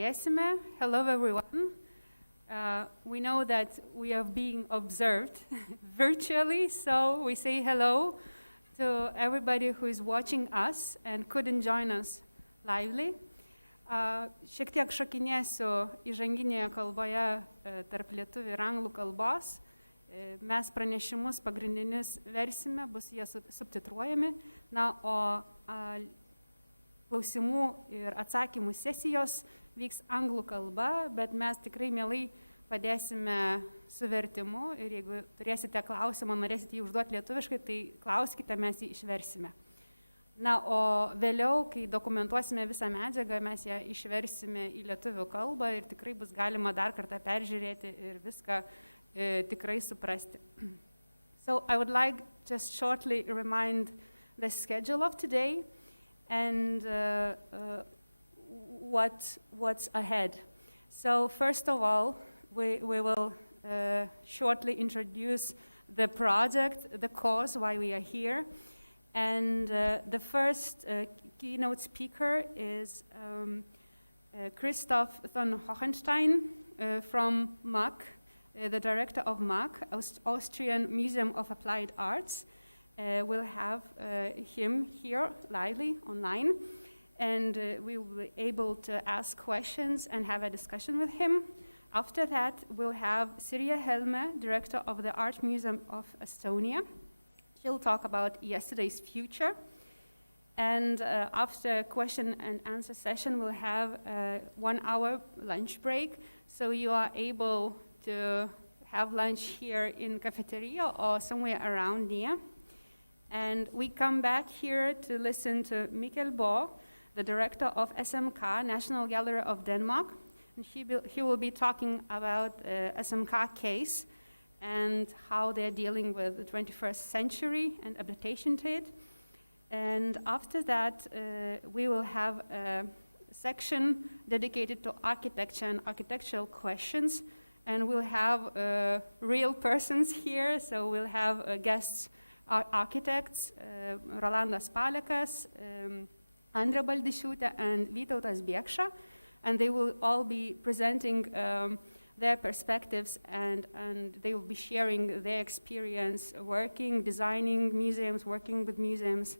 Hello, everyone. We know that we are being observed virtually, so we say hello to everybody who is watching us and couldn't join us lively. Šiek tiek šokinėsiu įžanginėje kalboje tarp lietuvių ir anglų kalbos. Mes pranešimus pagrindinius versime, bus jie subtitruojami. Na, o klausimų ir atsakymų sesijos vyks anglų kalba, bet mes tikrai mielai padėsime su vertimu ir jeigu turėsite klausimą, norėsite jį užduoti lietuviškai, tai klauskite, mes jį išversime. Na, o vėliau, kai dokumentuosime visą medžiagą, mes ją išversime į lietuvių kalbą ir tikrai bus galima dar kartą peržiūrėti ir viską tikrai suprasti. So I would like just shortly remind the schedule of today and what's ahead. So first of all, we will shortly introduce the project, the cause, why we are here. And the first keynote speaker is Christoph von Hohenstein from MAK, the director of MAK, Austrian Museum of Applied Arts. We'll have him here lively online, and we will be able to ask questions and have a discussion with him. After that, we'll have Sirje Helme, director of the Art Museum of Estonia. She'll talk about yesterday's future. And after question and answer session, we'll have a 1 hour lunch break. So you are able to have lunch here in cafeteria or somewhere around near. And we come back here to listen to Mikkel Bo, the director of SMK, National Gallery of Denmark. And he will be talking about the SMK case and how they're dealing with the 21st century and adaptation to it. And after that, we will have a section dedicated to architecture and architectural questions. And we'll have real persons here, so we'll have guests, architects, Rolandas Palekas, Andrė Baldišiūtė, and Vytautas Biekša, and they will all be presenting their perspectives and they will be sharing their experience working, designing museums, working with museums,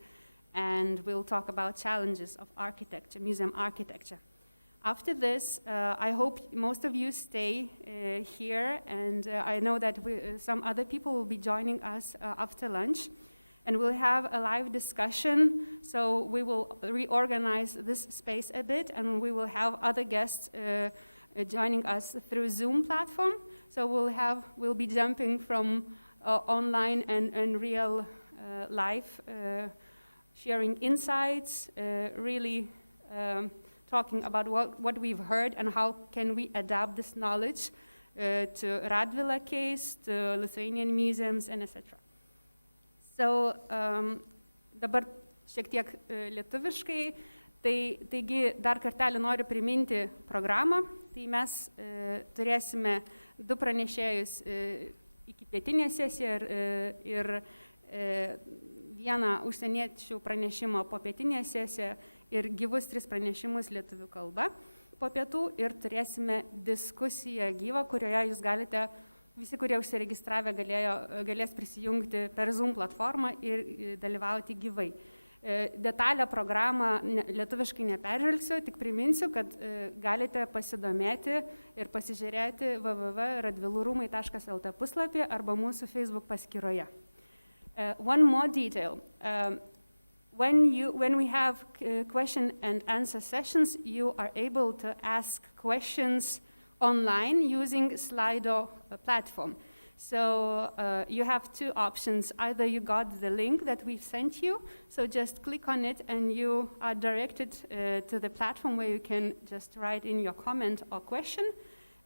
and we'll talk about challenges of architecture, museum architecture. After this, I hope most of you stay here, and I know that some other people will be joining us after lunch, and we'll have a live discussion, so we will reorganize this space a bit, and we will have other guests joining us through Zoom platform, so we'll be jumping from online and real live, sharing insights, really talking about what we've heard and how can we adapt this knowledge to Radvila case, to Lithuanian museums, and etc. So, dabar šiek tiek lietuviškai, taigi dar kartelį noriu priminti programą, tai mes turėsime 2 pranešėjus iki pietinės sesiją ir 1 užsieniečių pranešimą po pietinės sesiją ir gyvus 3 pranešimus lietuvių kalba po pietų ir turėsime diskusiją gyvą, kurioje jūs galite, visi, kurie užsiregistravę, galės prisijungti per Zoom platformą ir dalyvauti gyvai. Detalę programą lietuviškai neperžvelgsiu, tik priminsiu, kad galite pasidomėti ir pasižiūrėti www.radvilurumai.lt puslapį arba mūsų Facebook paskyroje. One more detail. When we have question and answer sessions, you are able to ask questions online using Slido platform. So you have 2 options. Either you got the link that we've sent you, so just click on it and you are directed to the platform where you can just write in your comment or question,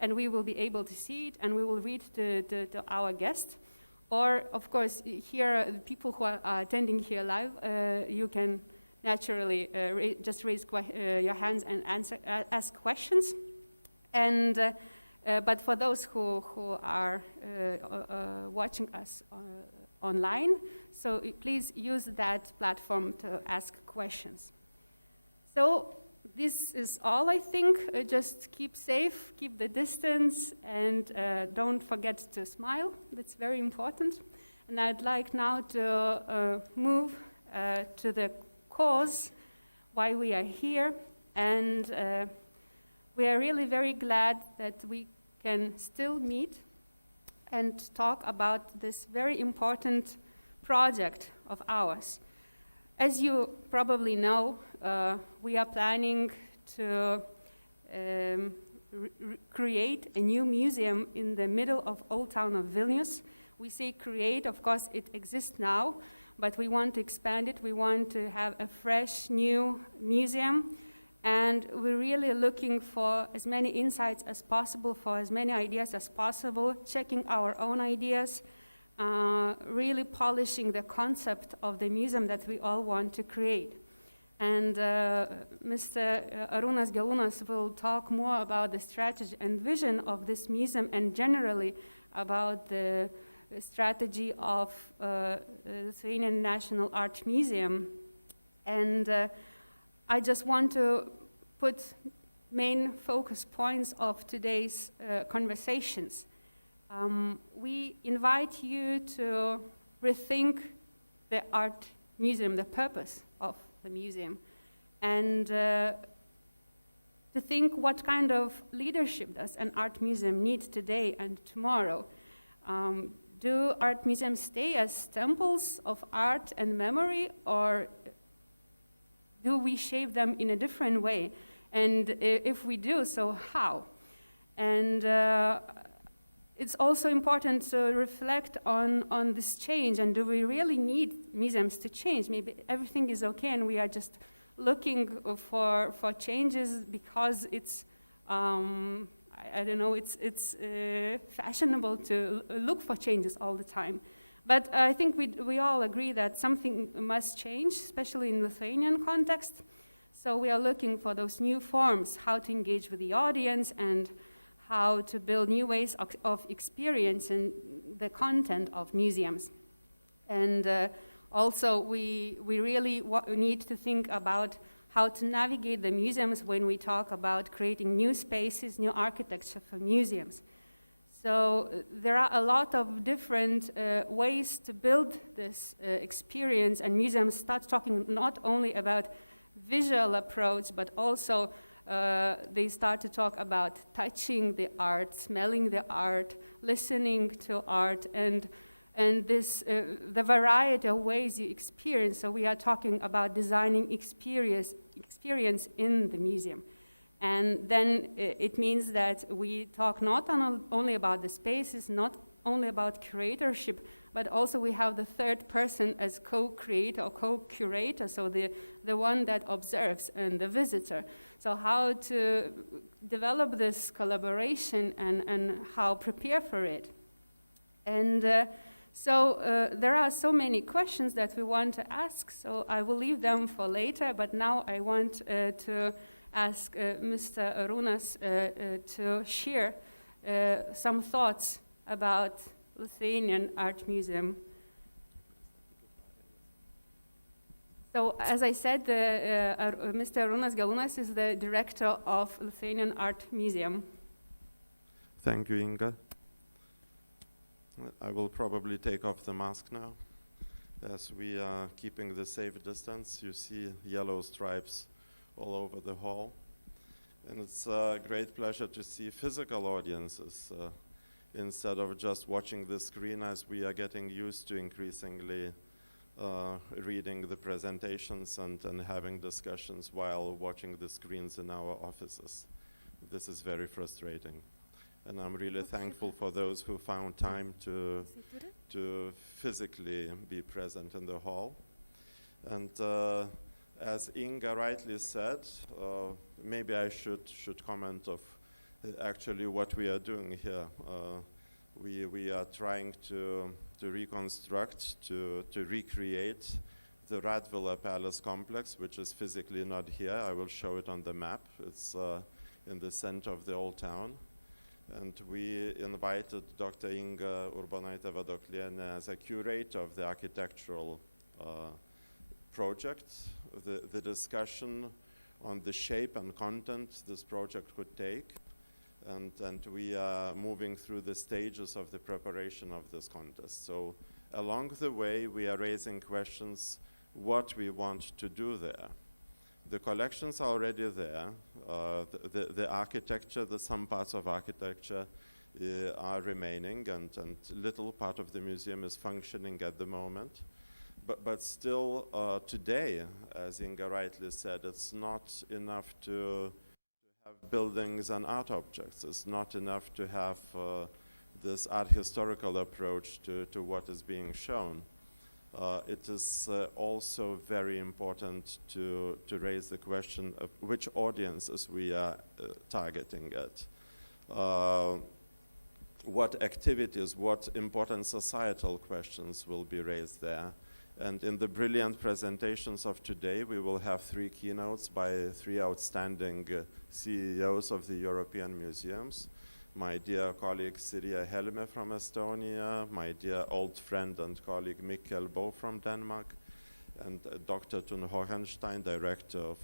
and we will be able to see it and we will read to our guest. Or, of course, here, the people who are attending here live, you can naturally just raise your hands and ask questions. And, but for those who are watching us online, so please use that platform to ask questions. So this is all, I think. Just keep safe, keep the distance, and don't forget to smile. That's very important. And I'd like now to move to the cause why we are here. And we are really very glad that we can still meet and talk about this very important project of ours. As you probably know, we are planning to create a new museum in the middle of Old Town of Vilnius. We say create, of course it exists now, but we want to expand it. We want to have a fresh, new museum, and we're really looking for as many insights as possible, for as many ideas as possible, checking our own ideas, really polishing the concept of the museum that we all want to create. And Mr. Arūnas Gelūnas will talk more about the strategy and vision of this museum and generally about the strategy of Lithuanian National Art Museum. And I just want to put main focus points of today's conversations. We invite you to rethink the art museum, the purpose of the museum, and to think what kind of leadership does an art museum need today and tomorrow. Do art museums stay as temples of art and memory, or do we shape them in a different way? And if we do, so how? And it's also important to reflect on this change, and do we really need museums to change? Maybe everything is okay and we are just looking for changes because it's, I don't know, it's fashionable to look for changes all the time. But I think we all agree that something must change, especially in Lithuanian context. So we are looking for those new forms, how to engage with the audience and how to build new ways of experiencing the content of museums. And also we really need to think about how to navigate the museums when we talk about creating new spaces, new architecture for museums. So there are a lot of different ways to build this experience, and museums start talking not only about visual approach, but also they start to talk about touching the art, smelling the art, listening to art, and this the variety of ways you experience. So we are talking about designing experience in the museum. And then it means that we talk not only about the spaces, not only about curatorship, but also we have the third person as co-creator or co-curator, so the one that observes and the visitor. So how to develop this collaboration and how prepare for it. And so there are so many questions that we want to ask, so I will leave them for later, but now I want to ask Mr. Arūnas to share some thoughts about Lithuanian Art Museum. So, as I said, Mr. Arūnas Gelūnas is the director of Lithuanian Art Museum. Thank you, Inga. I will probably take off the mask now. As we are keeping the safe distance, you see yellow stripes all over the hall. And it's a great pleasure to see physical audiences instead of just watching the screen, as we are getting used to increasingly reading the presentations and having discussions while watching the screens in our offices. This is very frustrating. And I'm really thankful for those who found time to physically be present in the hall. And as Inga rightly said, maybe I should comment of actually what we are doing here. We are trying to reconstruct, to recreate the Radvila Palace complex, which is physically not here. I will show it on the map. It's in the center of the old town. And we invited Dr. Inga Urbonaitė-Vadoklienė as a curator of the architectural project. The discussion on the shape and content this project could take. And we are moving through the stages of the preparation of this contest. So along the way, we are raising questions what we want to do there. The collections are already there. The architecture, some parts of architecture are remaining, and little part of the museum is functioning at the moment. But still, today, as Inga rightly said, it's not enough to have buildings and art objects. It's not enough to have this art historical approach to what is being shown. It is also very important to raise the question of which audiences we are targeting at. What activities, what important societal questions will be raised there. And in the brilliant presentations of today, we will have 3 keynotes by 3 outstanding CEOs of the European museums. My dear colleague Sirje Helme from Estonia, my dear old friend and colleague Mikkel Bo from Denmark, and Dr. Thun Hohenstein, director of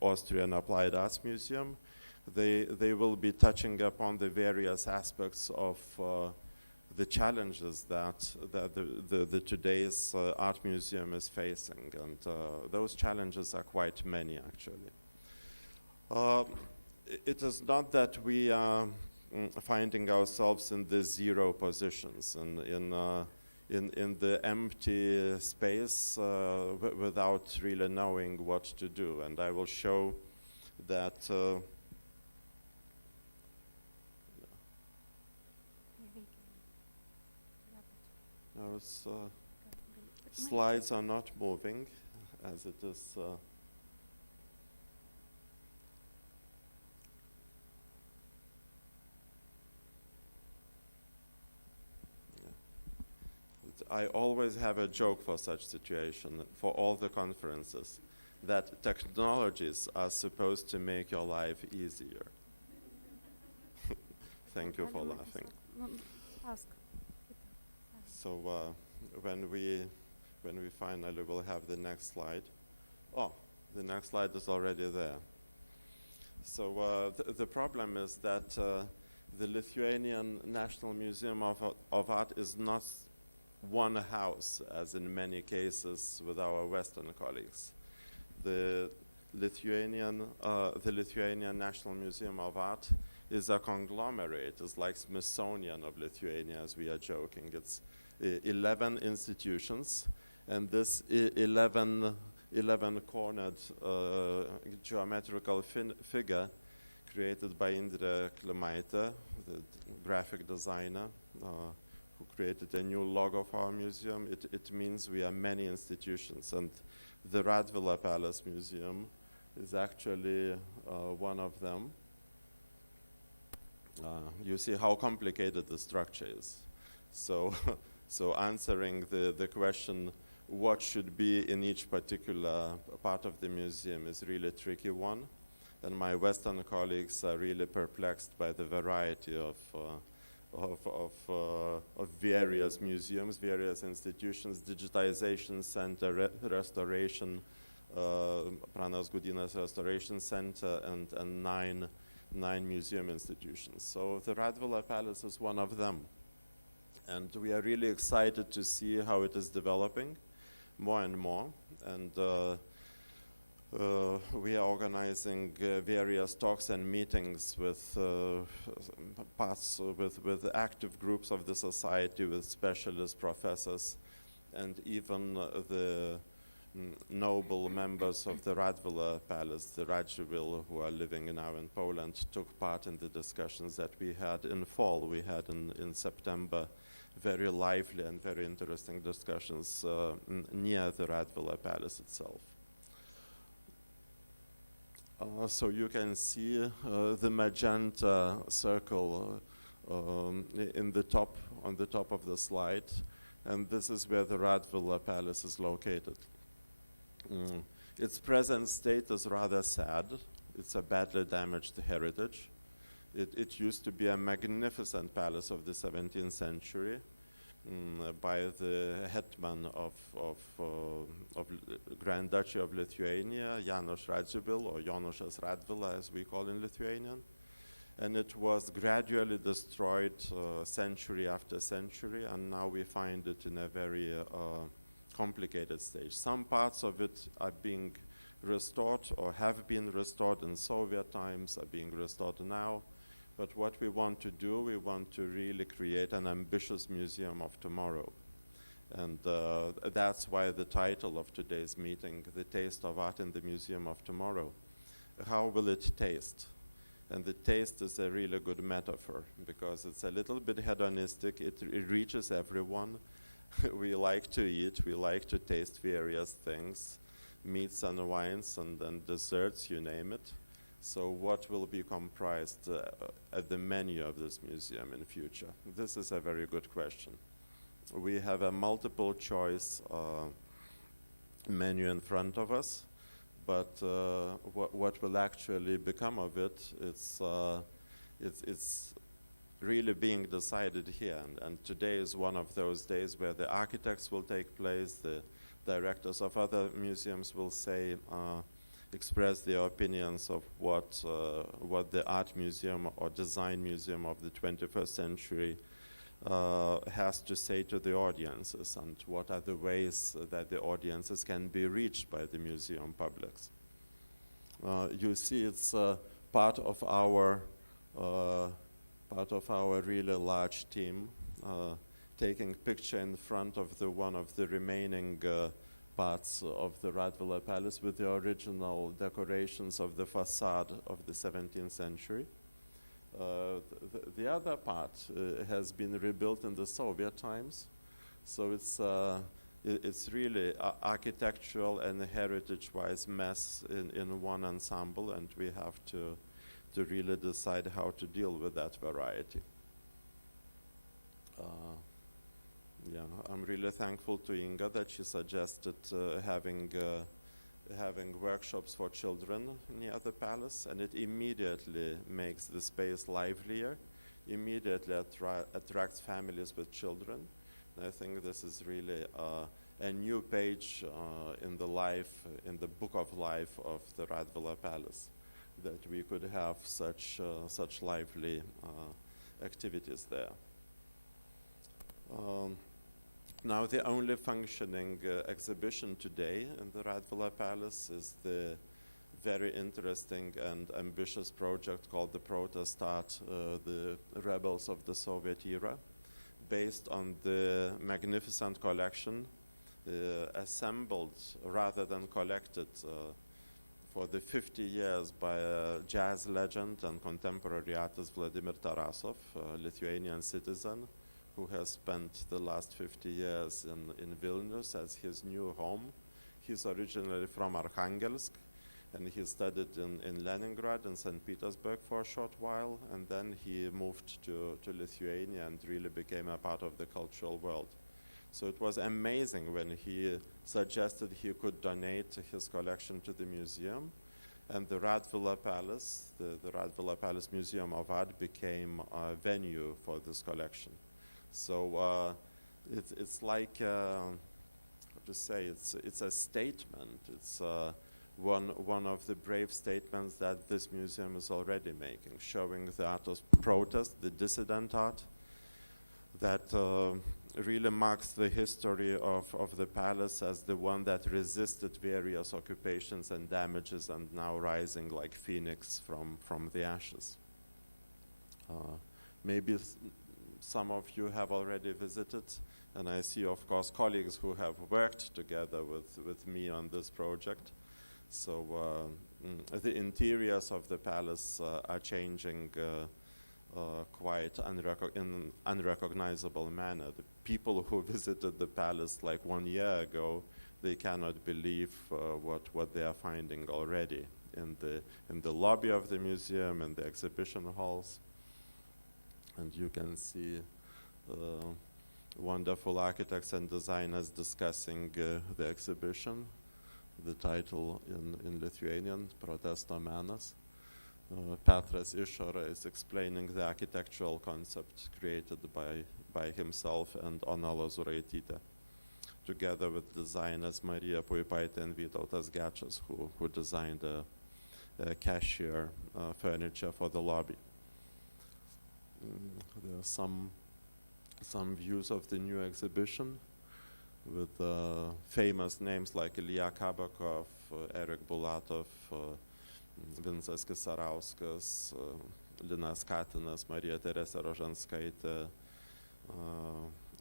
Austrian Applied Arts Museum. They will be touching upon the various aspects of the challenges that the today's art museum is facing, and those challenges are quite many actually. It is not that we are finding ourselves in the zero positions and in the empty space without really knowing what to do, and I will show that. Those slides are not moving as it is. I always have a joke for such situation, for all the conferences, that technologies are supposed to make your life easier. Thank you for laughing. So when we finally will have the next slide. Oh, the next slide is already there. So the problem is that the Lithuanian National Museum of Art is not one house, as in many cases with our Western colleagues. The Lithuanian National Museum of Art is a conglomerate. It's like Smithsonian of Lithuania, as we are joking. It's 11 institutions, and this 11-cornered geometrical figure created by Indrė Klimaitė, the graphic designer, who created a new logo for our museum. It means we are many institutions, and the Radvila Palace Museum is actually one of them. You see how complicated the structure is. So, so answering the question, what should be in each particular part of the museum is really a tricky one. And my Western colleagues are really perplexed by the variety of various museums, various institutions, digitization center, restoration, Pranas Gudynas Restoration Center, and nine museum institutions. So the Radvila Palace is one of them. And we are really excited to see how it is developing more and more. And we are organizing various talks and meetings with with active groups of the society, with specialist professors, and even the noble members of the Radvila Palace, the Radziwiłł, who are living now in Poland, took part in the discussions that we had in fall. We had in September very lively and very interesting discussions near the Radvila Palace itself. So you can see the magenta circle in the top, on the top of the slide, and this is where the Radvila Palace is located. Its present state is rather sad. It's a badly damaged heritage. It used to be a magnificent palace of the 17th century, by the hetman of Grand Duchy of Lithuania, Janos Radziwiłł, or Jonušas Radvila, as we call in Lithuanian. And it was gradually destroyed century after century, and now we find it in a very complicated stage. Some parts of it are being restored or have been restored in Soviet times, are being restored now. But what we want to do, we want to really create an ambitious museum of tomorrow. And that's why the title of today's meeting, The Taste of Art in the Museum of Tomorrow. How will it taste? And the taste is a really good metaphor because it's a little bit hedonistic. It reaches everyone. We like to eat, we like to taste various things, meats and wines and desserts, you name it. So what will be comprised at the menu of this museum in future? This is a very good question. We have a multiple choice menu in front of us, but what will actually become of it, it's really being decided here. And today is one of those days where the architects will take place, the directors of other museums will say, express their opinions of what the art museum or design museum of the 21st century has to say to the audiences, and what are the ways that the audiences can be reached by the museum publics. You see, it's part of our really large team taking picture in front of one of the remaining parts of the Radvila Palace with the original decorations of the facade of the 17th century. The other part has been rebuilt in the Soviet times, so it's really architectural and heritage-wise mess in one ensemble, and we have to really decide how to deal with that variety. Yeah, I'm really thankful to Inga that she suggested having workshops for children near the palace, and it immediately makes the space livelier, immediately attracts families with children. And I think this is really a new page in the book of life of the Radvila Palace, that we could have such lively activities there. Now the only functioning exhibition today in the Radvila Palace is the very interesting and ambitious project called the Protest Art, the Rebels of the Soviet Era, based on the magnificent collection assembled rather than collected for the 50 years by a jazz legend and contemporary artist Vladimir Tarasov, a Lithuanian citizen, who has spent the last 50 years in Vilnius as his new home. He's originally from Arkhangelsk, and he studied in Leningrad and St. Petersburg for a short while, and then he moved to Lithuania and really became a part of the cultural world. So it was amazing when he suggested he could donate his collection to the museum, and the Radvila Palace, the Radvila Palace Museum of Art, became a venue for this collection. So it's like, how to say, it's a statement. It's one of the brave statements that this museum is already making, showing the art of protest, the dissident art, that really marks the history of the palace as the one that resisted various occupations and damages and now rising like phoenix from the ashes. Maybe some of you have already visited, and I see, of course, colleagues who have worked together with me on this project. So the interiors of the palace are changing quite in unrecognizable manner. The people who visited the palace like 1 year ago, they cannot believe what they are finding already in the lobby of the museum and the exhibition halls. And you can see wonderful architects and designers discussing the exhibition. The title in Lithuanian, Protesto menas. Petras Išora is explaining the architectural concept created by himself and Ona Lozuraitytė, together with designers Marija Puipaitė and Vytautas Gečas, who designed the cashier furniture for the lobby. There are some views of the new exhibition with famous names like Ilya Kabakov, Eric Bulatov, Vincas Kisarauskas, Linas Katinas, Marija Teresė Rožanskaitė,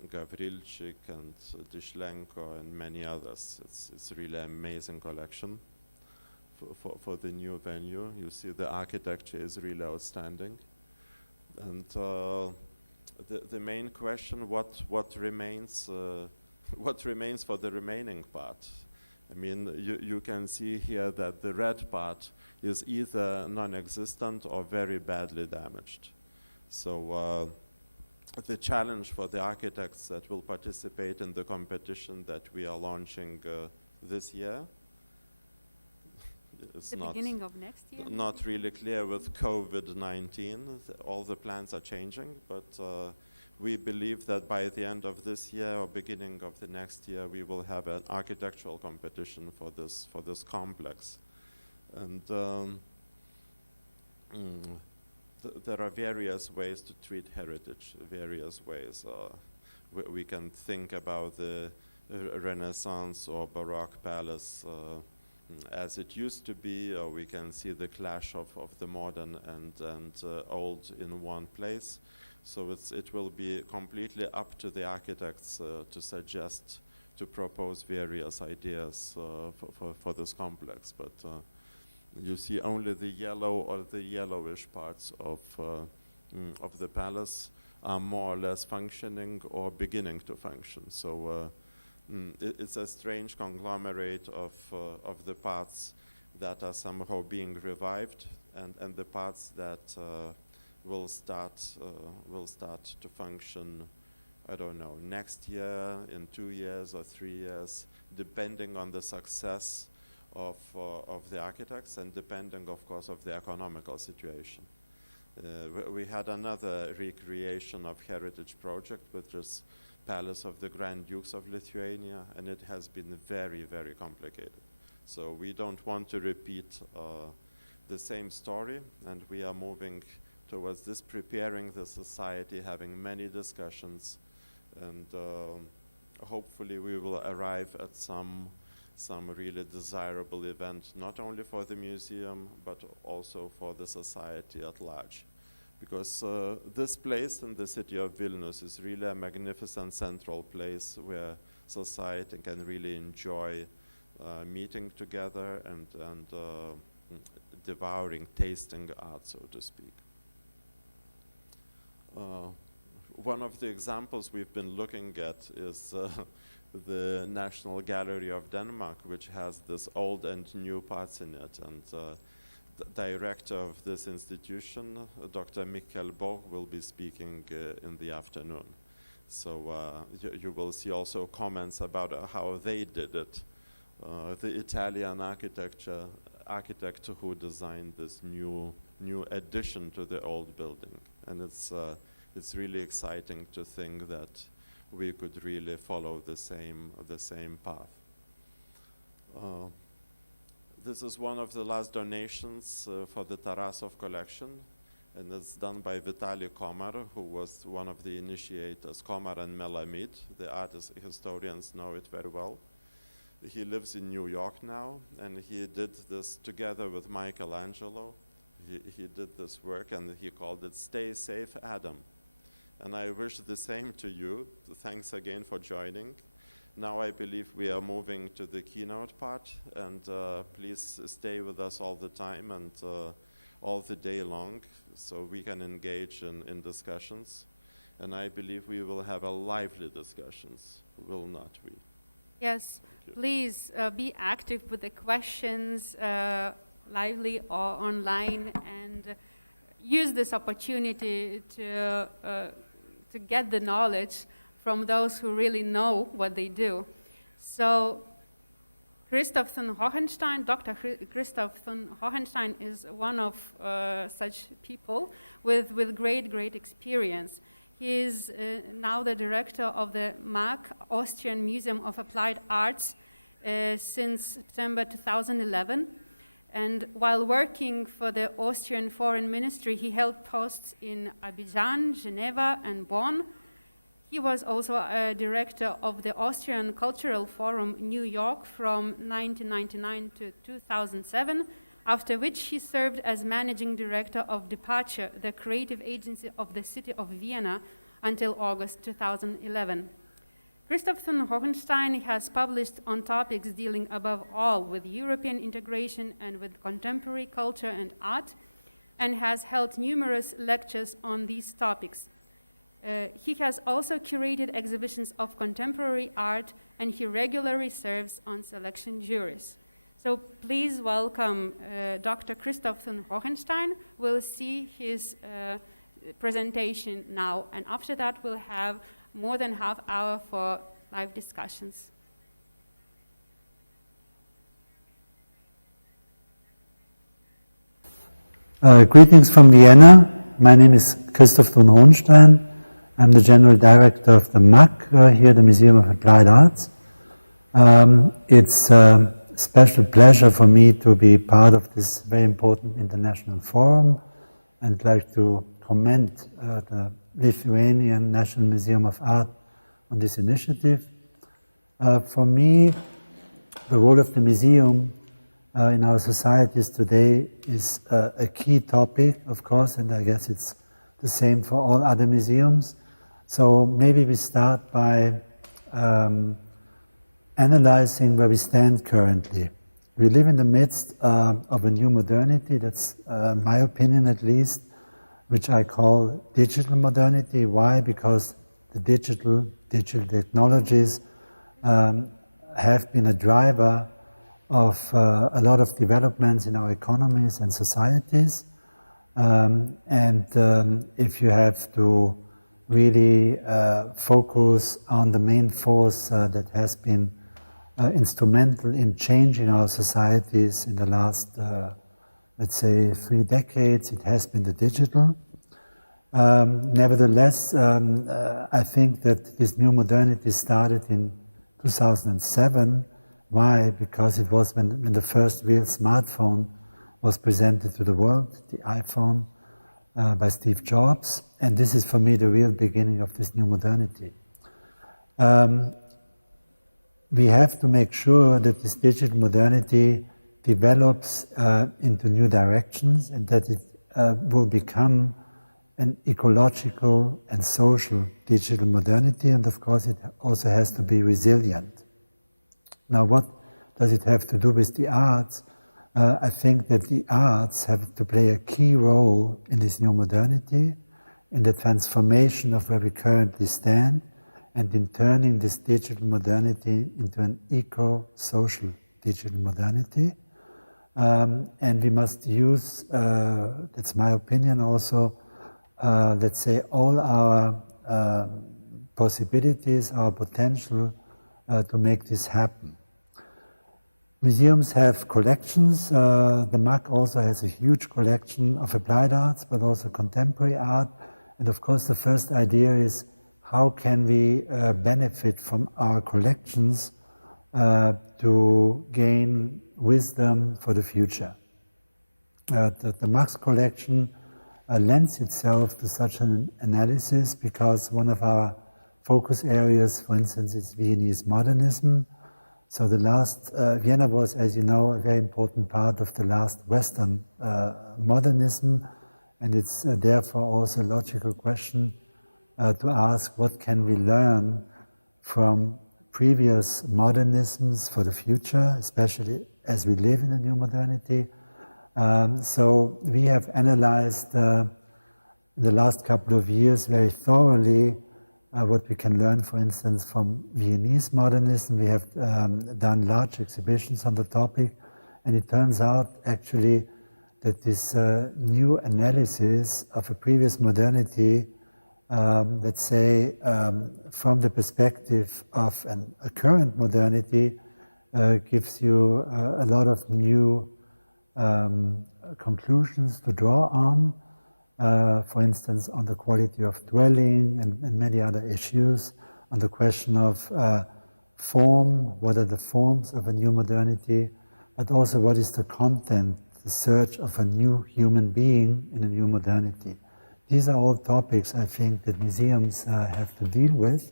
Gavrilčik and Dishlenko and many others. It's really an amazing collection for the new venue. You see the architecture is really outstanding. And the main question, what remains for the remaining part? I mean, you can see here that the red part is either non-existent or very badly damaged. So the challenge for the architects that will participate in the competition that we are launching this year is The beginning of next year? not really clear with COVID-19. All the plans are changing, but we believe that by the end of this year or beginning of the next year, we will have an architectural competition for this complex. And there are various ways to treat heritage, various ways. We can think about the Renaissance or Baroque palace as it used to be, or we can see the clash of the modern and old in one place. So it will be completely up to the architects to suggest, to propose various ideas for this complex. But you see only the yellow or the yellowish parts of the palace are more or less functioning or beginning to function. So it's a strange conglomerate of the parts that are somehow being revived and the parts that will start to function, I don't know, next year, in 2 years or 3 years, depending on the success of the architects and depending, of course, of the economical situation. We had another recreation of heritage project, which is Palace of the Grand Dukes of Lithuania, and it has been very, very complicated. So we don't want to repeat the same story, and we are moving towards this, preparing the society, having many discussions, and hopefully we will arrive at some really desirable event, not only for the museum, but also for the society at large. Because this place in the city of Vilnius is really a magnificent central place where society can really enjoy meeting together and devouring, tasting art, so to speak. One of the examples we've been looking at is the National Gallery of Denmark, which has this old and new parts in it. And the director of this institution, Dr. Mikkel Borg, will be speaking in the afternoon. So you will see also comments about how they did it. The Italian architect who designed this new addition to the old building. And it's really exciting to think that we could really follow the same path. This is one of the last donations for the Tarasov collection, and it's done by Vitaly Komar, who was one of the initiators. Komar and Melamid, the artist historians know it very well. He lives in New York now, and he did this together with Michelangelo. He did this work, and he called it Stay Safe, Adam. And I wish the same to you. Thanks again for joining. Now I believe we are moving to the keynote part, and please stay with us all the time and all the day long, so we can engage in discussions. And I believe we will have a lively discussions, will not we? Yes, please be active with the questions, lively or online, and use this opportunity to get the knowledge from those who really know what they do. So Christoph Thun Hohenstein, Dr. Christoph Thun Hohenstein is one of such people with great experience. He is now the director of the MAK, Austrian Museum of Applied Arts, since September 2011. And while working for the Austrian Foreign Ministry, he held posts in Abidjan, Geneva, and Bonn. He was also a director of the Austrian Cultural Forum New York from 1999 to 2007, after which he served as managing director of Departure, the creative agency of the city of Vienna, until August 2011. Christoph Thun Hohenstein has published on topics dealing above all with European integration and with contemporary culture and art, and has held numerous lectures on these topics. He has also curated exhibitions of contemporary art, and he regularly serves on selection juries. So please welcome Dr. Christoph Thun Hohenstein. We'll see his presentation now, and after that we'll have more than half hour for live discussions. Greetings from Vienna. My name is Christoph Thun Hohenstein. I'm the General Director of the MAK here, the Museum of Applied Arts. It's a special pleasure for me to be part of this very important international forum, and I'd like to commend the Lithuanian National Museum of Art on this initiative. For me, the role of the museum in our societies today is a key topic, of course, and I guess it's the same for all other museums. So maybe we start by analyzing where we stand currently. We live in the midst of a new modernity, that's my opinion at least, which I call digital modernity. Why? Because the digital technologies have been a driver of a lot of developments in our economies and societies. If you have to really focus on the main force that has been instrumental in changing our societies in the last, let's say, 3 decades, it has been the digital. Nevertheless, I think that this new modernity started in 2007. Why? Because it was when the first real smartphone was presented to the world, the iPhone, by Steve Jobs, and this is for me the real beginning of this new modernity. We have to make sure that this digital modernity develops into new directions, and that it will become an ecological and social digital modernity, and of course it also has to be resilient. Now, what does it have to do with the arts? I think that the arts have to play a key role in this new modernity, in the transformation of where we currently stand, and in turning this digital modernity into an eco-social digital modernity. And we must use, that's my opinion also, let's say all our possibilities, our potential to make this happen. Museums have collections. The MAK also has a huge collection of applied arts, but also contemporary art. And of course, the first idea is how can we benefit from our collections to gain wisdom for the future. The MAK's collection lends itself to such an analysis because one of our focus areas, for instance, is Viennese modernism. So the last, Vienna was, as you know, a very important part of the last Western modernism, and it's therefore also a logical question to ask what can we learn from previous modernisms for the future, especially as we live in a new modernity. So we have analyzed in the last couple of years very thoroughly what we can learn, for instance, from Viennese modernism. We have done large exhibitions on the topic, and it turns out actually that this new analysis of a previous modernity, let's say from the perspective of a current modernity, gives you a lot of new conclusions to draw on, for instance, on the quality of dwelling and many other issues, on the question of form, what are the forms of a new modernity, but also what is the content, the search of a new human being in a new modernity. These are all topics I think that museums have to deal with.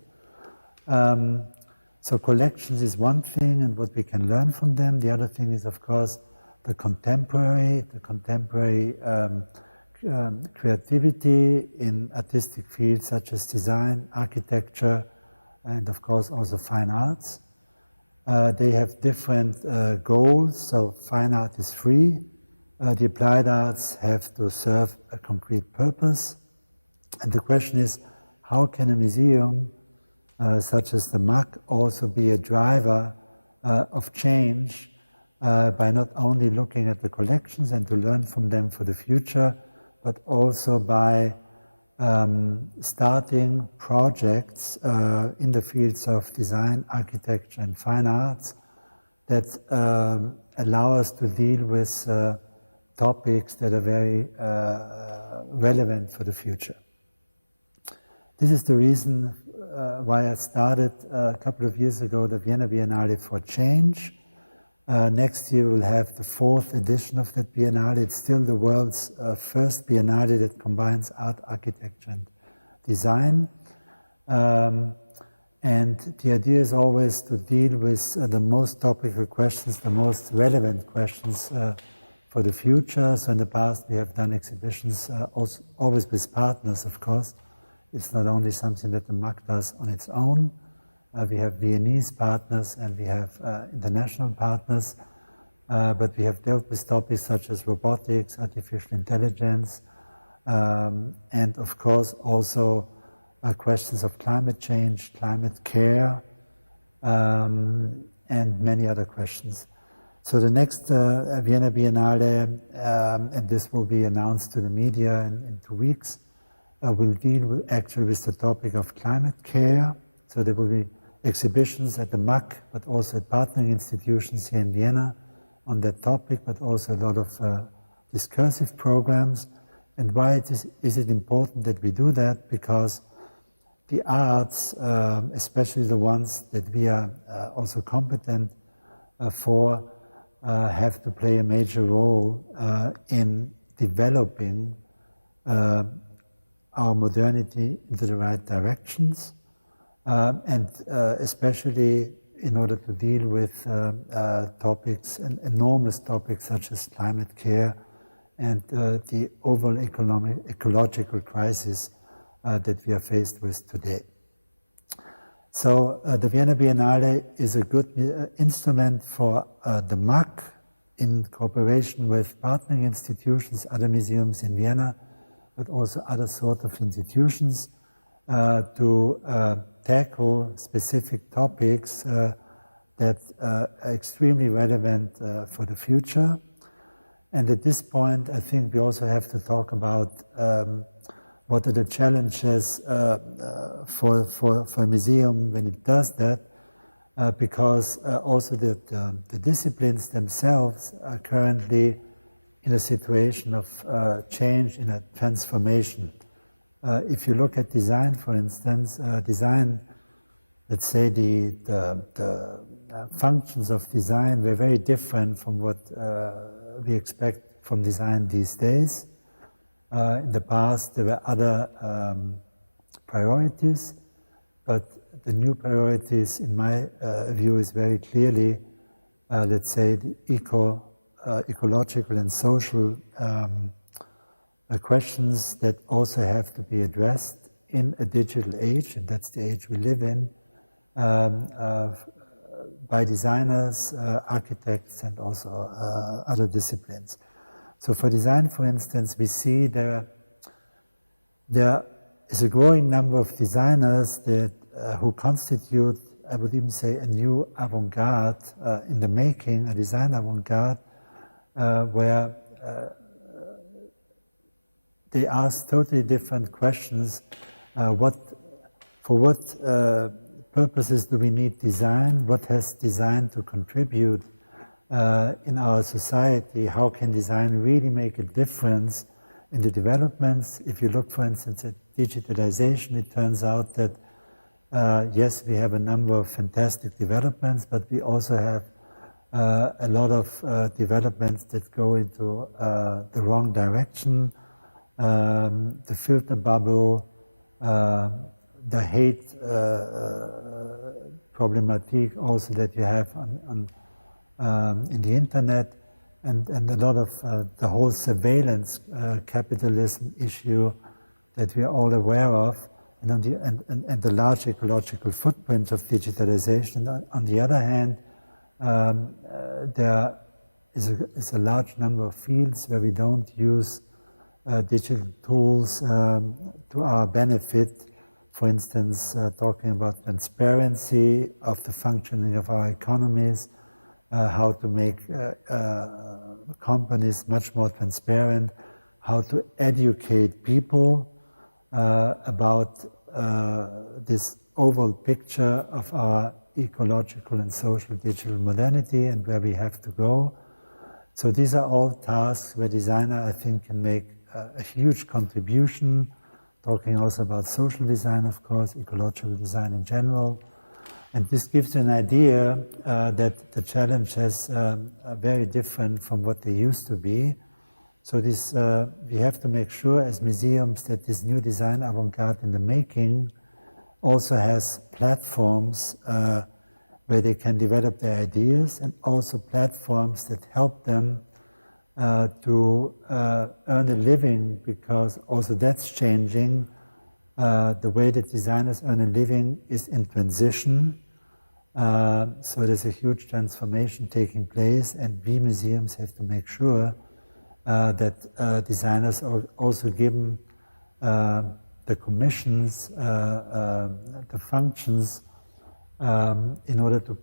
So collections is one thing and what we can learn from them. The other thing is, of course, the contemporary creativity in artistic fields such as design, architecture, and of course also fine arts. They have different goals, so fine art is free. The applied arts have to serve a concrete purpose. And the question is, how can a museum such as the MAC also be a driver of change by not only looking at the collections and to learn from them for the future, but also by starting projects in the fields of design, architecture, and fine arts that allow us to deal with topics that are very relevant for the future. This is the reason why I started a couple of years ago the Vienna Biennale for Change. Next year we'll have the 4th edition of that Biennale. It's still the world's first Biennale that combines art, architecture, and design. And the idea is always to deal with the most topical questions, the most relevant questions for the future. So in the past we have done exhibitions also, always with partners, of course. It's not only something that the MAC does on its own. We have Viennese partners and we have international partners, but we have dealt with topics such as robotics, artificial intelligence, and of course also questions of climate change, climate care, and many other questions. So the next Vienna Biennale, and this will be announced to the media in 2 weeks, will deal actually with the topic of climate care. So there will be exhibitions at the MAC, but also at partnering institutions here in Vienna on that topic, but also a lot of discursive programs. And why is it important that we do that? Because the arts, especially the ones that we are also competent for, have to play a major role in developing our modernity into the right directions. And especially in order to deal with topics, enormous topics such as climate care and the overall ecological crisis that we are faced with today. So the Vienna Biennale is a good instrument for the MAC in cooperation with partnering institutions, other museums in Vienna, but also other sort of institutions to tackle specific topics that are extremely relevant for the future. And at this point, I think we also have to talk about what are the challenges for a museum when it does that, because also the disciplines themselves are currently in a situation of change, in a transformation. If you look at design, for instance, design, let's say the functions of design were very different from what we expect from design these days. In the past, there were other priorities, but the new priorities, in my view, is very clearly, let's say, the ecological and social questions that also have to be addressed in a digital age, and that's the age we live in, by designers, architects, and also other disciplines. So for design, for instance, we see there is a growing number of designers that who constitute, I would even say, a new avant-garde in the making, a design avant-garde, where they ask totally different questions. For what purposes do we need design? What has design to contribute in our society? How can design really make a difference in the developments? If you look, for instance, at digitalization, it turns out that yes, we have a number of fantastic developments, but we also have a lot of developments that go into the wrong direction. The filter bubble, the hate problematic also that you have in the internet, and a lot of the whole surveillance capitalism issue that we are all aware of, and the large ecological footprint of digitalization. On the other hand, there is a large number of fields where we don't use digital tools to our benefit. For instance, talking about transparency of the functioning of our economies, how to make companies much more transparent, how to educate people about this overall picture of our ecological and social digital modernity and where we have to go. So these are all tasks where designer, I think, can make a huge contribution, talking also about social design, of course, ecological design in general. And this gives you an idea that the challenge is very different from what they used to be. So this, we have to make sure as museums that this new design avant-garde in the making also has platforms where they can develop their ideas, and also platforms that help them to earn a living, because also that's changing. The way that designers earn a living is in transition. So there's a huge transformation taking place, and we museums have to make sure that designers are also given the commissions, the functions, in order to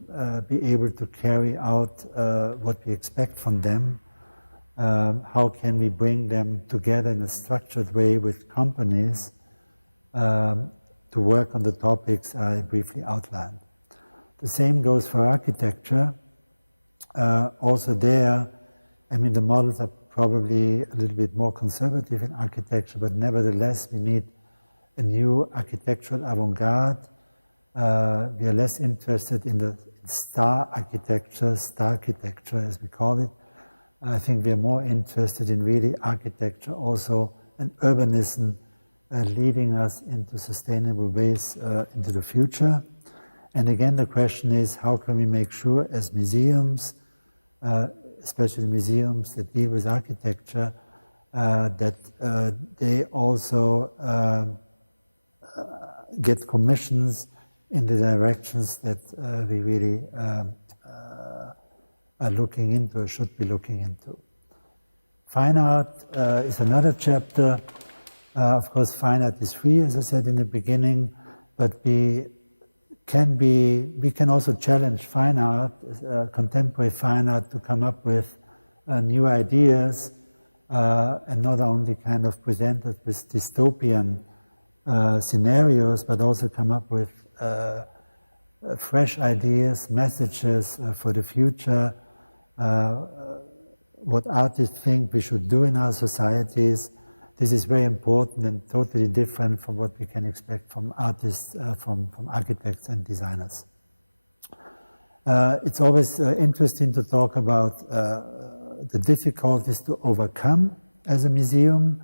be able to carry out what we expect from them. How can we bring them together in a structured way with companies to work on the topics I briefly outlined. The same goes for architecture. Also there, I mean, the models are probably a little bit more conservative in architecture, but nevertheless we need a new architectural avant-garde. We are less interested in the star architecture as we call it. I think we are more interested in really architecture also, and urbanism leading us into sustainable ways into the future. And again, the question is, how can we make sure as museums, especially museums that deal with architecture, that they also get commissions in the directions that we really are looking into, or should be looking into. Fine art is another chapter. Of course, fine art is free, as I said in the beginning, but we can also challenge fine art, contemporary fine art, to come up with new ideas, and not only kind of present it with dystopian scenarios, but also come up with fresh ideas, messages for the future, what artists think we should do in our societies. This is very important and totally different from what we can expect from artists, from architects and designers. It's always interesting to talk about the difficulties to overcome as a museum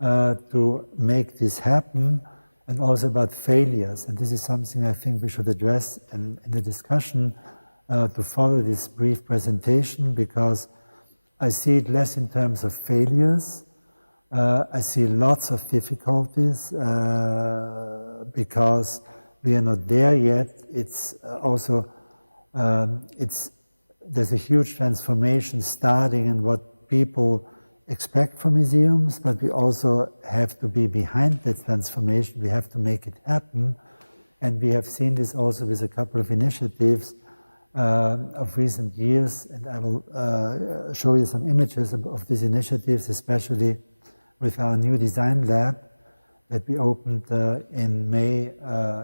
to make this happen, and also about failures. And this is something I think we should address in the discussion to follow this brief presentation, because I see it less in terms of failures. I see lots of difficulties because we are not there yet. It's also, there's a huge transformation starting in what people expect from museums, but we also have to be behind that transformation. We have to make it happen. And we have seen this also with a couple of initiatives of recent years, and I will show you some images of these initiatives, especially with our new design lab that we opened in May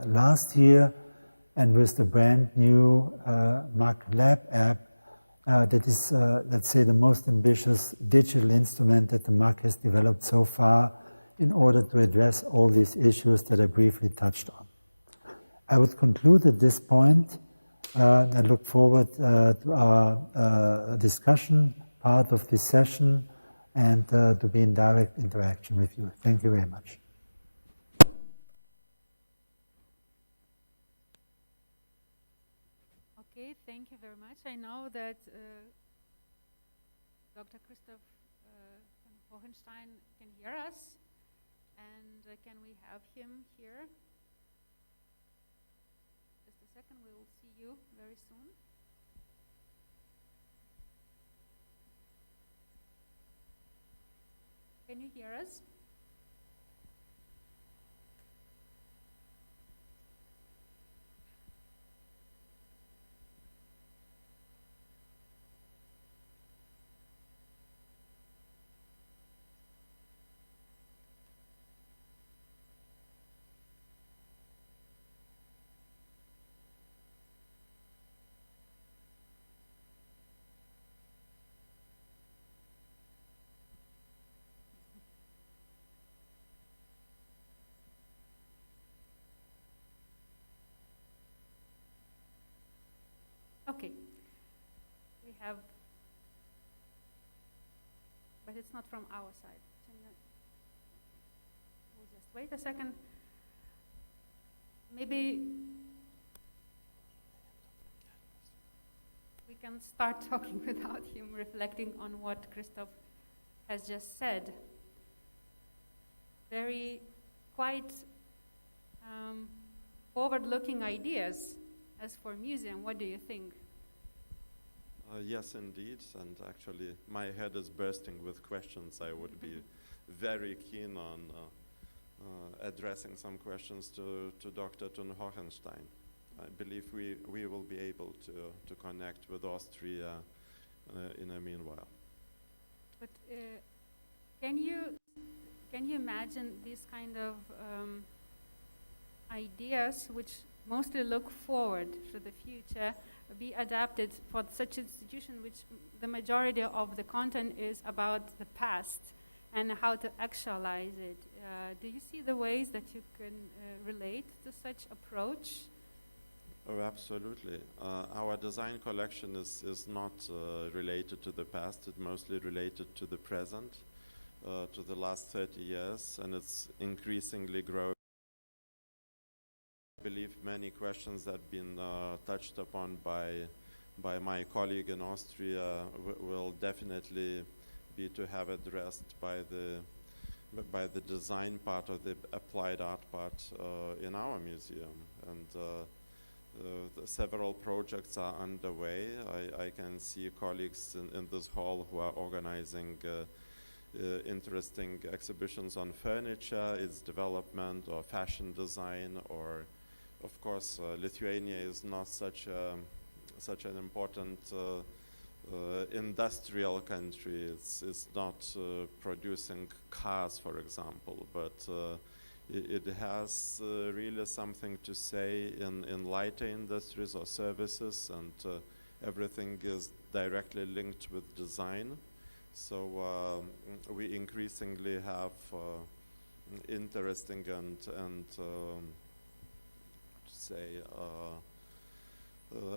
last year, and with the brand new MAC Lab app, that is, let's say, the most ambitious digital instrument that the MAC has developed so far in order to address all these issues that I briefly touched on. I would conclude at this point. I look forward to our discussion part of this session and to be in direct interaction with you. Thank you very much. Okay, thank you very much. I know that Dr. Christoph von Hohenstein can hear us, and can we have him here? Just a second, we will see you very soon. Can you hear us? Okay, we have, but it's not from our side. We'll just wait a second. Maybe we can start talking without him reflecting on what Christoph has just said. Very quite forward-looking ideas. As for museum, what do you think? Yes, indeed, and actually my head is bursting with questions. I would be very keen on addressing some questions to Dr. Thun Hohenstein. I believe we will be able to connect with Austria in a meanwhile. But can you imagine these kind of ideas which mostly look forward to the future, be adapted for such an institution which the majority of the content is about the past and how to actualize it? Do you see the ways that you can relate to such approach? Oh, absolutely. Our design collection is not related to the past, it's mostly related to the present, to the last 30 years, and it's increasingly growing. I believe many questions that have been touched upon by my colleague in Austria will definitely be to have addressed by the design part of the applied art part in our museum. And several projects are underway. I can see colleagues in this hall who are organizing interesting exhibitions on furniture, its development, or fashion design, or of course, Lithuania is not such an important industrial country. It's not producing cars, for example, but it has really something to say in lighter industries or services, and everything is directly linked with design. So we increasingly have interesting and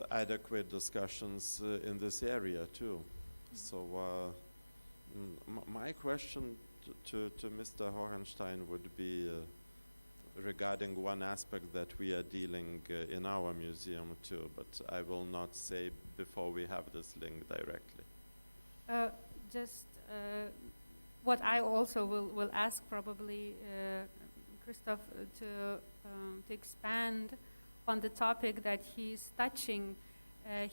adequate discussions in this area too. So my question to Mr. Hohenstein would be regarding one aspect that we are dealing in our museum too, but I will not say before we have this link directly. What I also will ask probably Christoph to expand on the topic that he's touching.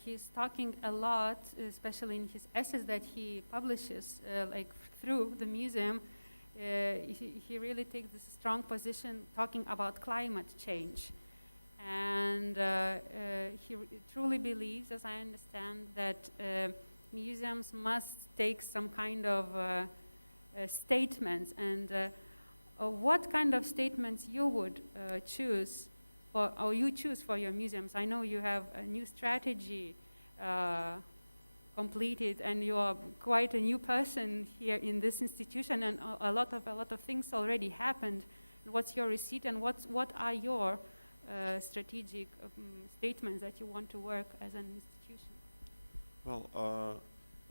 He's talking a lot, especially in his essays that he publishes, like through the museum. He really takes this strong position talking about climate change. And he truly believes, as I understand, that museums must take some kind of statements. And what kind of statements you would choose or you choose for your museums? I know you have a new strategy completed, and you are quite a new person here in this institution, and a lot of things already happened. What's your receipt, and what are your strategic statements that you want to work as an institution? Well,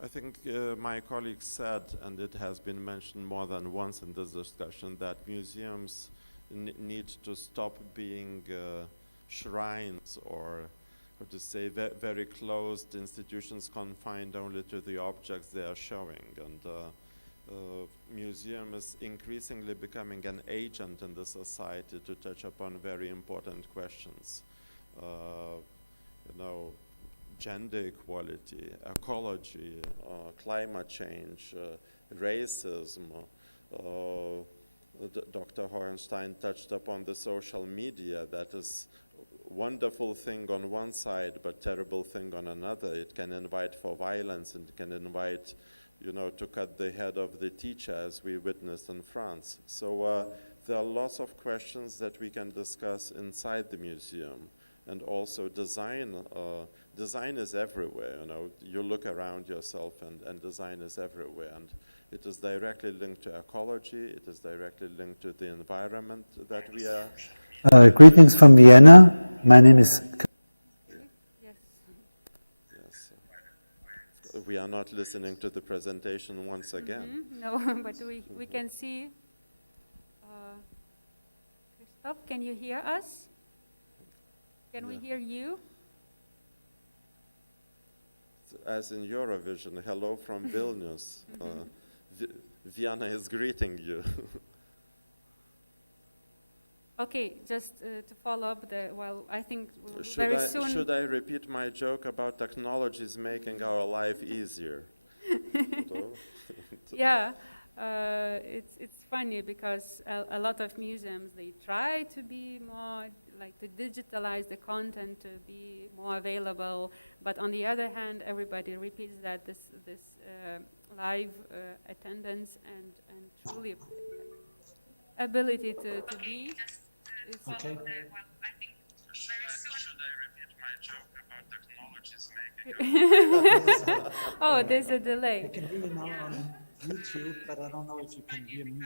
I think my colleague said, and it has been mentioned more than once in this discussion, that museums need to stop being shrines, or how to say, very closed institutions confined only to the objects they are showing. And museum is increasingly becoming an agent in the society to touch upon very important questions. Gender equality, ecology, climate change, racism. Dr. Hohenstein touched upon the social media. That is wonderful thing on one side, but terrible thing on another. It can invite for violence, and it can invite, to cut the head of the teacher, as we witnessed in France. So there are lots of questions that we can discuss inside the museum. And also design. Design is everywhere. You look around yourself, and design is everywhere. And it is directly linked to ecology. It is directly linked to the environment that we are. Greetings from Vienna. My name is. Yes. Yes. We are not listening to the presentation once again. No, but we can see. Christoph, can you hear us? Can we hear you? As in Eurovision, hello from Vilnius. Vienna is greeting you. Okay, just to follow up, I think very soon. Should I repeat my joke about technologies making our life easier? Yeah, it's funny because a lot of museums, they try to be more, like to digitalize the content to be more available, but on the other hand, everybody repeats that this live attendance and truly ability to be is. Okay. Should I repeat my joke about technologies making? Oh, there's a delay. I can hear you now on YouTube, but I don't know if you can hear me.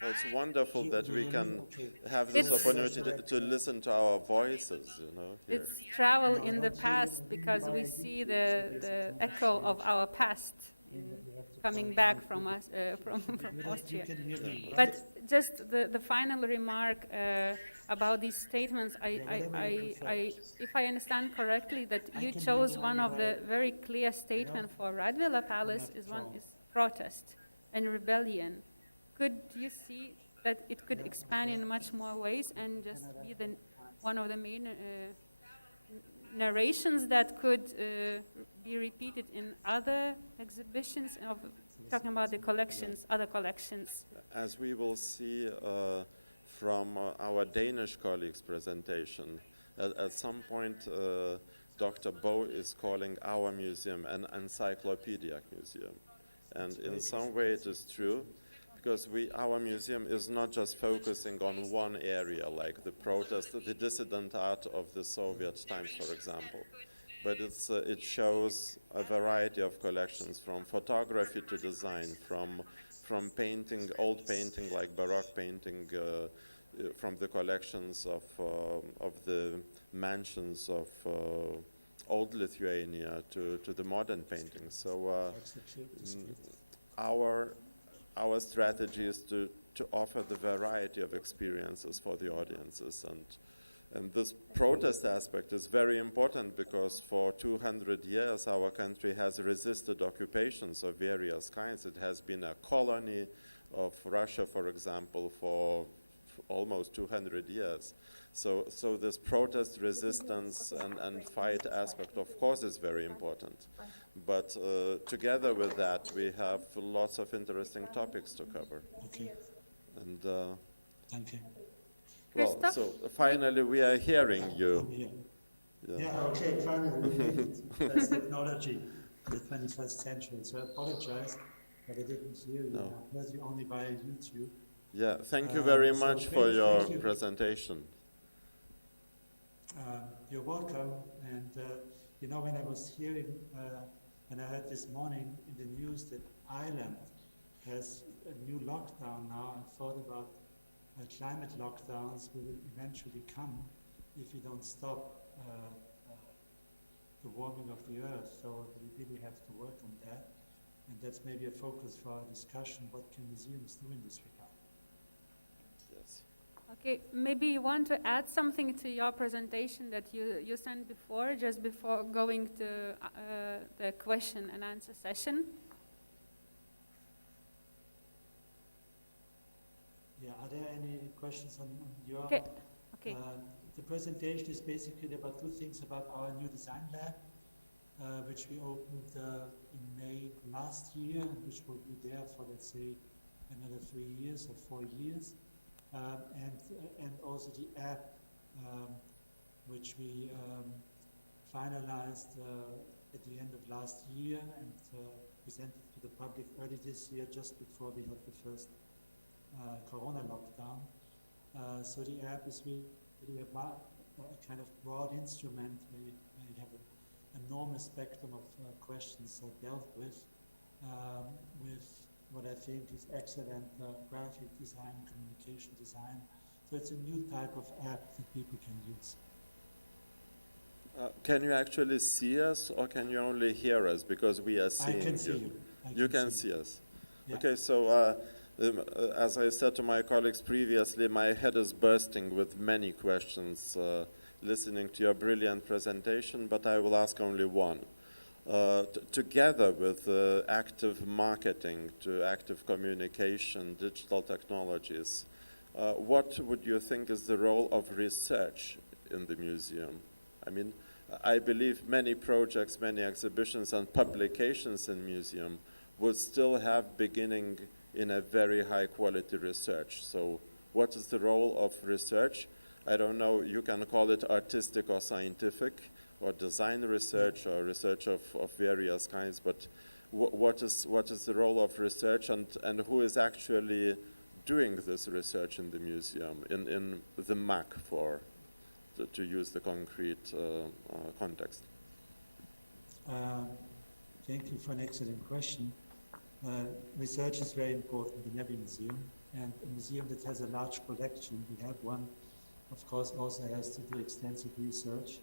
It's wonderful that we can have this opportunity to listen to our voices, here. It's travel in the past, because we see the echo of our past coming back from us, from Austria. But just the final remark about these statements, if I understand correctly, that you chose one of the very clear statements for Radvila Palace is protest and rebellion. Could you see that it could expand in much more ways and just be one of the main narrations that could be repeated in other exhibitions, talking about the collections, other collections? As we will see from our Danish colleagues' presentation, at some point Dr. Bo is calling our museum an encyclopedic museum. And in some way it is true, because our museum is not just focusing on one area, like the protest, the dissident art of the Soviet times, for example. But it shows a variety of collections, from photography to design, from painting, old painting like Baroque painting, from the collections of the mansions of old Lithuania to the modern paintings. So our strategy is to offer the variety of experiences for the audiences, and this protest aspect is very important, because for 200 years our country has resisted occupations of various kinds. It has been a colony of Russia, for example, for almost 200 years. So this protest, resistance, and fight aspect, of course, is very important. But together with that, we have lots of interesting topics to cover. Okay. And Thank you. well, so finally we are hearing you. Yeah, okay, finally we made it. That's technology in the 21st century. So I apologize, but I didn't hear you. No. I heard you only via YouTube. Yeah, thank you very So much great, for your thank you. presentation. You're welcome. And you know, when I was hearing, when I heard this morning in the news that Ireland has a new lockdown now, and thought about climate lockdowns will eventually come if we don't stop the warming of the earth. So we really have to work on that. And that's maybe a focus for our discussion. What can museums do in this regard? Yes. Okay, maybe you want to add something to your presentation that you sent before, just before going to the question and answer session. Yeah, are there any questions on your? Okay. Okay. The presentation is basically about two things about our new design lab, which we opened in May last year, which will be there for, let's say, another 3 years or 4 years. And also the app, which we finalized at the end of last year and presented to the public early this year, just before we had the first Corona lockdown. So the app is really a kind of broad instrument where you have an enormous spectrum of questions dealt with what I think is excellent graphic design, communication design. So it's a new type of app that people can use. Can you actually see us, or can you only hear us? Because we are seeing I can see you. You can see us. Yeah. Okay, so as I said to my colleagues previously, my head is bursting with many questions listening to your brilliant presentation, but I will ask only one. Together with active marketing to active communication, digital technologies, what would you think is the role of research in the museum? I mean, I believe many projects, many exhibitions and publications in museum would still have beginning in a very high quality research. So what is the role of research? I don't know, you can call it artistic or scientific, or design research, or research of various kinds, but what is the role of research, and who is actually doing this research in the museum, in the MAC, to use the concrete context? Thank you for an excellent question. Research is very important in every museum, and a museum that has a large collection, we have one, of course, also has to do extensive research.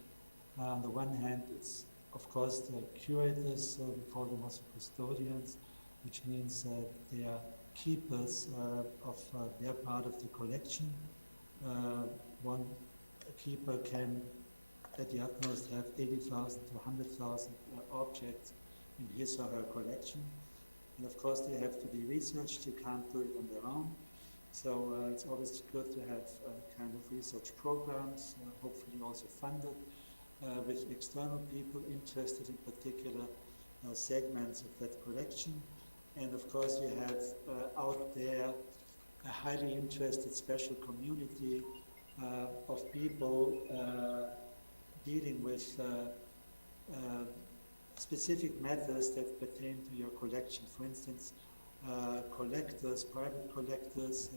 On the one hand, it's of course the curators, we call them also custodians, which means they are keepers of their part of the collection. One keeper can at the utmost have 80,000 to 100,000 objects in his or her collection. And of course they have to be researched, you can't do it on their own. So it's always good to have kind of research programs, hopefully also funded, with external people interested in particular segments of that collection. And of course you have out there a highly interested special community of people dealing with specific matters that pertain to your collection. For instance, collectors, private collectors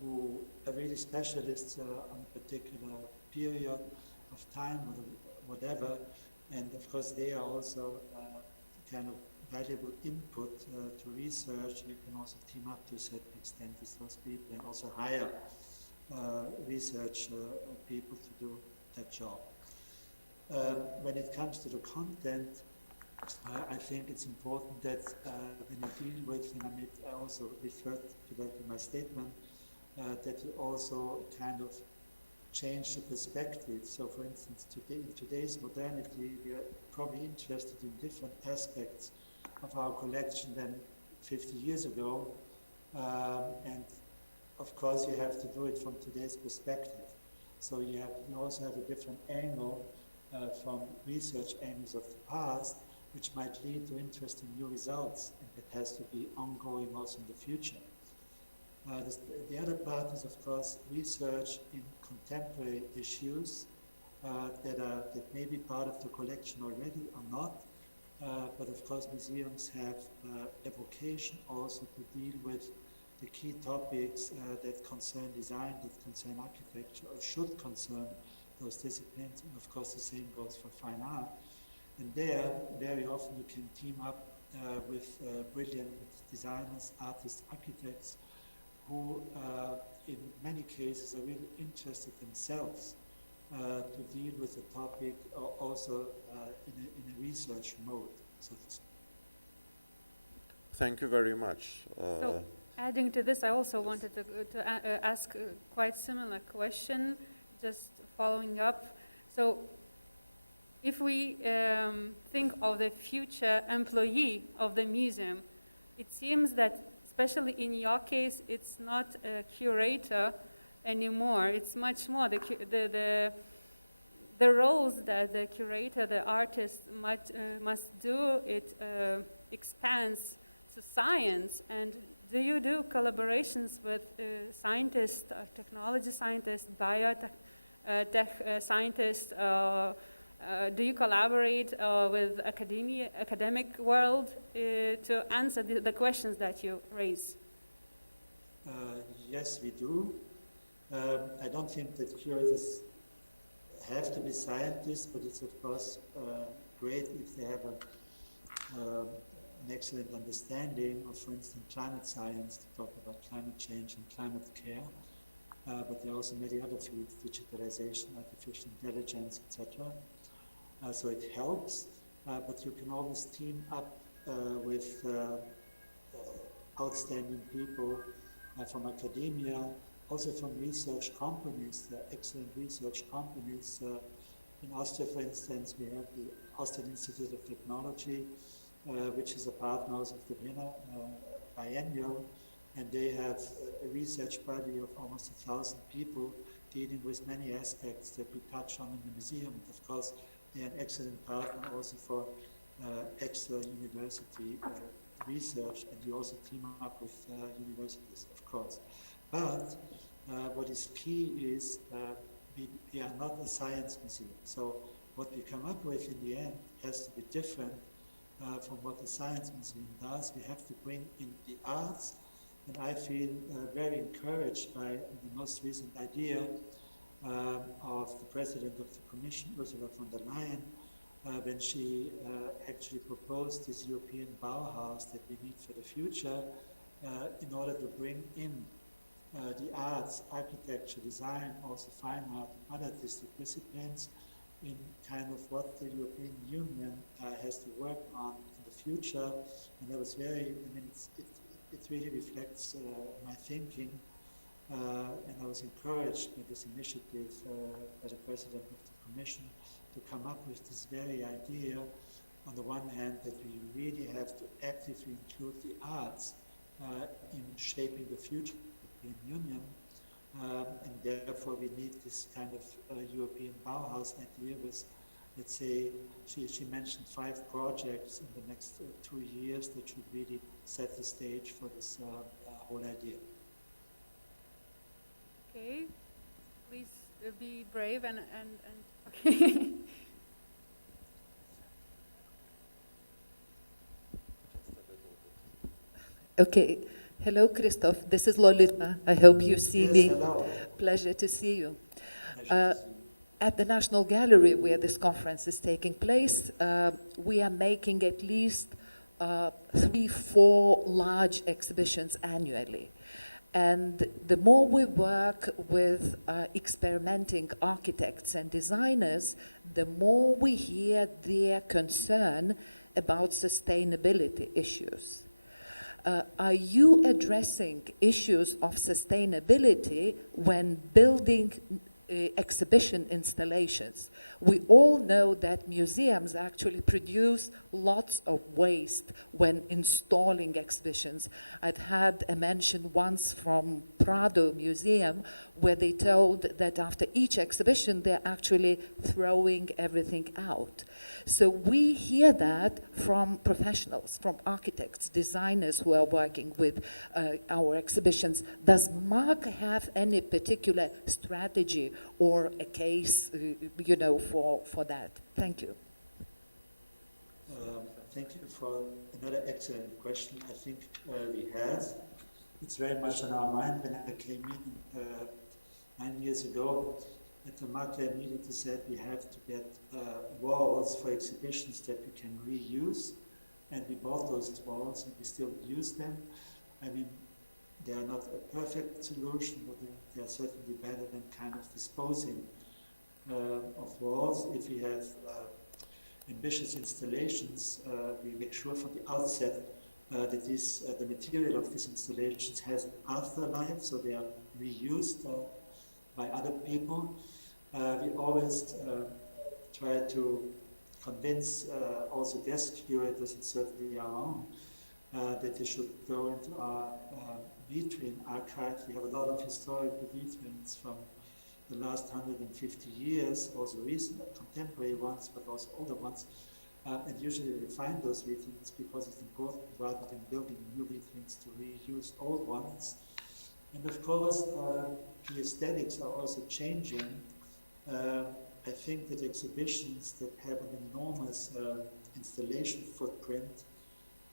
who are really specialists on a particular period of time or whatever, and of course they are also kind of valuable input to research. You can also team up to a certain extent with those people and also hire research people to do that job. When it comes to the content, I think it's important that when you deal with, and I also referred to that in my statement, that you also kind of change the perspective. So for instance, in today's modernity, we are probably interested in different aspects of our collection than 50 years ago. And of course, you have to do it from today's perspective. So you also have a different angle from research angles of the past, which might lead to interesting new results, and that has to be ongoing also in the future. The other part is, of course, research in contemporary issues that may be part of the collection already or not. But of course, museums have a vocation also to deal with the key topics that concern design, that concern architecture, or should concern those disciplines. And of course, the same goes for fine art. And there, very often you can team up with brilliant designers, artists, architects, who in many cases are really interested themselves to deal with the topic also in a research mode, so to speak. Thank you very much. So, adding to this, I also wanted to ask a quite similar question, just following up. So, if we think of the future employee of the museum, it seems that, especially in your case, it's not a curator anymore. It's much more the roles that the curator, the artist must do. It expands to science. And do you do collaborations with scientists, technology scientists, biotech scientists? Do you collaborate with academic world to answer the questions that you raise? Yes, we do. I don't think that curators have to be scientists, but it's of course great if they have an excellent understanding of, for instance, climate science, to talk about climate change and climate care. But there are also many other fields, digitalization, artificial intelligence, etc. So it helps, but you can always team up with outstanding people from academia, also from research companies. There are excellent research companies. In Austria, for instance, we have the Austrian Institute of Technology, which is a partner of the Vienna Biennial, and they have a research body of almost 1,000 people dealing with many aspects that we touch on in the museum. And of course, they are an excellent partner also for extra university research, and you also team up with universities, of course. But what is key is we are not a science museum. So what we come up with in the end has to be different from what the science museum does. We have to bring in the arts, and I feel very encouraged by the most recent idea of the President of the Commission, Ursula von der Leyen, when she actually proposed this European Bauhaus that we need for the future in order to bring in the arts, architecture, design, also fine art, and other disciplines in kind of what the European Union has to work on in the future. And that was very, I mean, it really reflects my thinking. And I was encouraged by this initiative by the President of the Commission to come up with this very idea, on the one hand, that we really have to actively include the arts in shaping the future of the European Union, and therefore we need this kind of European Bauhaus idea with, let's say, she mentioned 5 projects in the next 2 years that should really set the stage for this whole idea. Okay, please be brave and okay. Okay. Hello, Christoph. This is Lolita. I hope you see Yes, me. hello. Pleasure to see you. Pleasure to see you. At the National Gallery, where this conference is taking place, we are making at least 3-4 large exhibitions annually. And the more we work with experimenting architects and designers, the more we hear their concern about sustainability issues. Are you addressing issues of sustainability when building exhibition installations? We all know that museums actually produce lots of waste when installing exhibitions. I've had a mention once from Prado Museum where they told that after each exhibition they're actually throwing everything out. So we hear that from professionals, from architects, designers who are working with our exhibitions. Does MAC have any particular strategy or a case, for that? Thank you. Thank you for another excellent question. I think we have. it's very much on our mind. When I came in 9 years ago, at the MAC, I immediately said we have to get walls for exhibitions that we can reuse. And we bought those walls and we still use them. I mean, they are not a perfect solution, but they are certainly better than kind of disposing of walls. If we have ambitious installations, we make sure from the outset that the material of these installations has an afterlife, so they are reused by other people. We always try to convince also guest curators, and certainly our own, that they should go into our vitrine archive. We have a lot of historical vitrines from the last 150 years, also recent contemporary ones, but also older ones. And usually we find those vitrines because it's important, rather than building new vitrines, to reuse old ones. And of course, the aesthetics are also changing. I think that exhibitions that have an enormous installation footprint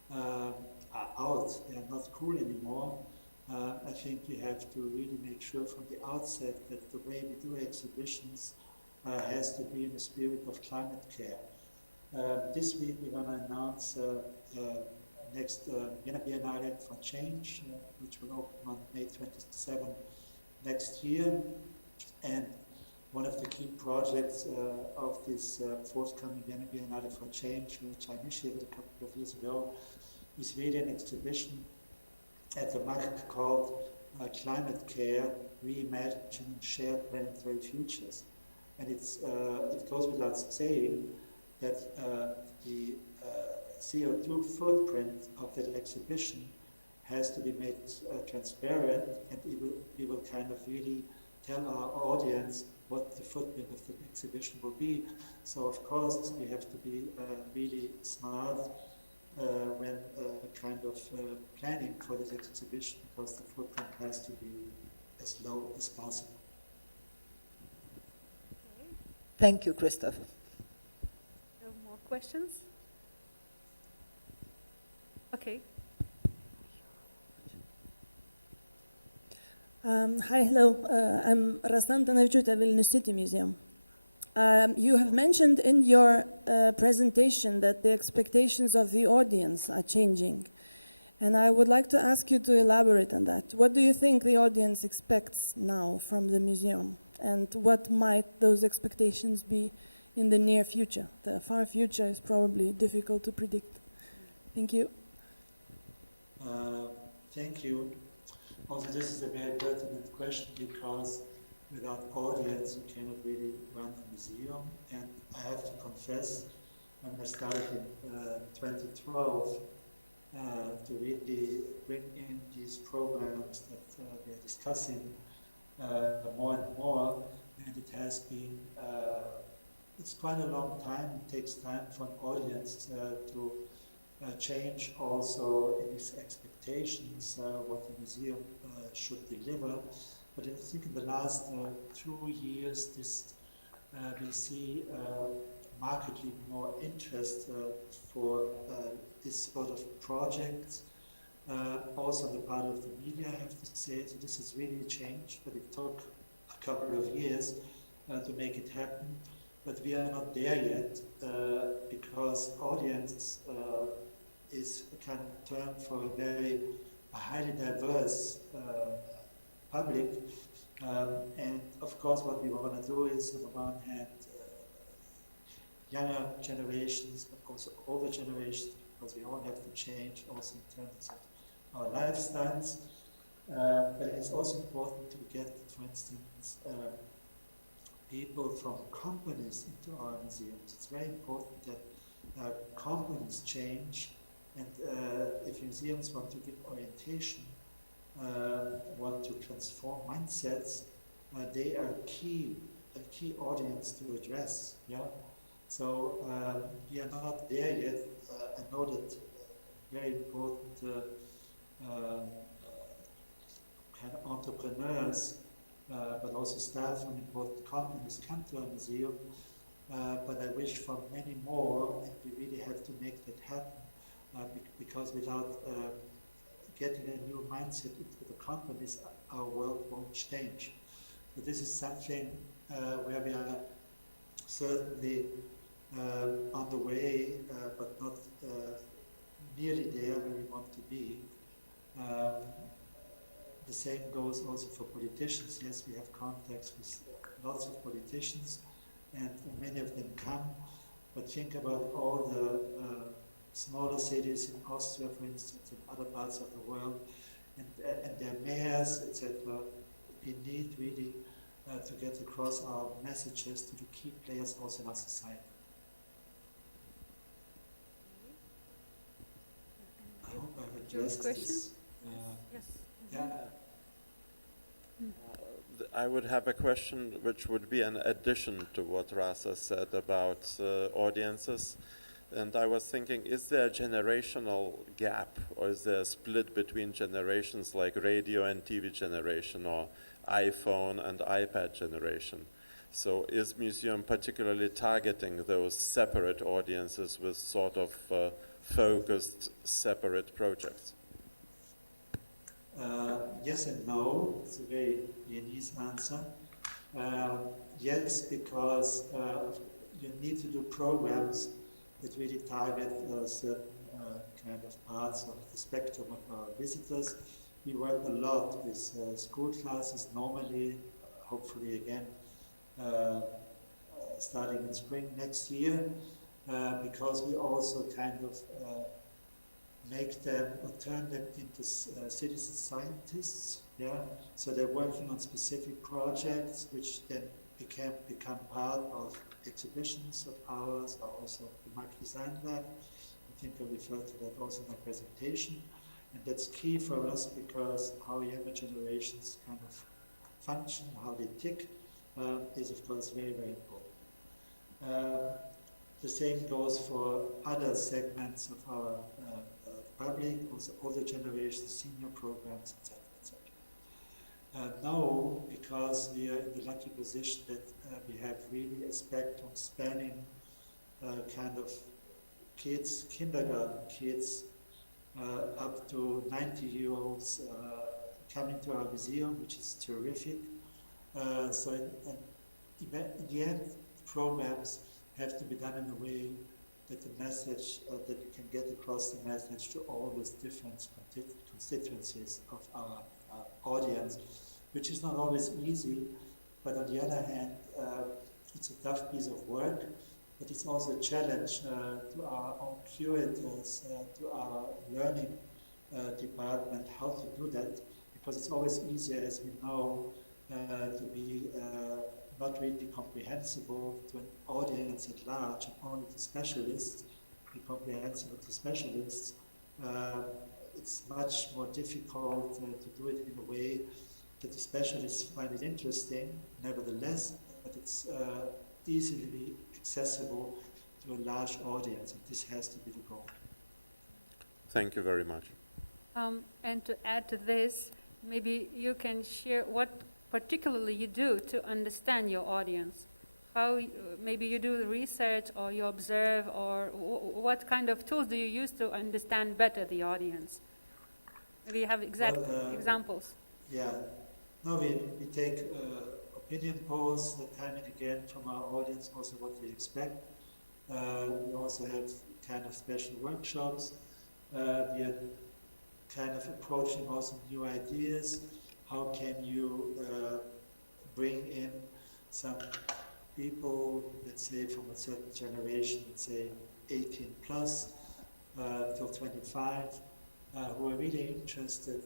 are out. They are not cool anymore. I think we have to really make sure from the outset that the way we do exhibitions has to be in the spirit of climate care. This week we're going to announce next Vienna Biennale for Change, which will open on May 27 next year. And one of the key projects of this forthcoming Vienna Biennale for Change, which I initiated a couple of years ago, is really an exhibition at the MAC called Climate Care, Reimagining Shared Planetary Futures. And it goes without saying that the CO2 footprint of that exhibition has to be made transparent, and we will kind of really tell our audience what the footprint of the exhibition will be. So of course we have to be really smart when kind of planning for this exhibition, because the footprint has to be as low as possible. Thank you, Christoph. No more questions? Okay. Hi, hello. I'm Rastan Tanavichut at Vilnius City Museum. You have mentioned in your presentation that the expectations of the audience are changing. And I would like to ask you to elaborate on that. What do you think the audience expects now from the museum? And what might those expectations be in the near future? The far future is probably difficult to predict. Thank you. Thank you. Also, this is a very pertinent question, because without audience, you cannot really run a museum. And I have to confess, when I started in 2012 to really bring in these programs that we are discussing more and more, and it has been, it's quite a long time. It takes time for an audience to change also in its expectations, what the museum should deliver. But I think in the last 2 years, we see markedly more interest for this sort of projects. Also on the part of the media, I have to say, so this has really changed, but it took a couple of years to make it happen. But we are not there yet, because audience is a kind of term for a highly diverse public. And of course, what we want to do is, on the one hand, younger generations, but also older generations, because we all have to change also in terms of our lifestyles. But it's also important to get, for instance, people from companies into our museums. It's very important that companies change, and if museums want to give orientation, want to transform mindsets, they are a key audience to address. Yeah. So we are not there yet. I know that very important kind of entrepreneurs, but also staff from important companies come to our museum. But I wish for many more, and we really have to make that happen, because without getting a new mindset into the companies, our world won't change. So this is something where we are certainly on the way, but not nearly there where we want to be. The same goes also for politicians. Yes, we have contacts with lots of politicians, and many of them come. But think about all the smaller cities in Austria, for instance, and other parts of the world, and their mayors, etc. We need really to get across our messages to the key players also in our society. I hope I've addressed this. Yes. Yeah. I would have a question which would be an addition to what Rasa said about audiences. And I was thinking, is there a generational gap, or is there a split between generations like radio and TV generation, or iPhone and iPad generation? So is museum particularly targeting those separate audiences with sort of focused separate projects? Yes and no. It's a very Viennese answer. Yes, because you need to do programs that really target certain kind of parts of the spectrum of our visitors. We work a lot with school classes normally, hopefully again, starting in spring next year, because we also kind of make them or turn them into citizen scientists. Yeah, so they're working on specific projects which then become part of exhibitions of ours, or also the Mark Design Lab. I think I referred to that also in my presentation. And that's key for us because how younger generations kind of function, how they tick, is of course very, very important. The same goes for other segments of our public, also older generations, senior programs, etc. No, because we are in the lucky position that we have really a spectrum spanning kind of kids, kindergarten kids, up to 90-year-olds coming to our museum, which is terrific. So in the end, programs have to be done in a way that the message, that you can get across the message to all those different constituencies of our audience, which is not always easy, but on the other hand, it's a tough piece of work, but it's also a challenge to our own curators, to our learning department, how to do that, because it's always easier, as we know, to be not really comprehensible to an audience at large, and only to specialists, be comprehensible to specialists. It's much more difficult to do it in a way that the specialists find it interesting, nevertheless, but it's easily accessible to a large audience, and this has to be the goal. Thank you very much. And to add to this, maybe you can share what particularly you do to understand your audience. How maybe you do the research, or you observe, or what kind of tools do you use to understand better the audience? Maybe you have examples. Yeah, no, we take opinion polls time and again from our audience, also what they expect. We also have kind of special workshops. We are kind of approaching also new ideas. How can you bring in some people, let's say from a certain generation, let's say 18 plus till 25, who are really interested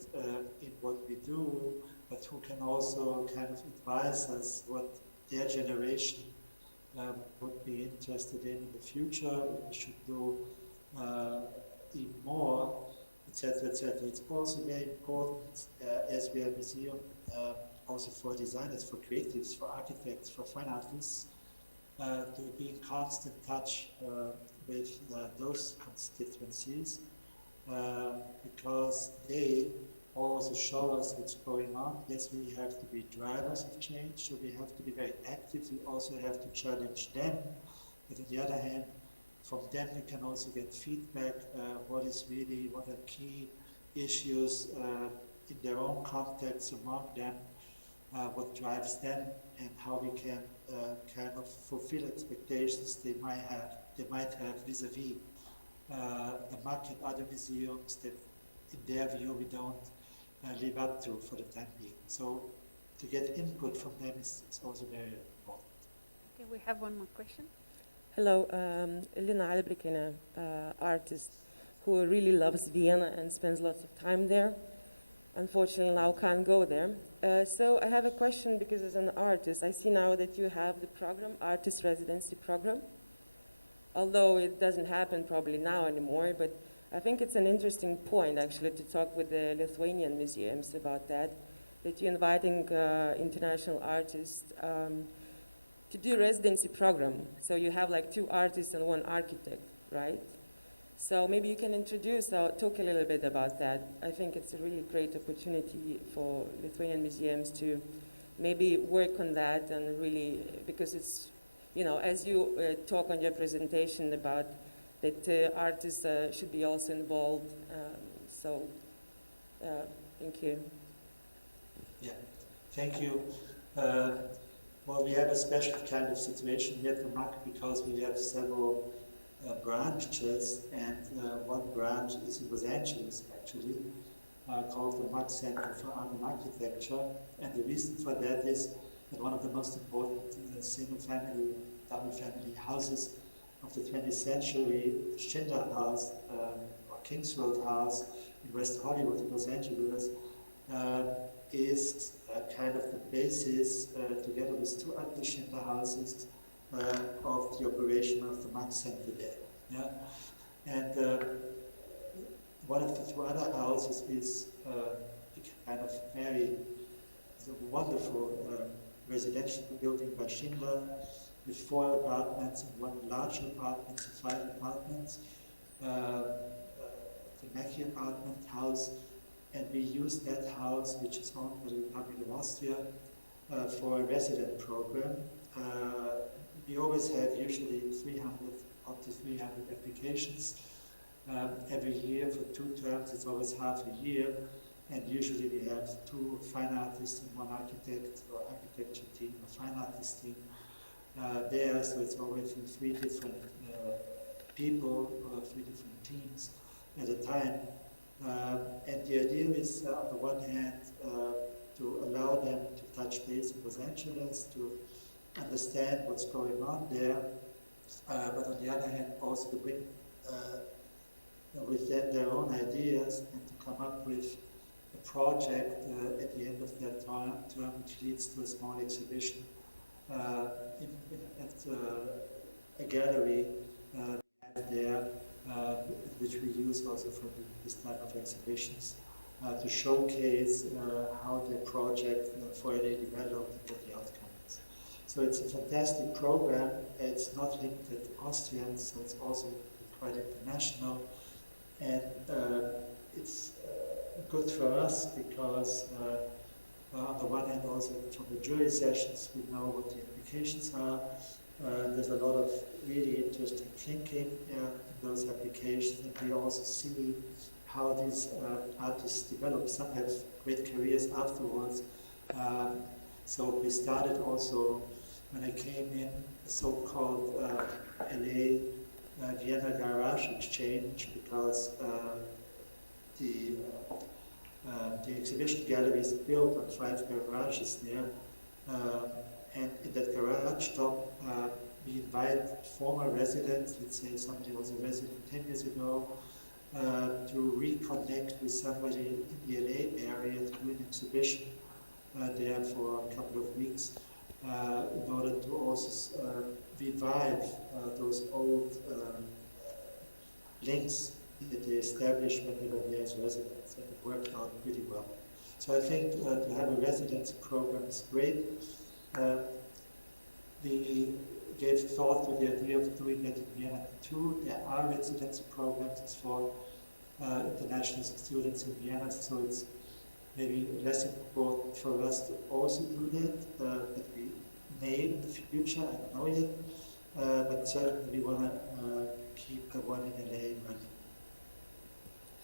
in what we do, but who can also kind of advise us what their generation would be interested in the future, what we should do even more, etc., etc. It's also very important as we are a museum, also for designers, for creatives, for architects, for fine artists, to be in constant touch with those constituencies, because they also show us what's going on. Yes, we have to be drivers of change, so we have to be very active. We also have to challenge them, but on the other hand, from them you can also get feedback, what are key issues in their own context among them, what drives them, and how we can kind of fulfill expectations they might have vis-a-vis the MAC and other museums that, in their view, we don't live up to for the time being. So to get input from them is also very important. Okay, we have one more question. Hello, Elena Albrikina, artist who really loves Vienna and spends lots of time there. Unfortunately, now can't go there. So I have a question because as an artist, I see now that you have the program, artist residency program. Although it doesn't happen probably now anymore, but I think it's an interesting point actually to talk with the Lithuanian museums about that you're inviting international artists to do residency program. So you have like 2 artists and 1 architect, right? So maybe you can introduce or talk a little bit about that. I think it's a really great opportunity for Lithuanian museums to maybe work on that and really, because it's, you know, as you talk on your presentation about that artists should be also involved. Thank you. Yeah, thank you. Well, we have a special kind of situation here at the MAC because we have several branches, and one branch is in Los Angeles, actually, called the MAC Center for Art and Architecture. And the reason for that is that one of the most important single-family, double-family houses of the 20th century, Schindler House, or Kings Road House in West Hollywood in Los Angeles, is kind of the basis, together with 2 other Schindler houses, of the operation of the MAC Center there. Yeah? And one of the 2 other houses is a kind of very wonderful residential building by Schindler with 4 apartments and 1 larger apartment, so 5 apartments. The Mackey apartment house, and we use that house, which is owned by the Republic of Austria, for a resident program. We always have usually 300 up to 300 applications every year for 2 terms. It's always half a year, and usually we have 2 fine artists and 1 architect or architecture team, a fine artist team there. So it's always 3 different people or 3 different teams at a time. And the idea is, on the one hand, to allow them to touch base in Los Angeles, to understand what's going on there, but on the other hand, also to bring with them their own ideas and to come up with a project at the end of their term, which leads to a small exhibition at a gallery there, which we use also for this type of exhibitions to showcase how the project further developed and what the outcome is. So it's a fantastic program. It's not limited to Austrians, so it's also quite international. And it's good for us because on the one hand also from the jury sessions we know what the implications are. There's a lot of really interesting thinking in those applications, and we also see how these artists develop. Some have great careers afterwards. So we started also, when I came in, the so-called LA Vienna Garage Exchange, because the exhibition gallery is built on 5 garages there. And in that garage top, we invite former residents, let's say somebody was a resident 10 years ago, to reconnect with somebody in the LA area to do an exhibition there for a couple of weeks in order to also revive those old links that they established when they were there as residents, and it worked out pretty well. So I think to have a residency program is great. We gave thought to the idea of doing that in Vienna too. There are residency programs for international students in Vienna, so it's maybe less important for us to also do that, but we may in the future, I don't know yet, but certainly we want to keep the one in LA running.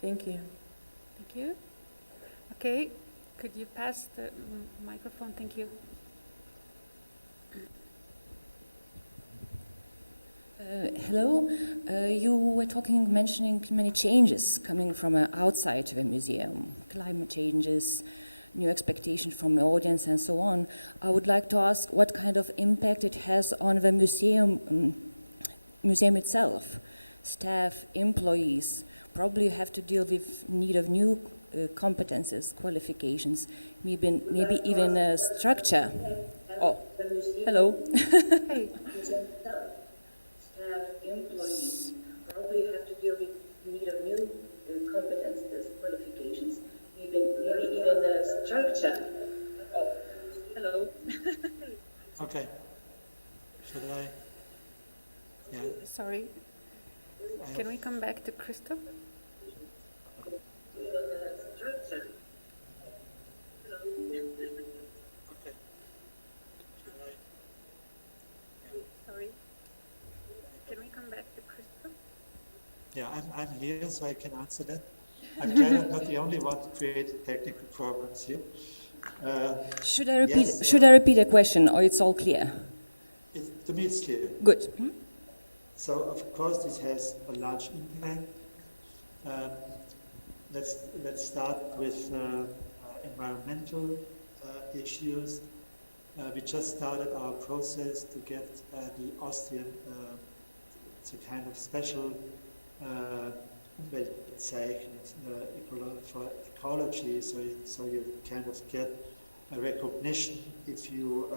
Thank you. Thank you. Okay, could you pass the microphone? Thank you. Hello. You were mentioning many changes coming from outside of a museum, climate changes, new expectations from the audience, and so on. I would like to ask what kind of impact it has on the museum itself, staff, employees. Probably you have to deal with need of new competences, qualifications, maybe even structure. Oh, hello. Hey. Employees probably have to deal with need of new competences, qualifications, maybe even structure. Oh, hello. Okay. Should I? Yeah. Sorry. Can we come back to Christoph? Structure. Okay. Should I? Sorry. Can we come back to Christoph? Yeah, I'm here, so I can answer that. I'm glad I'm not the only one to create technical problems here. Should I repeat? Yes, Should I repeat the question, or it's all clear? To me, it's clear. Good. So, of course, this has a large impact. Let's start with environmental issues. We just started our process to get the Austrian, it's a kind of special Umweltzeichen for ecology, so you kind of get a recognition if you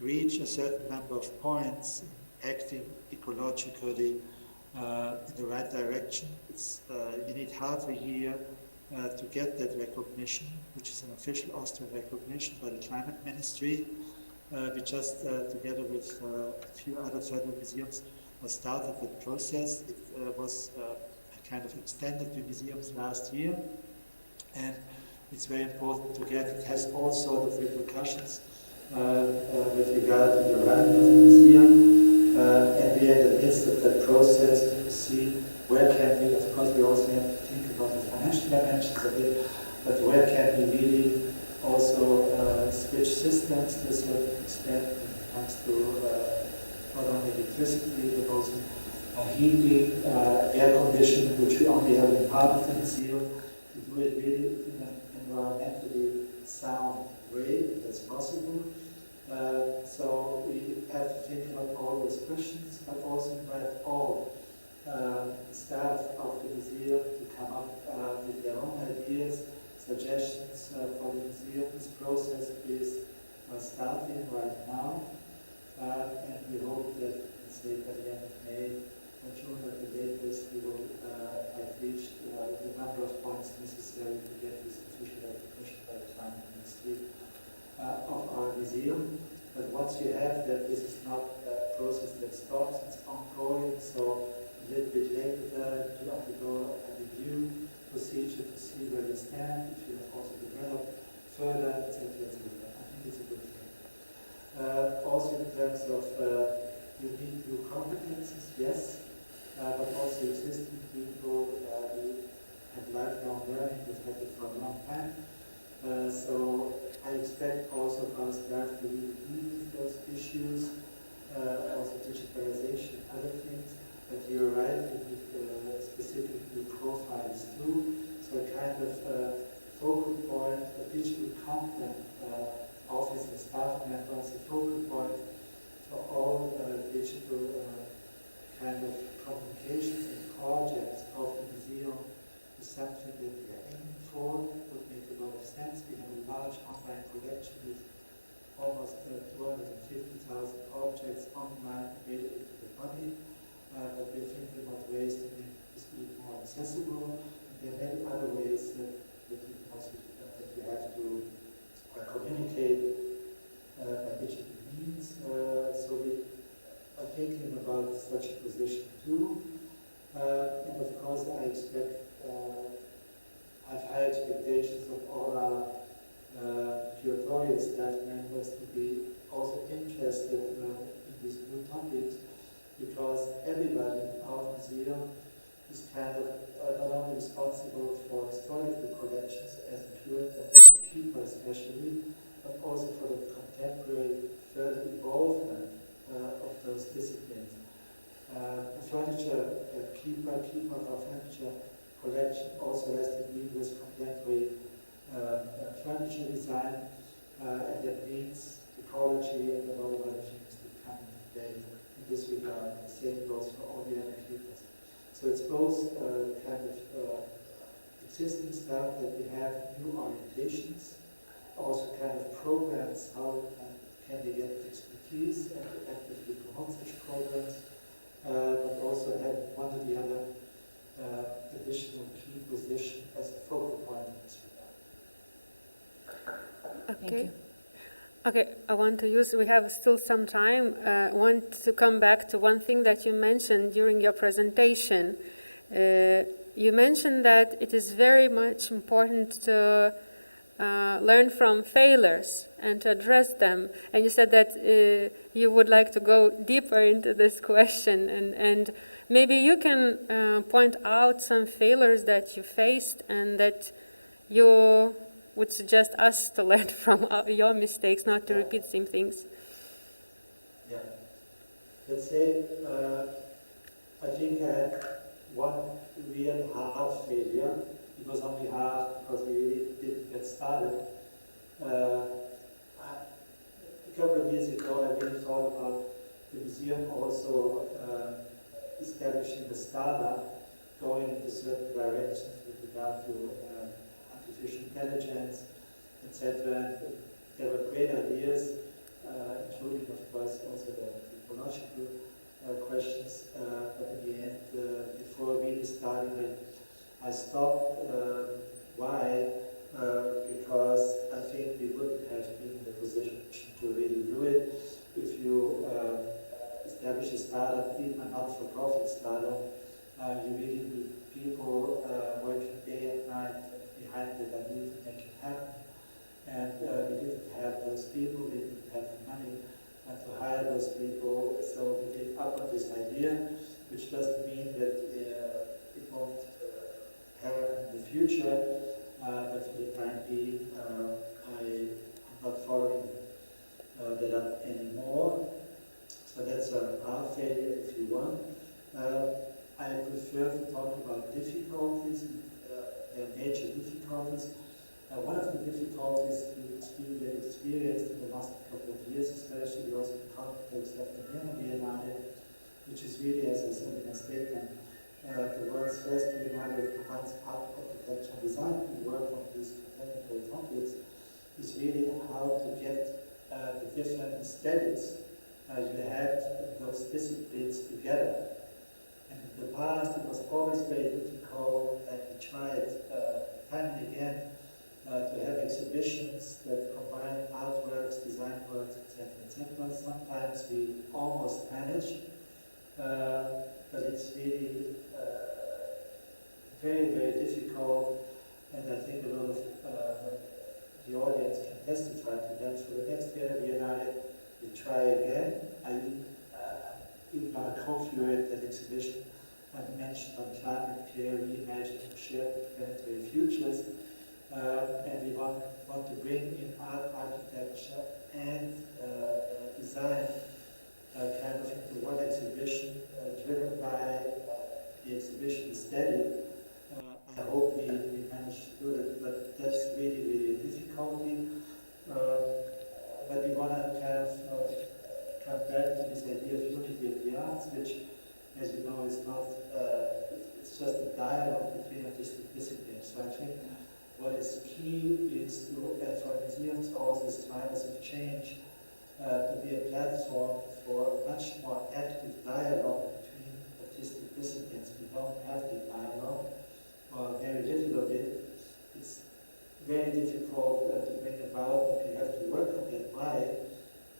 reach a certain number of points acting ecologically in the right direction. You need half a year to get that recognition, which is an official Austrian recognition by the Climate Ministry. We just, together with a few other federal museums, started the process. It was kind of extended to museums last year, and it's very important to get. It has all sorts of repercussions with regard to the running of the museum, and we are in the midst of that process to see where can we, of course we also have to think about the financial dimensions of it, but where can we really also switch systems to a certain extent when it comes to not only electricity but also heating, air conditioning, which we only have in part of the museum, to do it really in an environmentally sound way, if that's possible. So we have to think about all those questions, but also invite all staff of the museum to come up with their own ideas, suggestions for the museum. This process is starting right now, and we hope that, let's say, by the end of May or June at the latest, we will have reached the number of points necessary to get this official recognition by the Climate Ministry of our museum. But once we have that, this is not a process that stops, it's ongoing, so a little bit later to undergo a review procedure to see where we stand, which we have also developed further, etc., etc. I think it's a good thing. Also in terms of you need new competences, yes, but also existing people who have lifelong learning, who've had it for a long time. So I expect also our staff to really deal with those issues, also digitalization, other things. But you're right, we need specific new profiles too. So a kind of focal point, a digital content office and staff members, a focal point for all digital kind of communications and projects of the museum is something that we are aiming for. Would make a lot of sense. We have a large online collection with almost 250,000 objects online available to the public. But we're thinking about ways to make this even more accessible. And there are many other ways that we have to communicate by digital means. So we are thinking about such a position too. And of course, I expect, I have high expectations of all our curatorial staff members to be also interested in these new topics, because everybody in our museum is kind of not only responsible for historical collections as a curator and as a keeper especially, but also for the contemporary further involvement of those disciplines. A furniture keeper of our furniture collection also has to deal with contemporary furniture design, and that means ecology and a lot of other things that come into play in this regard. The same goes for all the other keepers. So it's both kind of existing stuff that we have, new orientations, also kind of programs, how can they get expertise and to actively promote such programs, but also have one or the other additional key position as a focal point in this regard. Thank you. Okay, I want to use, we have still some time, want to come back to one thing that you mentioned during your presentation. You mentioned that it is very much important to learn from failures and to address them. And you said that you would like to go deeper into this question, and maybe you can point out some failures that you faced and that you would suggest us to learn from your mistakes, not to repeat the same things. Yeah. Let's say, I think I had one real half failure. It was only half because we really didn't get started. A couple of years ago, I really thought about the museum also establishing the startup, going into certain directions with regard to artificial intelligence, etc. There were great ideas, including, of course, also the ecological questions. But in the end, before really starting it, I stopped. Why? Because I think we wouldn't have been in the position to really do it if you establish a startup, even a not-for-profit startup. You really need people working day and night behind it and need to make it happen. And we didn't have those people, we didn't have the money to hire those people, so we gave up on this idea, which doesn't mean that it won't happen in the future, but for the time being, I'm not following that up anymore. So that's our failure, if you want. I prefer to talk about difficulties, major difficulties. One of the difficulties we experienced in the last couple of years, especially also in the context of the Vienna Biennale, which is really, as I said in my statement, the world's first Biennale that combines art, architecture, and design. We work on these contemporary topics, is really how to get the different aesthetics you had in those disciplines together. And in the past, it was always very difficult, and we tried time and again to have exhibitions that combine artworks, design works, etc., etc. Sometimes we almost managed, but it's really very, very difficult, and I think a lot of the audience can testify to that. For the next Vienna Biennale, we try again. I even going to co-curate that exhibition I mentioned on climate care, reimagining shared planetary futures. And we want to bring in art, architecture, and design kind of into one exhibition, driven by the exhibition aesthetic. I hope we manage to do it, but that's really, really a difficulty. But we want to kind of come back to this idea of unity of the arts, which, as you know, is not, it's just a dialogue between artistic disciplines. So I think what is key is to, and for museums also as drivers of change, to be a platform for a much more active dialogue between artistic disciplines. We don't have the dialogue, or very little of it. It's very difficult to bring about, but we have to work on it. Why?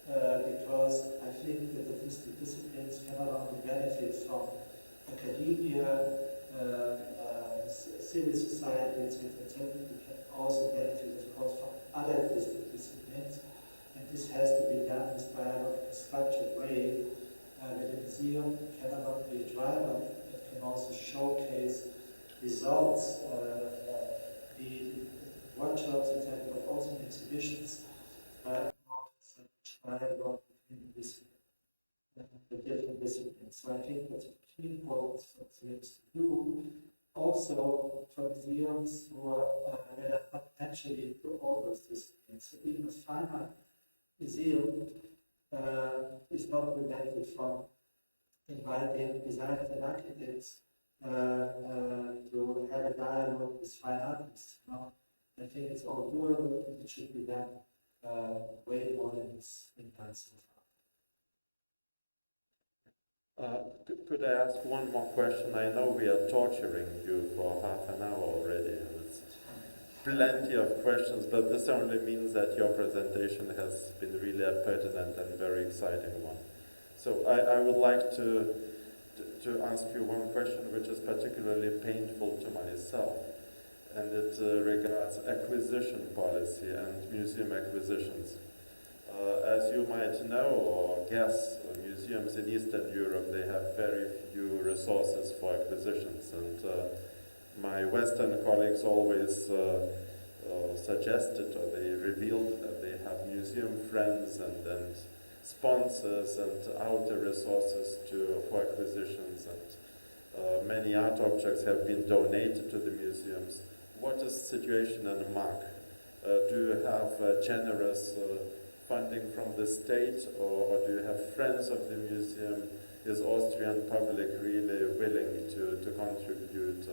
Because I think that artistic disciplines cannot only benefit from academia, civil society, etc., etc., we can also benefit, of course, from other artistic disciplines. And this has to be done with dialogue in a structured way, where the museum cannot only be a driver, but can also showcase results, the workshops, etc., but also in exhibitions. Dialogue between the different disciplines. So I think that's a key important for museums to do. Also, for museums who are that are potentially into all those disciplines. So even a fine art museum is not prevented from inviting designers and architects to have a dialogue with fine artists. You know? I think it's all doable, and it should be done way more than it's been done so far. Could I ask one more question? I know we are torturing you for half an hour already, and it's plenty of questions, but this only means that your presentation has been really a pertinent and very exciting one. So I would like to ask you one question which is particularly painful to myself, and it regards acquisition policy and museum acquisitions. As you might know or guess, museums in Eastern Europe, they have very few resources for acquisitions, and my Western colleagues always suggested, or they revealed, that they have museum friends and sponsors and outer resources for acquisitions, and many art objects have been donated to the museums. What is the situation in MAK? Do you have generous funding from the state, or do you have friends of the museum? Is Austrian public really willing to contribute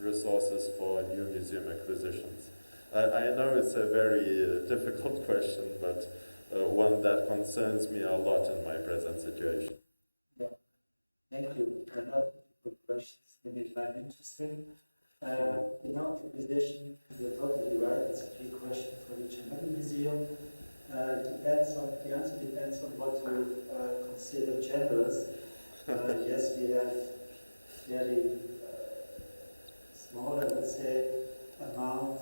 resources for new museum acquisitions? I know it's a very difficult question, but one that concerns me a lot in my present situation. Yeah. Thank you. Another good questions. Maybe find interesting. Acquisition, you're totally right. It's a key question for each and every museum. The answer depends on what you consider generous. Yes, we have fairly small, I would say, amount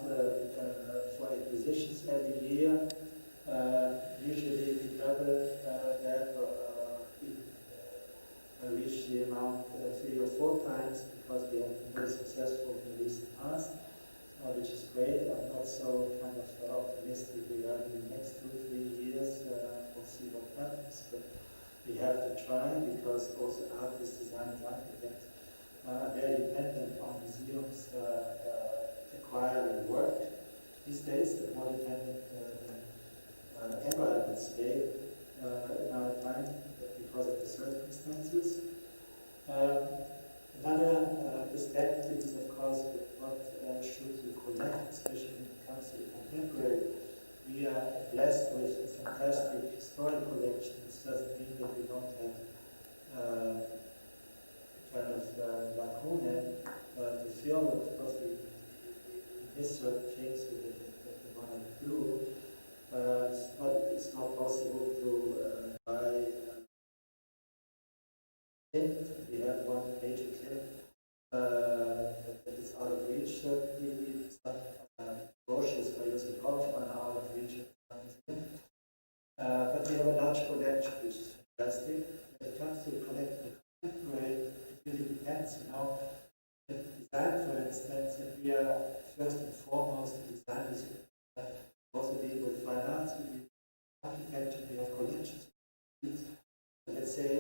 for acquisitions every year. Usually we double that or reach the amount 3 or 4 times, because we have been very successful in the recent past, which is great. I'm not so kind of optimistic regarding the next 2-3 years. We'll see what happens, but we have to try, because also artists, designers, architects are very dependent on museums acquiring work these days. They're more dependent than ever, I would say, in our time, because of the circumstances. Another perspective is, of course, what should you collect, especially when it comes to the contemporary. We are blessed with a fantastic historic collection. This doesn't mean that we don't have kind of lacune to fill. Of course, we miss certain things that we want to do. It's not possible to buy. We have one major clip that is out of reach. Certainly, some brochures by Josef Kaufmann are out of reach. But we have a large collection, which is fantastic. When it comes to collecting the contemporary, it really depends. The design, for instance, if we are first and foremost a design museum, also deal with fine arts, we do architecture, we have collections. Let's say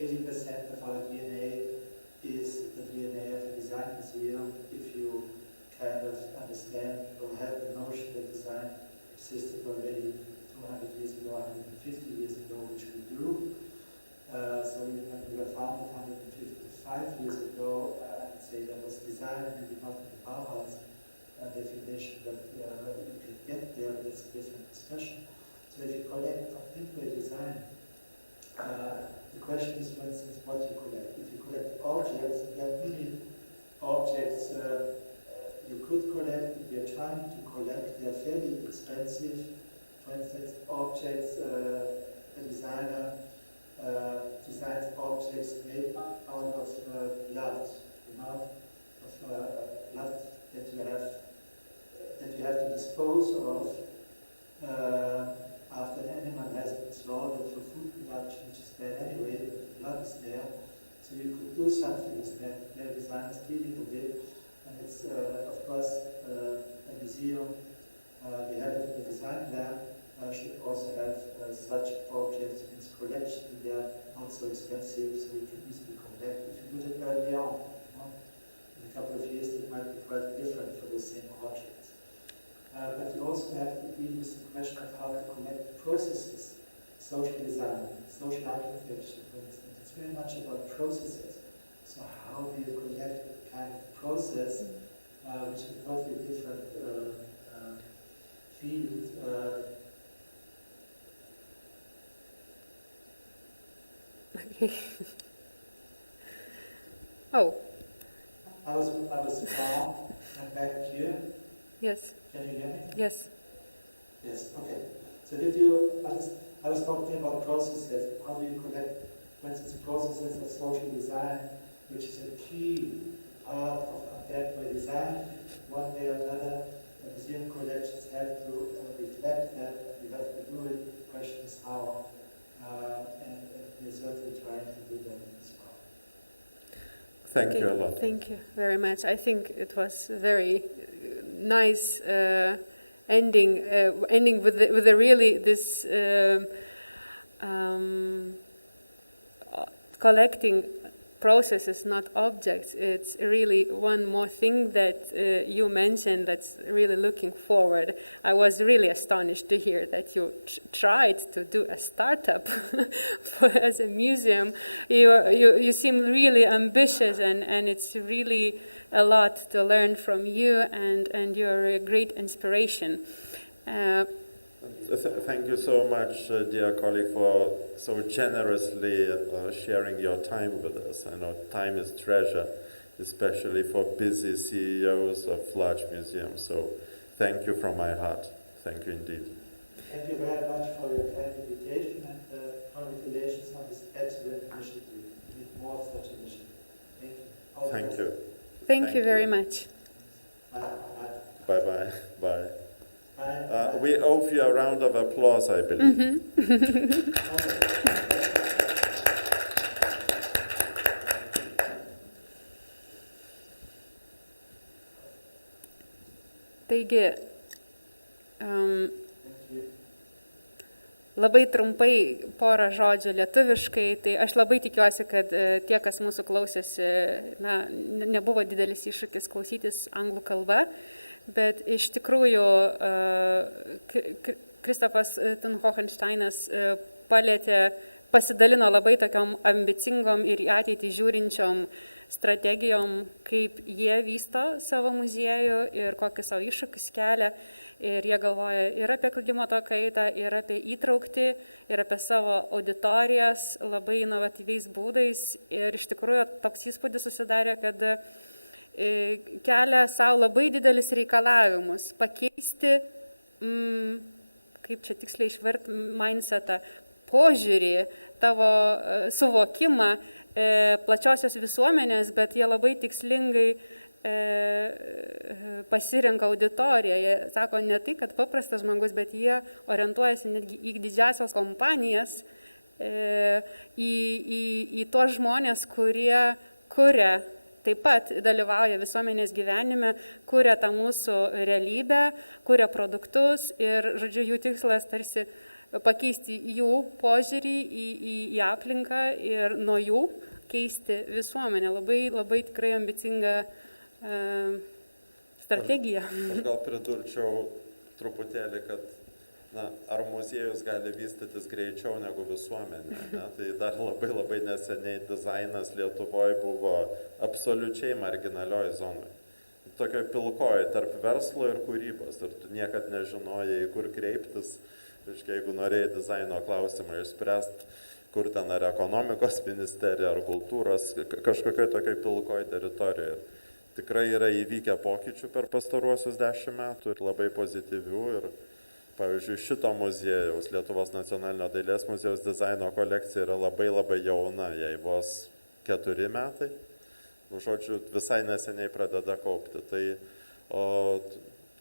80% of our DNA is the DNA of a design museum, if you kind of understand or have the notion that design existed already 200 years ago, 150 years ago, which we do. So when we were founded 155 years ago, I would say there was design, maybe not in the Bauhaus definition, but you can get there, but it's a different discussion. So if you collect contemporary design, the question is, for instance, what you collect. If you collect objects, there are many objects you could collect, if you're trying to collect. They're fairly expensive. For instance, objects, a designer designs objects made out of blood, of blood that you have to dispose of after an animal has been slaughtered for food production, which is bad anyway, the blood is there. So you could do something with that. Their designers dealing with it, and it's of course a museum. We have it in the design lab. Should also have such objects in its collection. They are not so expensive, so you can easily collect. If you do it early on, in a couple of years, it might be quite different for the same objects. But you also have to deal with the question of how to collect processes, social design, social architecture, for instance. It's very much about processes. So how do you collect kind of process, which is a totally different field. Okay. Oh, I was down and back here. yes, Can you hear me? yes. Yes, okay. So did you understand? I was talking about processes. How do you collect, for instance, processes of social design, which is a key part of contemporary design. One way or another, museum collections have to reflect that. We have to do it. The question is how. And we're certainly trying to do that as well. Thank you a lot. Thank you very much. I think it was very nice ending with the really this collecting processes, not objects. It's really one more thing that you mentioned that's really looking forward. I was really astonished to hear that you tried to do a startup as a museum. You seem really ambitious, and it's really a lot to learn from you, and you're a great inspiration. Thank you so much, dear colleague, for so generously sharing your time with us. I know time is treasure, especially for busy CEOs of large museums. So thank you from my heart. Thank you indeed. Thank you very much for your kind invitation, and congratulations on this excellent initiative. We need more of such initiatives. Thank you. All the Thank best. you. Thank you very much. Bye. Bye-bye. Bye. Bye. We owe you a round of applause, I believe. Taigi, Thank you. labai trumpai porą žodžių lietuviškai, tai aš labai tikiuosi, kad tie, kas mūsų klausėsi, nebuvo didelis iššūkis klausytis anglų kalba, bet iš tikrųjų Kristofas Thun Hohensteinas pasidalino labai tokiom ambicingom ir į ateitį žiūrinčiom strategijom, kaip jie vysto savo muziejų ir kokius savo iššūkius kelia. Ir jie galvoja ir apie klimato kaitą, ir apie įtraukti, ir apie savo auditorijas labai inovatyviais būdais. Ir iš tikrųjų toks įspūdis susidarė, kad kelia savo labai didelis reikalavimus pakeisti, kaip čia tiksliai išvert, mindsetą, požiūrį, tavo suvokimą plačiosios visuomenės, bet jie labai tikslingai pasirenka auditoriją. Jie sako ne tai, kad paprastas žmogus, bet jie orientuojasi netgi į didžiasias kompanijas, į tuos žmonės, kurie kuria, taip pat dalyvauja visuomenės gyvenime, kuria tą mūsų realybę, kuria produktus ir, žodžiu, jų tikslas tarsi pakeisti jų požiūrį į aplinką ir nuo jų keisti visuomenę. Labai, labai tikrai ambicinga strategija. Aš gal pridurčiau truputėlį, kad ar muziejus gali vystytis greičiau negu visuomenė. Tai dar labai labai neseniai dizainas Lietuvoje buvo absoliučiai marginalioj zonoj. Tokioj pilkoji tarp verslo ir kūrybos. Ir tu niekad nežinojai, kur kreiptis. Jeigu norėjai dizaino klausimą išspręsti, kur ten ar ekonomikos ministerija, ar kultūros, kažkokioj tokioj pilkoji teritorijoje. Tikrai yra įvykę pokyčių per pastaruosius 10 metų ir labai pozityvių. Ir pavyzdžiui, šito muziejaus, Lietuvos nacionalinio dailės muziejaus dizaino kolekcija yra labai labai jauna, jai vos 4 metai. Žodžiu, visai neseniai pradeda kaupti. Tai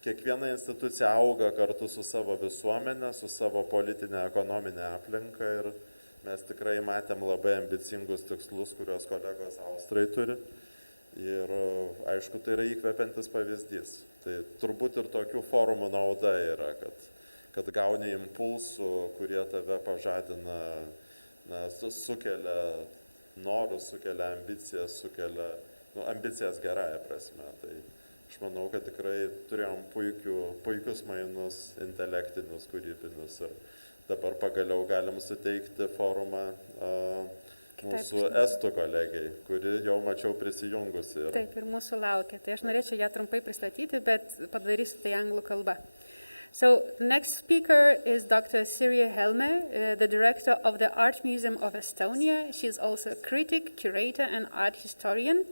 kiekviena institucija auga kartu su savo visuomenė, su savo politinė, ekonominė aplinka ir mes tikrai matėm labai ambicingus tikslus, kuriuos kolegos austrai turi. Ir aišku, tai yra įkvepiantis pavyzdys. Tai turbūt ir tokių forumų nauda yra, kad gauni impulsų, kurie tave pažadina, sukelia norus, sukelia ambicijas, ambicijas gerąją prasme. Tai aš manau, kad tikrai turėjom puikius mainus, intelektinius, kūrybinius ir dabar pagaliau galim suteikti forumą mūsų estų kolegiai, kuri jau mačiau prisijungusi. Taip, ir mūsų laukia. Tai aš norėčiau ją trumpai pristatyti, bet padarysiu tai anglų kalba. So, next speaker is Dr. Sirje Helme, the director of the Art Museum of Estonia. She is also a critic, curator, and art historian.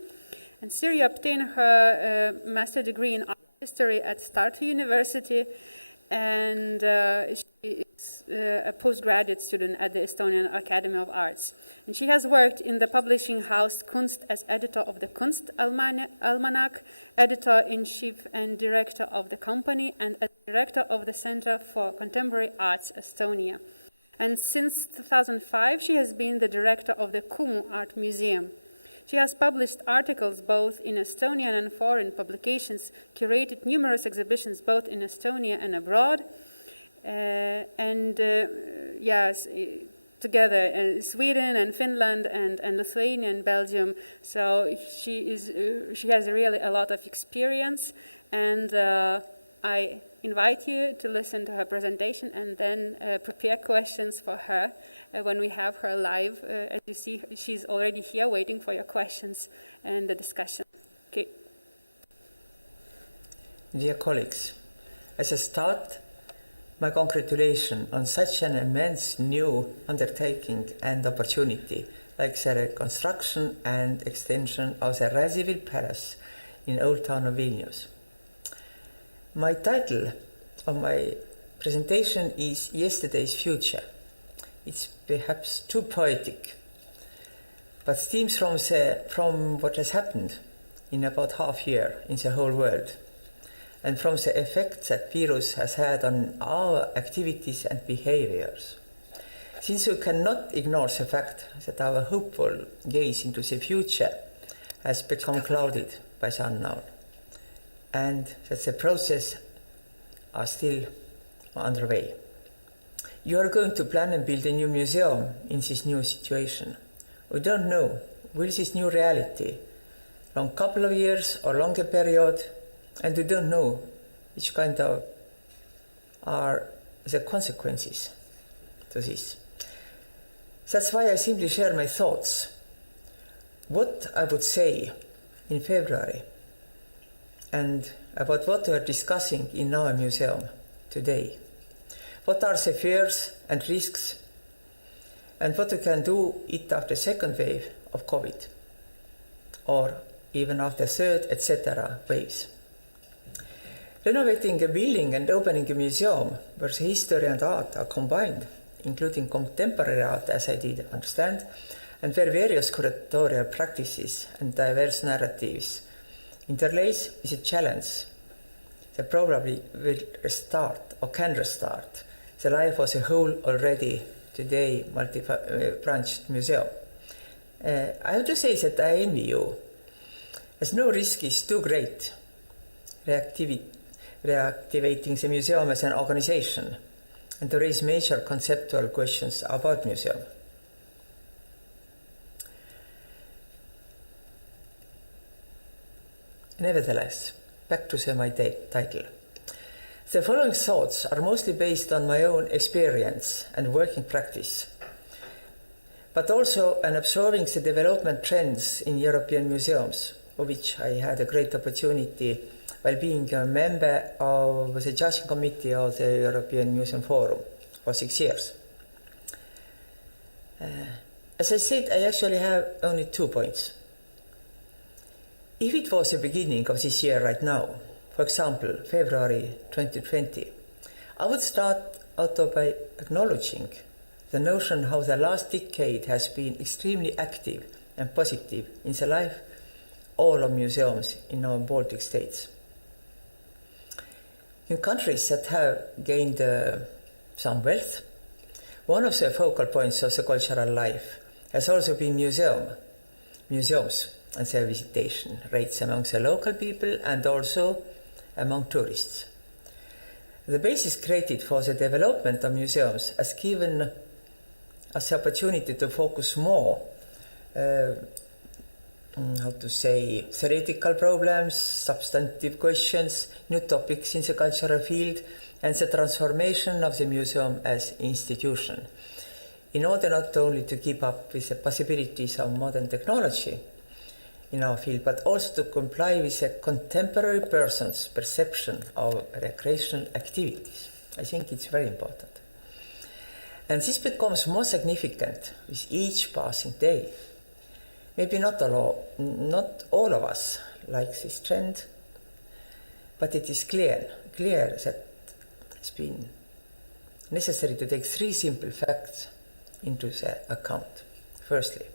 And Sirje obtained her master degree in art history at Tartu University, and she is a postgraduate student at the Estonian Academy of Arts. And she has worked in the publishing house Kunst as editor of the Kunst Almanac, editor-in-chief and director of the company, and as director of the Center for Contemporary Arts Estonia. And since 2005, she has been the director of the Kumu Art Museum. She has published articles both in Estonian and foreign publications, curated numerous exhibitions both in Estonia and abroad, together Sweden and Finland and Lithuania and Belgium. So she has really a lot of experience, and I invite you to listen to her presentation and then prepare questions for her when we have her live. As you see, she's already here waiting for your questions and the discussion. Okay. Dear colleagues, as a start, my congratulations on such an immense new undertaking and opportunity, like the reconstruction and extension of the Radziwiłł Palace in Old Town of Vilnius. My title of my presentation is Yesterday's Future. It's perhaps too poetic, but stems from what has happened in about half year in the whole world, and from the effects that virus has had on our activities and behaviors. Since we cannot ignore the fact that our hopeful gaze into the future has become clouded by the unknown, and that the process are still underway. You are going to plan and build a new museum in this new situation. We don't know, will this new reality long couple of years or longer period, and we don't know which kind of are the consequences to this. That's why I simply share my thoughts. What I would say in February and about what we are discussing in our museum today. What are the fears and risks, and what we can do it after second wave of COVID, or even after third, etc. waves. Renovating a building and opening a museum where the history and art are combined, including contemporary art, as I did understand, and where various curatorial practices and diverse narratives interlace, is a challenge that probably will restart or can restart the life as a whole already today multi-branched museum. I have to say that I envy you, as no risk is too great reactivating the museum as an organization and to raise major conceptual questions about museum. Nevertheless, back to my title. The following thoughts are mostly based on my own experience and working practice, but also on observing the development trends in European museums, of which I had a great opportunity while being a member of the judging committee of the European Museum Forum for 6 years. As I said, I actually have only 2 points. If it was the beginning of this year right now, for example, February 2020, I would start out by acknowledging the notion how the last decade has been extremely active and positive in the life all of museums in our Baltic states. In countries that have gained some wealth, One of the focal points of the cultural life has also been museums and their visitation rates among the local people and also among tourists. The basis created for the development of museums has given us the opportunity to focus more, theoretical problems, substantive questions, new topics in the cultural field, and the transformation of the museum as institution, in order not only to keep up with the possibilities of modern technology in our field, but also to comply with a contemporary person's perception of recreational activities. I think it's very important. And this becomes more significant with each passing day. Maybe not all of us like this trend, but it is clear that it's been necessary to take three simple facts into the account. Firstly,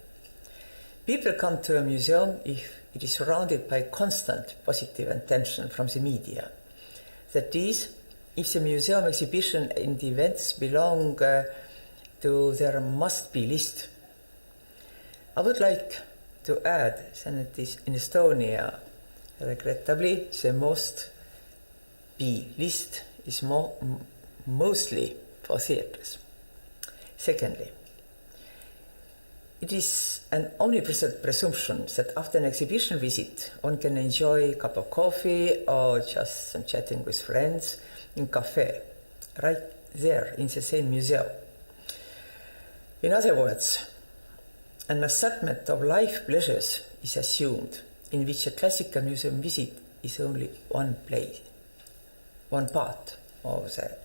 people come to a museum if it is surrounded by constant positive attention from the media. That is, if the museum exhibition and events belong to their must-be list. I would like to add that in Estonia, regrettably, the must-be list is mostly for theatres. Secondly, it is an omnipresent presumption that after an exhibition visit, one can enjoy a cup of coffee or just some chatting with friends in a cafe, right there in the same museum. In other words, an assortment of life pleasures is assumed, in which a classical museum visit is only one part of the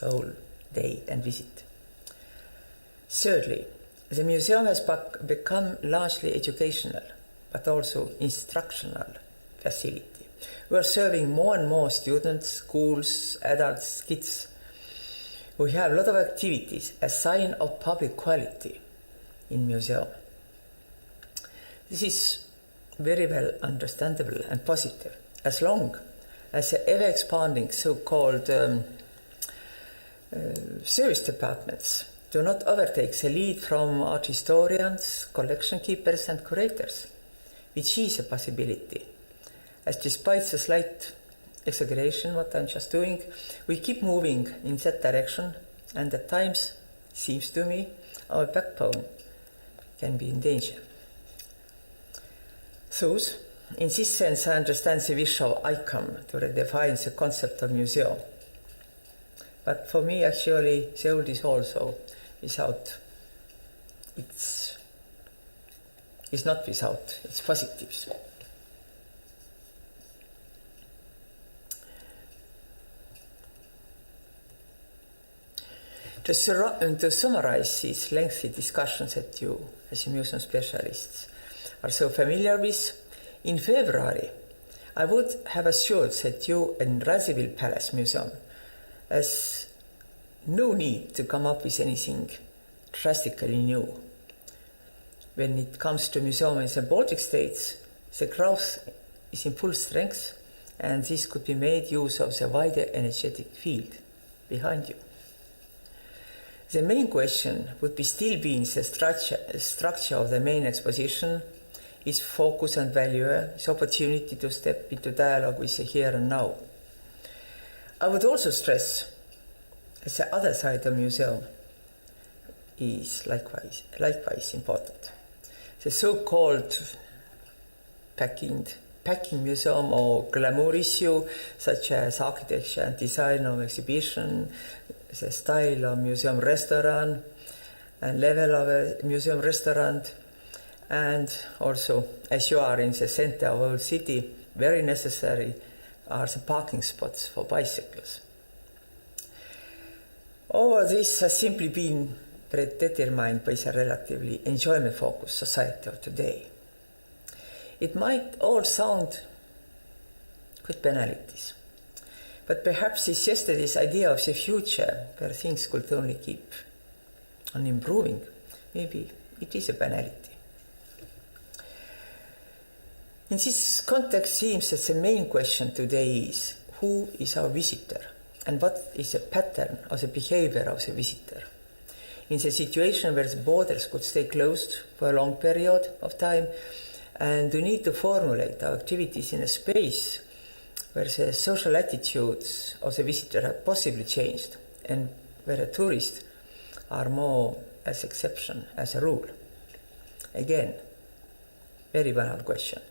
whole day and visit. Thirdly, the museum has become largely educational, but also instructional facility. We are serving more and more students, schools, adults, kids. We have a lot of activities, a sign of public quality in museum. This is very well understandable and positive, as long as the ever-expanding so-called service departments do not overtake the lead from art historians, collection keepers and curators, which is a possibility. As despite the slight exaggeration, what I'm just doing, we keep moving in that direction, and at times, seems to me, our backbone can be in danger. Thus, in this sense, I understand the wish of ICOM to redefine the concept of museum. But for me, actually, the old is also without its positives. To summarize these lengthy discussions that you, as museum specialists, are so familiar with, in February, I would have assured that you in Radziwiłł Palace Museum has no need to come up with anything drastically new. When it comes to museums in the Baltic states, the growth is in full strength, and this could be made use of the wider energetic field behind you. The main question would be still be in the structure of the main exposition, its focus and value, its opportunity to step into dialogue with the here and now. I would also stress that the other side of the museum is likewise important. The so-called packing museum or glamour issue, such as architecture and design of exhibition, the style of museum restaurant and level of a museum restaurant, and also, as you are in the center of our city, very necessary are the parking spots for bicycles. All of this has simply been predetermined by the relatively enjoyment-focused society of today. It might all sound quite banalities, but perhaps it's yesterday's idea of the future where things could only keep on improving. Maybe it is a banality. In this context, it seems that the main question today is, who is our visitor? And what is the pattern of the behavior of the visitor? in the situation where the borders could stay closed for a long period of time, and we need to formulate our activities in a space where the social attitudes of the visitor have possibly changed, and where the tourists are more as exception as a rule. Again, very banal question,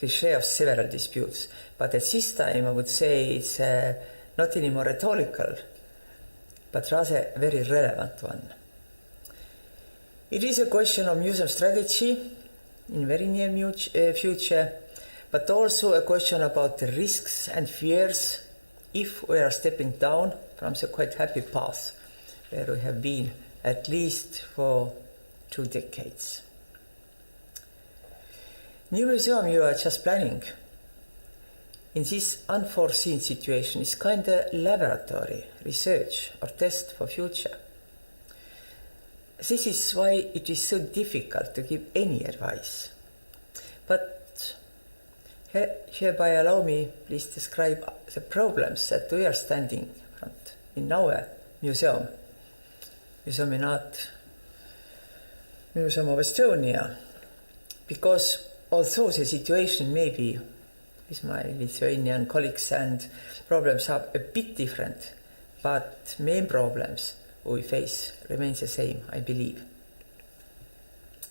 cliché of several disputes, but at this time I would say it's not anymore rhetorical, but rather a very relevant one. It is a question of museum strategy in very near future, but also a question about the risks and fears if we are stepping down from the quite happy path where we have been at least for 2 decades. New museum you are just planning in this unforeseen situation is kind of laboratory, research or test for future. This is why it is so difficult to give any advice. But hereby allow me please describe the problems that we are standing front in our museum, Museum in Art, Museum of Estonia, because although the situation may be with my Lithuanian colleagues and problems are a bit different, but main problems we face remain the same, I believe.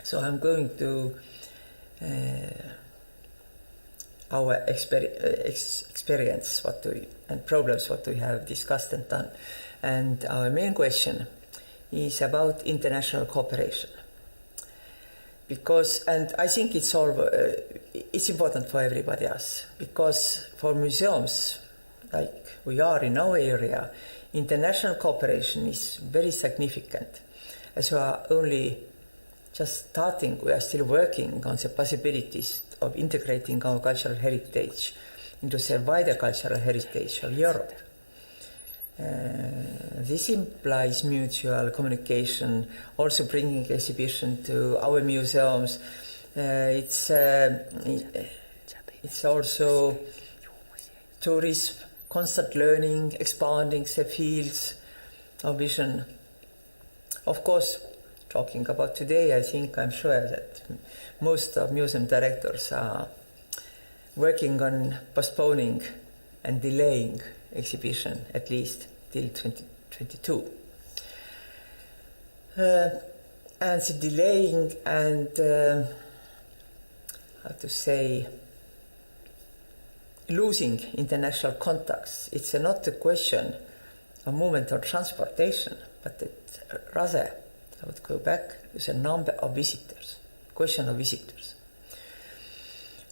So I'm going to our experience and problems what we have discussed and done. And our main question is about international cooperation. Because, and I think it's important for everybody else, because for museums, like we are in our area, international cooperation is very significant. As we are only just starting, we are still working on the possibilities of integrating our cultural heritage into the wider cultural heritage of Europe. This implies mutual communication, also bringing exhibition to our museums. It's also tourism, constant learning, expanding the fields of vision. Of course, talking about today, I'm sure that most of museum directors are working on postponing and delaying exhibition at least till 2022. And the delaying and losing international contacts, it's not a question of movement or transportation, but rather I would go back to the number of visitors, question of visitors.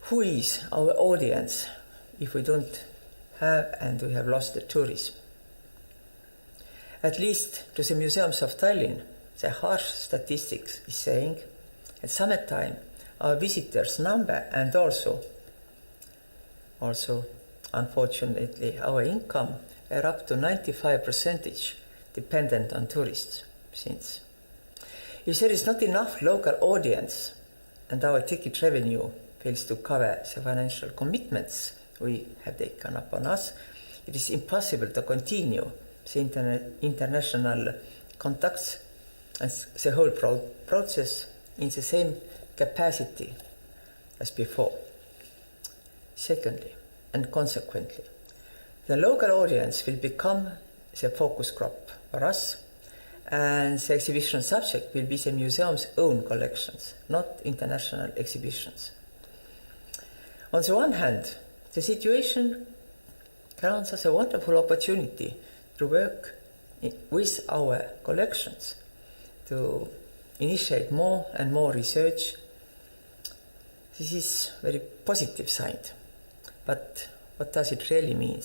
Who is our audience if we don't have and we have lost the tourism? At least to the museums of Tallinn, the harsh statistics is saying at summertime our visitors number and also unfortunately our income are up to 95% dependent on tourists since. If there is not enough local audience and our ticket revenue fails to cover the financial commitments we have taken upon us, it is impossible to continue the international contacts and the whole process in the same capacity as before. Secondly, and consequently, the local audience will become the focus group for us, and the exhibition subject will be the museum's own collections, not international exhibitions. On the one hand, the situation grants us a wonderful opportunity to work with our collections, to initiate more and more research. This is a very positive side, but what does it really mean?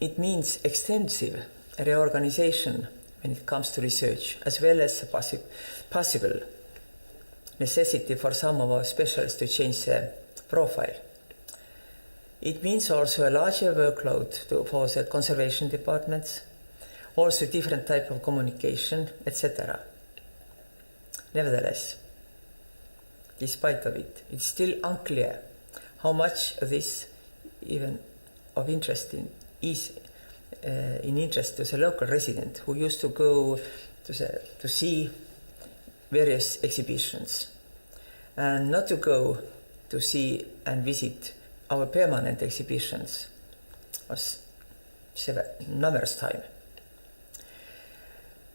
It means extensive reorganization when it comes to research, as well as a possible necessity for some of our specialists to change their profile. It means also a larger workload for the conservation departments, also different type of communication, etc. Nevertheless, despite of it, it's still unclear how much of this even of interest is in interest to the local resident who used to go to see various exhibitions and not to go to see and visit our permanent exhibitions was numerous times.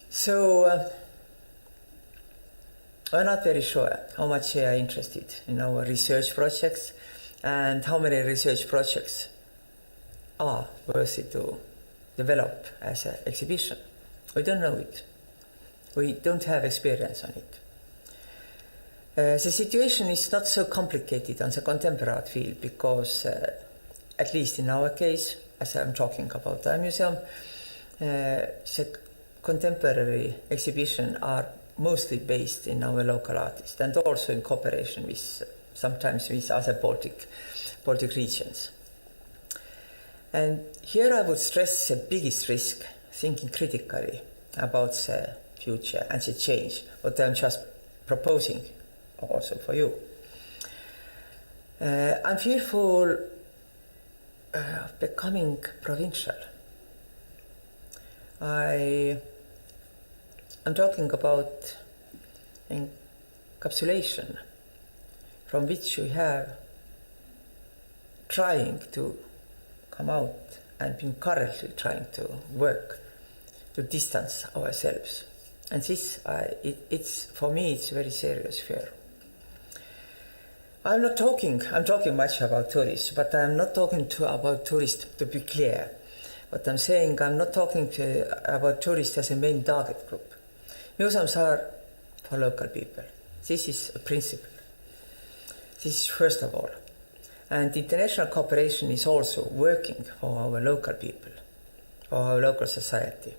So I'm not very sure how much they are interested in our research projects and how many research projects are worthy to develop as an exhibition. We don't know it. We don't have experience on it. The situation is not so complicated on the contemporary art field because, at least in our case, as I'm talking about our museum, the contemporary exhibitions are mostly based in our local artists and also in cooperation with sometimes with other Baltic regions. And here I would stress the biggest risk, thinking critically about the future and the change, what I'm just proposing also for you. I'm fearful of becoming provincial. I'm talking about encapsulation from which we have trying to come out and been currently trying to work to distance ourselves. And this, it's for me, it's very serious fear. I'm talking much about tourists, but I'm not talking about tourists to be clear. What I'm saying, I'm not talking about tourists as a main target group. Museums are for local people. This is a principle. This is first of all. And international cooperation is also working for our local people, for our local society.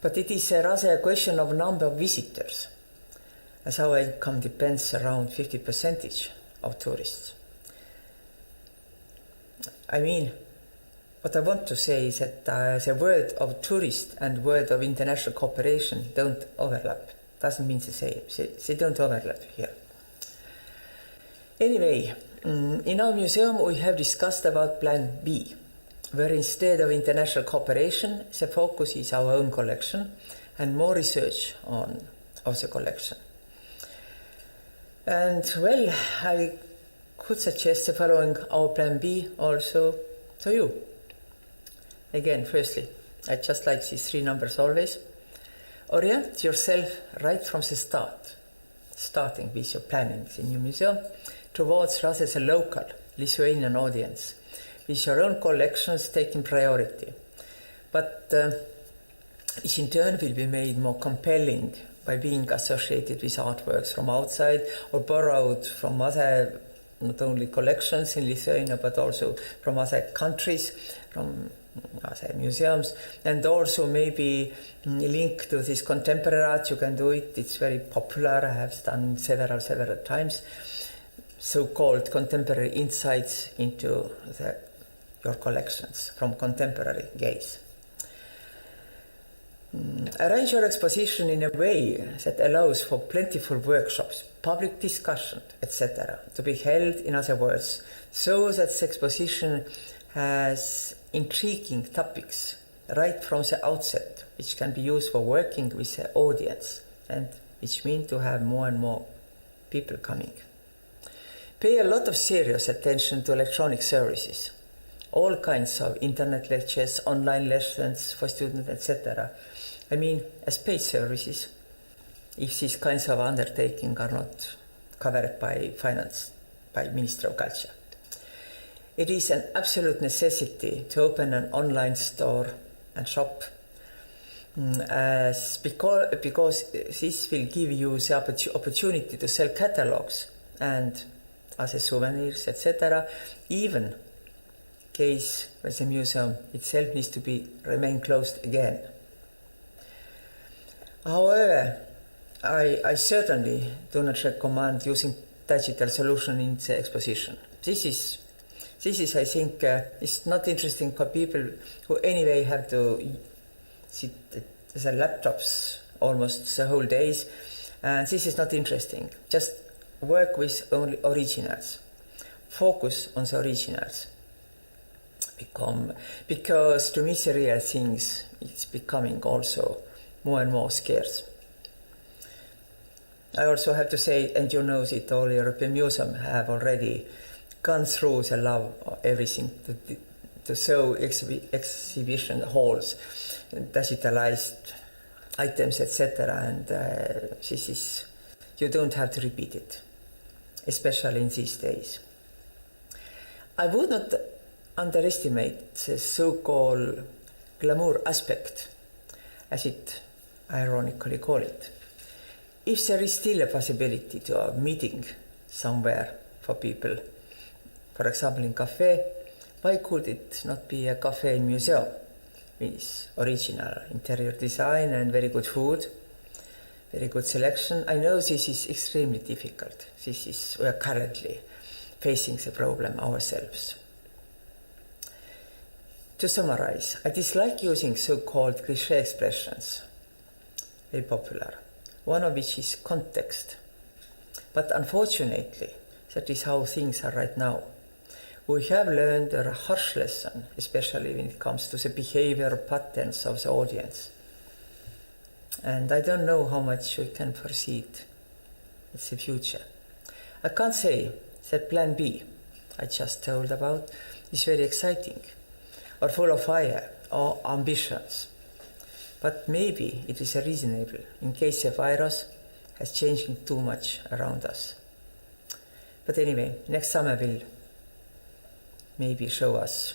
But it is rather a question of number of visitors, as our income depends around 50% of tourists. I mean, what I want to say is that the word of tourist and word of international cooperation don't overlap. Doesn't mean the same. They don't overlap here. Anyway, in our museum we have discussed about Plan B, where instead of international cooperation, the focus is our own collection and more research of the collection. And well, I could suggest the following, our Plan B also to you. Again, firstly, I just like these three numbers always. Orient yourself right from the start, starting with your planning the new museum, towards rather the local Lithuanian audience, with your own collections taking priority. But which in turn will be made more compelling by being associated with artworks from outside or borrowed from other, not only collections in Lithuania, but also from other countries, from other museums, and also maybe linked to this contemporary art. You can do it. It's very popular. I have done several times. So-called contemporary insights into your collections from contemporary gaze. Arrange your exposition in a way that allows for plentiful workshops, public discussion, etc., to be held, in other words, so that the exposition has intriguing topics right from the outset, which can be used for working with the audience, and which means to have more and more people coming. Pay a lot of serious attention to electronic services, all kinds of internet lectures, online lessons for students, etc. I mean, as paid services, if these kinds of undertakings are not covered by finance, by Ministry of Culture. It is an absolute necessity to open an online store and shop, because this will give you the opportunity to sell catalogs and other souvenirs, etc., even in case where the museum itself needs to remain closed again. However, I certainly do not recommend using digital solution in the exposition. This is, I think, it's not interesting for people who anyway have to sit at the laptops almost the whole days, and this is not interesting. Just work with only originals. Focus on the originals. become, because to miss real things, it's becoming also more and more scarce. I also have to say, and you know it, all European museums have already gone through the love of everything to show exhibition halls, digitalized items, etc. And this is, you don't have to repeat it, especially in these days. I would not underestimate the so-called glamour aspect, as it ironically call it. If there is still a possibility to a meeting somewhere for people, for example in cafe, why could it not be a cafe in museum with original interior design and very good food, very good selection? I know this is extremely difficult. We are currently facing the problem ourselves. To summarize, I dislike using so-called cliché expressions, very popular, one of which is context. But unfortunately, that is how things are right now. We have learned a harsh lesson, especially when it comes to the behavior patterns of the audience. And I don't know how much we can foresee it in the future. I can't say that plan B I just told about is very exciting or full of fire or ambitions. But maybe it is reasonable in case the virus has changing too much around us. But anyway, next summer will maybe show us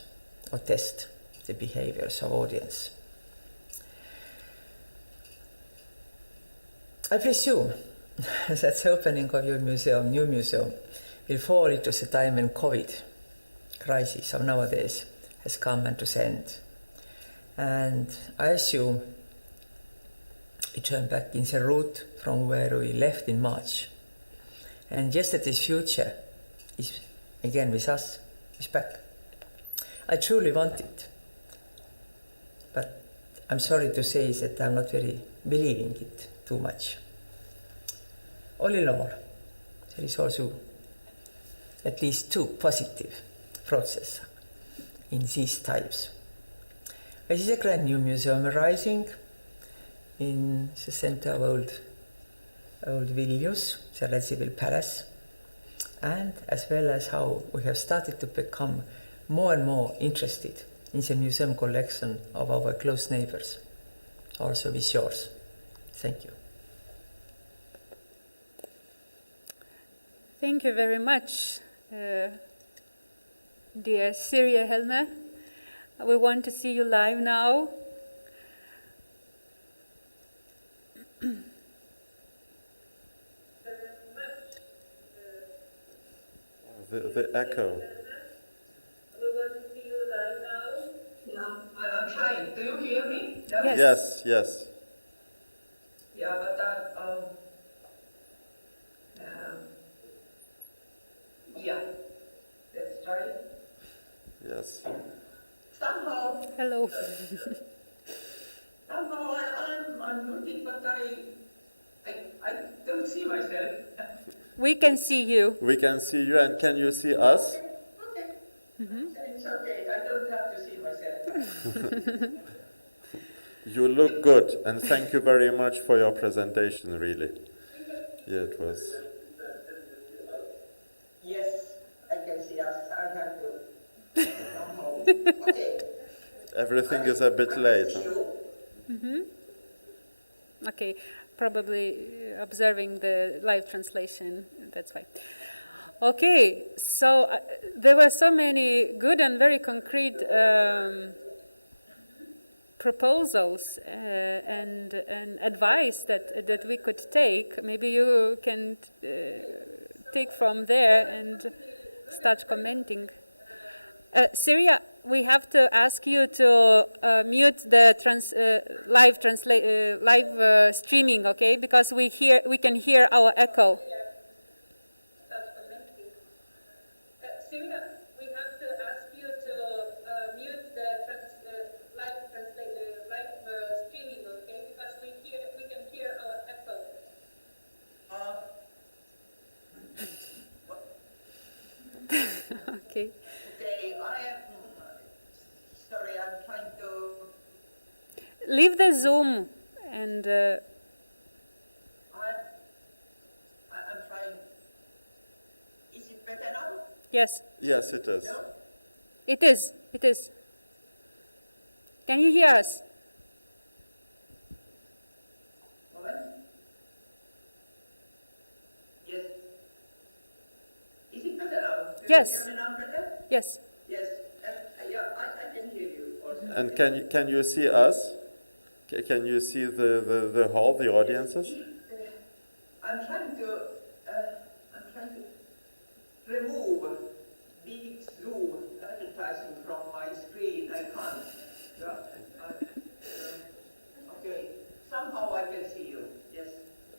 or test the behaviors of audience. I presume that the opening of your museum, new museum, will fall into the time when COVID crisis of nowadays has come and to the end. And I assume we turn back in the route from where we left in March. And yesterday's future is again with us, is back. I truly want it. But I'm sorry to say that I'm not very believing it too much. All in all, there is also at least two positive processes in these times. There is a grand new museum arising in the center of old Vilnius, the Radziwiłł Palace, and as well as how we have started to become more and more interested in the museum collection of our close neighbors, also with yours. Thank you. Thank you very much, dear Sirje Helme. We want to see you live now. The echo. We want to see you live now. Yeah, I'm trying. Do you hear me? No? Yes. Yes, yes. Yeah, but yeah, let's try. Yes. Somehow Hello. I'm looking, but I don't see myself. We can see you. We can see you, and can you see us? Okay. It's okay. I don't have to see myself. You look good, and thank you very much for your presentation, really. Yeah, it was. Yes, I can see us. I have to come home. Okay. Everything is a bit late. Okay, probably observing the live translation, that's why. Okay, so there were so many good and very concrete proposals and advice that we could take. Maybe you can take from there and start commenting. Syria, we have to ask you to mute the live streaming, okay? Because we can hear our echo. Syria, we have to ask you to mute the live streaming, okay? Because we can hear our echo. Okay, Okay. I am leave the Zoom and I'm trying. Is it better now? yes, Yes, it is. No? it is. It is. Can you hear us? Moment. Yes. Is it better now? Do Yes. you hear me now better? Yes. Yes. Yeah, I can hear you also. And can you see us? Can you see the hall, the audiences? I'm trying to remove big Zoom advertising from my screen. I can't. Okay. Somehow I can see you. Yes.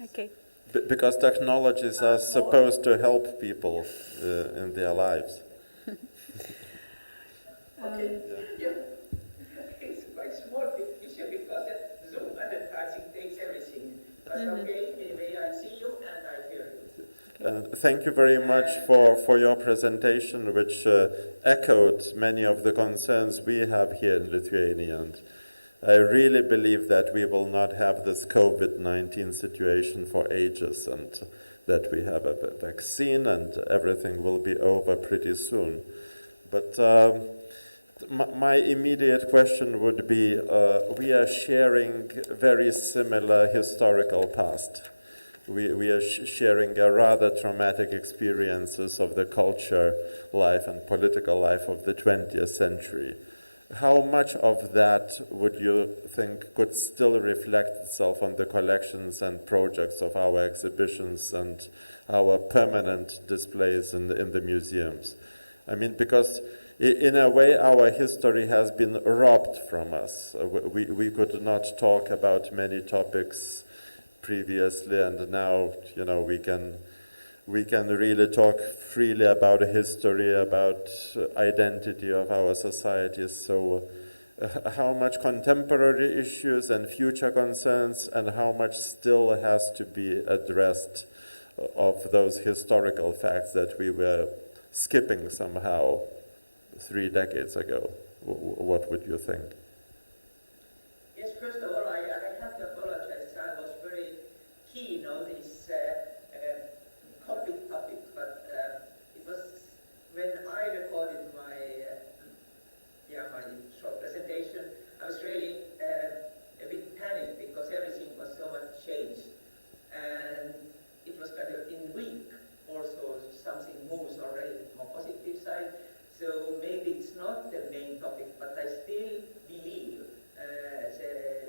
Okay. Because technologies are supposed to help people in their lives. Okay. Yeah. It's quite small issue because Zoom advertising takes everything. But okay, anyway, I see you and I hear you. Thank you very much for your presentation, which echoed many of the concerns we have here in Lithuania. And I really believe that we will not have this COVID-19 situation for ages, and that we have a vaccine and everything will be over pretty soon. But my immediate question would be, we are sharing very similar historical past. We are sharing a rather traumatic experiences of the culture life and political life of the 20th century. How much of that would you think could still reflect itself on the collections and projects of our exhibitions and our permanent displays in the museums? I mean, because in a way our history has been robbed from us. We could not talk about many topics previously, and now, you know, we can really talk freely about history, about identity of our societies. So how much contemporary issues and future concerns, and how much still has to be addressed of those historical facts that we were skipping somehow 3 decades ago? What would you think? Yes, first of all, I have to apologize. I was very keen on this COVID topic, but it was when I recorded my short presentation, I was really a bit panicked because everything was so much changed, and it was kind of in week also something moves already from a positive side. So maybe it's not the main topic, but I still believe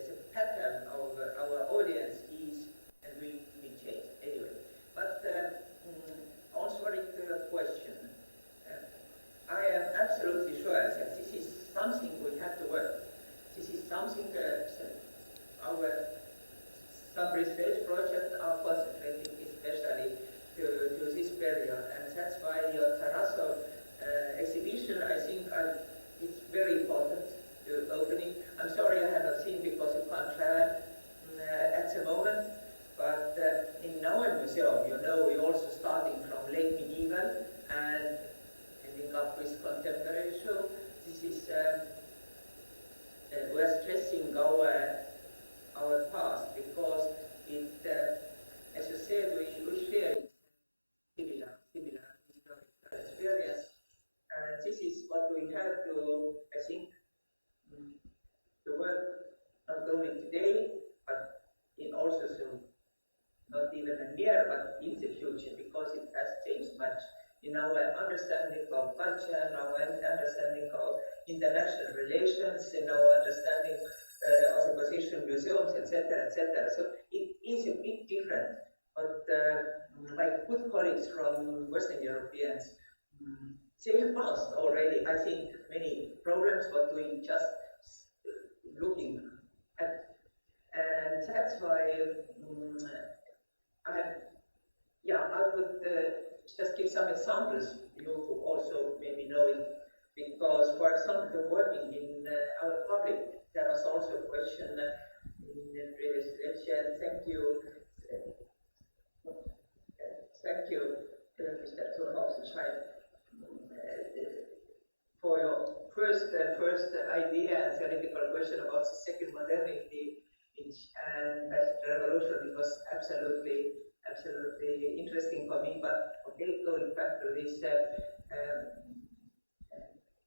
the pattern of our audience is and will be changed anyway. But answering to your question, I am absolutely sure that this is something we have to work. This is something our some research projects are concentrating especially to this period, and that's why your Tarasov exhibition, I think it's very important to opening. I'm sorry I have not seen because you can't travel at the moment, but in our museum, you know, we're also starting from late medieval and ending up with contemporary show. This is, we're stressing our past because it, as you said, we share similar historical experience. And this is what we have to, I think, to work not only today, but in also soon. Not even a year, but in the future, because it has changed much in our understanding of culture, in our understanding of international relations, in our understanding of the position museums, etc., etc. So it is a bit different. But my good colleagues from Western Europeans, they have passed already, I think, many problems, but we just looking at. And that's why I would just give some examples. You also maybe know it, because, for example, working in our public, there was also a question in the previous lecture. Thank you. Thank you, Mr. Thornhofsenschein, for your first the first idea and theoretical question about the second modernity and as the revolution. It was absolutely interesting for me. But okay, going back to this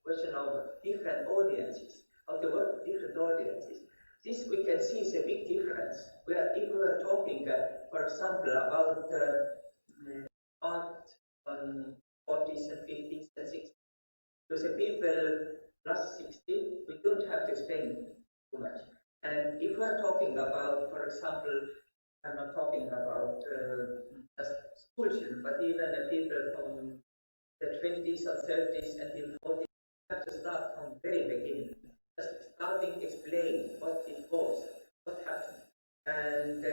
question of different audiences, how to work with different audiences. This we can see is a big difference. If we are talking, for example, about art on 40s and 50s and 60s, to the people plus 60, we don't have to explain too much. And if we are talking about, for example, I'm not talking about just school children, but even the people from the 20s or 30s until 40s, have to start from the very beginning. Just starting to explain what it was, what happened. And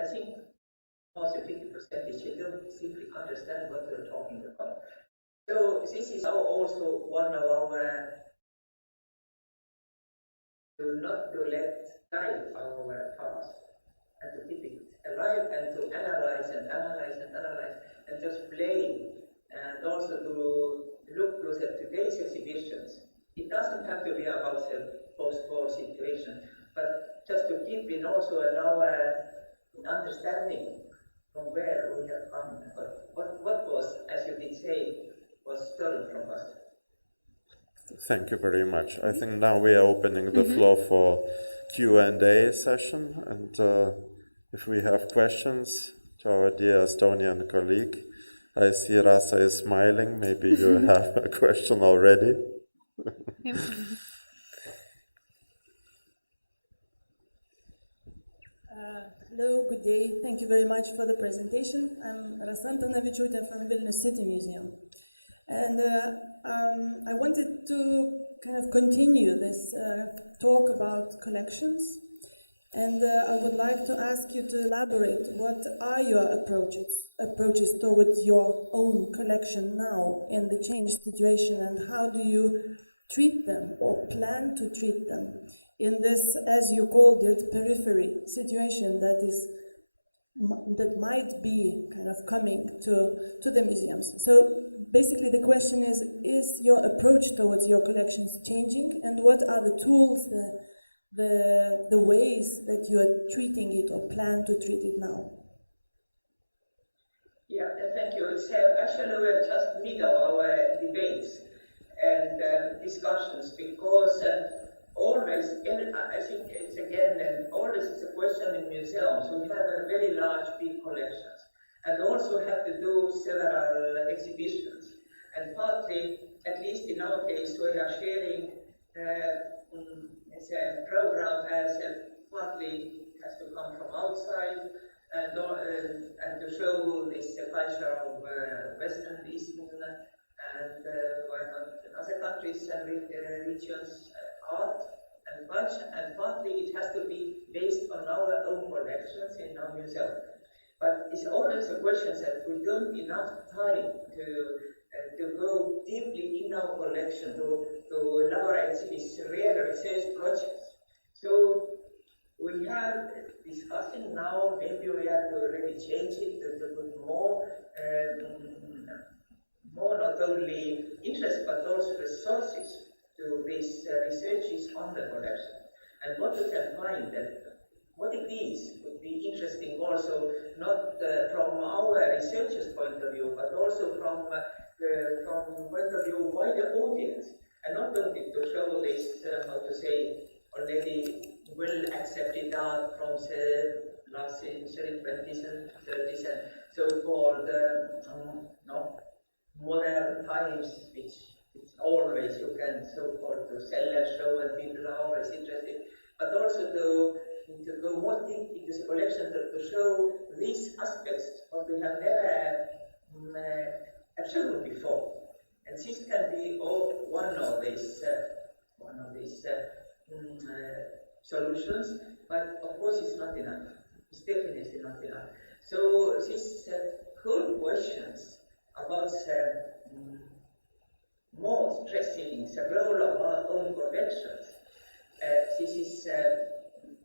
I think most of 50% they don't simply understand what we're talking about. So this is also one of our to let guide our past and to keep it alive and to analyze and to explain and also to look to the today's exhibitions. It doesn't have to be about the post-war situation, but just to keep in also an our understanding from where we have come, what was, as you did say, was stolen from us. Thank you very much. I think now we are opening the floor for Q&A session, and if we have questions to our dear Estonian colleague, I see Rasa is smiling. Maybe you have a question already. Hello, good day. Thank you very much for the presentation. I'm Rasa Antanavičiūtė from Vilnius City Museum. And I wanted to kind of continue this talk about collections. And I would like to ask you to elaborate, what are your approaches towards your own collection now in the changed situation, and how do you treat them or plan to treat them in this, as you called it, periphery situation that might be kind of coming to the museums. So basically the question is your approach towards your collections changing, and what are the tools, the ways that you are treating it or plan to treat it now? Yeah, thank you. It's actually we're just mid of our debates and discussions, because always, I think it's again, always it's a question in museums. We have a very large, big collections, and also have to do several exhibitions. And partly, at least in our case, we are sharing as a program as partly has to come from outside, and to show this culture of Westernism and why not in other countries and regions art and culture, and partly it has to be based on our own collections in our museum. But it's always a question that we don't enough time to go deeply in our collection, to elaborate these real research projects. So we are discussing now, maybe we have to already change it to put more not only interest but also resources to these researches on the collection. And what we can find, what it is, would be interesting also, not from our researchers' point of view, but also from point of view by the audience, and not only to show this, how to say, already well accepted art from the last century, 20s and 30s, and so-called modern times, which it's always you can so-called to sell and show, and people are always interested, but also to go more deep into the collection, to show these aspects what we have never shown before. And this can be one of these solutions, but of course it's not enough. It's definitely not enough. So these whole questions about more stressing the role of our own collections, this is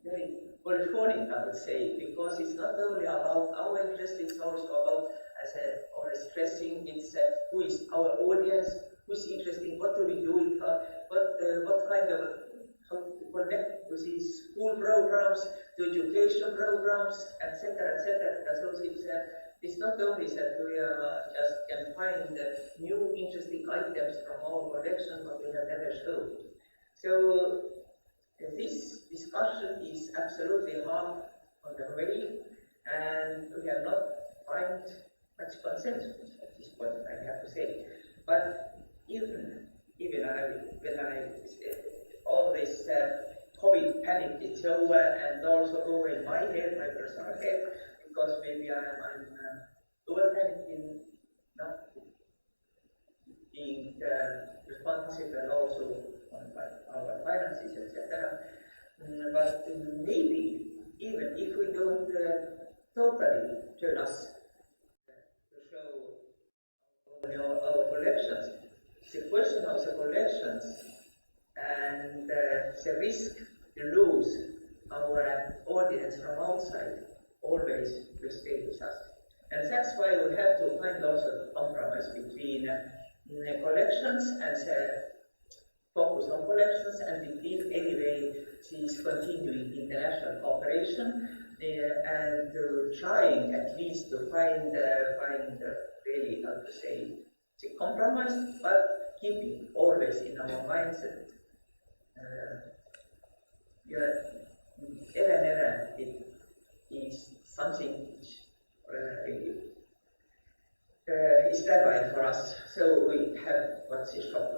very polyphonic, I would say, because it's not only about our interest, it's also about, as always stressing, it's who is our audience, who's interested, what do we do with what kind of how to connect to these school programs, to education programs, etc., etc. So it's not only that we just can find new interesting items from our collection, but we have never shown. So this discussion is absolutely half on the way, and we have not found much consensus at this point, I have to say. But even when I all this COVID panic is over, and also over in my head, my personal head, because maybe I'm over panicking, not being responsible also on our finances, etc. But maybe even if we don't totally turn us to show our collections, the question of the collections and the risk to lose our audience from outside always will stay with us. And that's why we have to find also a compromise between collections and focus on collections, and between anyway this continuing international cooperation and trying at least to find really, how to say, the compromise, but keeping always in our minds that never it is something which really is fragile for us. So we have what's the shock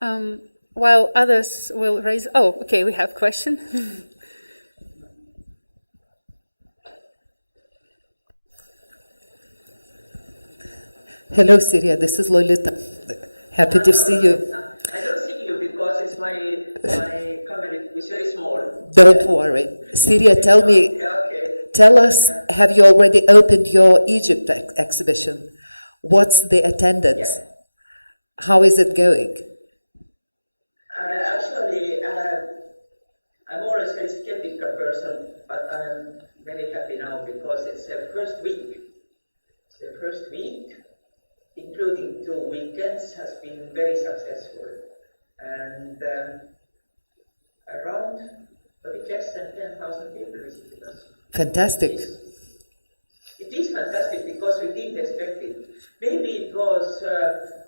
already. While others will raise, okay, we have a question. Hello, Syria. This is Lolita. Happy to see you. I don't see you because it's my camera is very small. Don't worry. Syria, tell me, tell us, have you already opened your Egypt exhibition? What's the attendance? Yeah. How is it going? Actually, I'm always a very skeptical person, but I'm very happy now because it's the first week. The first week, including 2 weekends, has been very successful. And around a bit less than 10,000 people visited us. Fantastic. It is fantastic because we didn't expect it. Maybe it was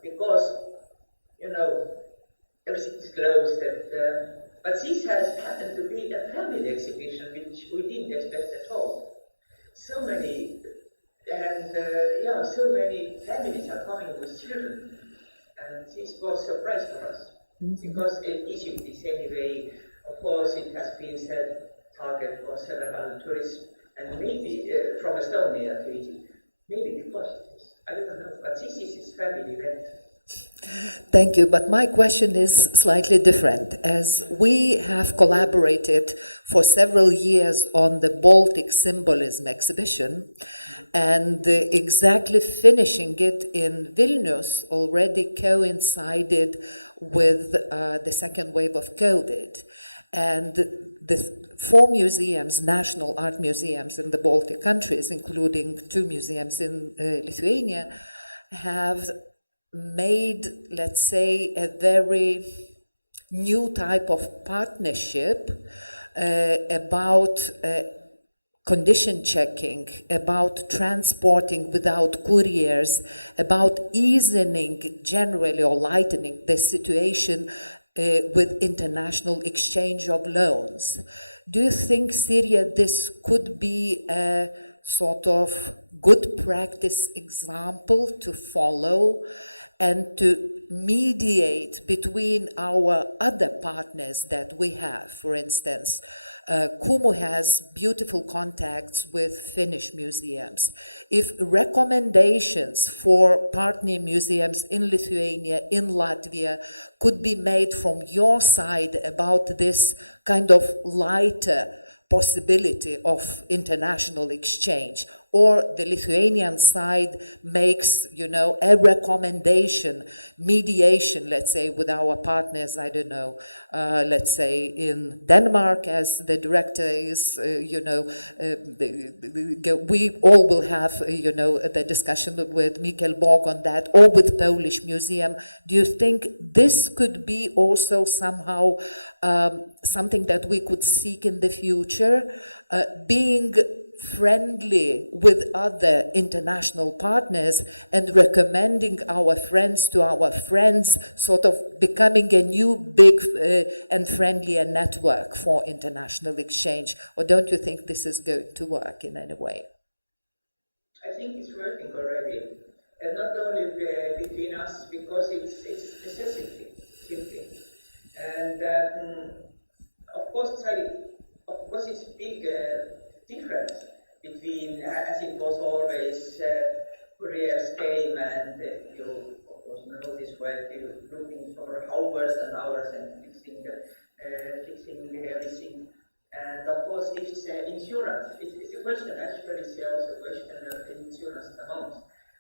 because, everything is closed. But this has happened to be a family exhibition, which we didn't expect at all. So many families are coming with children, and this was a surprise for us. Because Egypt is anyway, of course, it has been said target for several tourists, and maybe from Estonia to Egypt, maybe because of this. I don't know, but this is his family event. Thank you, but my question is slightly different. As we have collaborated for several years on the Baltic Symbolism exhibition, and exactly finishing it in Vilnius already coincided with the second wave of COVID. And the 4 museums, national art museums in the Baltic countries, including 2 museums in Lithuania, have made, let's say, a very new type of partnership about condition checking, about transporting without couriers, about easing generally or lightening the situation with international exchange of loans. Do you think, Syria, this could be a sort of good practice example to follow and to mediate between our other partners that we have? For instance, Kumu has beautiful contacts with Finnish museums. If recommendations for partner museums in Lithuania, in Latvia, could be made from your side about this kind of lighter possibility of international exchange, or the Lithuanian side makes, a recommendation, mediation, let's say, with our partners, I don't know, let's say in Denmark, as the director is, we all will have, the discussion with Mikkel Borg on that, or with Polish Museum. Do you think this could be also somehow something that we could seek in the future, being friendly with other international partners and recommending our friends to our friends, sort of becoming a new big and friendlier network for international exchange? Or don't you think this is going to work in any way? I think it's working already, and not only between us, because it's necessity, simply. And of course it's big difference between, as it was always, couriers came and you of course know this work, you looking for hours and hours and fixing everything. And of course, it's insurance. It's a question, actually, it's also a question of insurance amount.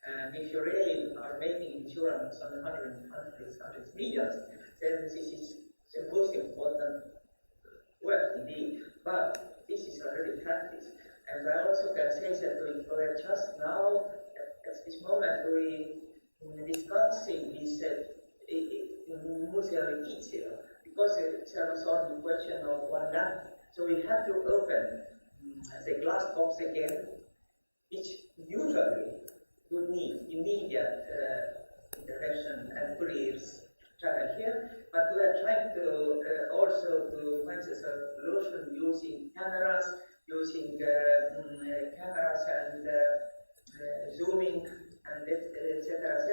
And if you really are making insurance on hundreds millions, then this is the most important work indeed. But this is already practice. And I also can say that we're just now, at this moment, we're discussing this Museum Izio, because there was only a question of one land. So we have to open the glass box again, which usually would need immediate intervention and couriers travel here, but we are trying to also to find a solution using cameras and zooming and etc. etc.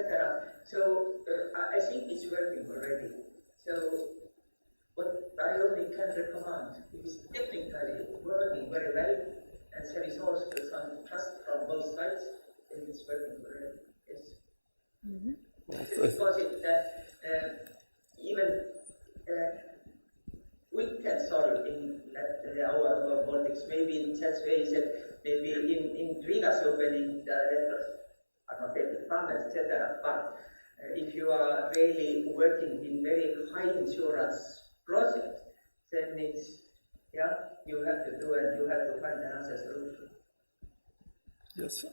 So I think it's working already. So what I only can recommend, it is technically working very well, and there is also some trust from both sides, and it's working already. Yes. Mm-hmm. Because even we can solve in our politics, maybe in such ways that maybe in Riga's opening the letters are not able to fund, etc. But if you are really working in very high insurance projects, then it's, you have to do and you have to find another solution. Yes.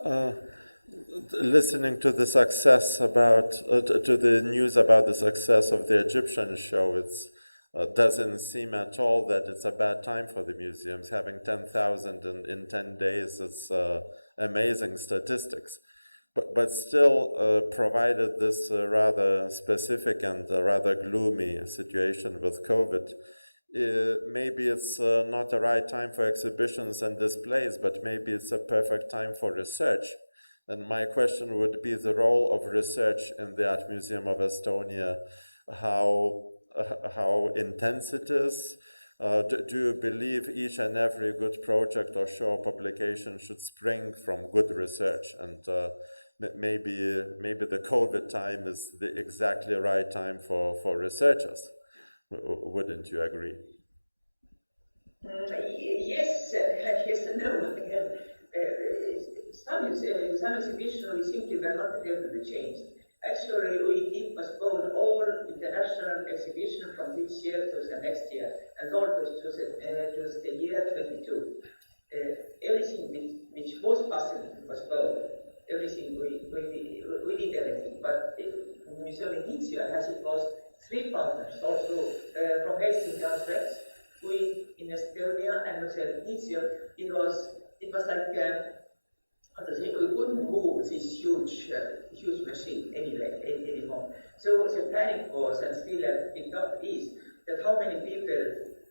Listening to the success to the news about the success of the Egyptian show, it doesn't seem at all that it's a bad time for the museums. Having 10,000 in 10 days, it's amazing statistics. But still, provided this rather specific and rather gloomy situation with COVID, maybe it's not the right time for exhibitions and displays, but maybe it's a perfect time for research. And my question would be the role of research in the Art Museum of Estonia, how intense it is. Do you believe each and every good project or show or publication should spring from good research? And maybe the COVID time is the exactly right time for researchers. Wouldn't you agree? Yes, yes and no. Again, some exhibitions we simply were not able to change. Actually, we did postpone all international exhibitions from this year to the next year, and all to the year 22. Everything which was possible to postpone, everything we did everything. But Museum Izio has it was 3 partners also from Helsinki and Rex. We in Estonia and Museum Izio, it was like we couldn't move this huge machine anymore. So the planning was, and still a big topic is, that how many people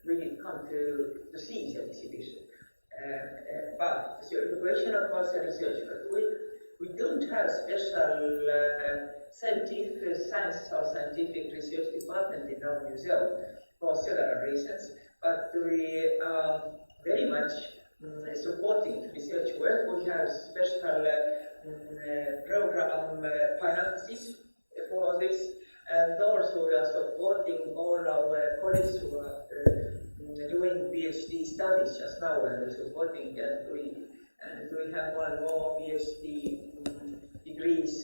really come to see the exhibition. But the question of course the research, but we don't have special science or scientific research department in our museum for several reasons, but we are very much supporting research work. We have special program finances for this, and also we are supporting all our colleagues who are doing PhD studies just now and we're supporting, and we have more and more PhD degrees,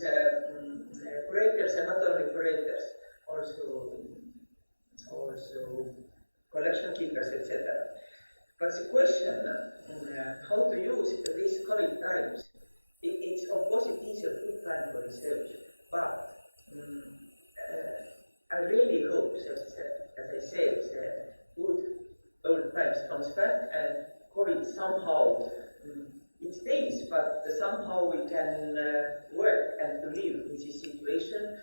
curators, and not only curators, also collection keepers, etc. But the question, how to use these COVID times, it's of course it is a good time for research, but I really hope that, as I said, good old times comes back and COVID somehow, it stays, but somehow we can work and to live in this situation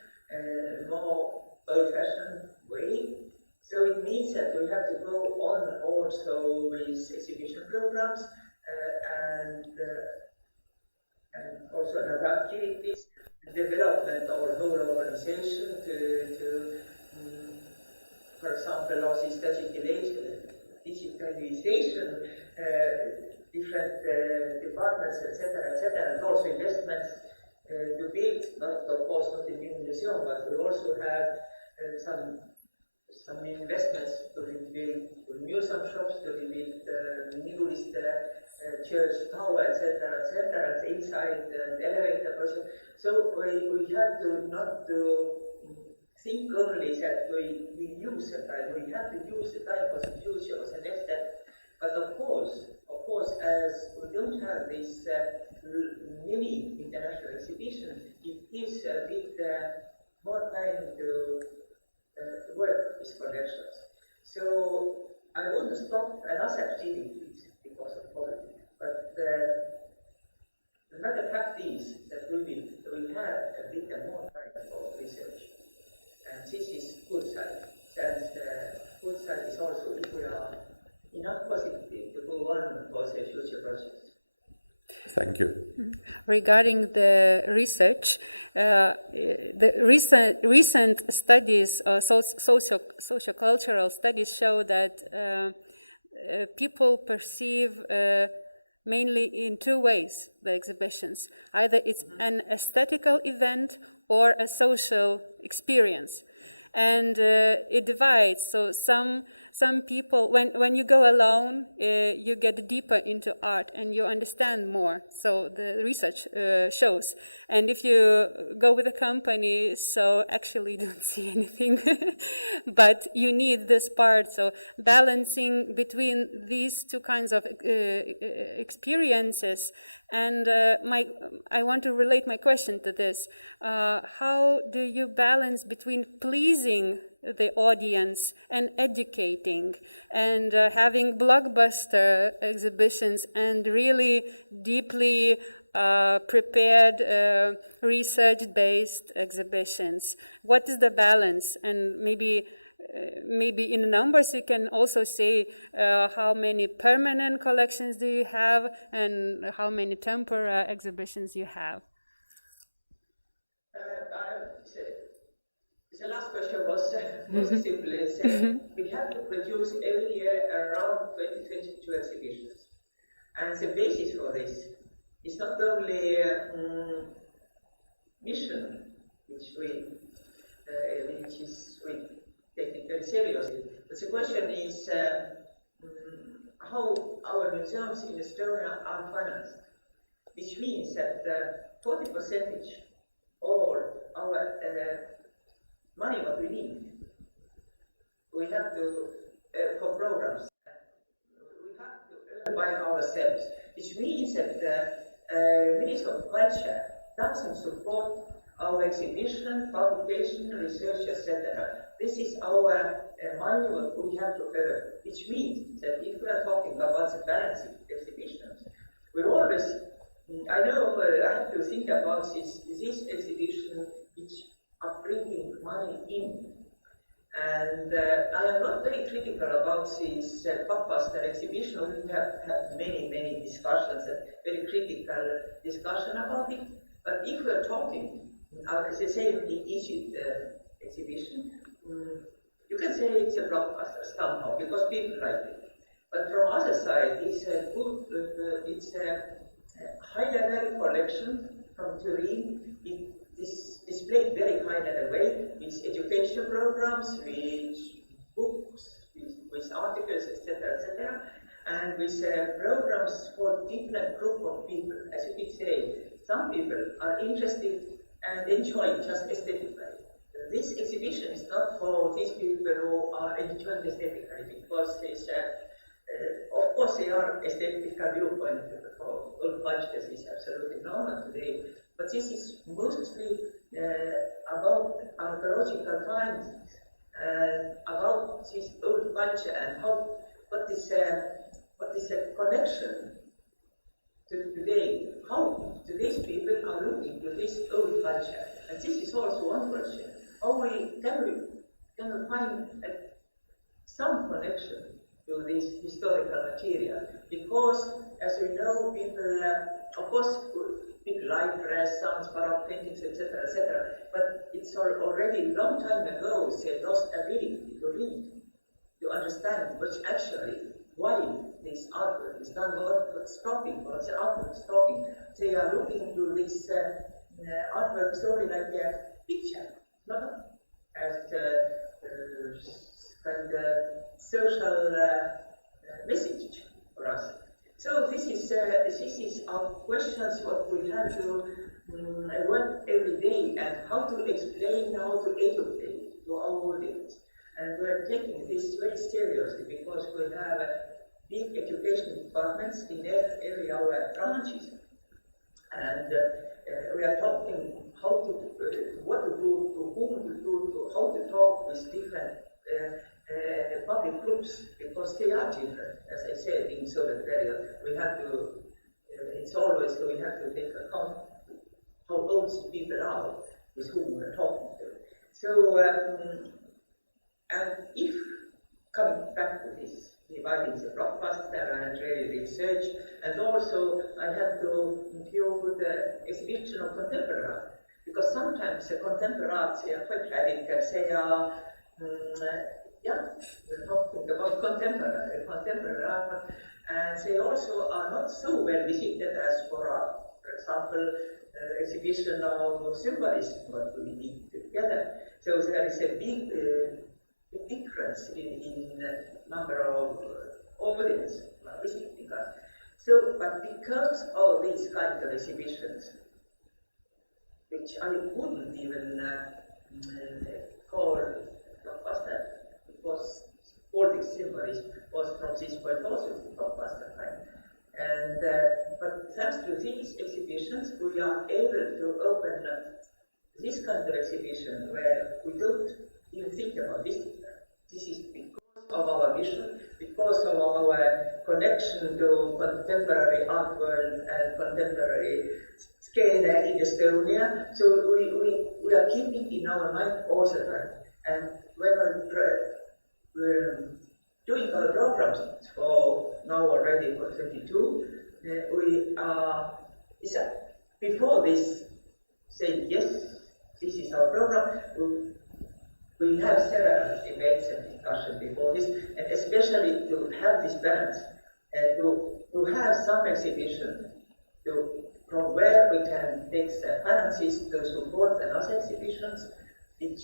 more old-fashioned way. So it means that we have to go on also with exhibition programs and also other activities, development of whole organization to for example, also digitalization, different departments, etc., and also investments to build, of course, not a new museum, but we also have some investments to rebuild museum shops, to rebuild the newest church tower, etc., and inside the elevator also. So we have to not to think only that we use the time. We have to use the time for the future, for the next step. But of course, as we don't have this many international exhibition, it gives a bit more time to work with connections. So I want to stop another activities because of COVID. But another fact is that we have a bit more time for research. And this is good side. And good side is also if we are enough positive to go on for the future projects. Thank you. Regarding the research, the recent studies, sociocultural studies, show that people perceive mainly in two ways the exhibitions. Either it's an aesthetical event or a social experience. And it divides. So some people, when you go alone, you get deeper into art and you understand more. So the research shows. And if you go with a company, so actually you don't see anything. But you need this part. So balancing between these two kinds of experiences. And I want to relate my question to this. How do you balance between pleasing the audience and educating and having blockbuster exhibitions and really deeply prepared research-based exhibitions? What is the balance? And maybe in numbers you can also say how many permanent collections do you have and how many temporary exhibitions you have. The last question was most simple. We have to produce every year around 20-22 exhibitions. And the basis for this is not only mission, which we take it very seriously, but the question is how our museums in Estonia are financed, which means that 40% all our money what we need, we have to, for programs, we have to earn by ourselves, which means that the Ministry of Culture doesn't support our exhibition, publication, research, etc. This is our money what we have to earn, which means that if we are talking about the balancing exhibitions, we always, I know I have to think about this exhibition which are bringing money in. And I am not very critical about this blockbuster exhibition. We have had many discussions, very critical discussion about it. But if we are talking, as I say, in the Egypt exhibition, you can say it's a blockbuster somehow because people like it. But from other side, it's a good, it's a high-level collection from Turin. It is displayed very high-level way with education programs, with books, with articles, etc., and with programs for different group of people. As you could say, some people are interested and enjoy just aesthetically. This exhibition is not for these people who are enjoying aesthetically, because it's, of course, they are aesthetical viewpoint for old cultures is absolutely normal today, but this is mostly about archaeological findings, about this old culture and what is a connection to today, how today's people are looking to this old culture. And this is also one question. How can we find some connection to this historical material? Because, as we know, people, of course, people like Renaissance, Baroque paintings, etc., but it's already a long time ago they lost ability to read, to understand what's actually why this artwork is done, what's talking, what the artwork is talking. They are looking to this artwork solely like a picture, not as kind of social message for us. So this is our questions what we have to work every day, and how to explain, how to educate to our audience. And we're taking this very seriously because we have big education departments in every our branches, and we are talking how to what to do, to whom to do, to how to talk with different public groups, because they are different. As I said, in Soviet period, we have to. It's always we have to take account how old people are with whom we're talking to. So. And if, coming back to this, dividing the blockbuster and really research, and also I have to include the exhibition of contemporary art, because sometimes the contemporary art, they are quite radical, they are, we're talking about contemporary art, and they also are not so well visited as for example, exhibition of symbolism, what we did together. So there is a big difference in number of audience visiting us. So, but because of these kind of exhibitions, which I wouldn't even call blockbuster, because all this symbolism was from this point also blockbuster time. And but thanks to these exhibitions, we are able to open this kind of exhibition where we don't even think about this. This is because of our vision, because of our connection to contemporary art world and contemporary scale in Estonia. So we are keeping in our mind all the time. And when we're doing our programs for now already for 22, we are before this saying yes, this is our program. We have several debates and discussions before this, and especially to have this balance, and to have some exhibition from where we can take the finances to support another exhibitions, which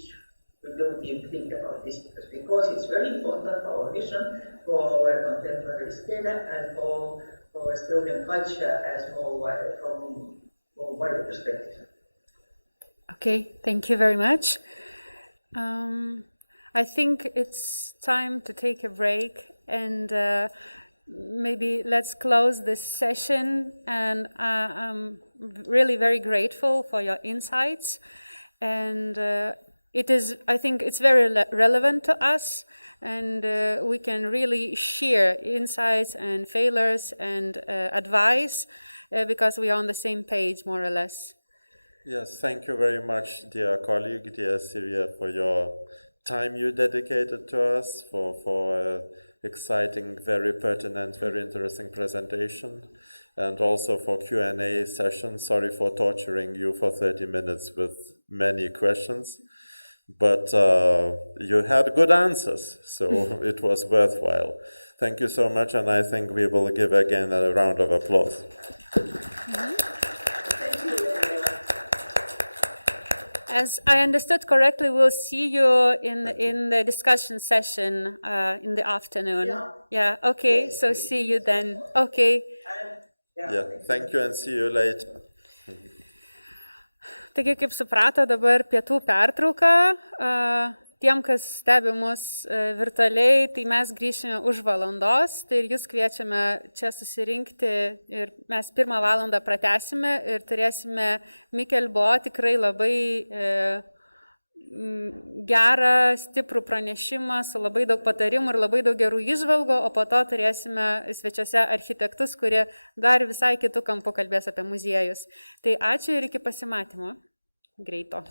we don't even think about this, because it's very important for our vision, for our contemporary scale, and for Estonian culture as from more wider perspective. Okay, thank you very much. I think it's time to take a break, and maybe let's close this session. And I'm really very grateful for your insights, and I think it's very relevant to us, and we can really share insights and failures and advice because we are on the same page, more or less. Yes, thank you very much, dear colleague, dear Silvia, for your time you dedicated to us, for exciting, very pertinent, very interesting presentation, and also for Q&A session. Sorry for torturing you for 30 minutes with many questions, but you had good answers, so it was worthwhile. Thank you so much, and I think we will give again a round of applause. As I understood correctly, we'll see you in the discussion session in the afternoon. Yeah. Okay. Yes, So please. see you then. Okay. And, Yeah, thank you and see you later. Taigi, kaip suprato, dabar pietų pertrauka. Tiem, kas stebi mus virtualiai, tai mes grįšime už valandos, tai ir jūs kviečiame čia susirinkti ir mes 1 valandą pratęsime ir turėsime Mikel Bo tikrai labai gerą, stiprų pranešimą su labai daug patarimų ir labai daug gerų įžvalgų, o po to turėsime svečiuose architektus, kurie dar visai kitų kampų kalbės apie muziejus. Tai ačiū ir iki pasimatymo. Greito.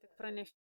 Tik pranešti.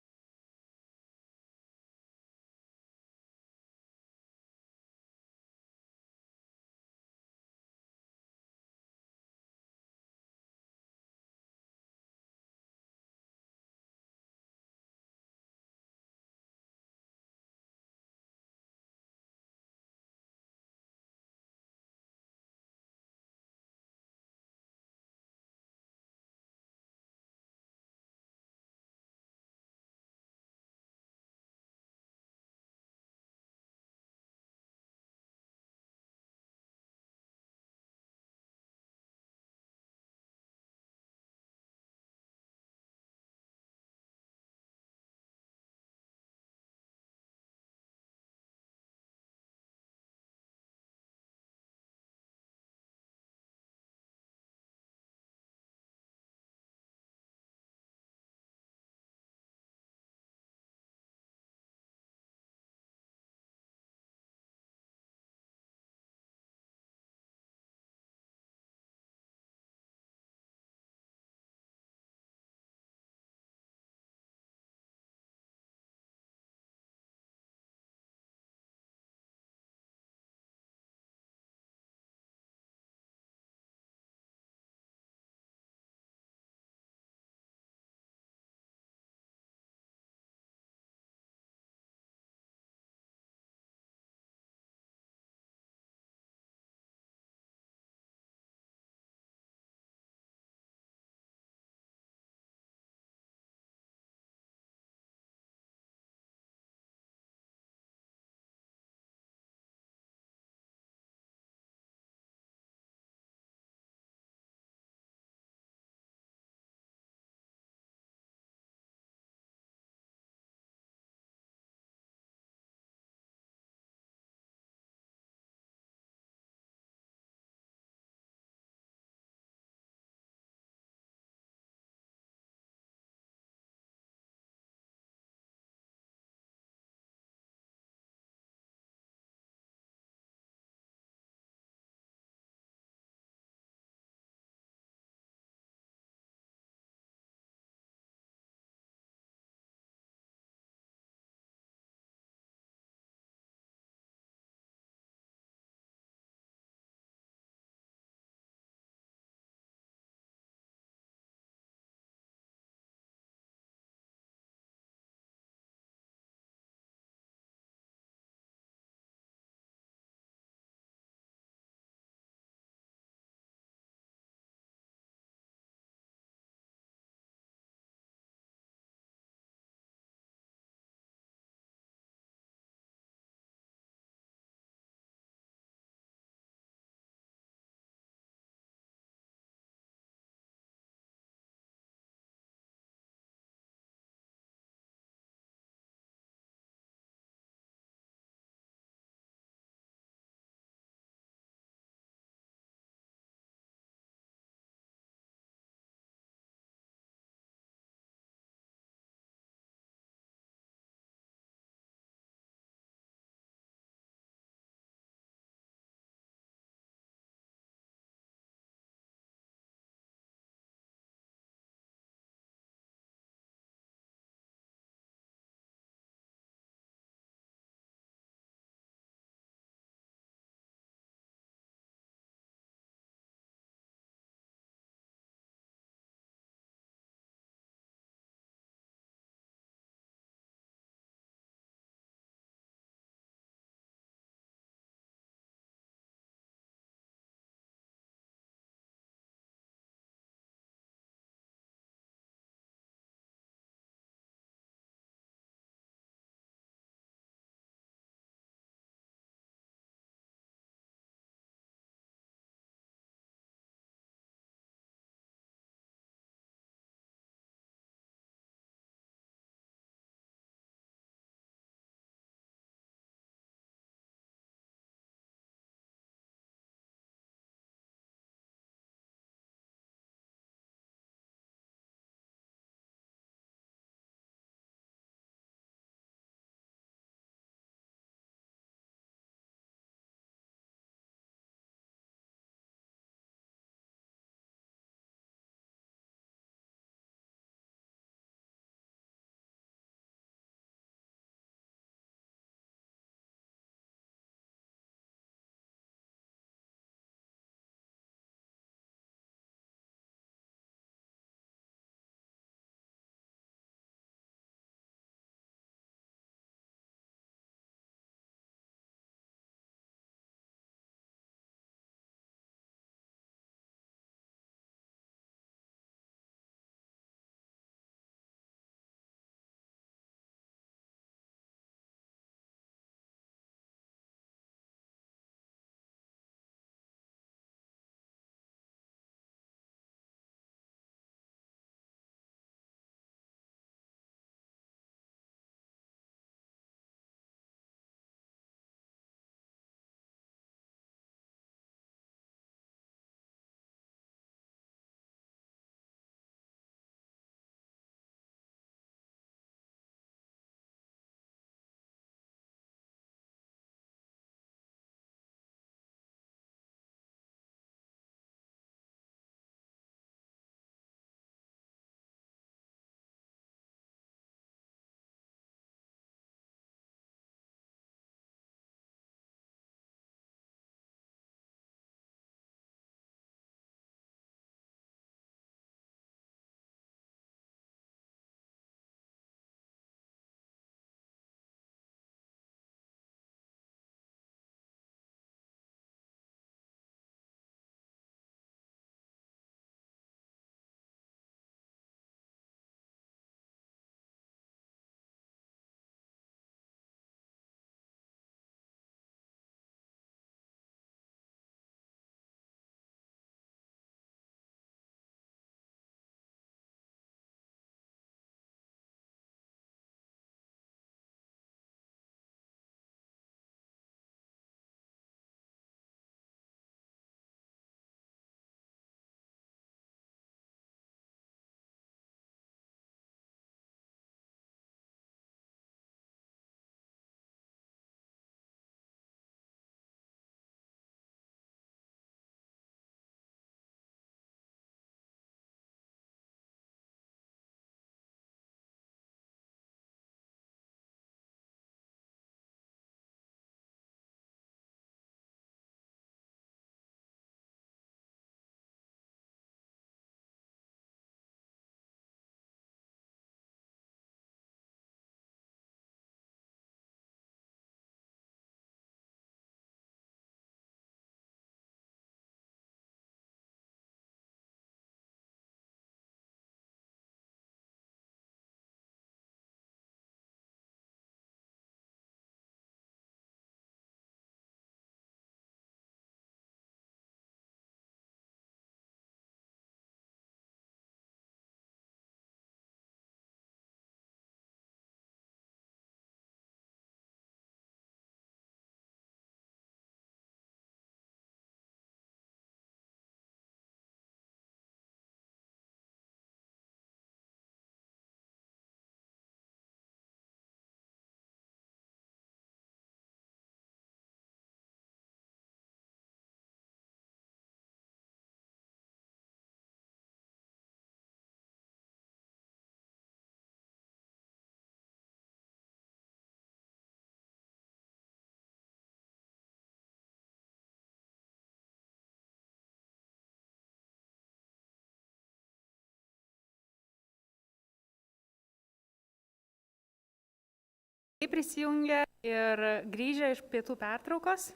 prisijungę ir grįžę iš pietų pertraukos.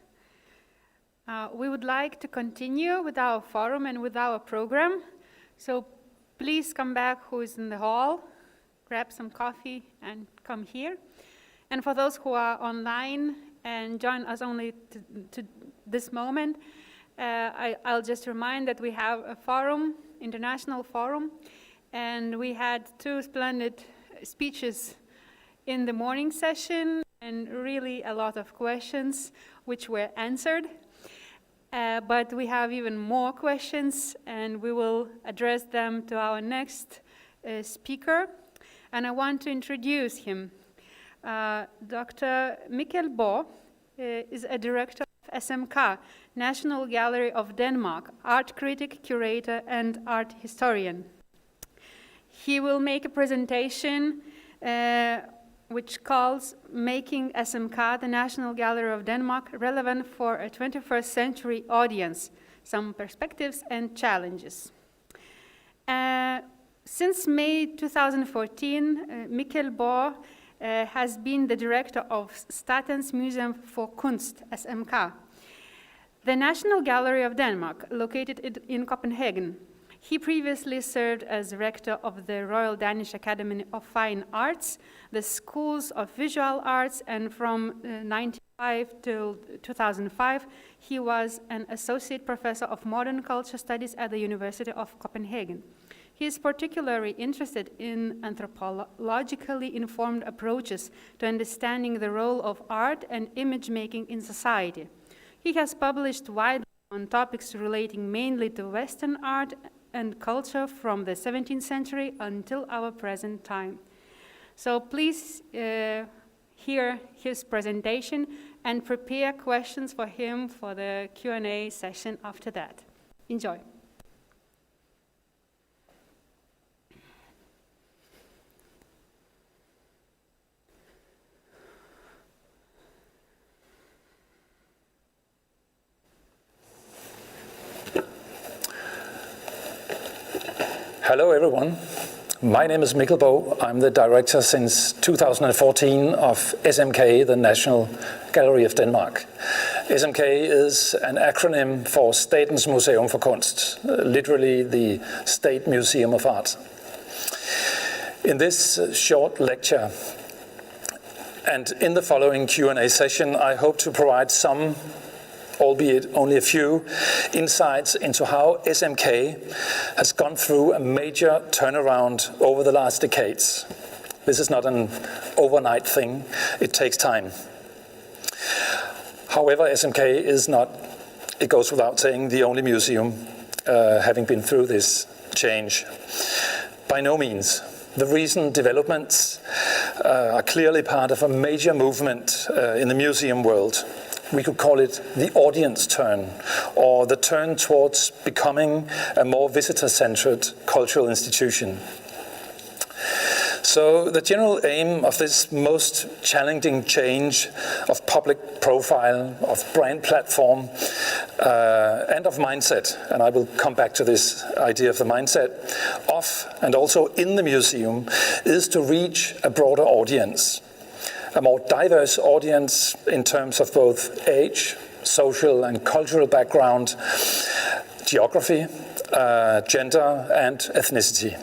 We would like to continue with our forum and with our program. So please come back who is in the hall, grab some coffee and come here. And for those who are online and join us only to this moment, I'll just remind that we have a forum, international forum, and we had 2 splendid speeches in the morning session and really a lot of questions which were answered. But we have even more questions, and we will address them to our next speaker. And I want to introduce him. Dr. Mikkel Boe is a director of SMK, National Gallery of Denmark, art critic, curator, and art historian. He will make a presentation which calls Making SMK, the National Gallery of Denmark, Relevant for a 21st Century Audience, Some Perspectives and Challenges. Since May 2014, Mikkel Boe has been the director of Statens Museum for Kunst, SMK, the National Gallery of Denmark, located in Copenhagen. He previously served as rector of the Royal Danish Academy of Fine Arts, the Schools of Visual Arts, and from 1995 till 2005, he was an associate professor of modern culture studies at the University of Copenhagen. He is particularly interested in anthropologically informed approaches to understanding the role of art and image making in society. He has published widely on topics relating mainly to Western art and culture from the 17th century until our present time. So please hear his presentation and prepare questions for him for the Q&A session after that. Enjoy. Hello everyone, my name is Mikkel Boe. I'm the director since 2014 of SMK, the National Gallery of Denmark. SMK is an acronym for Statens Museum for Kunst, literally the State Museum of Art. In this short lecture and in the following Q&A session, I hope to provide some, albeit only a few, insights into how SMK has gone through a major turnaround over the last decades. This is not an overnight thing, it takes time. However, SMK is not, it goes without saying, the only museum having been through this change. By no means. The recent developments are clearly part of a major movement in the museum world. We could call it the audience turn, or the turn towards becoming a more visitor-centered cultural institution. So the general aim of this most challenging change of public profile, of brand platform, and of mindset, and I will come back to this idea of the mindset, of and also in the museum, is to reach a broader audience. A more diverse audience in terms of both age, social and cultural background, geography, gender and ethnicity.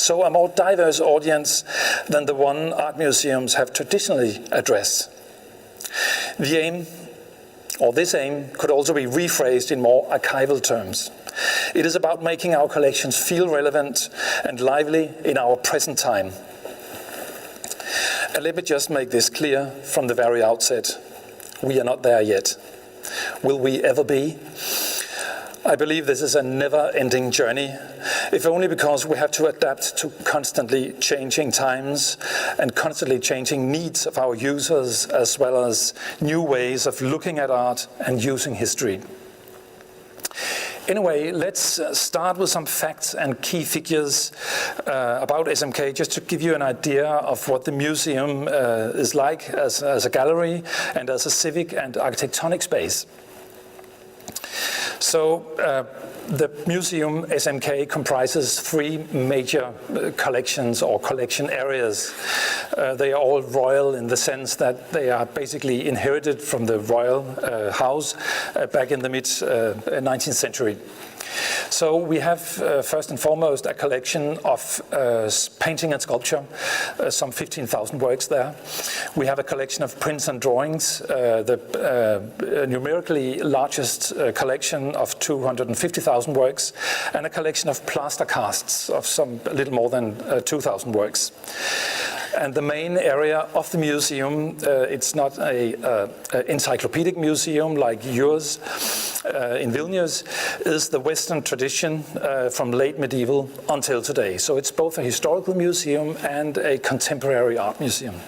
So a more diverse audience than the one art museums have traditionally addressed. The aim, or this aim, could also be rephrased in more archival terms. It is about making our collections feel relevant and lively in our present time. And let me just make this clear from the very outset. We are not there yet. Will we ever be? I believe this is a never-ending journey, if only because we have to adapt to constantly changing times and constantly changing needs of our users, as well as new ways of looking at art and using history. Anyway, let's start with some facts and key figures about SMK, just to give you an idea of what the museum is like as a gallery and as a civic and architectonic space. So the museum SMK comprises 3 major collections or collection areas. They are all royal in the sense that they are basically inherited from the royal house back in the mid-19th century. So we have, first and foremost, a collection of painting and sculpture, some 15,000 works there. We have a collection of prints and drawings, the numerically largest collection of 250,000 works, and a collection of plaster casts of a little more than 2,000 works. And the main area of the museum, it's not an encyclopedic museum like yours in Vilnius, is the Western tradition from late medieval until today. So it's both a historical museum and a contemporary art museum.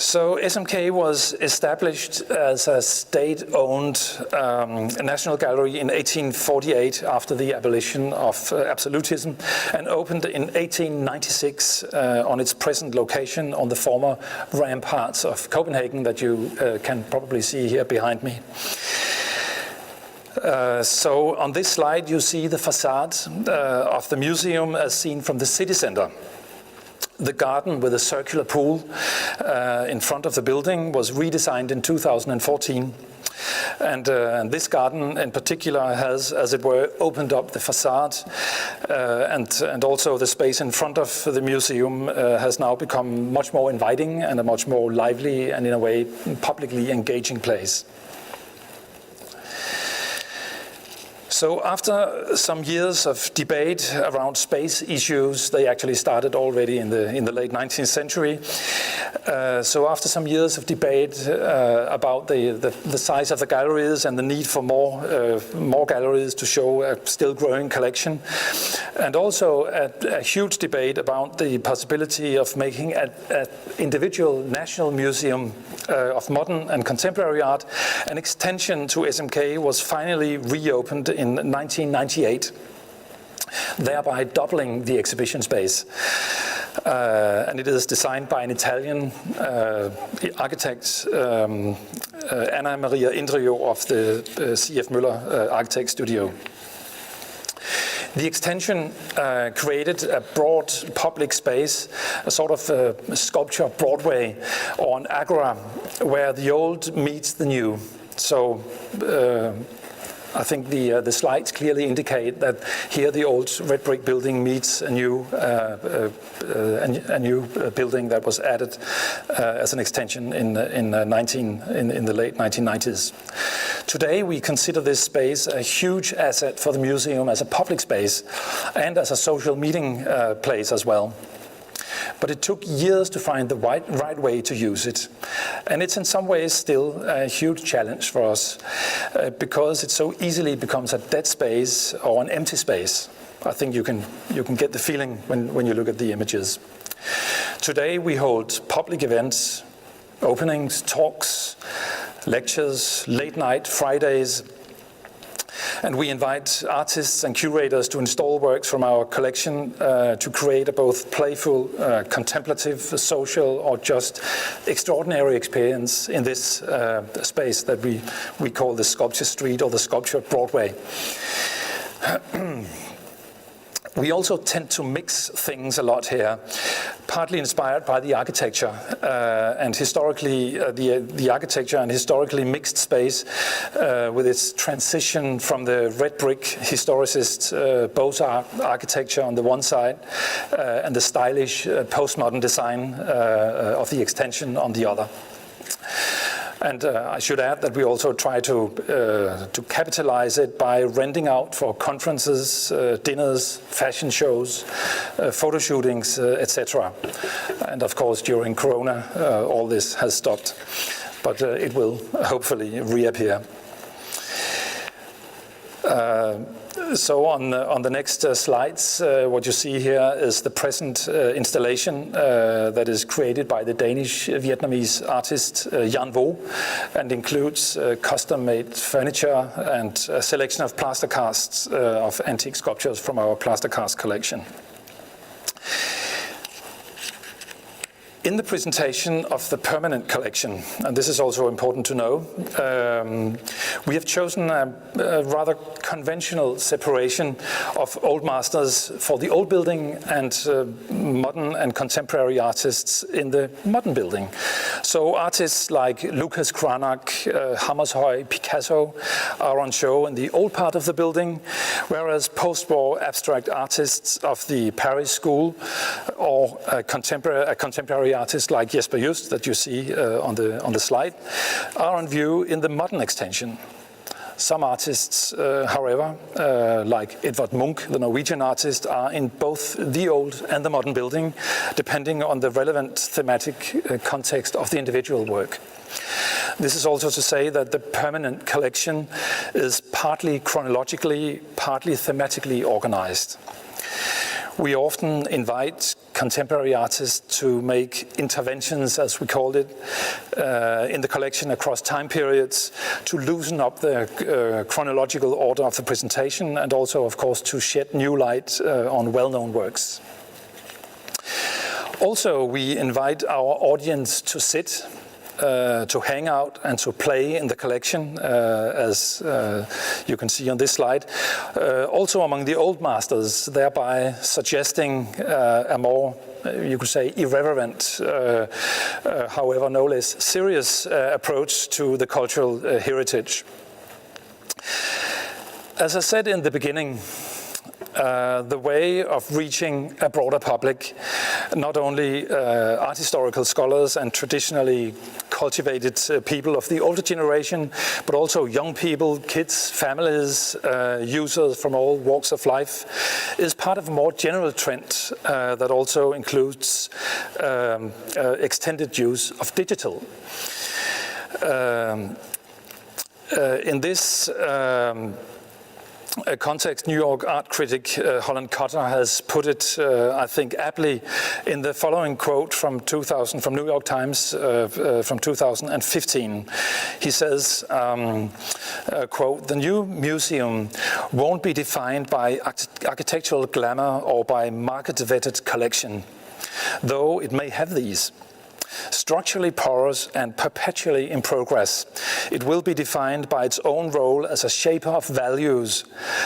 So SMK was established as a state-owned national gallery in 1848 after the abolition of absolutism, and opened in 1896 on its present location on the former ramparts of Copenhagen that you can probably see here behind me. So on this slide you see the facade of the museum as seen from the city center. The garden with a circular pool in front of the building was redesigned in 2014. And this garden in particular has, as it were, opened up the facade, and also the space in front of the museum has now become much more inviting and a much more lively and, in a way, publicly engaging place. So after some years of debate around space issues, they actually started already in the late 19th century. So after some years of debate about the size of the galleries and the need for more galleries to show a still growing collection, and also a huge debate about the possibility of making an individual national museum of modern and contemporary art, an extension to SMK was finally reopened in 1998, thereby doubling the exhibition space. And it is designed by an Italian architect, Anna Maria Indrio of the C.F. Møller Architect Studio. The extension created a broad public space, a sort of sculpture Broadway or an agora, where the old meets the new. So I think the slides clearly indicate that here the old red brick building meets a new building that was added as an extension in the late 1990s. Today we consider this space a huge asset for the museum as a public space and as a social meeting place as well. But it took years to find the right way to use it. And it's in some ways still a huge challenge for us because it so easily becomes a dead space or an empty space. I think you can get the feeling when you look at the images. Today we hold public events, openings, talks, lectures, late night Fridays, and we invite artists and curators to install works from our collection to create a both playful, contemplative, social, or just extraordinary experience in this space that we call the Sculpture Street or the Sculpture Broadway. We also tend to mix things a lot here, partly inspired by the architecture and historically the architecture and historically mixed space with its transition from the red brick historicist Beaux-Arts architecture on the one side and the stylish postmodern design of the extension on the other. And I should add that we also try to capitalize it by renting out for conferences, dinners, fashion shows, photo shootings, etc. And of course, during Corona, all this has stopped, but it will hopefully reappear. So on the next slides, what you see here is the present installation that is created by the Danish-Vietnamese artist Jan Vo, and includes custom-made furniture and a selection of plaster casts of antique sculptures from our plaster cast collection. In the presentation of the permanent collection, and this is also important to know, we have chosen a rather conventional separation of old masters for the old building and modern and contemporary artists in the modern building. So artists like Lucas Cranach, Hammershøi, Picasso are on show in the old part of the building, whereas post-war abstract artists of the Paris School or a contemporary artist like Jesper Just that you see on the slide are on view in the modern extension. Some artists, however, like Edvard Munch, the Norwegian artist, are in both the old and the modern building, depending on the relevant thematic context of the individual work. This is also to say that the permanent collection is partly chronologically, partly thematically organized. We often invite contemporary artists to make interventions, as we call it, in the collection across time periods to loosen up the chronological order of the presentation and also, of course, to shed new light on well-known works. Also, we invite our audience to sit, to hang out and to play in the collection, as you can see on this slide. Also among the old masters, thereby suggesting a more, you could say, irreverent, however no less serious approach to the cultural heritage. As I said in the beginning, the way of reaching a broader public, not only art historical scholars and traditionally cultivated people of the older generation, but also young people, kids, families, users from all walks of life, is part of a more general trend that also includes extended use of digital. In this context, New York art critic Holland Cotter has put it, I think, aptly in the following quote from New York Times from 2015. He says, quote, "The new museum won't be defined by architectural glamour or by market-vetted collection, though it may have these. Structurally porous and perpetually in progress, it will be defined by its own role as a shaper of values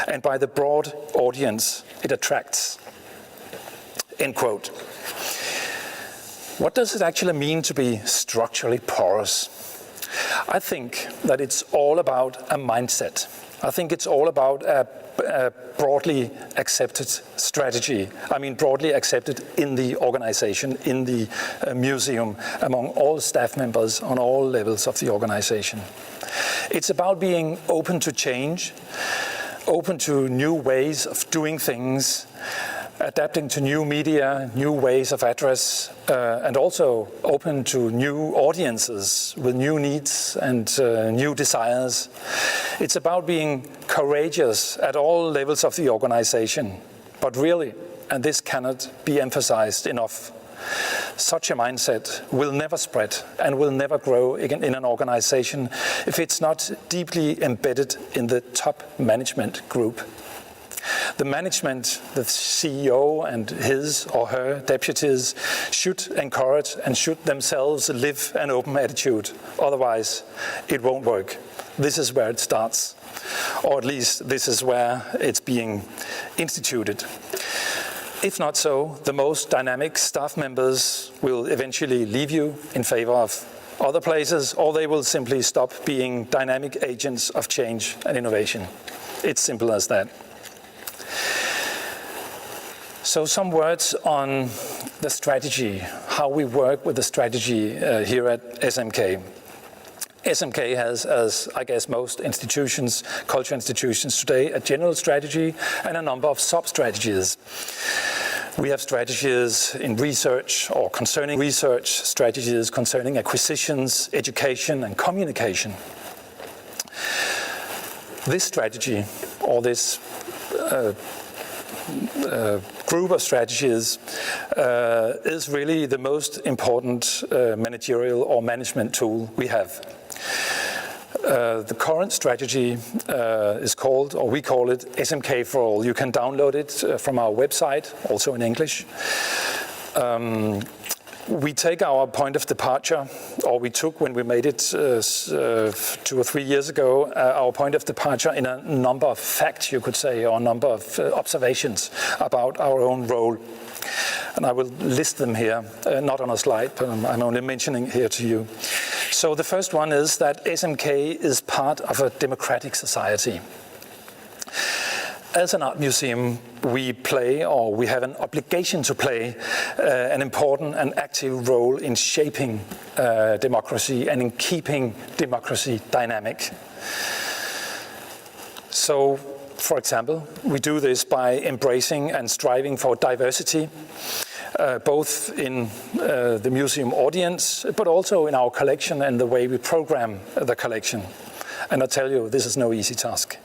and by the broad audience it attracts." End quote. What does it actually mean to be structurally porous? I think that it's all about a mindset. I think it's all about a broadly accepted strategy. I mean, broadly accepted in the organization, in the museum, among all staff members on all levels of the organization. It's about being open to change, open to new ways of doing things, adapting to new media, new ways of address, and also open to new audiences with new needs and new desires. It's about being courageous at all levels of the organization. But really, and this cannot be emphasized enough, such a mindset will never spread and will never grow in an organization if it's not deeply embedded in the top management group. The management, the CEO and his or her deputies should encourage and should themselves live an open attitude. Otherwise, it won't work. This is where it starts, or at least this is where it's being instituted. If not so, the most dynamic staff members will eventually leave you in favor of other places, or they will simply stop being dynamic agents of change and innovation. It's simple as that. So some words on the strategy, how we work with the strategy here at SMK. SMK has, as I guess most institutions, culture institutions today, a general strategy and a number of sub-strategies. We have strategies in research or concerning research, strategies concerning acquisitions, education and communication. This strategy, or this group of strategies is really the most important managerial or management tool we have. The current strategy is called, or we call it, SMK for All. You can download it from our website, also in English. We take our point of departure, or we took when we made it 2 or 3 years ago, our point of departure in a number of facts, you could say, or a number of observations about our own role. And I will list them here, not on a slide, but I'm only mentioning here to you. So the first one is that SMK is part of a democratic society. As an art museum, we play, or we have an obligation to play, an important and active role in shaping democracy and in keeping democracy dynamic. So, for example, we do this by embracing and striving for diversity, both in the museum audience, but also in our collection and the way we program the collection. And I tell you, this is no easy task.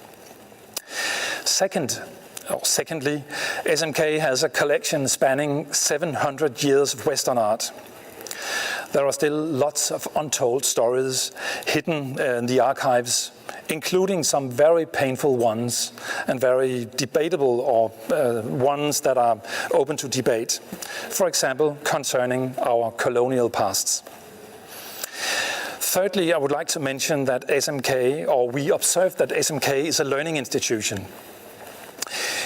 Secondly, SMK has a collection spanning 700 years of Western art. There are still lots of untold stories hidden in the archives, including some very painful ones and very debatable, or ones that are open to debate. For example, concerning our colonial pasts. Thirdly, I would like to mention that SMK, or we observe that SMK is a learning institution,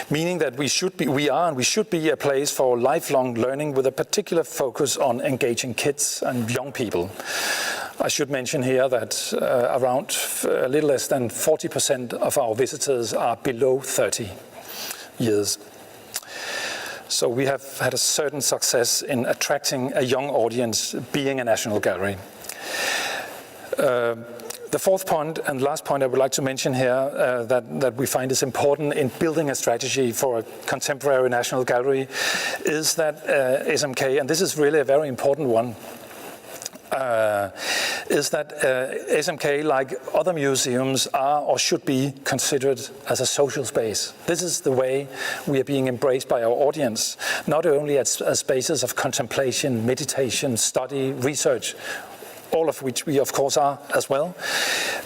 meaning that we should be a place for lifelong learning with a particular focus on engaging kids and young people. I should mention here that around a little less than 40% of our visitors are below 30 years. So we have had a certain success in attracting a young audience being a National Gallery. The fourth point and last point I would like to mention here that we find is important in building a strategy for a contemporary National Gallery is that SMK, and this is really a very important one, is that SMK, like other museums, are or should be considered as a social space. This is the way we are being embraced by our audience, not only as spaces of contemplation, meditation, study, research, all of which we of course are as well,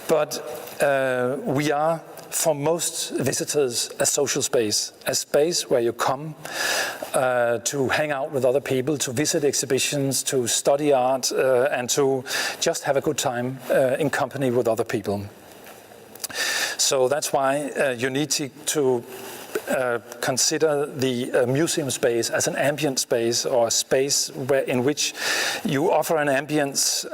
but we are for most visitors a social space, a space where you come to hang out with other people, to visit exhibitions, to study art, and to just have a good time in company with other people. So that's why you need to consider the museum space as an ambient space, or a space in which you offer an ambience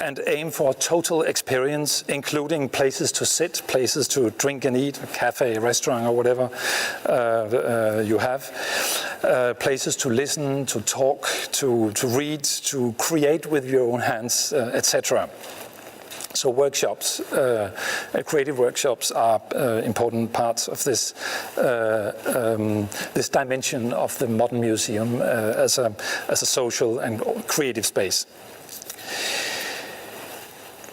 and aim for a total experience, including places to sit, places to drink and eat, a cafe, a restaurant, or whatever you have, places to listen, to talk, to read, to create with your own hands, etc. So workshops, creative workshops are important parts of this this dimension of the modern museum as a social and creative space.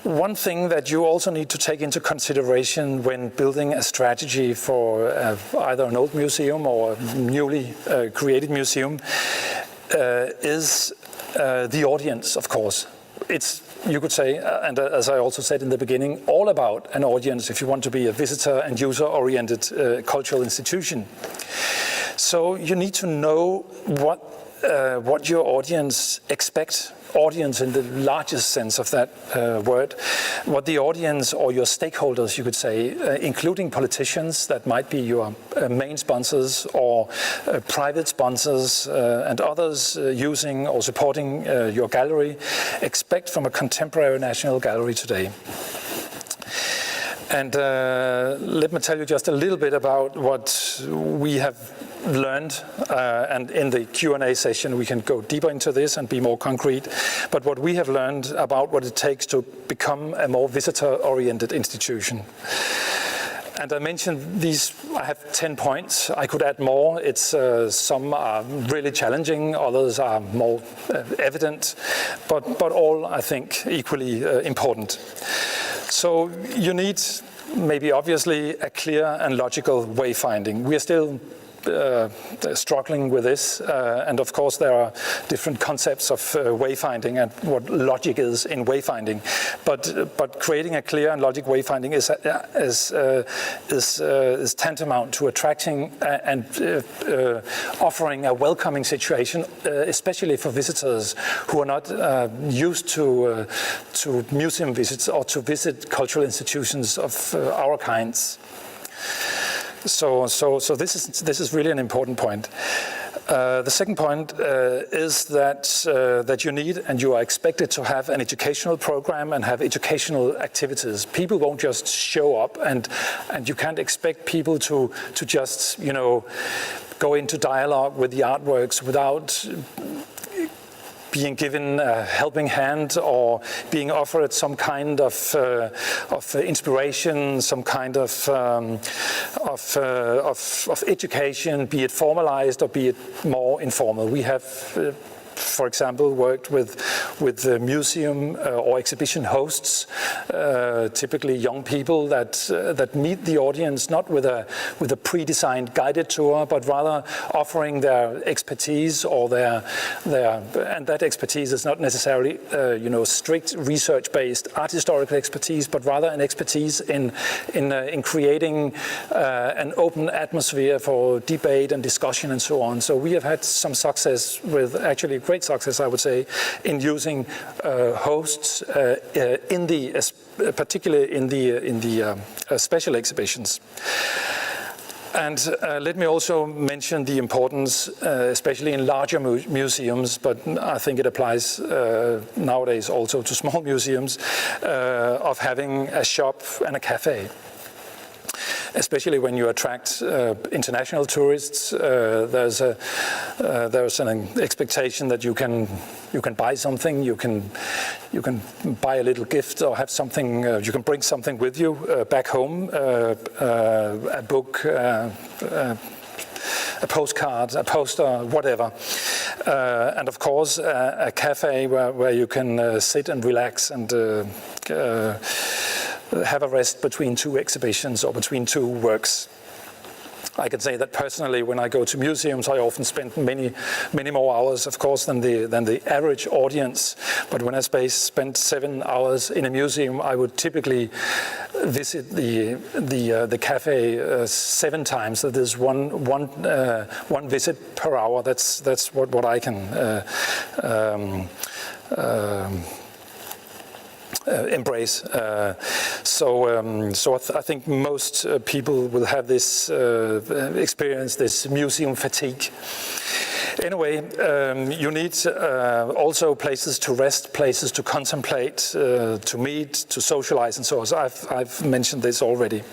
One thing that you also need to take into consideration when building a strategy for either an old museum or a newly created museum is the audience, of course. It's, you could say, and as I also said in the beginning, all about an audience if you want to be a visitor and user-oriented cultural institution. So you need to know what your audience expect, audience in the largest sense of that word, what the audience or your stakeholders, you could say, including politicians that might be your main sponsors, or private sponsors and others using or supporting your gallery, expect from a contemporary National Gallery today. And let me tell you just a little bit about what we have learned, and in the Q&A session we can go deeper into this and be more concrete, but what we have learned about what it takes to become a more visitor-oriented institution. And I mentioned these, I have 10 points. I could add more. It's some are really challenging, others are more evident, but all, I think, equally important. So you need, maybe obviously, a clear and logical wayfinding. We are still struggling with this, and of course there are different concepts of wayfinding and what logic is in wayfinding. But creating a clear and logic wayfinding is tantamount to attracting and offering a welcoming situation, especially for visitors who are not used to museum visits or to visit cultural institutions of our kinds. So this is really an important point. The second point is that you need and you are expected to have an educational program and have educational activities. People won't just show up, and you can't expect people to just, you know, go into dialogue with the artworks without being given a helping hand or being offered some kind of inspiration, some kind of education, be it formalized or be it more informal. We have, for example, worked with the museum or exhibition hosts, typically young people that meet the audience not with a pre-designed guided tour, but rather offering their expertise or their and that expertise is not necessarily strict research-based art historical expertise, but rather an expertise in creating an open atmosphere for debate and discussion and so on. So we have had some success with actually great success, I would say, in using hosts particularly in the special exhibitions. And let me also mention the importance, especially in larger museums, but I think it applies nowadays also to small museums, of having a shop and a cafe. Especially when you attract international tourists, there's an expectation that you can buy something, you can buy a little gift or have something. You can bring something with you back home, a book, a postcard, a poster, whatever. And of course, a cafe where you can sit and relax and have a rest between two exhibitions or between two works. I can say that personally, when I go to museums, I often spend many more hours, of course, than the average audience. But when I spend 7 hours in a museum, I would typically visit the cafe 7 times. So there's one visit per hour. That's what I can embrace. So I think most people will have this experience, this museum fatigue. Anyway, you need also places to rest, places to contemplate, to meet, to socialize, and so on. So I've mentioned this already.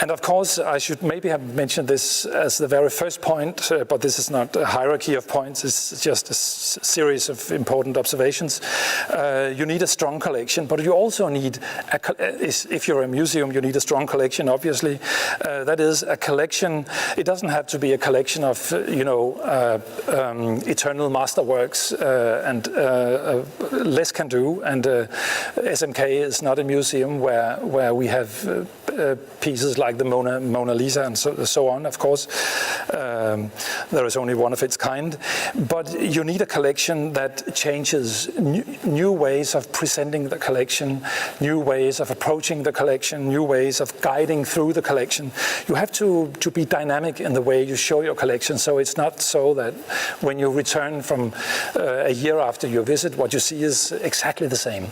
And of course, I should maybe have mentioned this as the very first point, but this is not a hierarchy of points, it's just a series of important observations. You need a strong collection, but you also need, if you're a museum, you need a strong collection, obviously. That is a collection. It doesn't have to be a collection of, eternal masterworks, and less can do. And SMK is not a museum where we have pieces like the Mona Lisa and so on, of course. There is only one of its kind. But you need a collection that changes, new ways of presenting the collection, new ways of approaching the collection, new ways of guiding through the collection. You have to be dynamic in the way you show your collection, so it's not so that when you return from a year after your visit, what you see is exactly the same.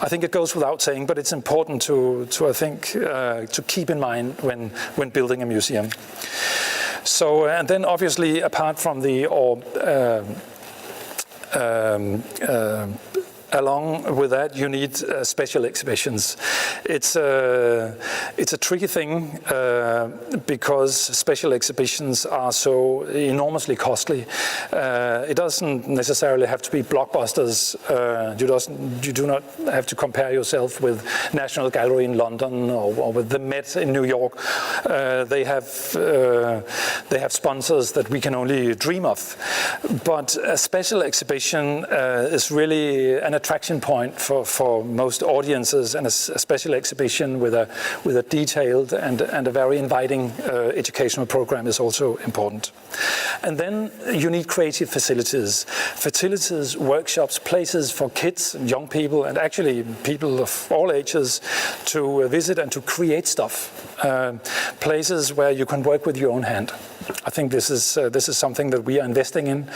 I think it goes without saying, but it's important to I think, to keep in mind when building a museum. So, and then obviously, apart from the along with that, you need special exhibitions. It's a tricky thing because special exhibitions are so enormously costly. It doesn't necessarily have to be blockbusters. You do not have to compare yourself with National Gallery in London or with the Met in New York. They have sponsors that we can only dream of. But a special exhibition is really an attraction point for most audiences, and a special exhibition with a detailed and a very inviting educational program is also important. And then you need creative facilities, workshops, places for kids and young people, and actually people of all ages to visit and to create stuff. Places where you can work with your own hand. I think this is something that we are investing in,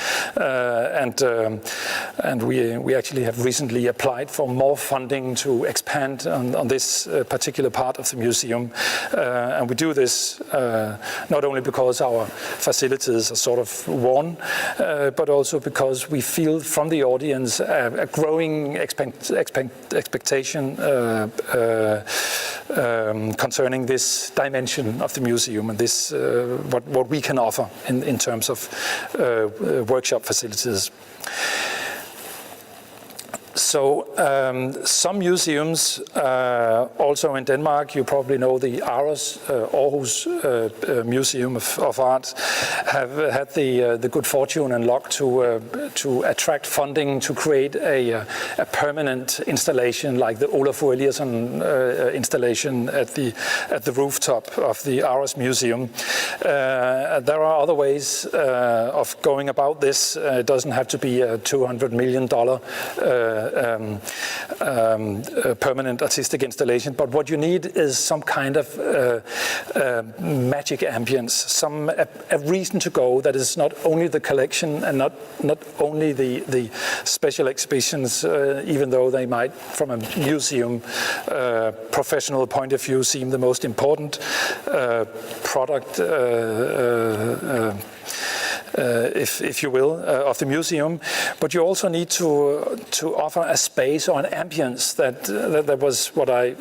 and we actually have recently applied for more funding to expand on this particular part of the museum, and we do this not only because our facilities are sort of worn, but also because we feel from the audience a growing expectation concerning this dimension of the museum and this what we can offer in terms of workshop facilities. So some museums, also in Denmark, you probably know the Aarhus Museum of Art, have had the good fortune and luck to attract funding to create a permanent installation like the Olafur Eliasson installation at the rooftop of the Aarhus Museum. There are other ways of going about this. It doesn't have to be a $200 million permanent artistic installation, but what you need is some kind of magic ambience, a reason to go that is not only the collection and not only the special exhibitions, even though they might, from a museum professional point of view, seem the most important product, if you will, of the museum. But you also need to offer a space or an ambience that was what I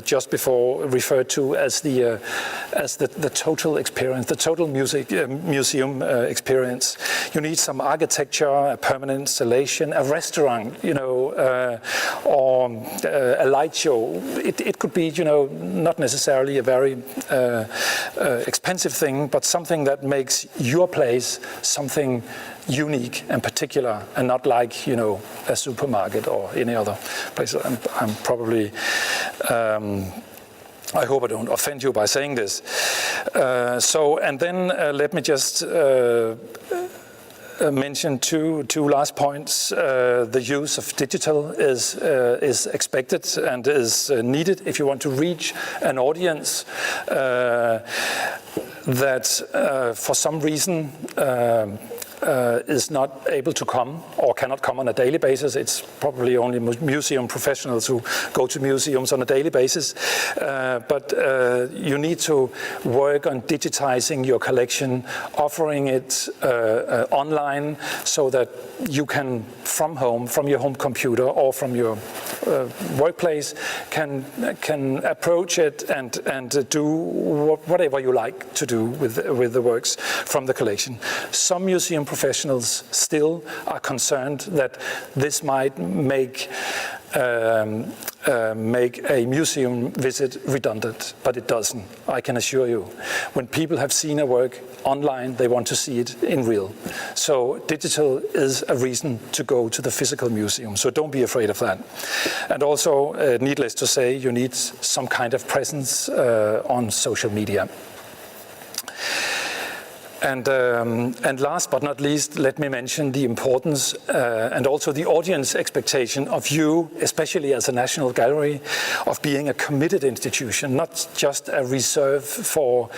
just before referred to as the total experience, the total museum experience. You need some architecture, a permanent installation, a restaurant, or a light show. It could be, not necessarily a very expensive thing, but something that makes your place something unique and particular, and not like a supermarket or any other place. I'm probably I hope I don't offend you by saying this. And then let me just mention two last points. The use of digital is expected and is needed if you want to reach an audience that for some reason is not able to come or cannot come on a daily basis. It's probably only museum professionals who go to museums on a daily basis. But you need to work on digitizing your collection, offering it online so that you can, from home, from your home computer or from your workplace, can approach it and do whatever you like to do with the works from the collection. Some museum professionals still are concerned that this might make a museum visit redundant, but it doesn't. I can assure you. When people have seen a work online, they want to see it in real. So digital is a reason to go to the physical museum. So don't be afraid of that. And also, needless to say, you need some kind of presence on social media. And last but not least, let me mention the importance and also the audience expectation of you, especially as a national gallery, of being a committed institution, not just a reserve for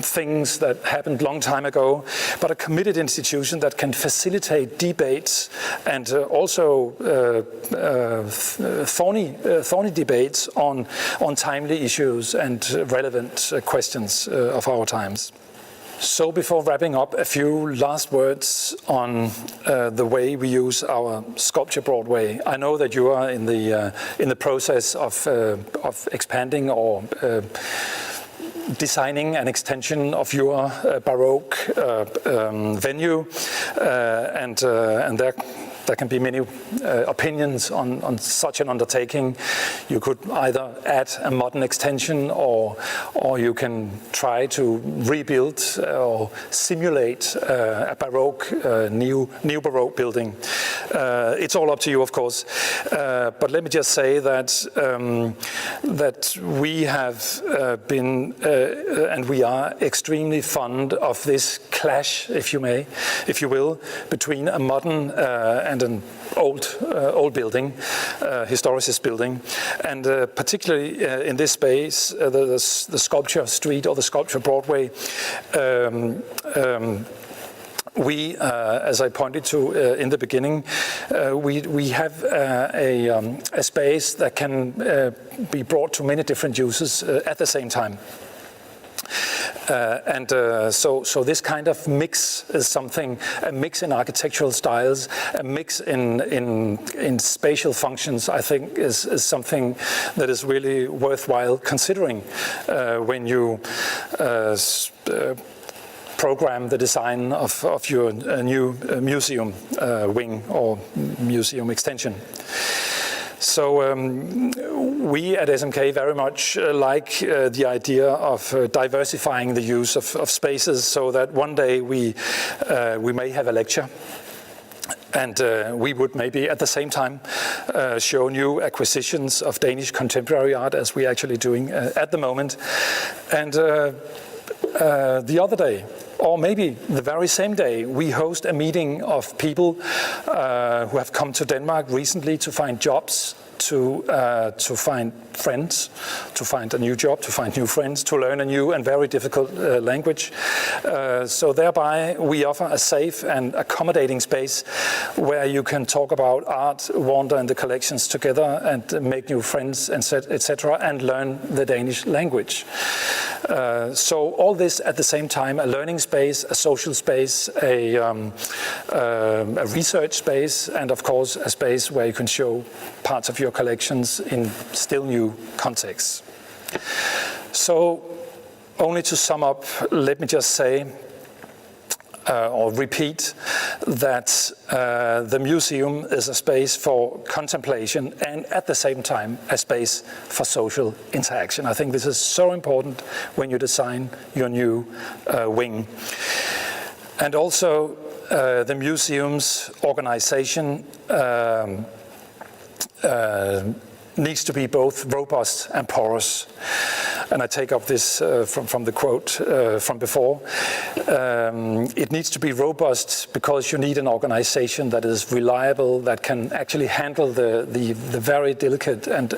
things that happened long time ago, but a committed institution that can facilitate debates and also thorny debates on timely issues and relevant questions of our times. So before wrapping up, a few last words on the way we use our Sculpture Broadway. I know that you are in the process of expanding or designing an extension of your Baroque venue, and there there can be many opinions on such an undertaking. You could either add a modern extension, or you can try to rebuild or simulate a Baroque, new Baroque building. It's all up to you, of course. But let me just say that we have been and we are extremely fond of this clash, if you will, between a modern and an old building, historicist building, and particularly in this space, the Sculpture Street or the Sculpture Broadway. We, as I pointed to in the beginning, we have a space that can be brought to many different uses at the same time. So this kind of mix is something, a mix in architectural styles, a mix in spatial functions, I think is something that is really worthwhile considering when you program the design of your new museum wing or museum extension. So we at SMK very much like the idea of diversifying the use of spaces, so that one day we may have a lecture, and we would maybe at the same time show new acquisitions of Danish contemporary art, as we're actually doing at the moment. And the other day, or maybe the very same day, we host a meeting of people who have come to Denmark recently to find jobs, to find friends, to find a new job, to find new friends, to learn a new and very difficult language. So thereby we offer a safe and accommodating space where you can talk about art, wander in the collections together, and make new friends, etc., and learn the Danish language. So all this at the same time: a learning space, a social space, a research space, and of course a space where you can show parts of your collections in still new contexts. So only to sum up, let me just say or repeat that the museum is a space for contemplation and at the same time a space for social interaction. I think this is so important when you design your new wing. And also the museum's organization needs to be both robust and porous. And I take up this from the quote from before. It needs to be robust because you need an organization that is reliable, that can actually handle the very delicate and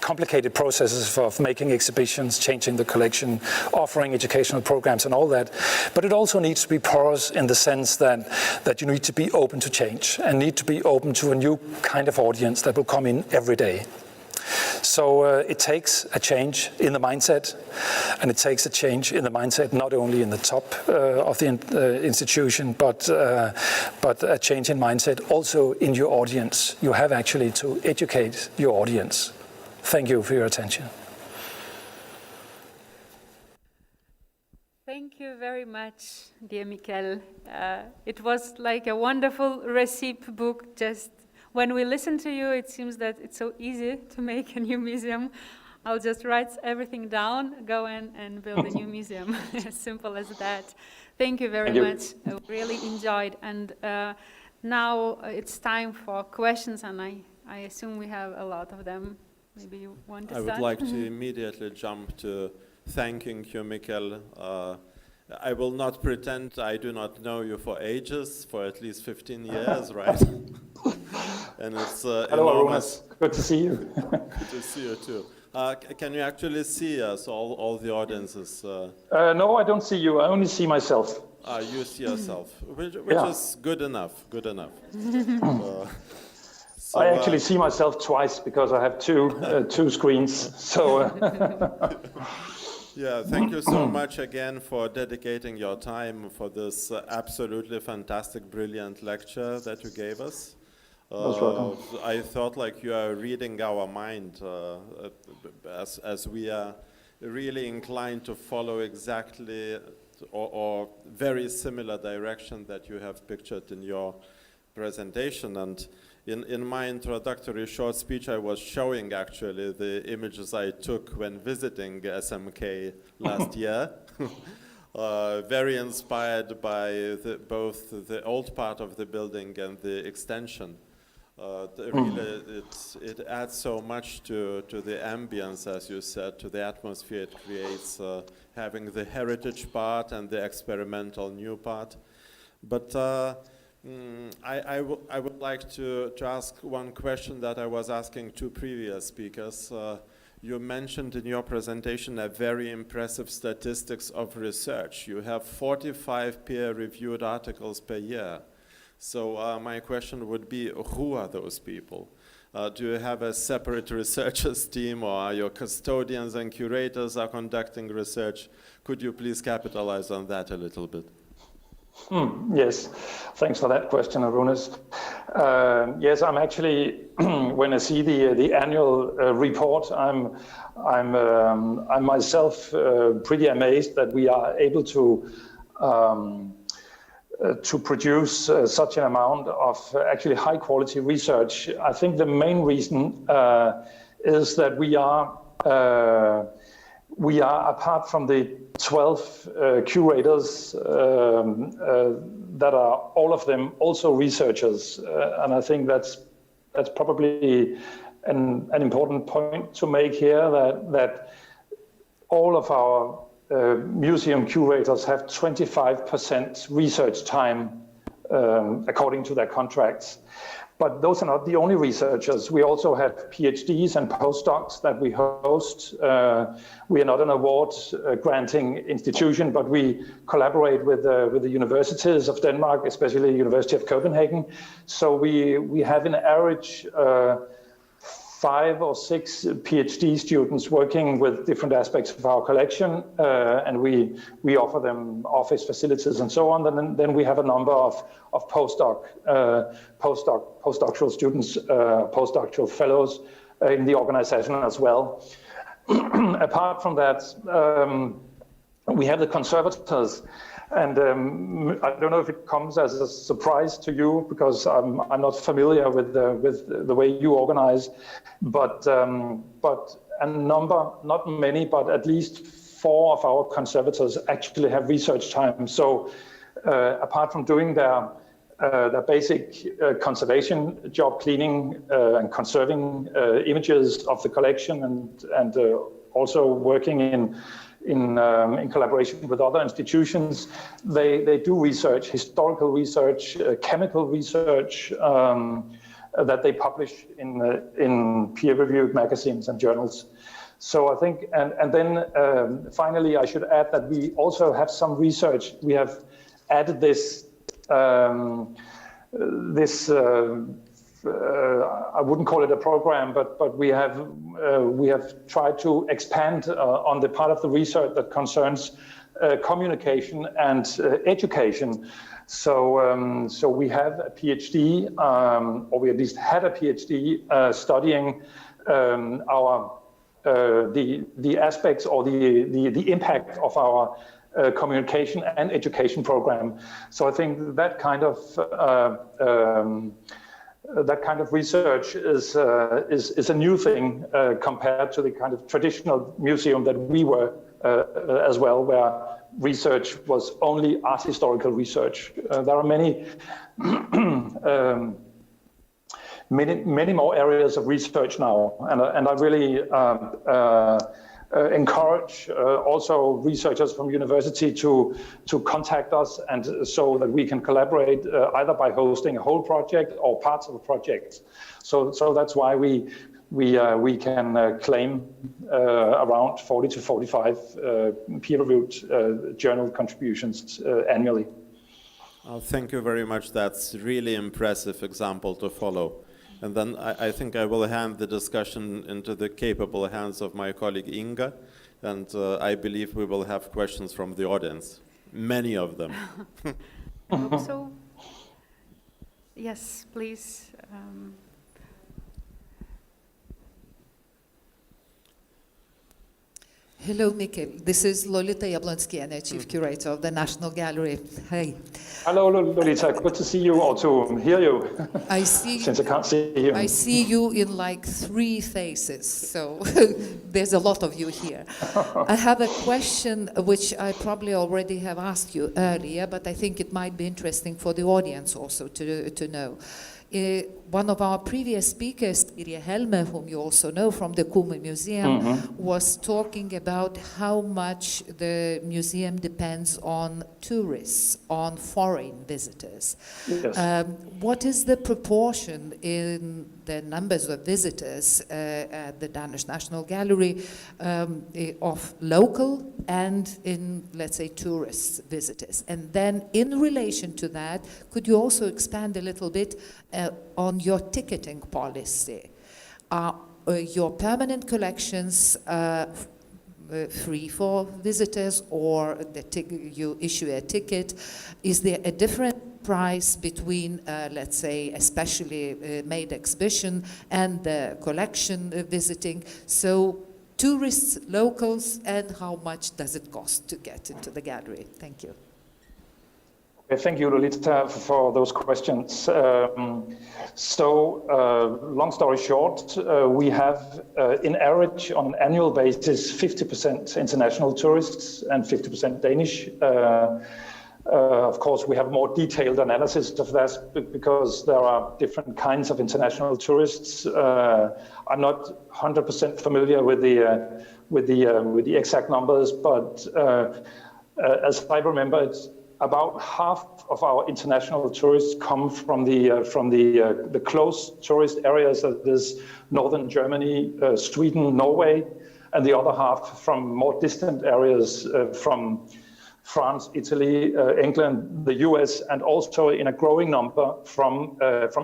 complicated processes of making exhibitions, changing the collection, offering educational programs and all that. But it also needs to be porous in the sense that you need to be open to change and need to be open to a new kind of audience that will come in every day. So it takes a change in the mindset, and it takes a change in the mindset not only in the top of the institution, but a change in mindset also in your audience. You have actually to educate your audience. Thank you for your attention. Thank you very much, dear Mikkel. It was like a wonderful recipe book. Just when we listen to you, it seems that it's so easy to make a new museum. I'll just write everything down, go in and build a new museum. As simple as that. Thank you very much. I really enjoyed. And now it's time for questions, and I assume we have a lot of them. Maybe you want to start? I would like to immediately jump to thanking you, Mikkel. I will not pretend I do not know you for ages, for at least 15 years, right? And it's hello, enormous. Good to see you. Good to see you too. Can you actually see us, all the audiences? No, I don't see you. I only see myself. You see yourself, which yeah. is good enough. Good enough. So, I actually see myself twice because I have two screens. So. Yeah, thank you so much again for dedicating your time for this absolutely fantastic, brilliant lecture that you gave us. Most welcome. I thought like you are reading our mind as we are really inclined to follow exactly or very similar direction that you have pictured in your presentation. And in my introductory short speech, I was showing actually the images I took when visiting SMK last year. Very inspired by both the old part of the building and the extension. Really, it adds so much to the ambience, as you said, to the atmosphere it creates, having the heritage part and the experimental new part. But I would like to ask one question that I was asking two previous speakers. You mentioned in your presentation a very impressive statistics of research. You have 45 peer-reviewed articles per year. So my question would be, who are those people? Do you have a separate researchers team, or are your custodians and curators are conducting research? Could you please capitalize on that a little bit? Yes, thanks for that question, Arunas. Yes, I'm actually, when I see the annual report, I'm myself pretty amazed that we are able to produce such an amount of actually high quality research. I think the main reason is that we are apart from the 12 curators that are all of them also researchers, and I think that's probably an important point to make here, that all of our museum curators have 25% research time according to their contracts. But those are not the only researchers. We also have PhDs and postdocs that we host. We are not an award-granting institution, but we collaborate with the universities of Denmark, especially the University of Copenhagen. So we have an average 5 or 6 PhD students working with different aspects of our collection, and we offer them office facilities and so on. And then we have a number of postdoctoral students, postdoctoral fellows in the organization as well. Apart from that, we have the conservators. And I don't know if it comes as a surprise to you, because I'm not familiar with the way you organize, but a number, not many, but at least 4 of our conservators actually have research time. So apart from doing their basic conservation job, cleaning and conserving images of the collection, and also working in collaboration with other institutions, they do research, historical research, chemical research that they publish in peer-reviewed magazines and journals. So I think, and then finally, I should add that we also have some research. We have added this I wouldn't call it a program, but we have tried to expand on the part of the research that concerns communication and education. So we have a PhD, or we at least had a PhD studying the aspects or the impact of our communication and education program. So I think that kind of research is a new thing compared to the kind of traditional museum that we were as well, where research was only art historical research. There are many more areas of research now, and I really encourage also researchers from university to contact us, and so that we can collaborate either by hosting a whole project or parts of a project. So that's why we can claim around 40 to 45 peer-reviewed journal contributions annually. Thank you very much. That's really impressive example to follow. And then I think I will hand the discussion into the capable hands of my colleague Inga, and I believe we will have questions from the audience, many of them. So, yes, please. Hello, Mikkel. This is Lolita Jablonskiene, Chief Curator of the National Gallery. Hey. Hello, Lolita. Good to see you or to hear you. I see. Since I can't see you. I see you in like 3 faces, so there's a lot of you here. I have a question which I probably already have asked you earlier, but I think it might be interesting for the audience also to know. One of our previous speakers, Irja Helme, whom you also know from the Kumu Museum, was talking about how much the museum depends on tourists, on foreign visitors. Yes. What is the proportion in the numbers of visitors at the Danish National Gallery of local and in, let's say, tourist visitors? And then in relation to that, could you also expand a little bit on your ticketing policy? Are your permanent collections free for visitors, or you issue a ticket? Is there a different price between, let's say, a specially made exhibition and the collection visiting? So tourists, locals, and how much does it cost to get into the gallery? Thank you. Thank you, Lolita, for those questions. Long story short, we have, in average, on an annual basis, 50% international tourists and 50% Danish. Of course, we have more detailed analysis of that because there are different kinds of international tourists. I'm not 100% familiar with the exact numbers, but as I remember, it's about half of our international tourists come from the close tourist areas, that is northern Germany, Sweden, Norway, and the other half from more distant areas from France, Italy, England, the US, and also in a growing number from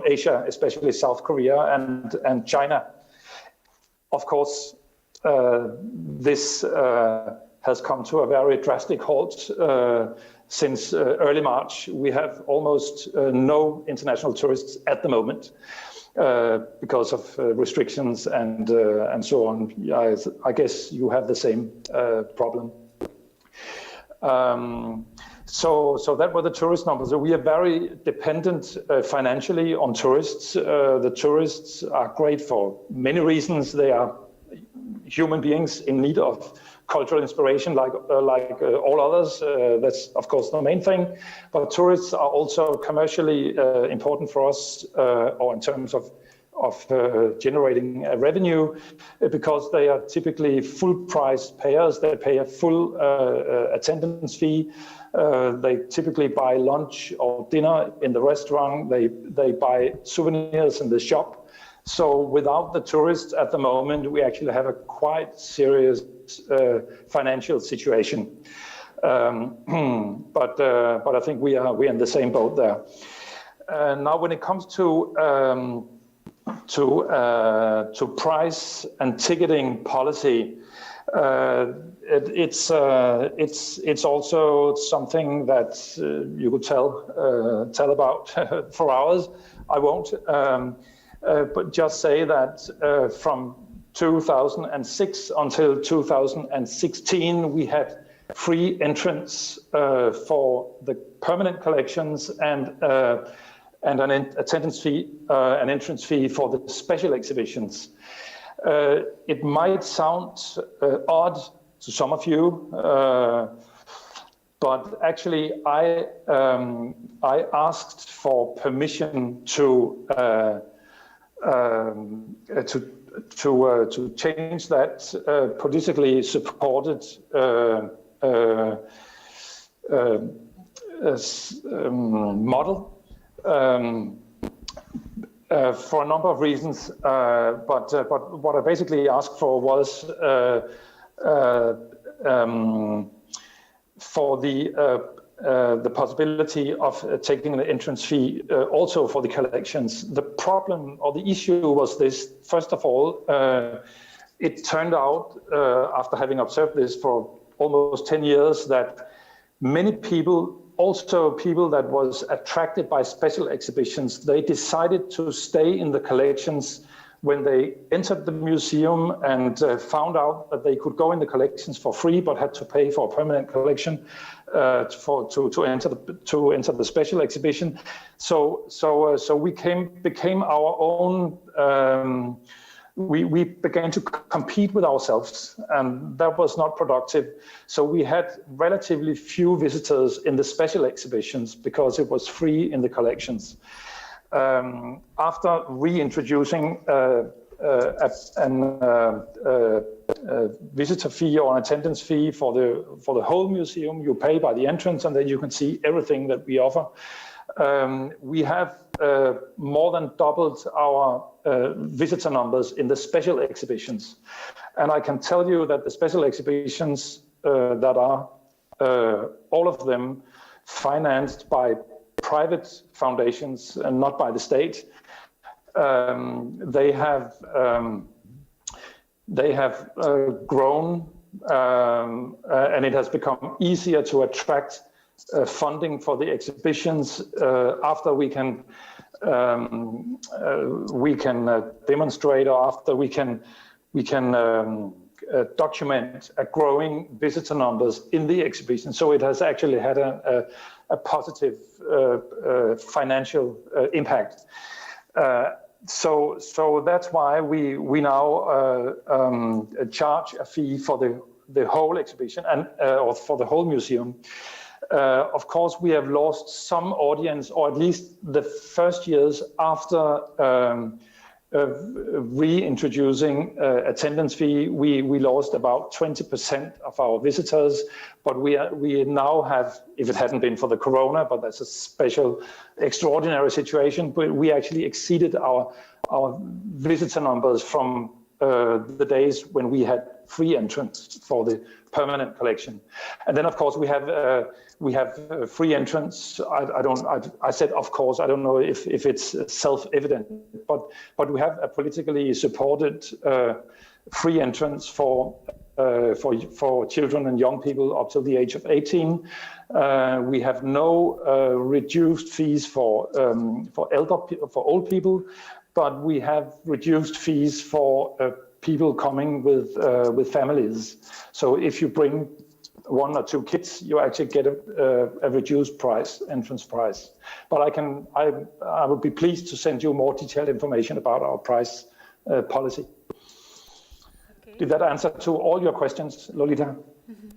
Asia, especially South Korea and China. Of course, this has come to a very drastic halt. Since early March, we have almost no international tourists at the moment because of restrictions and so on. I guess you have the same problem. So that were the tourist numbers. So we are very dependent financially on tourists. The tourists are great for many reasons. They are human beings in need of cultural inspiration like all others. That's of course the main thing. But tourists are also commercially important for us, or in terms of generating revenue, because they are typically full price payers. They pay a full attendance fee. They typically buy lunch or dinner in the restaurant. They buy souvenirs in the shop. So without the tourists at the moment, we actually have a quite serious financial situation. But I think we are in the same boat there. Now, when it comes to price and ticketing policy, it's also something that you could tell about for hours. I won't. But just say that from 2006 until 2016, we had free entrance for the permanent collections and an attendance fee, an entrance fee for the special exhibitions. It might sound odd to some of you, but actually I asked for permission to change that politically supported model for a number of reasons. But what I basically asked for was for the possibility of taking the entrance fee also for the collections. The problem or the issue was this: first of all, it turned out, after having observed this for almost 10 years, that many people, also people that was attracted by special exhibitions, they decided to stay in the collections when they entered the museum and found out that they could go in the collections for free, but had to pay for a permanent collection to enter the special exhibition. So we became our own. We began to compete with ourselves, and that was not productive. So we had relatively few visitors in the special exhibitions because it was free in the collections. After reintroducing a visitor fee or an attendance fee for the whole museum, you pay by the entrance, and then you can see everything that we offer. We have more than doubled our visitor numbers in the special exhibitions. And I can tell you that the special exhibitions that are, all of them, financed by private foundations and not by the state, they have grown, and it has become easier to attract funding for the exhibitions after we can demonstrate, or after we can document a growing visitor numbers in the exhibition. So it has actually had a positive financial impact. So that's why we now charge a fee for the whole exhibition and or for the whole museum. Of course, we have lost some audience, or at least the first years after reintroducing attendance fee, we lost about 20% of our visitors. But we now have, if it hadn't been for the corona, but that's a special, extraordinary situation, but we actually exceeded our visitor numbers from the days when we had free entrance for the permanent collection. And then, of course, we have free entrance. I said, of course, I don't know if it's self-evident, but we have a politically supported free entrance for children and young people up to the age of 18. We have no reduced fees for old people, but we have reduced fees for people coming with families. So if you bring 1 or 2 kids, you actually get a reduced price, entrance price. But I would be pleased to send you more detailed information about our price policy. Okay. Did that answer to all your questions, Lolita? Mm-hmm.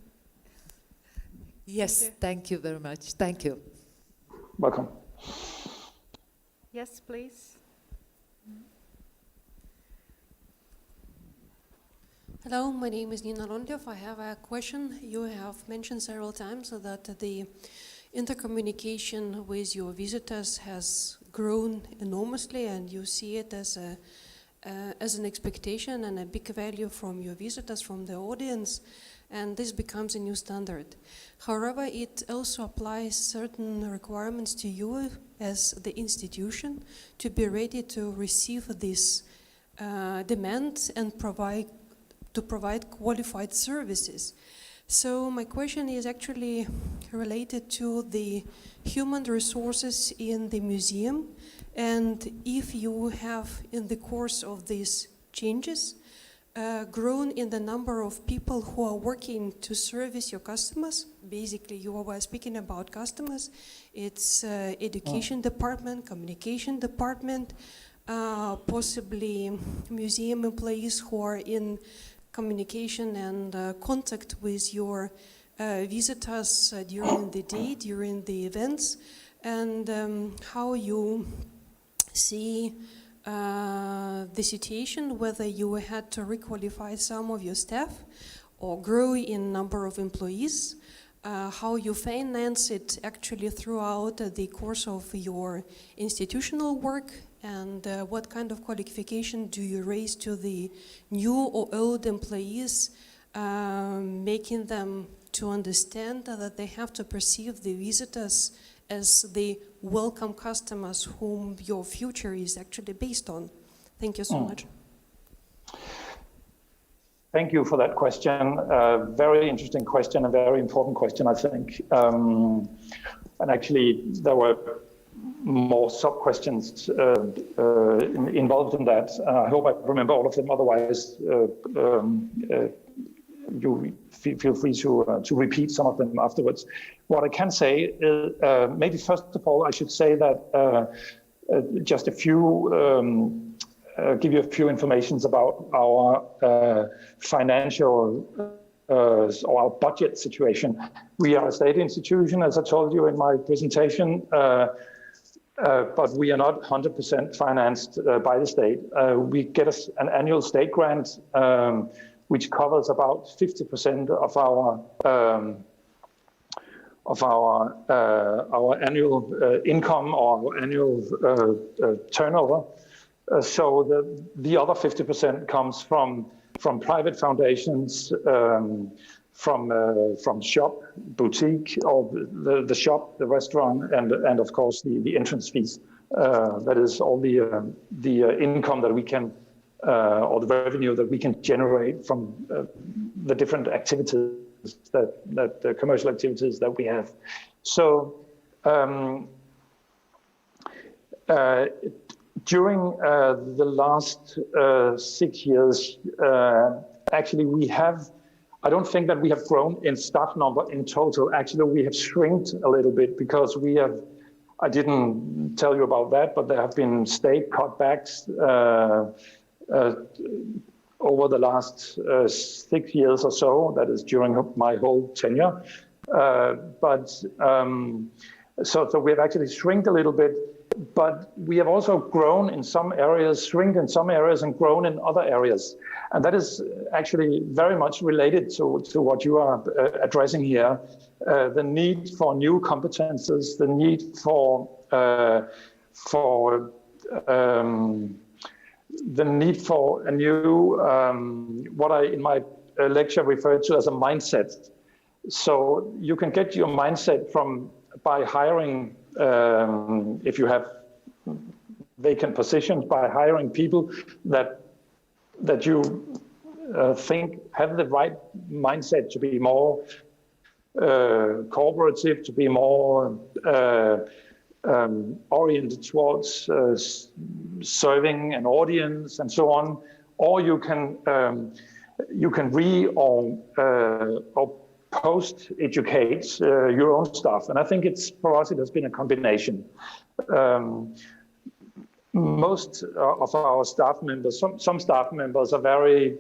Yes, thank you very much. Thank you. Welcome. Yes, please. Hello, my name is Nina Londiev. I have a question. You have mentioned several times that the intercommunication with your visitors has grown enormously, and you see it as an expectation and a big value from your visitors, from the audience, and this becomes a new standard. However, it also applies certain requirements to you as the institution to be ready to receive this demand and provide qualified services. So my question is actually related to the human resources in the museum, and if you have, in the course of these changes, grown in the number of people who are working to service your customers. Basically, you were speaking about customers. It's education department, communication department, possibly museum employees who are in communication and contact with your visitors during the day, during the events, and how you see the situation, whether you had to requalify some of your staff or grow in number of employees, how you finance it actually throughout the course of your institutional work, and what kind of qualification do you raise to the new or old employees, making them to understand that they have to perceive the visitors as the welcome customers whom your future is actually based on. Thank you so much. Thank you for that question. Very interesting question, a very important question, I think. And actually, there were more sub-questions involved in that. I hope I remember all of them. Otherwise, you feel free to repeat some of them afterwards. What I can say is, maybe first of all, I should say that just a few, give you a few informations about our financial or our budget situation. We are a state institution, as I told you in my presentation, but we are not 100% financed by the state. We get an annual state grant, which covers about 50% of our annual income or annual turnover. So the other 50% comes from private foundations, from shop, boutique, or the shop, the restaurant, and of course the entrance fees. That is all the income that we can, or the revenue that we can generate from the different activities that the commercial activities that we have. So during the last 6 years, actually we have, I don't think that we have grown in staff number in total. Actually, we have shrinked a little bit because we have, I didn't tell you about that, but there have been state cutbacks over the last 6 years or so. That is during my whole tenure. So we have actually shrinked a little bit, but we have also grown in some areas, shrinked in some areas, and grown in other areas. And that is actually very much related to what you are addressing here. The need for new competences, the need for the need for a new, what I in my lecture referred to as a mindset. So you can get your mindset by hiring, if you have vacant positions, by hiring people that you think have the right mindset to be more cooperative, to be more oriented towards serving an audience and so on, or you can or post-educate your own staff. And I think for us, it has been a combination. Most of our staff members, some staff members are very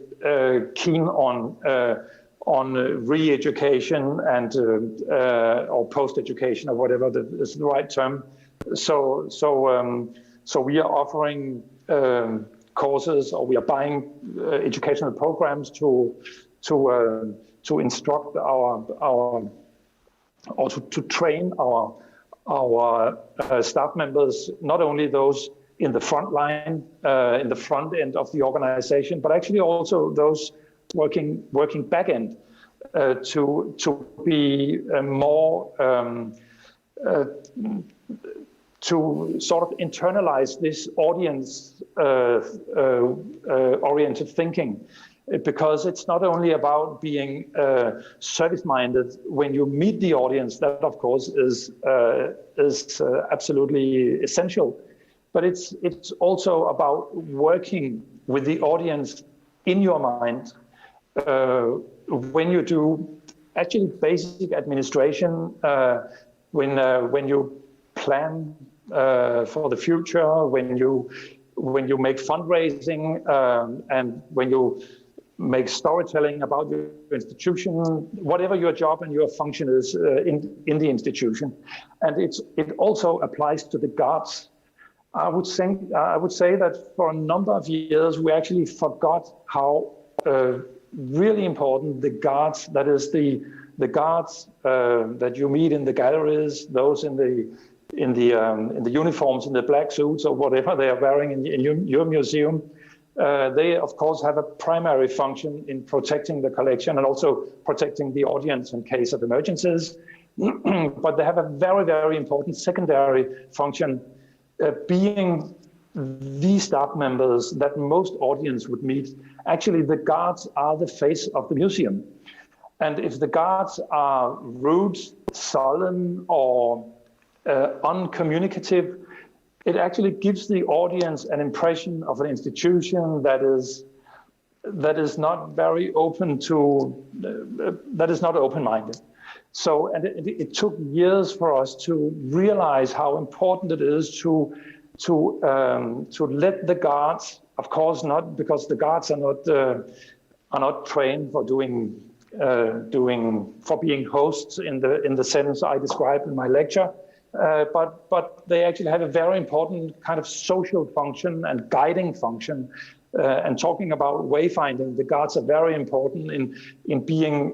keen on re-education and or post-education or whatever is the right term. So we are offering courses, or we are buying educational programs to instruct to train our staff members, not only those in the front line, in the front end of the organization, but actually also those working back end, to be more to sort of internalize this audience oriented thinking, because it's not only about being service-minded when you meet the audience. That of course is absolutely essential, but it's also about working with the audience in your mind when you do actually basic administration, when you plan for the future, when you make fundraising, and when you make storytelling about your institution, whatever your job and your function is in the institution. And it also applies to the guards. I would say that for a number of years we actually forgot how really important the guards, that is the guards that you meet in the galleries, those in the uniforms, in the black suits or whatever they are wearing in your museum. They of course have a primary function in protecting the collection and also protecting the audience in case of emergencies. But they have a very, very important secondary function, being the staff members that most audience would meet. Actually, the guards are the face of the museum. And if the guards are rude, sullen, or uncommunicative. It actually gives the audience an impression of an institution that is not very open to, that is not open-minded. So, and it took years for us to realize how important it is to let the guards, of course not because the guards are not trained for for being hosts in the sense I described in my lecture, but they actually have a very important kind of social function and guiding function. And talking about wayfinding, the guards are very important in being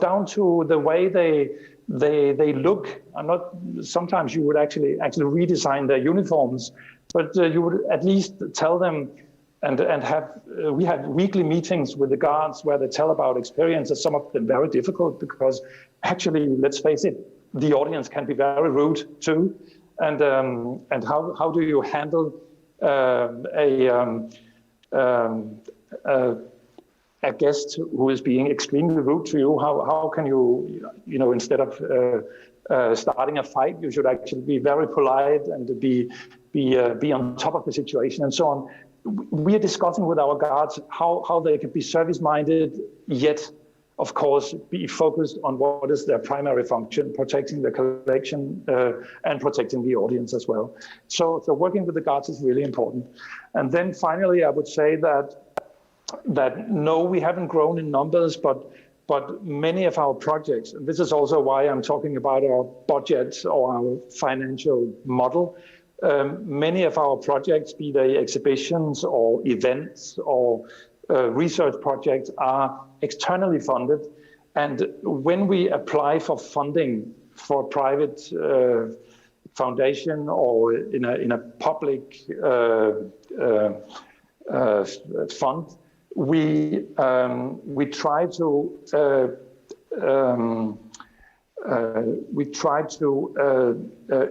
down to the way they look. Sometimes you would actually redesign their uniforms, but you would at least tell them and we have weekly meetings with the guards where they tell about experiences, some of them very difficult because actually, let's face it, the audience can be very rude too. And how do you handle a guest who is being extremely rude to you? How can you instead of starting a fight, you should actually be very polite and be on top of the situation and so on. We are discussing with our guards how they can be service-minded, yet, of course, be focused on what is their primary function, protecting the collection and protecting the audience as well. So working with the guards is really important. And then finally, I would say that no, we haven't grown in numbers, but many of our projects, and this is also why I'm talking about our budget or our financial model, many of our projects, be they exhibitions or events or research projects, are externally funded. And when we apply for funding for a private foundation or in a public fund, we try to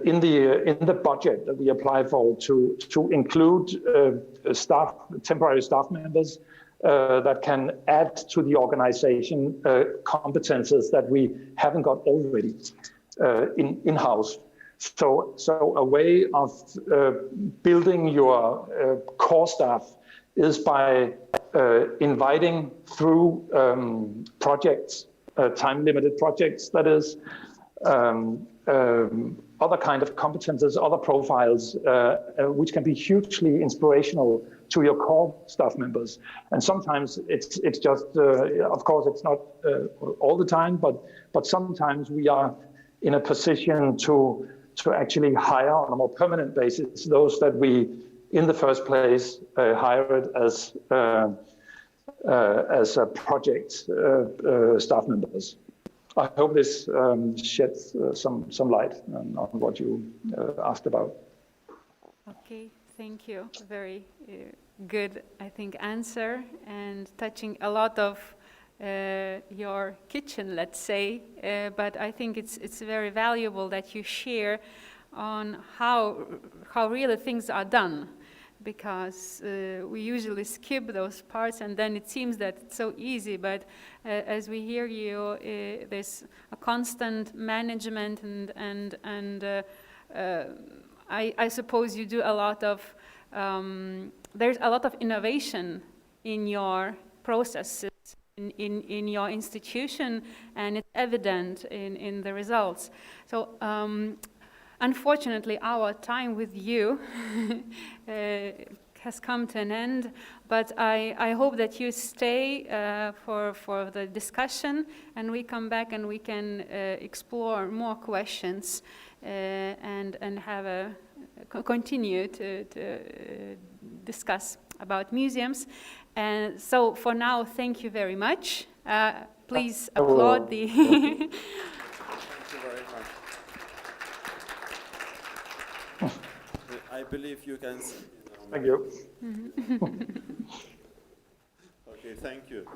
in the budget that we apply for to include temporary staff members that can add to the organization competences that we haven't got already in-house. So a way of building your core staff is by inviting through projects, time-limited projects, that is, other kind of competences, other profiles, which can be hugely inspirational to your core staff members. And sometimes it's just, of course, it's not all the time, but sometimes we are in a position to actually hire on a more permanent basis those that we, in the first place, hired as project staff members. I hope this sheds some light on what you asked about. Okay, thank you. Very good, I think, answer, and touching a lot of your kitchen, let's say. But I think it's very valuable that you share on how really things are done, because we usually skip those parts, and then it seems that it's so easy. But as we hear you, there's a constant management, and I suppose you do a lot of. There's a lot of innovation in your processes, in your institution, and it's evident in the results. So. Unfortunately, our time with you has come to an end, but I hope that you stay for the discussion, and we come back and we can explore more questions and have continue to discuss about museums. And so for now, thank you very much. Please applaud the... Thank you very much. I believe you can see. Thank you. Okay, thank you.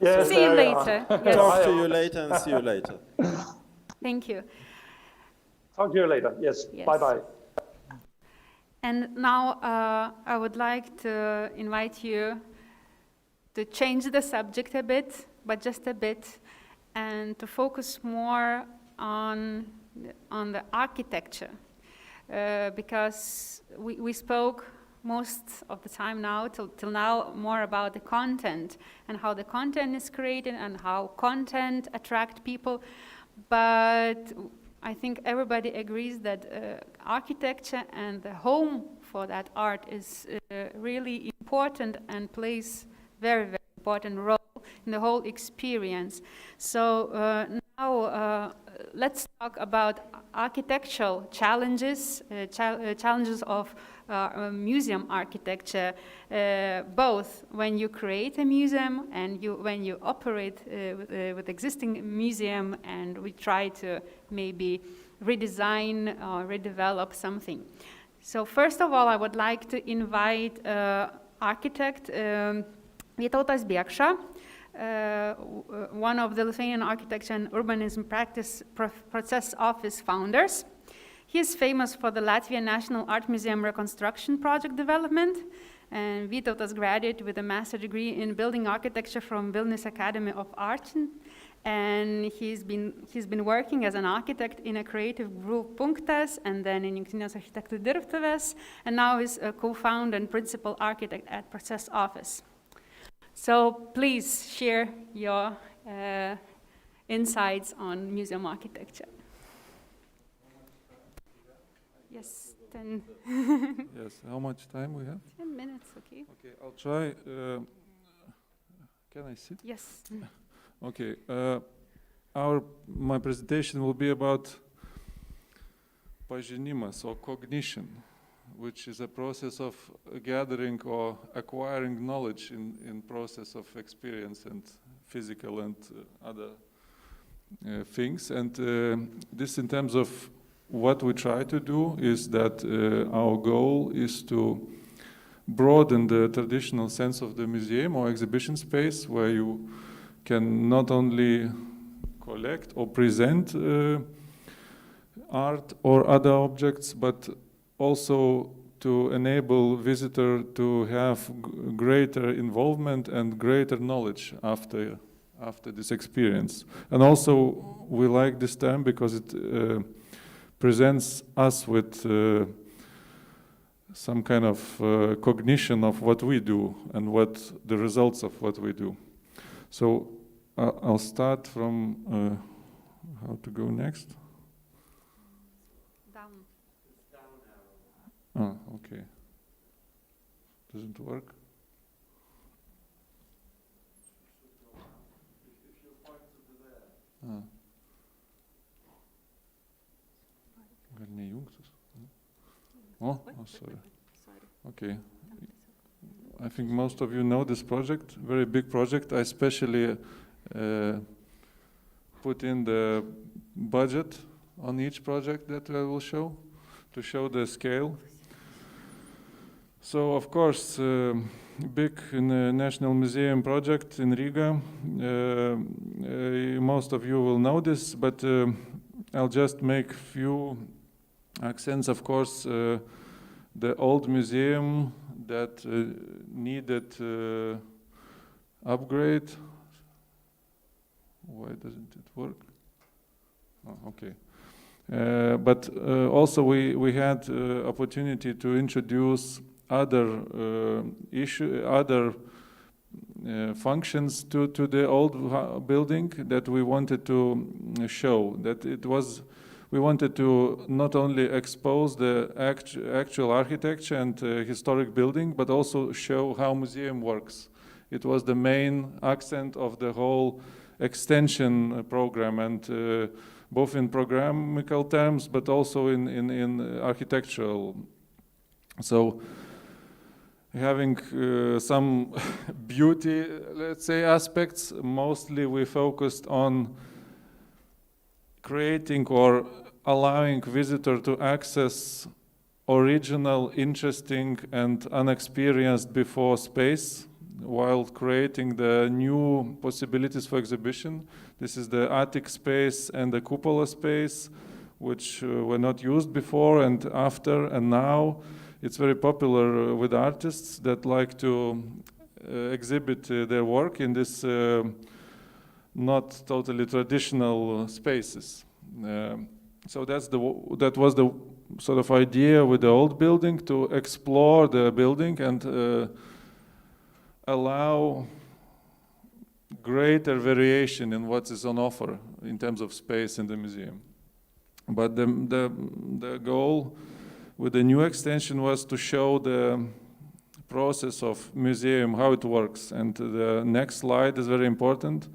Yes, see you later. Yes. Talk to you later and see you later. Thank you. Talk to you later. Yes. Yes. Bye-bye. And now I would like to invite you to change the subject a bit, but just a bit, and to focus more on the architecture, because we spoke most of the time now, till now, more about the content and how the content is created and how content attract people. But I think everybody agrees that architecture and the home for that art is really important and plays very, very important role in the whole experience. So now let's talk about architectural challenges, challenges of museum architecture, both when you create a museum and when you operate with existing museum, and we try to maybe redesign or redevelop something. So first of all, I would like to invite architect Vytautas Biekša, one of the Lithuanian Architecture and Urbanism Practice Process Office founders. He is famous for the Latvian National Art Museum reconstruction project development, and Vytautas graduated with a master's degree in building architecture from Vilnius Academy of Art, and he's been working as an architect in a creative group Punktas, and then in Jungtinės architektų dirbtuvės, and now is a co-founder and principal architect at Process Office. So please share your insights on museum architecture. Yes, 10. Yes, how much time we have? 10 minutes, okay. Okay, I'll try. Can I sit? Yes. Okay, my presentation will be about pažinimas or cognition, which is a process of gathering or acquiring knowledge in process of experience and physical and other things. And this, in terms of what we try to do, is that our goal is to broaden the traditional sense of the museum or exhibition space, where you can not only collect or present art or other objects, but also to enable visitor to have greater involvement and greater knowledge after this experience. And also, we like this term because it presents us with some kind of cognition of what we do and what the results of what we do. So I'll start from how to go next. Down. Oh, okay. Doesn't work. Ah. Gal nejungtus? Oh, sorry. Okay. I think most of you know this project, very big project. I especially put in the budget on each project that I will show, to show the scale. So, of course, big National Museum project in Riga. Most of you will know this, but I'll just make few accents. Of course, the old museum that needed upgrade. Why doesn't it work? Oh, okay. But also we had opportunity to introduce other other functions to the old building that we wanted to show. That it was, we wanted to not only expose the actual architecture and historic building, but also show how museum works. It was the main accent of the whole extension program, and both in programmatical terms, but also in architectural. So, having some beauty, let's say, aspects, mostly we focused on creating or allowing visitor to access original, interesting, and unexperienced before space, while creating the new possibilities for exhibition. This is the attic space and the cupola space, which were not used before and after, and now it's very popular with artists that like to exhibit their work in this not totally traditional spaces. So that was the sort of idea with the old building, to explore the building and allow greater variation in what is on offer in terms of space in the museum. But the goal with the new extension was to show the process of museum, how it works. And the next slide is very important.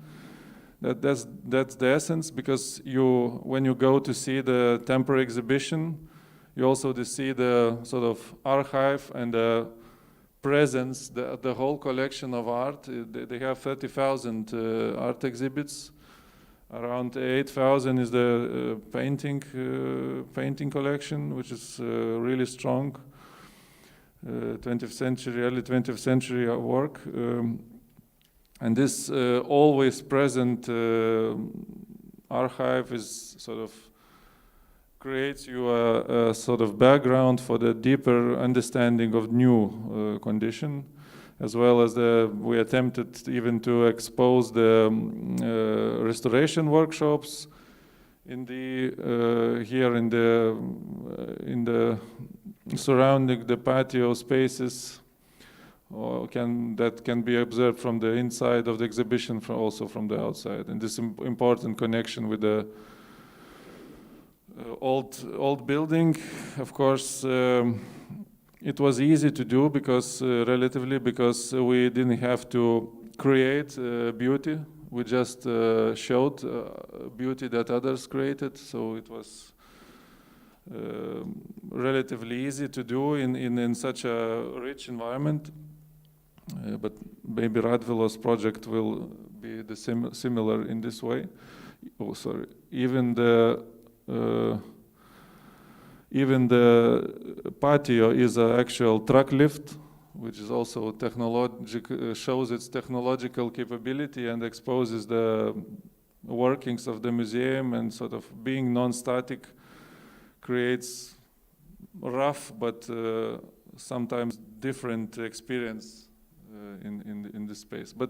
That's the essence, because when you go to see the temporary exhibition, you also see the sort of archive and the presence, the whole collection of art. They have 30,000 art exhibits. Around 8,000 is the painting collection, which is really strong. 20th century, early 20th century work. And this always present archive is sort of creates you a sort of background for the deeper understanding of new condition, as well as we attempted even to expose the restoration workshops in the here in the surrounding the patio spaces, or that can be observed from the inside of the exhibition, also from the outside. And this important connection with the old building, of course, it was easy to do because relatively, because we didn't have to create beauty. We just showed beauty that others created, so it was relatively easy to do in such a rich environment. But maybe Radvilos project will be similar in this way. Oh, sorry. Even the patio is an actual truck lift, which is also shows its technological capability and exposes the workings of the museum, and sort of being non-static creates rough but sometimes different experience in this space. But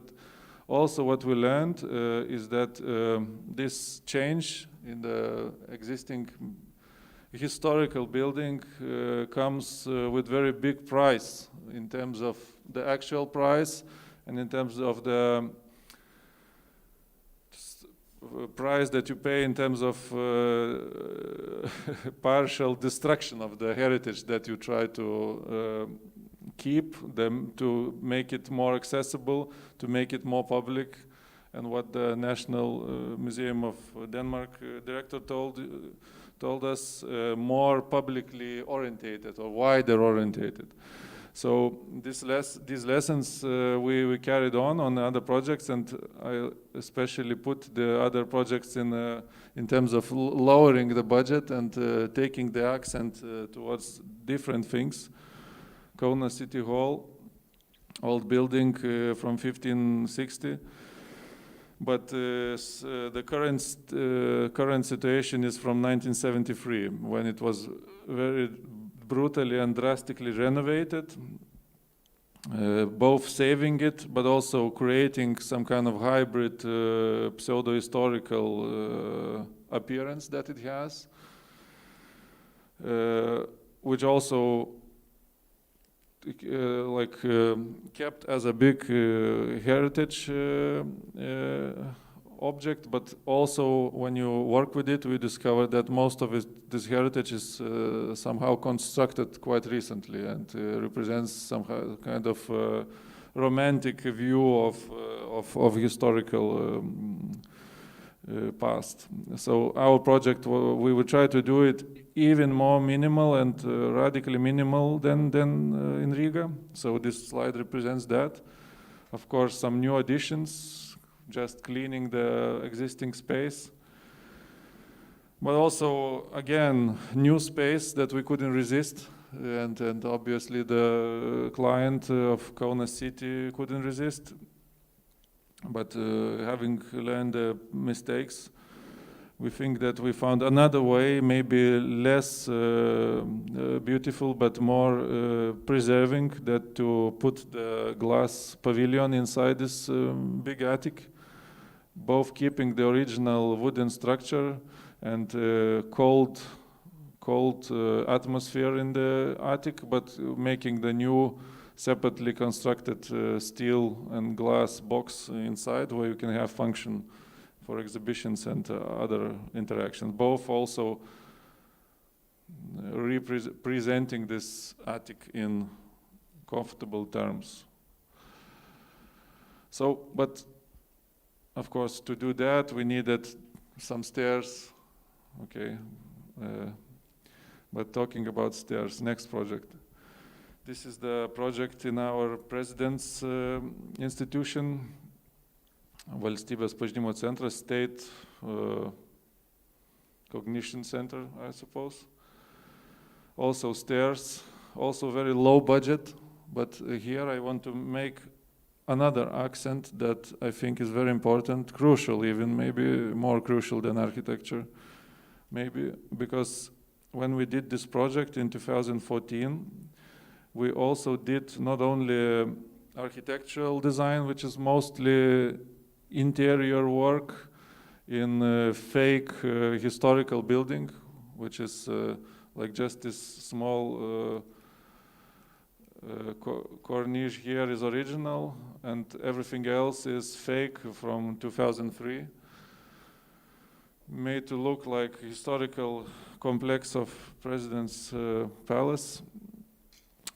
also what we learned is that this change in the existing historical building comes with very big price in terms of the actual price and in terms of the price that you pay in terms of partial destruction of the heritage that you try to keep them, to make it more accessible, to make it more public. And what the National Museum of Denmark director told us, more publicly orientated or wider orientated. So these lessons we carried on other projects, and I especially put the other projects in terms of lowering the budget and taking the accent towards different things. Kaunas City Hall, old building from 1560. But the current situation is from 1973, when it was very brutally and drastically renovated, both saving it, but also creating some kind of hybrid pseudo-historical appearance that it has, which also kept as a big heritage object, but also when you work with it, we discovered that most of this heritage is somehow constructed quite recently and represents some kind of romantic view of historical past. So our project, we will try to do it even more minimal and radically minimal than in Riga. So this slide represents that. Of course, some new additions, just cleaning the existing space. But also, again, new space that we couldn't resist. And obviously the client of Kaunas City couldn't resist. But having learned the mistakes, we think that we found another way, maybe less beautiful, but more preserving, that to put the glass pavilion inside this big attic, both keeping the original wooden structure and cold atmosphere in the attic, but making the new separately constructed steel and glass box inside where you can have function for exhibitions and other interactions. Both also representing this attic in comfortable terms. So, but of course, to do that, we needed some stairs, okay. But talking about stairs, next project. This is the project in our president's institution, Valstybės pažinimo centras, State Cognition Center, I suppose. Also stairs, also very low budget, but here I want to make another accent that I think is very important, crucial even, maybe more crucial than architecture, maybe, because when we did this project in 2014, we also did not only architectural design, which is mostly interior work in fake historical building, which is like just this small corniche here is original, and everything else is fake from 2003, made to look like historical complex of President's Palace.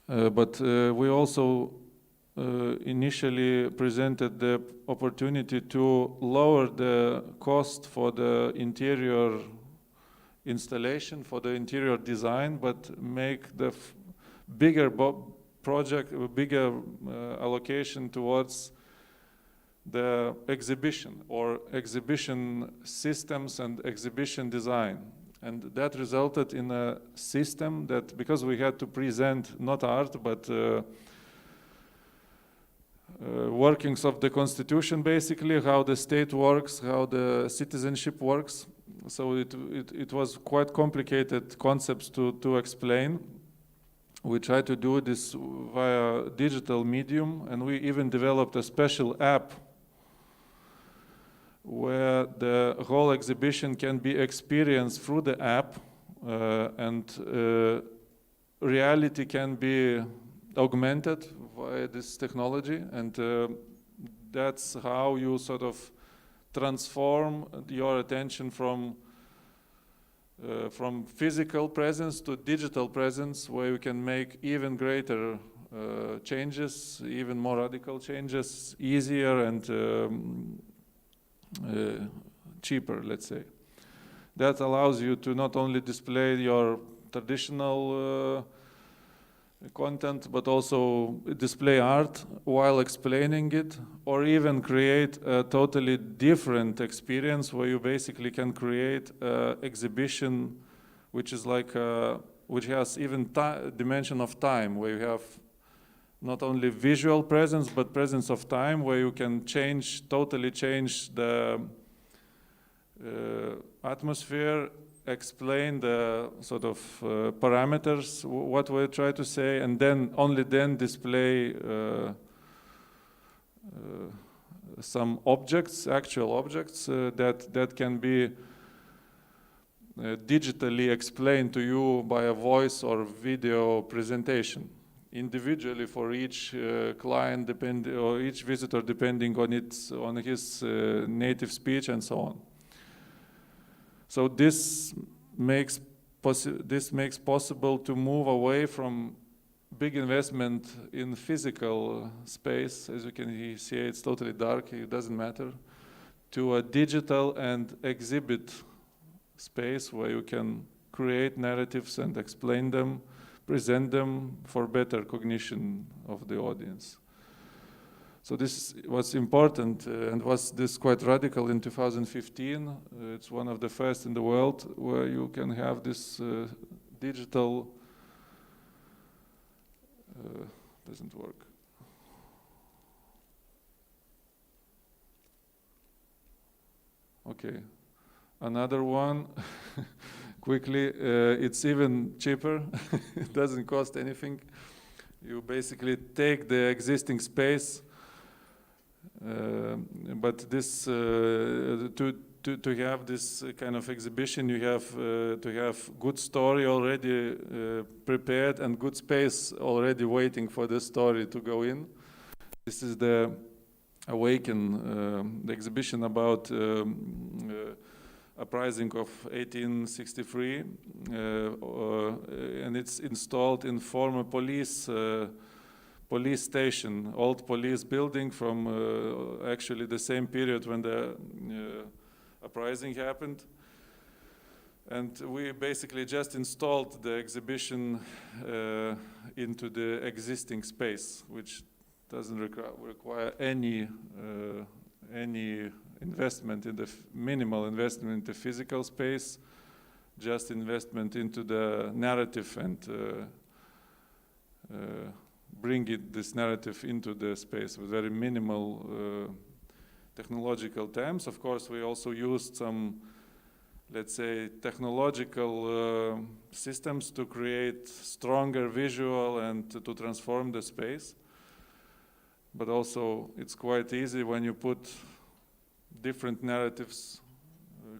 But we also initially presented the opportunity to lower the cost for the interior installation, for the interior design, but make the bigger project, bigger allocation towards the exhibition or exhibition systems and exhibition design. And that resulted in a system that, because we had to present not art, but workings of the Constitution, basically, how the state works, how the citizenship works. So it was quite complicated concepts to explain. We tried to do this via digital medium, and we even developed a special app where the whole exhibition can be experienced through the app, and reality can be augmented via this technology, and that's how you sort of transform your attention from physical presence to digital presence, where you can make even greater changes, even more radical changes, easier and cheaper, let's say. That allows you to not only display your traditional content, but also display art while explaining it, or even create a totally different experience where you basically can create an exhibition which is like which has even dimension of time, where you have not only visual presence, but presence of time, where you can totally change the atmosphere, explain the sort of parameters, what we try to say, and then only then display some objects, actual objects, that can be digitally explained to you by a voice or video presentation, individually for each client or each visitor, depending on his native speech and so on. So this makes possible to move away from big investment in physical space. As you can see, it's totally dark, it doesn't matter, to a digital and exhibit space where you can create narratives and explain them, present them for better cognition of the audience. So this was important and was this quite radical in 2015. It's one of the first in the world where you can have this digital, doesn't work. Okay, another one, quickly, it's even cheaper, it doesn't cost anything. You basically take the existing space, but this to to have this kind of exhibition, you have to have good story already prepared and good space already waiting for the story to go in. This is the Awaken, the exhibition about uprising of 1863, and it's installed in former police station, old police building from actually the same period when the uprising happened. And we basically just installed the exhibition into the existing space, which doesn't require any investment in the minimal investment into physical space, just investment into the narrative and bring this narrative into the space with very minimal technological terms. Of course, we also used some, let's say, technological systems to create stronger visual and to transform the space. But also, it's quite easy when you put different narratives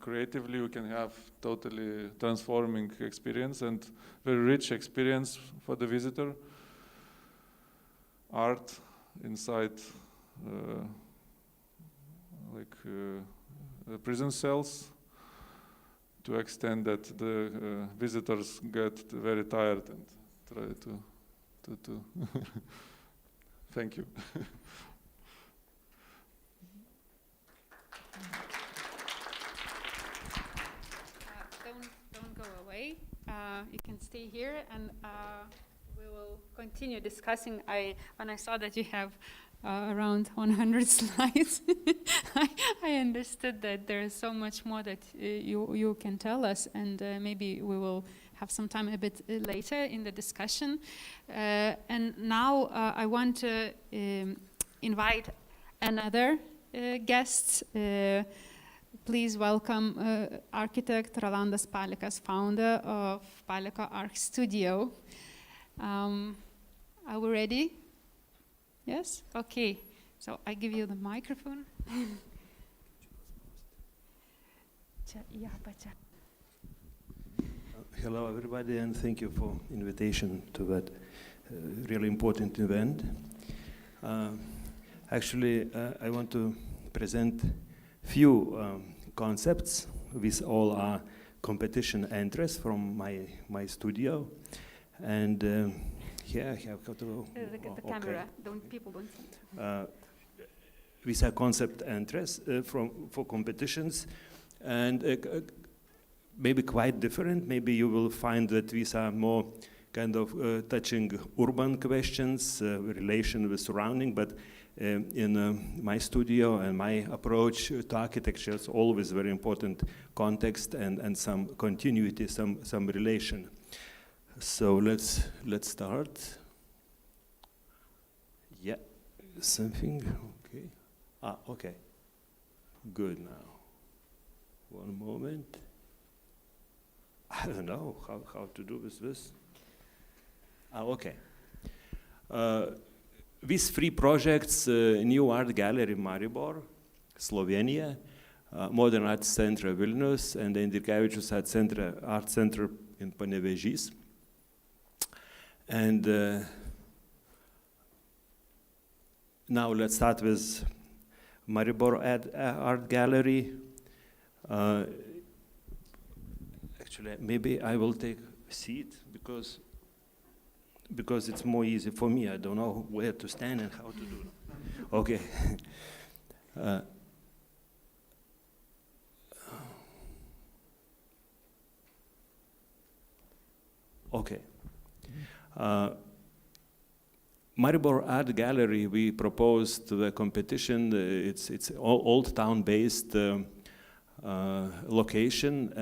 creatively, you can have totally transforming experience and very rich experience for the visitor. Art inside prison cells, to extent that the visitors get very tired and try to thank you. Don't go away. You can stay here, and we will continue discussing. When I saw that you have around 100 slides, I understood that there is so much more that you can tell us, and maybe we will have some time a bit later in the discussion. And now I want to invite another guest. Please welcome architect Rolandas Palekas, founder of Paleko Arch Studio. Are we ready? Yes? Okay. So I give you the microphone. Hello, everybody, and thank you for invitation to that really important event. Actually, I want to present few concepts with all our competition entries from my studio, and here I have got to the camera. People don't see. With a concept entries for competitions, and maybe quite different. Maybe you will find that these are more kind of touching urban questions, relation with surrounding, but in my studio and my approach to architecture is always very important context and some continuity, some relation. So let's start. Yeah, something, okay. Okay, good now. One moment. I don't know how to do with this. Okay. These three projects, New Art Gallery Maribor, Slovenia, Modern Art Center Vilnius, and the Indrikevičius Art Center in Panevėžys. And now let's start with Maribor Art Gallery. Actually, maybe I will take a seat because it's more easy for me. I don't know where to stand and how to do it. Okay. Okay. Maribor Art Gallery, we proposed to the competition. It's old town-based location,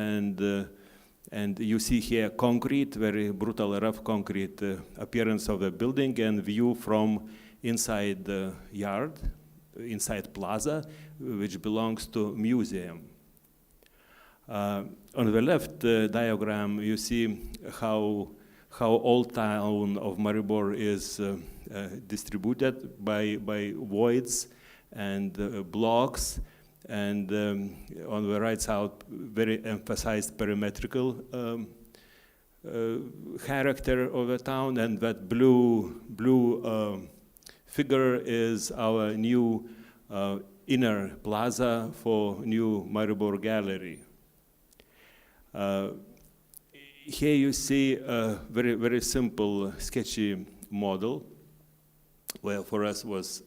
and you see here concrete, very brutal, rough concrete appearance of the building and view from inside the yard, inside plaza, which belongs to museum. On the left diagram, you see how old town of Maribor is distributed by voids and blocks, And on the right side, very emphasized perimetrical character of the town, and that blue figure is our new inner plaza for new Maribor Gallery. Here you see a very simple, sketchy model, where for us was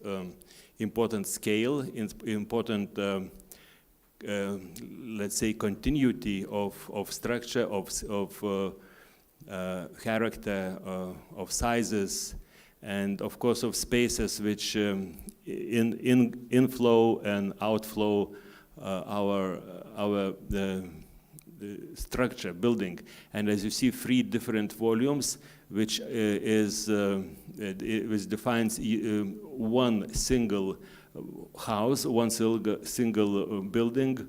important scale, important, let's say, continuity of structure, of character, of sizes, and of course of spaces which inflow and outflow the structure, building. And as you see, 3 different volumes, which which defines one single house, one single building,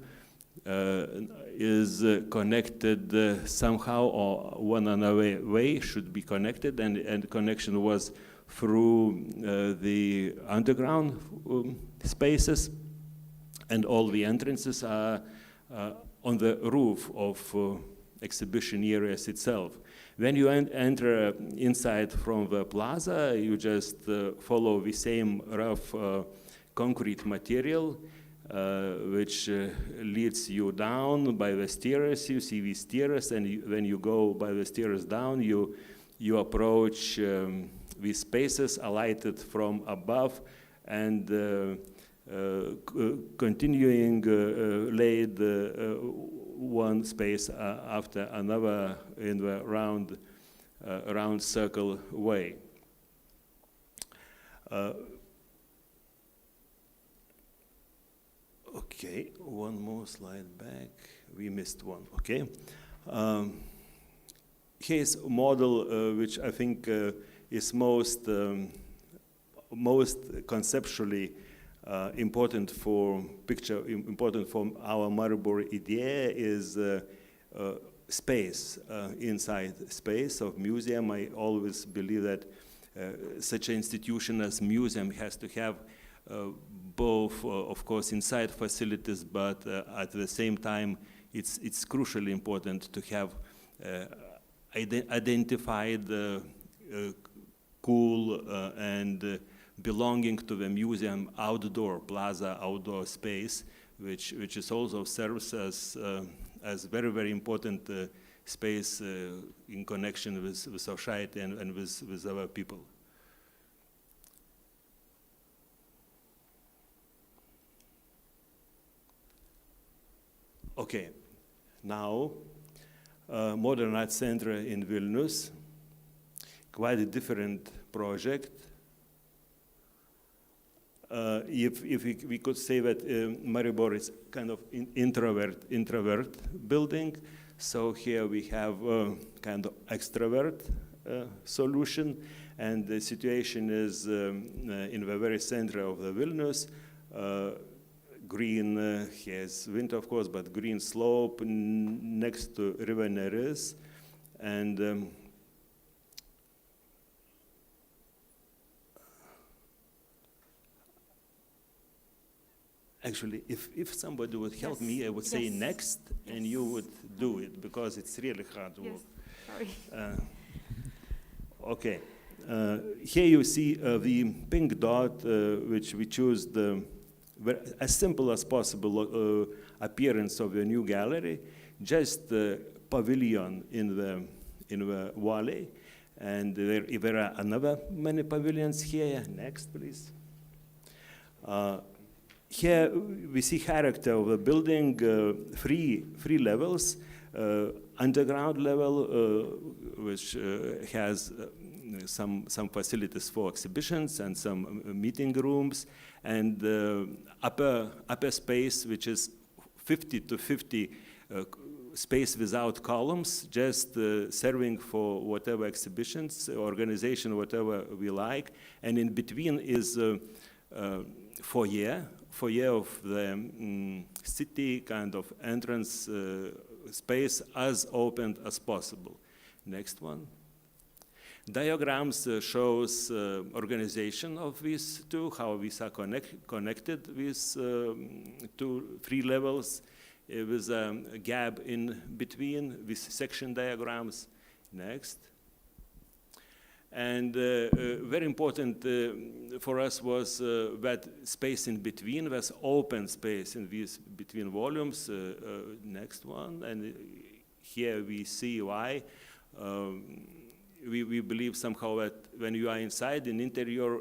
is connected somehow, or one another way should be connected, and connection was through the underground spaces, and all the entrances are on the roof of exhibition areas itself. When you enter inside from the plaza, you just follow the same rough concrete material, which leads you down by the stairs. You see the stairs, and when you go by the stairs down, you approach the spaces alighted from above, and continuing laid one space after another in the round circle way. Okay, one more slide back. We missed one. Okay. Here's a model which I think is most conceptually important for our Maribor idea is space, inside space of museum. I always believe that such an institution as museum has to have both, of course, inside facilities, but at the same time, it's crucially important to have identified cool and belonging to the museum outdoor plaza, outdoor space, which is also serves as very important space in connection with society and with our people. Okay, now Modern Art Center in Vilnius, quite a different project. If we could say that Maribor is kind of introvert building, so here we have kind of extrovert solution, and the situation is in the very center of the Vilnius. Green, here's winter of course, but green slope next to River Neris, and actually, if somebody would help me, I would say next, and you would do it, because it's really hard work. Sorry. Okay. Here you see the pink dot, which we choose as simple as possible appearance of the new gallery, just the pavilion in the valley, and there are another many pavilions here. Next, please. Here we see character of the building, three levels, underground level, which has some facilities for exhibitions and some meeting rooms, and upper space, which is 50 to 50 space without columns, just serving for whatever exhibitions, organization, whatever we like, and in between is foyer of the city, kind of entrance space as open as possible. Next one. Diagrams shows organization of these two, how these are connected with three levels, with a gap in between with section diagrams. Next. And very important for us was that space in between, was open space in these between volumes. Next one, and here we see why. We believe somehow that when you are inside an interior,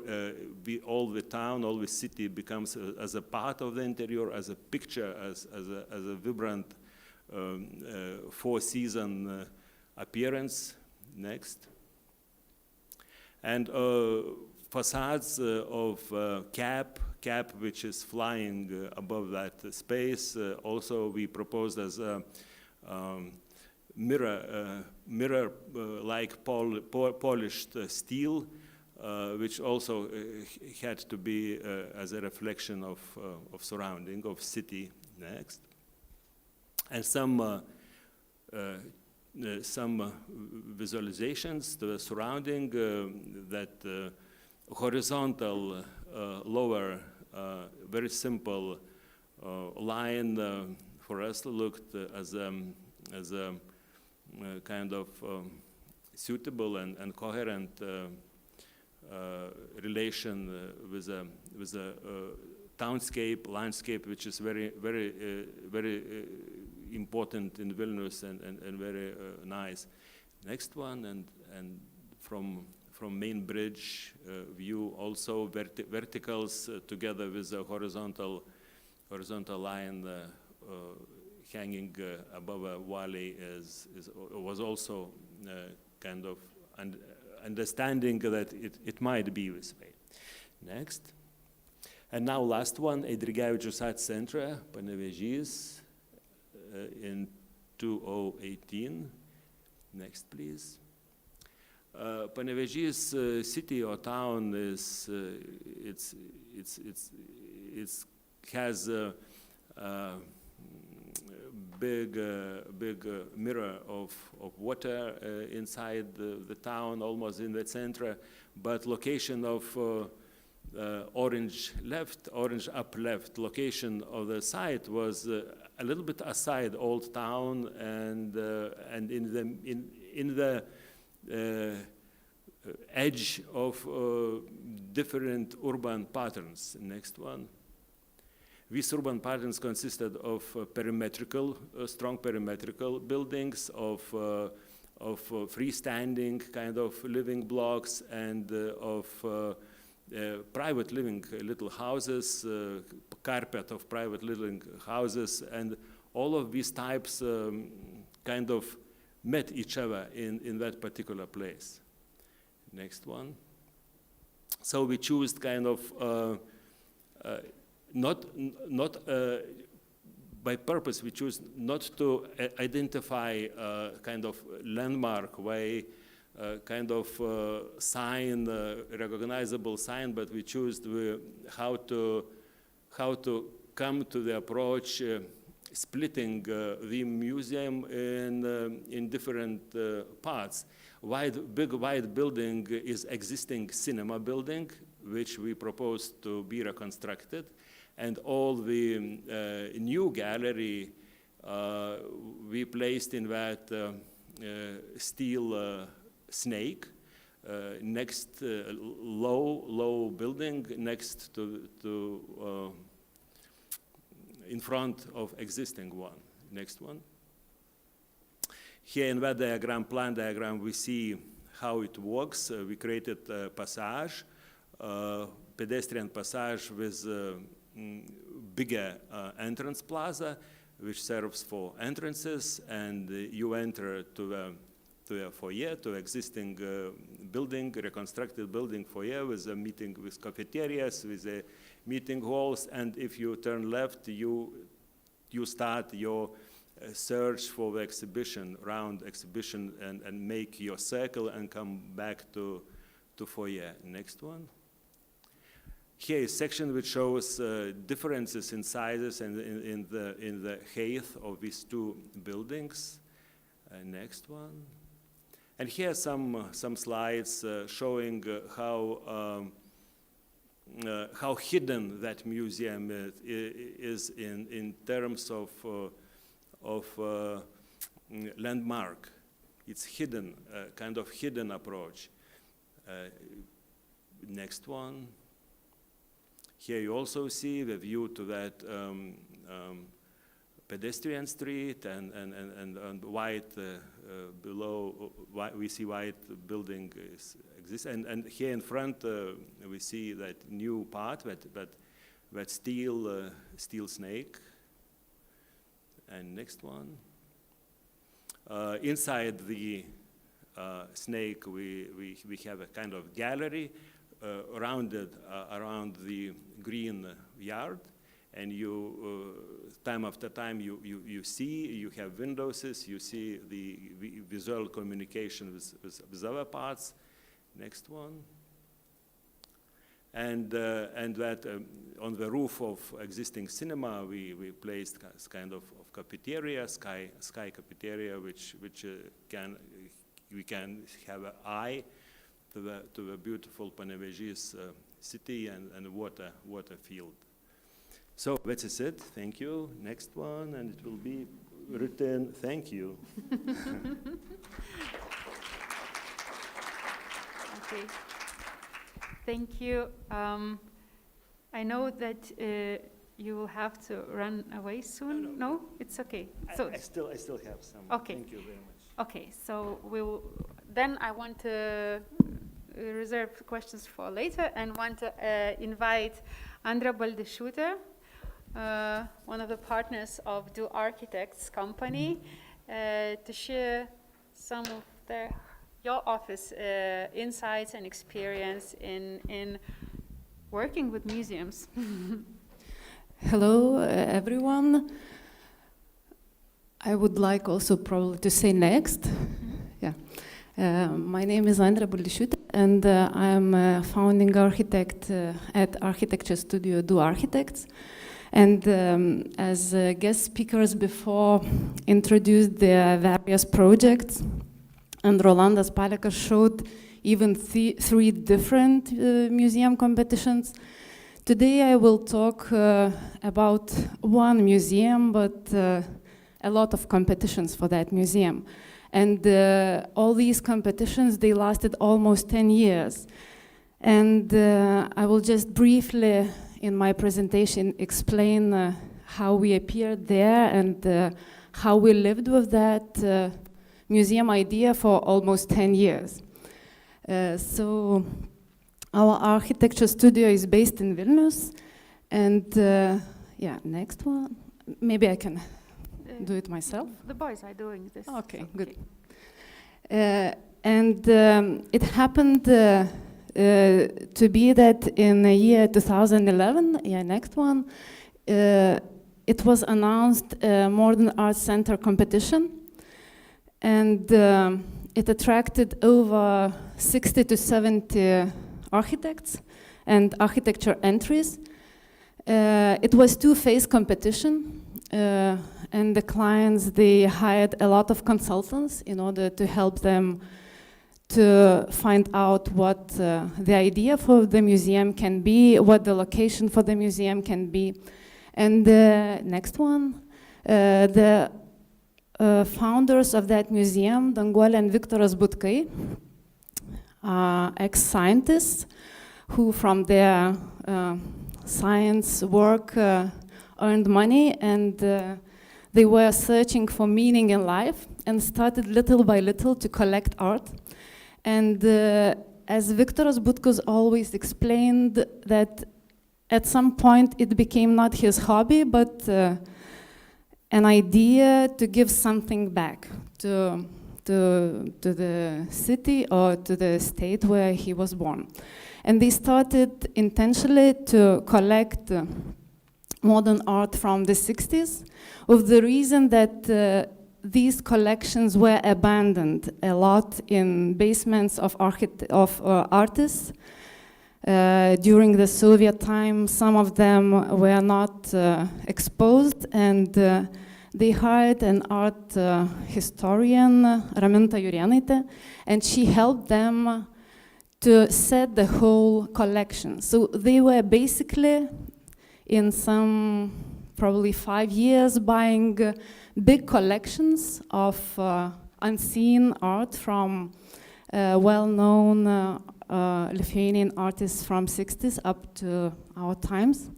all the town, all the city becomes as a part of the interior, as a picture, as a vibrant four-season appearance. Next. And facades of cap, which is flying above that space. Also, we proposed as a mirror-like polished steel, which also had to be as a reflection of surrounding, of city. Next. And some visualizations to the surrounding, that horizontal lower, very simple line for us looked as a kind of suitable and coherent relation with a townscape, landscape, which is very important in Vilnius and very nice. Next one, and from main bridge view also verticals together with a horizontal line hanging above a valley was also kind of understanding that it might be this way. Next. And now last one, Eidrigevičius Art Center, Panevėžys, in 2018. Next, please. Panevėžys city or town is has a big mirror of water inside the town, almost in the center, but location of orange up left location of the site was a little bit aside Old Town and in the edge of different urban patterns. Next one. These urban patterns consisted of strong perimetrical buildings, of freestanding kind of living blocks, and of private living little houses, carpet of private living houses, and all of these types kind of met each other in that particular place. Next one. So we chose kind of not by purpose, we choose not to identify kind of landmark way, kind of sign, recognizable sign, but we choose how to come to the approach, splitting the museum in different parts. Big wide building is existing cinema building, which we propose to be reconstructed, and all the new gallery we placed in that steel snake next low building next to in front of existing one. Next one. Here in that diagram, plan diagram, we see how it works. We created a passage, pedestrian passage with bigger entrance plaza, which serves for entrances, and you enter to a foyer, to existing building, reconstructed building foyer with a meeting with cafeterias, with meeting halls, and if you turn left, you start your search for the exhibition, round exhibition, and make your circle and come back to foyer. Next one. Here is a section which shows differences in sizes and in the height of these two buildings. Next one. And here are some slides showing how hidden that museum is in terms of landmark. It's hidden, kind of hidden approach. Next one. Here you also see the view to that pedestrian street and white below. We see white building exists, and here in front we see that new part, that steel snake. And next one. Inside the snake, we have a kind of gallery rounded around the green yard, and you time after time you see, you have windows, you see the visual communication with other parts. Next one. And that on the roof of existing cinema, we placed kind of cafeteria, sky cafeteria, which we can have an eye to the beautiful Panevėžys city and water field. So that is it. Thank you. Next one, and it will be written. Thank you. Okay. Thank you. I know that you will have to run away soon. No, it's okay. So I still have some. Okay. Thank you very much. Okay, so then I want to reserve questions for later and want to invite Andra Baldišiūtė, one of the partners of Do Architects company, to share some of your office insights and experience in working with museums. Hello, everyone. I would like also probably to say next. Yeah. My name is Andra Baldišiūtė, and I'm a founding architect at architecture studio Do Architects. And as guest speakers before introduced their various projects, and Rolandas Palekas showed even three different museum competitions. Today I will talk about one museum, but a lot of competitions for that museum. And all these competitions, they lasted almost 10 years. And I will just briefly, in my presentation, explain how we appeared there and how we lived with that museum idea for almost 10 years. So our architecture studio is based in Vilnius. And yeah, next one. Maybe I can do it myself. The boys are doing this. Okay, good. And it happened to be that in the year 2011, yeah, next one, it was announced Modern Arts Center competition, and it attracted over 60 to 70 architects and architecture entries. It was two-phase competition. And the clients, they hired a lot of consultants in order to help them to find out what the idea for the museum can be, what the location for the museum can be. And the next one, the founders of that museum, Danguolė and Viktoras Butkai, ex-scientists who from their science work earned money, and they were searching for meaning in life and started little by little to collect art. And as Viktoras Butkus always explained, that at some point it became not his hobby, but an idea to give something back to the city or to the state where he was born. And they started intentionally to collect modern art from the 60s, with the reason that these collections were abandoned a lot in basements of artists. During the Soviet time, some of them were not exposed, and they hired an art historian, Raminta Jurėnaitė, and she helped them to set the whole collection. So they were basically, in some probably 5 years, buying big collections of unseen art from well-known Lithuanian artists from 60s up to our times.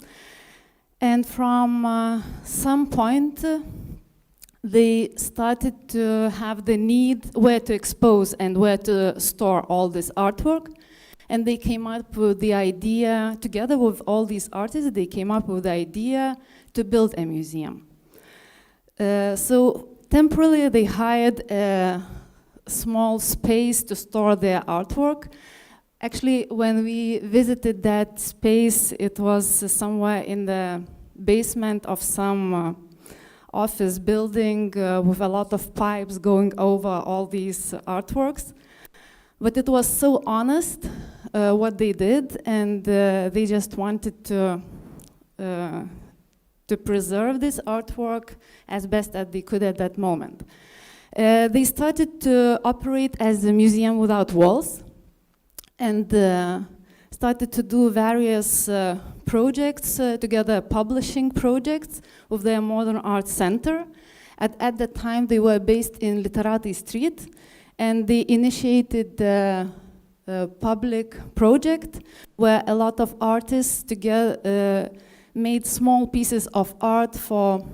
And from some point, they started to have the need where to expose and where to store all this artwork. And they came up with the idea, together with all these artists, they came up with the idea to build a museum. So temporarily they hired a small space to store their artwork. Actually, when we visited that space, it was somewhere in the basement of some office building with a lot of pipes going over all these artworks. But it was so honest what they did, and they just wanted to preserve this artwork as best as they could at that moment. They started to operate as a museum without walls, and started to do various projects together, publishing projects with their Modern Art Center. At that time, they were based in Literatai Street, and they initiated a public project where a lot of artists together made small pieces of art for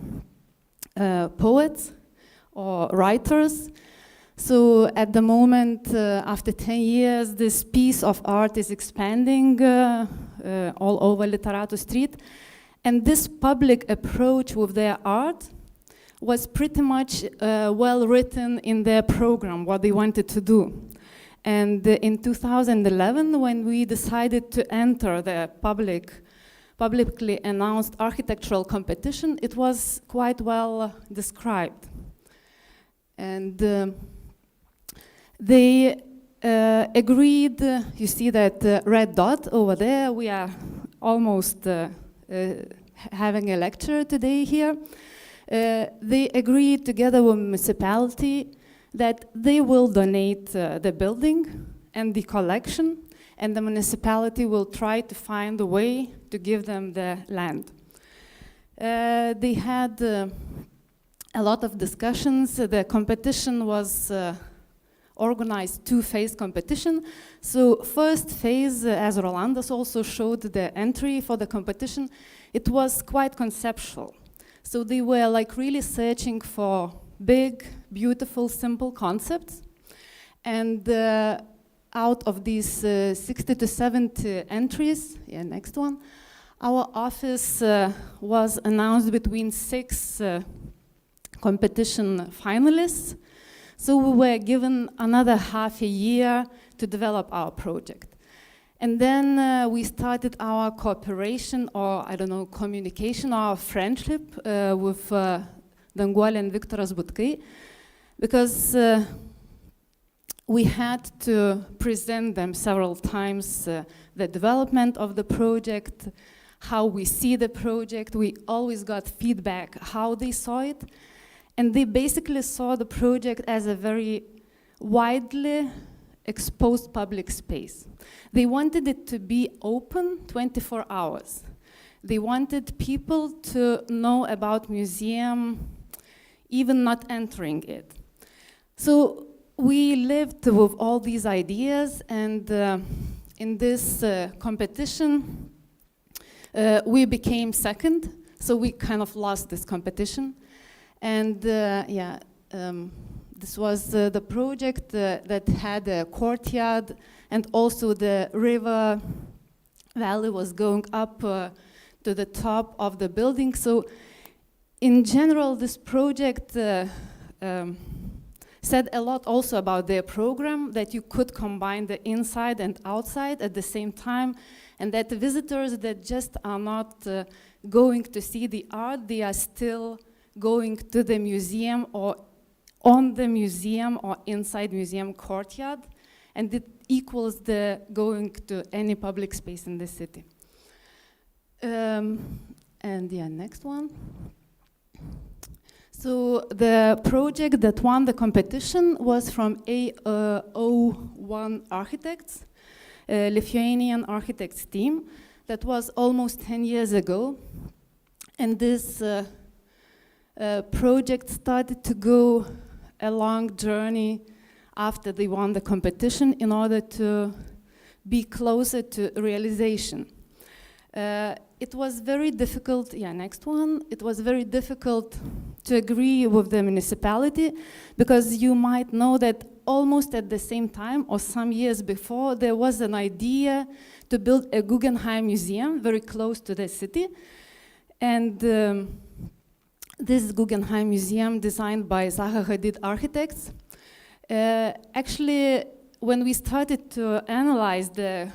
poets or writers. So at the moment, after 10 years, this piece of art is expanding all over Literatų Street. And this public approach with their art was pretty much well written in their program, what they wanted to do. And in 2011, when we decided to enter the publicly announced architectural competition, it was quite well described. And they agreed, you see that red dot over there, we are almost having a lecture today here. They agreed together with municipality that they will donate the building and the collection, and the municipality will try to find a way to give them the land. They had a lot of discussions. The competition was organized two-phase competition. So first phase, as Rolandas also showed the entry for the competition, it was quite conceptual. So they were like really searching for big, beautiful, simple concepts. And out of these 60 to 70 entries, next one, our office was announced between 6 competition finalists. So we were given another half a year to develop our project. And then we started our cooperation, or I don't know, communication, our friendship with Danguolė and Viktoras Butkai, because we had to present them several times the development of the project, how we see the project. We always got feedback, how they saw it. And they basically saw the project as a very widely exposed public space. They wanted it to be open 24 hours. They wanted people to know about museum, even not entering it. So we lived with all these ideas, and in this competition, we became second, so we kind of lost this competition. And this was the project that had a courtyard, and also the river valley was going up to the top of the building. So in general, this project said a lot also about their program, that you could combine the inside and outside at the same time, and that the visitors that just are not going to see the art, they are still going to the museum or on the museum or inside museum courtyard, and it equals the going to any public space in the city. And next one. So the project that won the competition was from A01 Architects, a Lithuanian architects team. That was almost 10 years ago. And this project started to go a long journey after they won the competition in order to be closer to realization. It was very difficult, next one. It was very difficult to agree with the municipality because you might know that almost at the same time or some years before there was an idea to build a Guggenheim museum very close to the city. And this Guggenheim museum designed by Zaha Hadid Architects. Actually, when we started to analyze the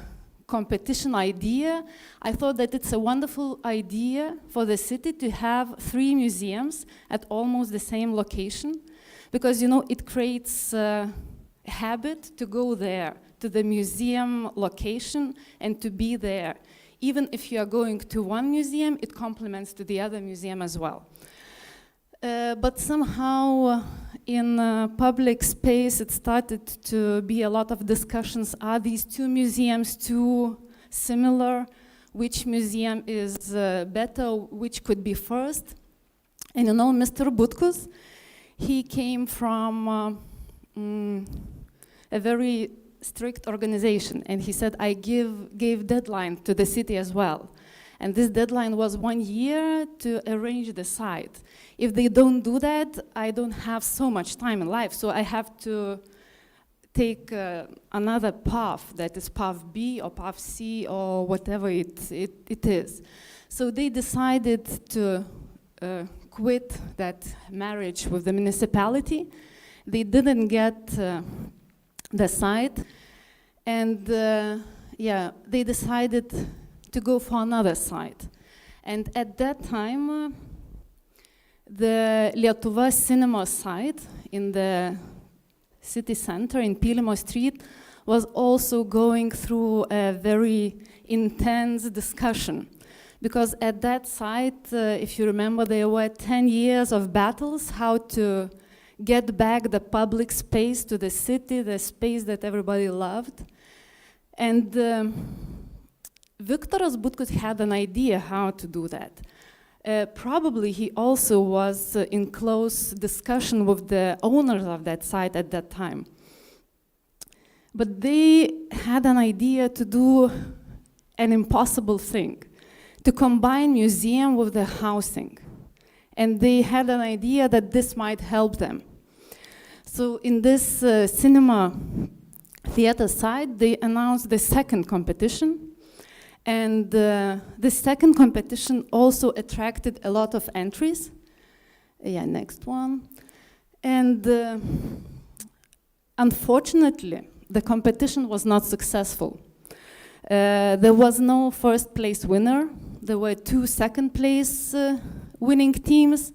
competition idea, I thought that it's a wonderful idea for the city to have 3 museums at almost the same location, because it creates a habit to go there, to the museum location, and to be there. Even if you are going to one museum, it complements to the other museum as well. But somehow in public space, it started to be a lot of discussions. Are these 2 museums too similar? Which museum is better? Which could be first? And Mr. Butkus, he came from a very strict organization, and he said, I gave deadline to the city as well. And this deadline was 1 year to arrange the site. If they don't do that, I don't have so much time in life, so I have to take another path, that is path B or path C or whatever it is. So they decided to quit that marriage with the municipality. They didn't get the site, and they decided to go for another site. And at that time, the Lietuva cinema site in the city center in Pylimo Street was also going through a very intense discussion. Because at that site, if you remember, there were 10 years of battles how to get back the public space to the city, the space that everybody loved. And Viktoras Butkus had an idea how to do that. Probably he also was in close discussion with the owners of that site at that time. But they had an idea to do an impossible thing, to combine museum with the housing. And they had an idea that this might help them. So in this cinema theater site, they announced the second competition. And the second competition also attracted a lot of entries. Next one. And unfortunately, the competition was not successful. There was no first place winner. There were 2 second place winning teams.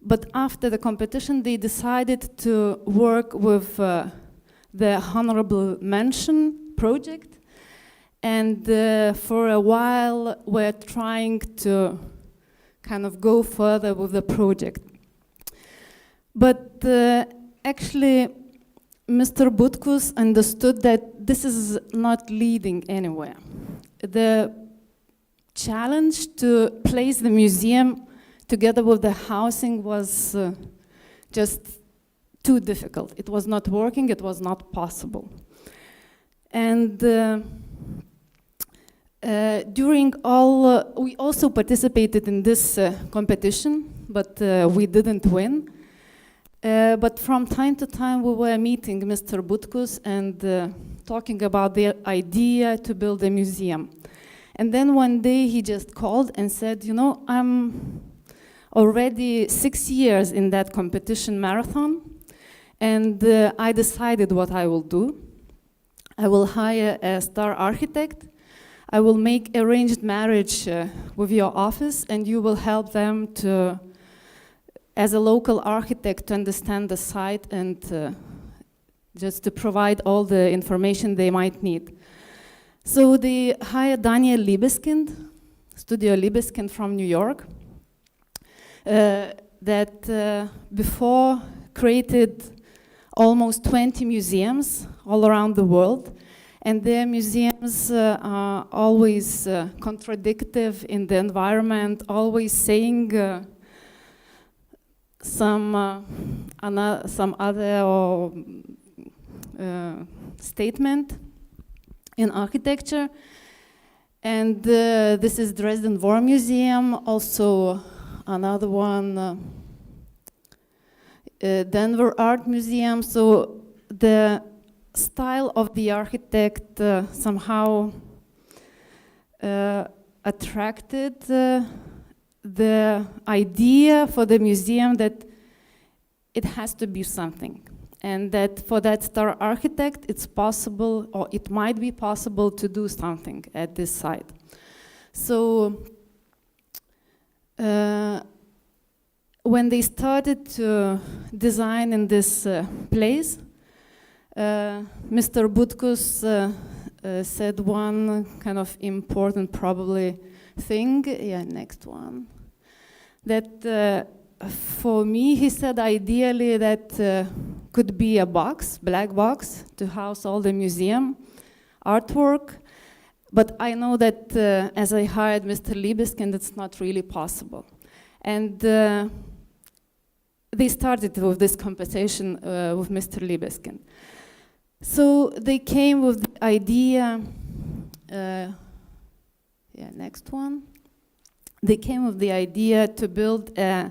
But after the competition, they decided to work with the Honorable Mention project. And for a while, we're trying to kind of go further with the project. But actually, Mr. Butkus understood that this is not leading anywhere. The challenge to place the museum together with the housing was just too difficult. It was not working, it was not possible. And during all, we also participated in this competition, but we didn't win. But from time to time, we were meeting Mr. Butkus and talking about the idea to build a museum. And then one day he just called and said, I'm already 6 years in that competition marathon, and I decided what I will do. I will hire a star architect. I will make arranged marriage with your office, and you will help them to, as a local architect, to understand the site and just to provide all the information they might need. So they hired Daniel Liebeskind, Studio Liebeskind from New York. that before created almost 20 museums all around the world, and their museums are always contradictory in the environment, always saying some other statement in architecture. And this is Dresden War Museum, also another one, Denver Art Museum. So the style of the architect somehow attracted the idea for the museum that it has to be something, and that for that star architect it's possible, or it might be possible, to do something at this site. So when they started to design in this place, Mr. Butkus said one kind of important probably thing. Yeah, next one. That for me, he said ideally that could be a box, black box, to house all the museum artwork. But I know that as I hired Mr. Libeskind, it's not really possible. And they started with this conversation with Mr. Libeskind. So they came with the idea, next one. They came with the idea to build a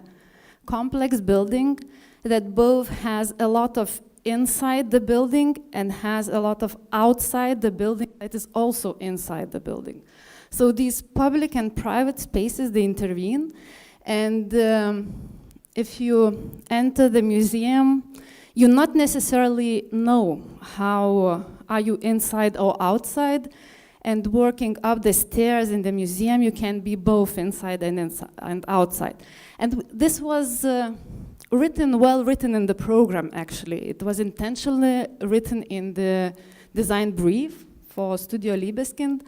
complex building that both has a lot of inside the building and has a lot of outside the building that is also inside the building. So these public and private spaces, they intervene. And if you enter the museum, you not necessarily know how are you inside or outside. And working up the stairs in the museum, you can be both inside and outside. And this was well written in the program, actually. It was intentionally written in the design brief for Studio Libeskind,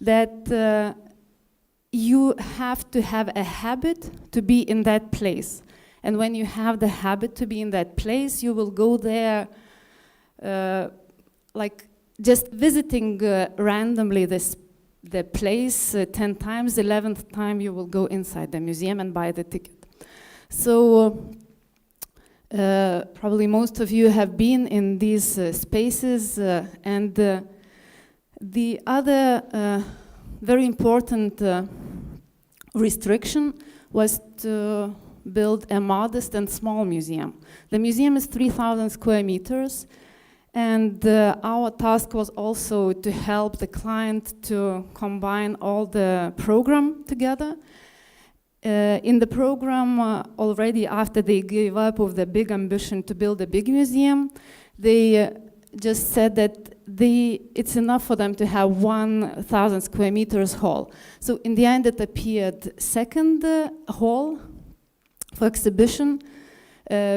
that you have to have a habit to be in that place. And when you have the habit to be in that place, you will go there like just visiting randomly the place 10 times, 11th time you will go inside the museum and buy the ticket. So probably most of you have been in these spaces, and the other very important restriction was to build a modest and small museum. The museum is 3,000 square meters. And our task was also to help the client to combine all the program together. In the program, already after they gave up with the big ambition to build a big museum, they just said that it's enough for them to have 1,000 square meters hall. So in the end, it appeared second hall for exhibition,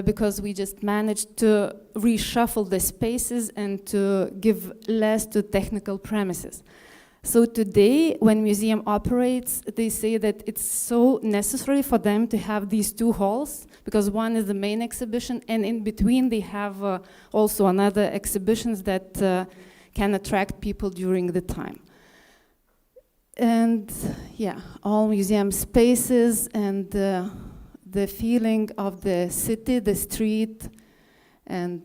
because we just managed to reshuffle the spaces and to give less to technical premises. So today, when museum operates, they say that it's so necessary for them to have these two halls, because one is the main exhibition, and in between they have also another exhibitions that can attract people during the time. And yeah, all museum spaces and the feeling of the city, the street, and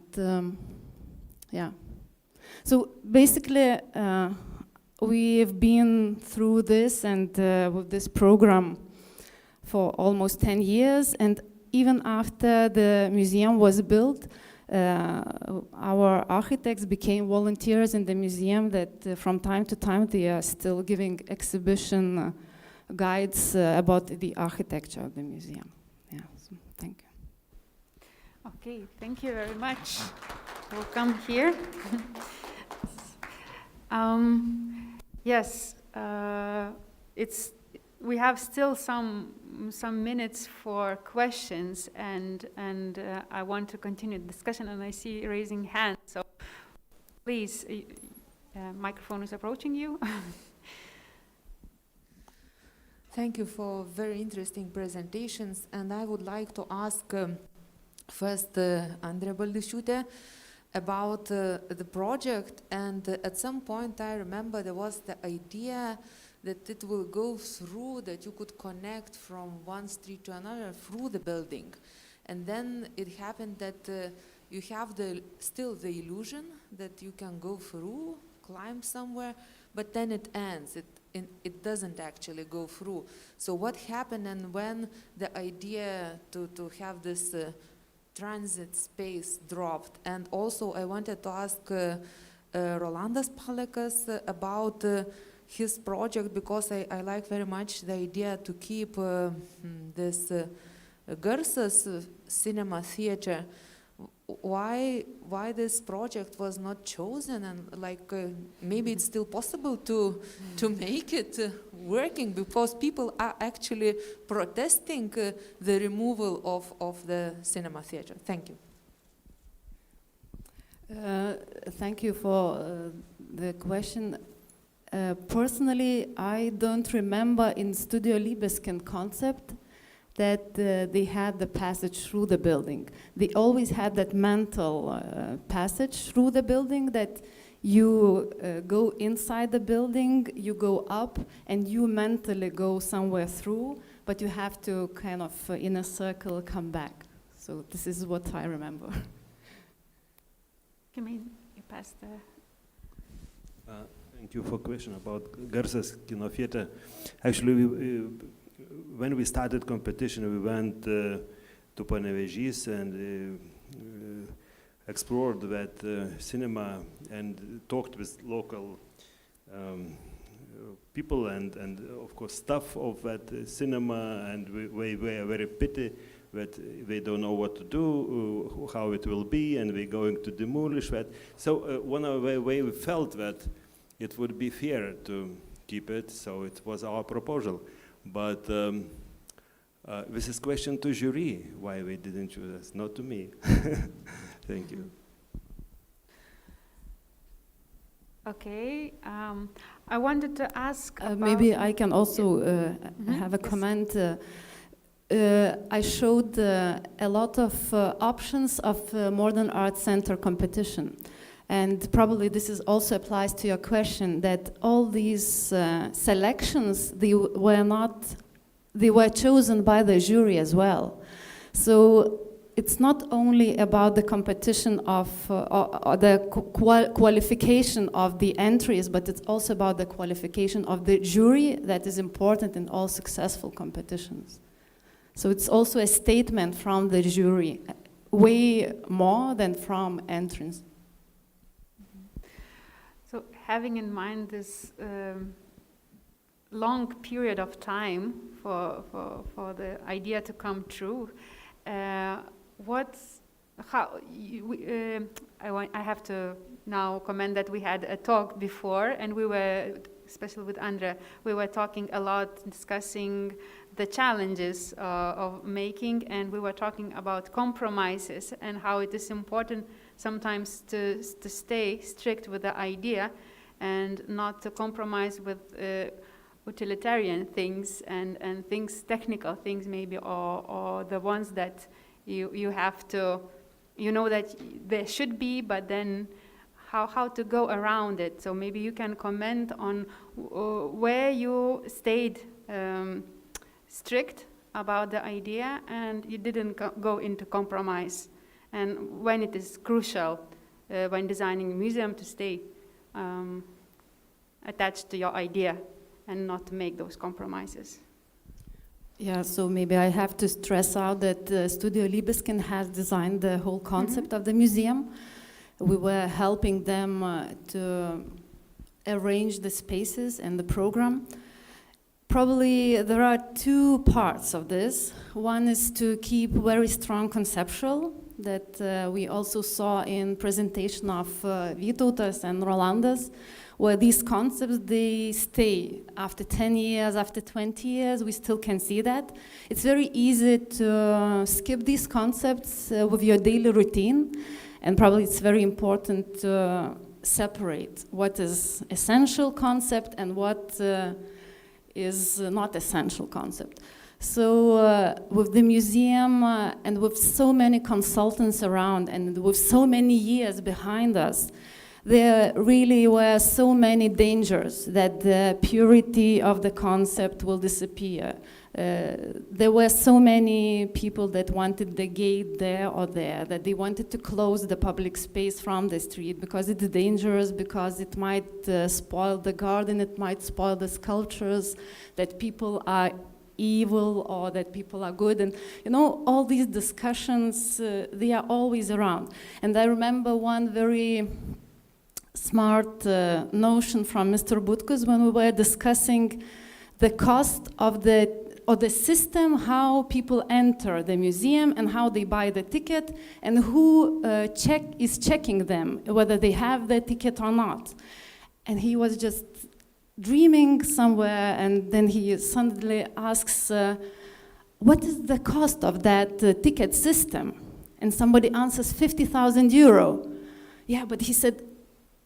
yeah. So basically, we've been through this and with this program for almost 10 years, and even after the museum was built, our architects became volunteers in the museum that from time to time they are still giving exhibition guides about the architecture of the museum. Yeah, so thank you. Okay, thank you very much. We'll come here. Yes, we have still some minutes for questions, and I want to continue the discussion, and I see raising hands. So please, microphone is approaching you. Thank you for very interesting presentations, and I would like to ask first Andrė Baldišiūtė about the project, and at some point I remember there was the idea that it will go through, that you could connect from one street to another through the building, and then it happened that you have still the illusion that you can go through, climb somewhere, but then it ends. It doesn't actually go through. So what happened, and when the idea to have this transit space dropped? And also I wanted to ask Rolandas Palekas about his project, because I like very much the idea to keep this Garsas cinema theater. Why this project was not chosen, and maybe it's still possible to make it working, because people are actually protesting the removal of the cinema theater. Thank you. Thank you for the question. Personally, I don't remember in Studio Libeskind concept that they had the passage through the building. They always had that mental passage through the building, that you go inside the building, you go up, and you mentally go somewhere through, but you have to kind of, in a circle, come back. So this is what I remember. You pass the... Thank you for the question about Garsas Kino Theater. Actually, when we started competition, we went to Panevėžys and explored that cinema and talked with local people and of course staff of that cinema, and we were very pity that they don't know what to do, how it will be, and we're going to demolish that. So one of the way we felt that it would be fair to keep it, so it was our proposal. But this is question to jury, why we didn't choose us, not to me. Thank you. Okay, I wanted to ask maybe I can also have a comment. I showed a lot of options of Modern Art Center competition. And probably this is also applies to your question, that all these selections, they were chosen by the jury as well. So it's not only about the competition of or the qualification of the entries, but it's also about the qualification of the jury that is important in all successful competitions. So it's also a statement from the jury, way more than from entrants. So having in mind this long period of time for the idea to come true, I have to now comment that we had a talk before, and we were, especially with Andrė, we were talking a lot, discussing the challenges of making, and we were talking about compromises and how it is important sometimes to stay strict with the idea and not to compromise with utilitarian things and things, technical things maybe, or the ones that you have to, you know that there should be, but then how to go around it. So maybe you can comment on where you stayed strict about the idea and you didn't go into compromise, and when it is crucial when designing a museum to stay attached to your idea and not to make those compromises. Yeah, so maybe I have to stress out that Studio Libeskind has designed the whole concept of the museum. We were helping them to arrange the spaces and the program. Probably there are two parts of this. One is to keep very strong conceptual, that we also saw in presentation of Vytautas and Rolandas, where these concepts, they stay after 10 years, after 20 years, we still can see that. It's very easy to skip these concepts with your daily routine, and probably it's very important to separate what is essential concept and what is not essential concept. So with the museum and with so many consultants around and with so many years behind us, there really were so many dangers that the purity of the concept will disappear. There were so many people that wanted the gate there or there, that they wanted to close the public space from the street because it's dangerous, because it might spoil the garden, it might spoil the sculptures, that people are evil or that people are good. And you know, all these discussions, they are always around. And I remember one very smart notion from Mr. Butkus when we were discussing the cost of the system, how people enter the museum and how they buy the ticket and who is checking them, whether they have the ticket or not. And he was just dreaming somewhere, and then he suddenly asks, what is the cost of that ticket system? And somebody answers 50,000 euro. Yeah, but he said,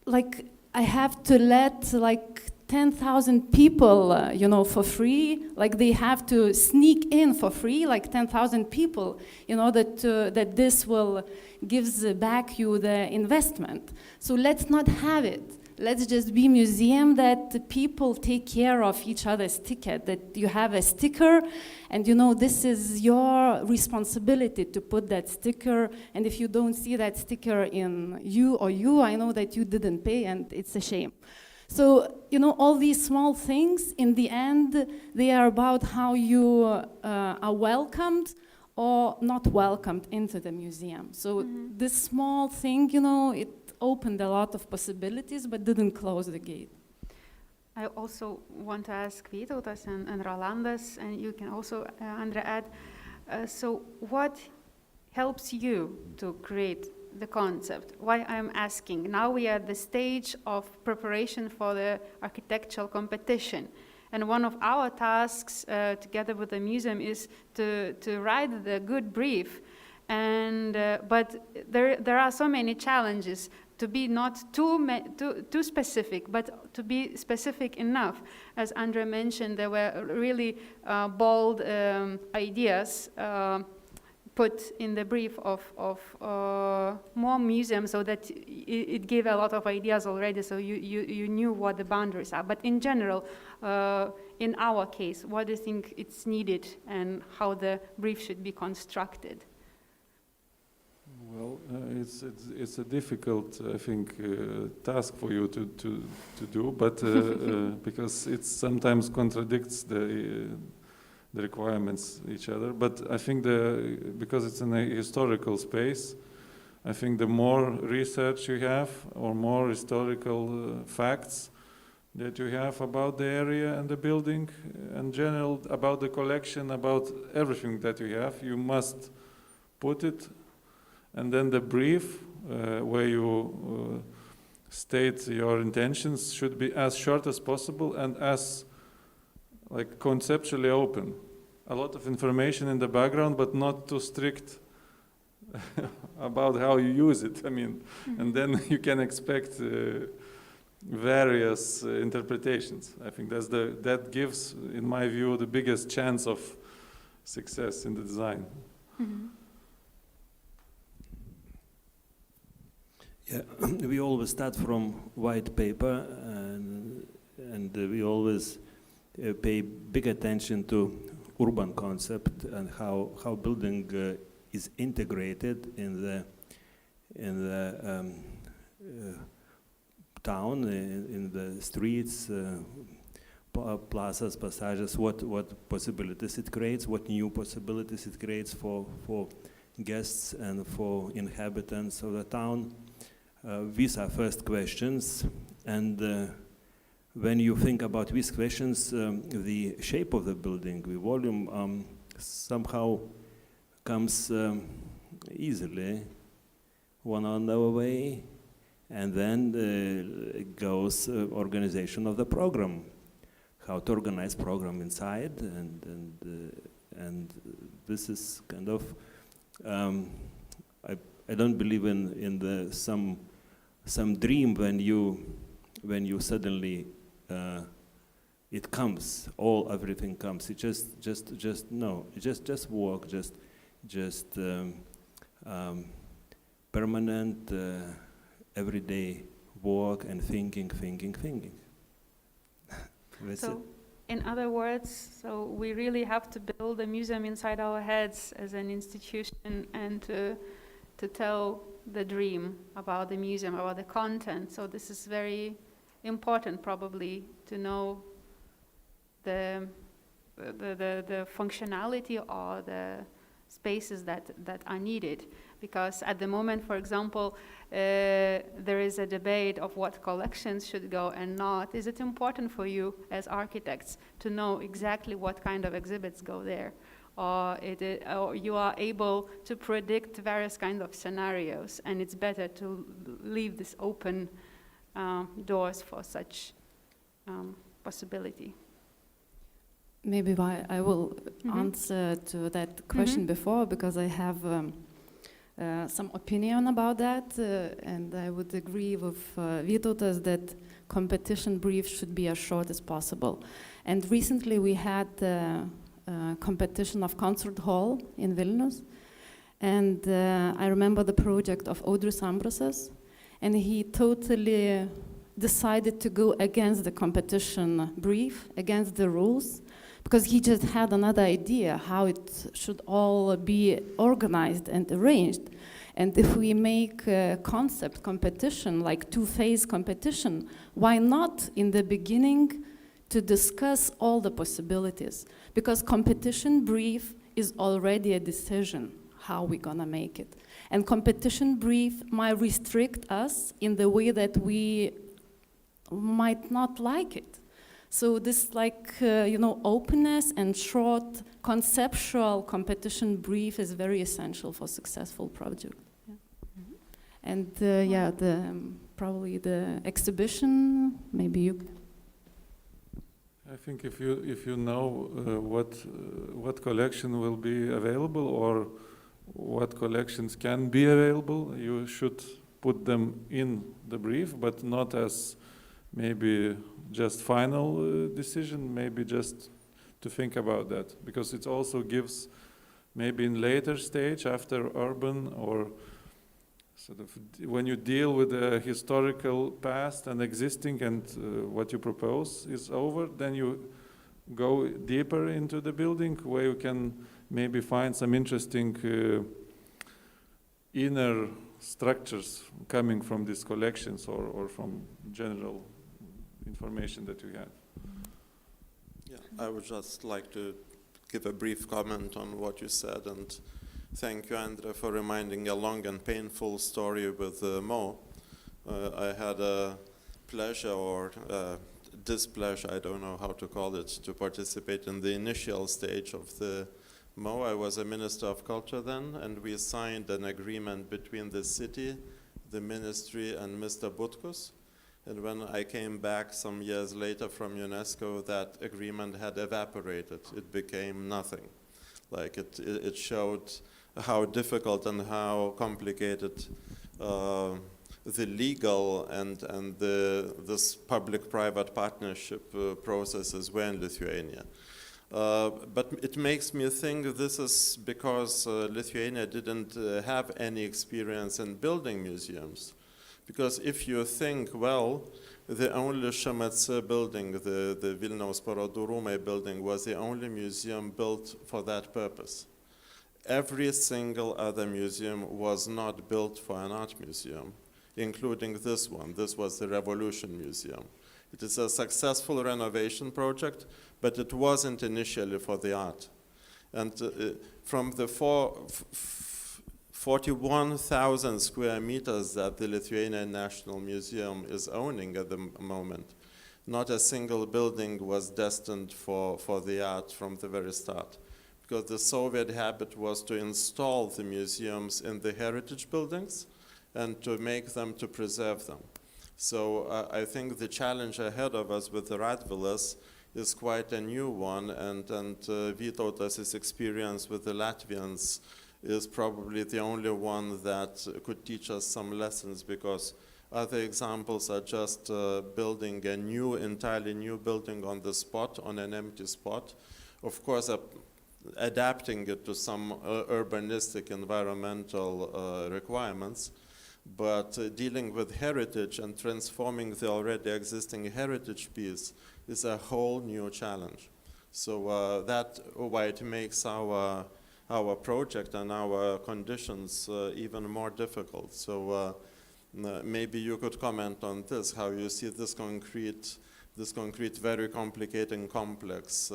like, I have to let like 10,000 people, you know, for free. Like they have to sneak in for free, like 10,000 people, in order that this will gives back you the investment. So let's not have it. Let's just be museum that people take care of each other's ticket, that you have a sticker and you know this is your responsibility to put that sticker, and if you don't see that sticker in you, I know that you didn't pay and it's a shame. So, you know, all these small things, in the end, they are about how you are welcomed or not welcomed into the museum. So this small thing, you know, it opened a lot of possibilities, but didn't close the gate. I also want to ask Vytautas and Rolandas, and you can also, Andrea, add, so what helps you to create the concept? Why I'm asking, now we are at the stage of preparation for the architectural competition. And one of our tasks together with the museum is to write the good brief. And, but there are so many challenges to be not too specific, but to be specific enough. As Andrea mentioned, there were really bold ideas put in the brief of more museums, so that it gave a lot of ideas already, so you knew what the boundaries are. But in general, in our case, what do you think it's needed and how the brief should be constructed? Well, it's a difficult, I think, task for you to do, but because it sometimes contradicts the requirements each other. But I think because it's in a historical space, I think the more research you have or more historical facts that you have about the area and the building, in general, about the collection, about everything that you have, you must put it. And then the brief, where you state your intentions, should be as short as possible and as like conceptually open. A lot of information in the background, but not too strict about how you use it. I mean, and then you can expect various interpretations. I think that gives, in my view, the biggest chance of success in the design. Mm-hmm. Yeah, we always start from white paper, and we always pay big attention to urban concept and how building is integrated in the town, in the streets, plazas, passages. What possibilities it creates? What new possibilities it creates for guests and for inhabitants of the town? These are first questions, and when you think about these questions, the shape of the building, the volume, somehow comes easily one on the way, and then goes organization of the program, how to organize program inside, and this is kind of I don't believe in some dream when you suddenly it comes, everything comes. It just work, just permanent, everyday work and thinking. That's it. In other words, so we really have to build a museum inside our heads as an institution and to tell the dream about the museum, about the content. So this is very important probably to know the functionality or the spaces that are needed. Because at the moment, for example, there is a debate of what collections should go and not. Is it important for you as architects to know exactly what kind of exhibits go there? Or you are able to predict various kinds of scenarios, and it's better to leave this open doors for such possibility. Maybe I will answer to that question before, because I have some opinion about that, and I would agree with Vytautas that competition briefs should be as short as possible. And recently we had a competition of concert hall in Vilnius, and I remember the project of Audrius Ambrasas, and he totally decided to go against the competition brief, against the rules, because he just had another idea how it should all be organized and arranged. And if we make a concept competition, like two-phase competition, why not in the beginning to discuss all the possibilities? Because competition brief is already a decision how we're gonna make it. And competition brief might restrict us in the way that we might not like it. So this openness and short conceptual competition brief is very essential for successful project. Yeah. And probably the exhibition, maybe you. I think if you know what collection will be available or what collections can be available, you should put them in the brief, but not as maybe just final decision, maybe just to think about that, because it also gives maybe in later stage after urban or sort of when you deal with the historical past and existing and what you propose is over, then you go deeper into the building where you can maybe find some interesting inner structures coming from these collections or from general information that you have. Yeah, I would just like to give a brief comment on what you said, and thank you, Andre, for reminding a long and painful story with Mo. I had a pleasure or displeasure, I don't know how to call it, to participate in the initial stage of the Mo. I was a Minister of Culture then, and we signed an agreement between the city, the ministry, and Mr. Butkus. And when I came back some years later from UNESCO, that agreement had evaporated. It became nothing. Like it showed how difficult and how complicated the legal and this public-private partnership processes were in Lithuania. But it makes me think this is because Lithuania didn't have any experience in building museums. Because if you think, well, the only ŠMC building, the Vilniaus Parodų Rūmai building, was the only museum built for that purpose. Every single other museum was not built for an art museum, including this one. This was the Revolution Museum. It is a successful renovation project, but it wasn't initially for the art. And from the 41,000 square meters that the Lithuanian National Museum is owning at the moment, not a single building was destined for the art from the very start. Because the Soviet habit was to install the museums in the heritage buildings and to make them, to preserve them. So I think the challenge ahead of us with the Radvilas is quite a new one, and Vytautas' experience with the Latvians is probably the only one that could teach us some lessons, because Other examples are just building a entirely new building on the spot, on an empty spot. Of course, adapting it to some urbanistic environmental requirements, but dealing with heritage and transforming the already existing heritage piece is a whole new challenge. So that's why it makes our project and our conditions even more difficult. So maybe you could comment on this, how you see this concrete, very complicated complex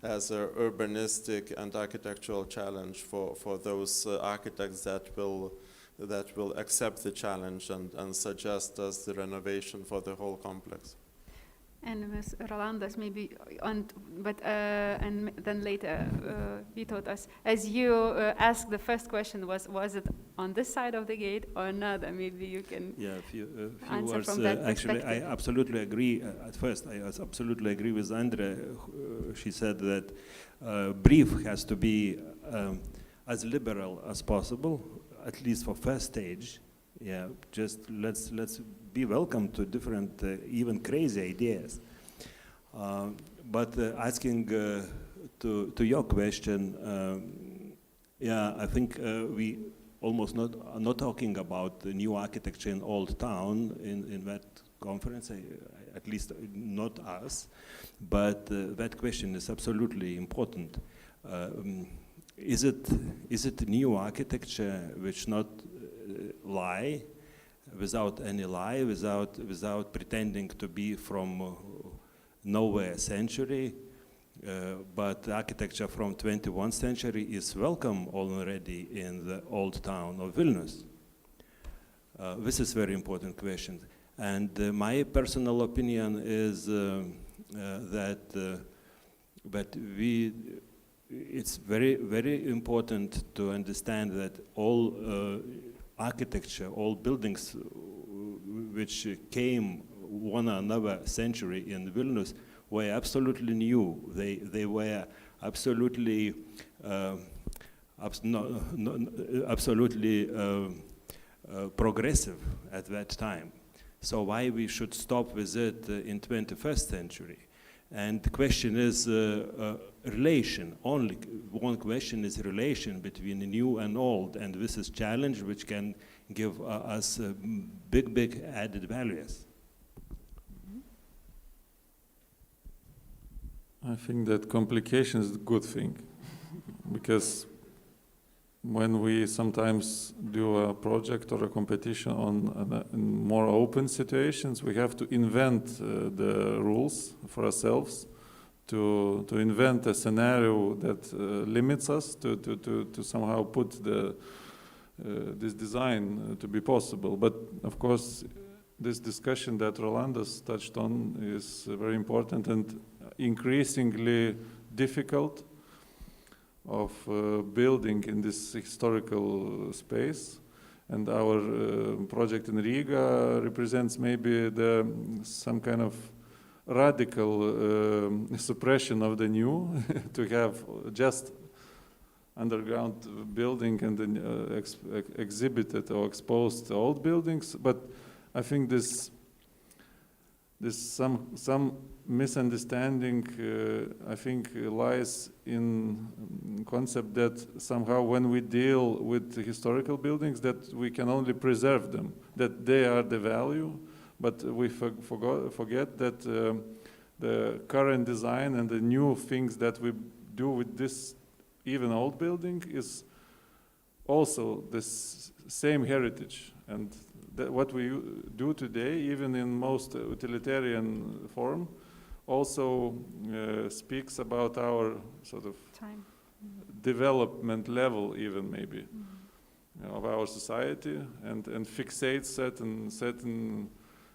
as an urbanistic and architectural challenge for those architects that will accept the challenge and suggest as the renovation for the whole complex. And Ms. Rolandas, maybe, and then later, Vytautas, as you asked, the first question was it on this side of the gate or not? And maybe you can a few answer words. from that Actually, perspective. I absolutely agree. At first, I absolutely agree with Andrea. She said that brief has to be as liberal as possible, at least for first stage. Yeah, just let's be welcome to different, even crazy ideas. But asking to your question, yeah, I think we almost are not talking about the new architecture in Old Town in that conference, at least not us. But that question is absolutely important. Is it new architecture which not lie, without any lie, without pretending to be from nowhere century, but architecture from 21st century is welcome already in the Old Town of Vilnius? This is very important question. And my personal opinion is that it's very, very important to understand that all architecture, all buildings which came one another century in Vilnius were absolutely new. They were absolutely progressive at that time. So why we should stop with it in 21st century? And the question is relation. Only one question is relation between new and old, and this is challenge which can give us big added values. I think that complication is a good thing, because when we sometimes do a project or a competition on more open situations, we have to invent the rules for ourselves, to invent a scenario that limits us, to somehow put this design to be possible. But of course, this discussion that Rolandas touched on is very important and increasingly difficult of building in this historical space. And our project in Riga represents maybe some kind of radical suppression of the new, to have just underground building and then exhibited or exposed old buildings. But I think this some misunderstanding, I think, lies in concept that somehow when we deal with the historical buildings, that we can only preserve them, that they are the value, but we forget that the current design and the new things that we do with this even old building is also the same heritage. And what we do today, even in most utilitarian form, also speaks about our sort of time. Development level, even maybe, of our society, and fixates certain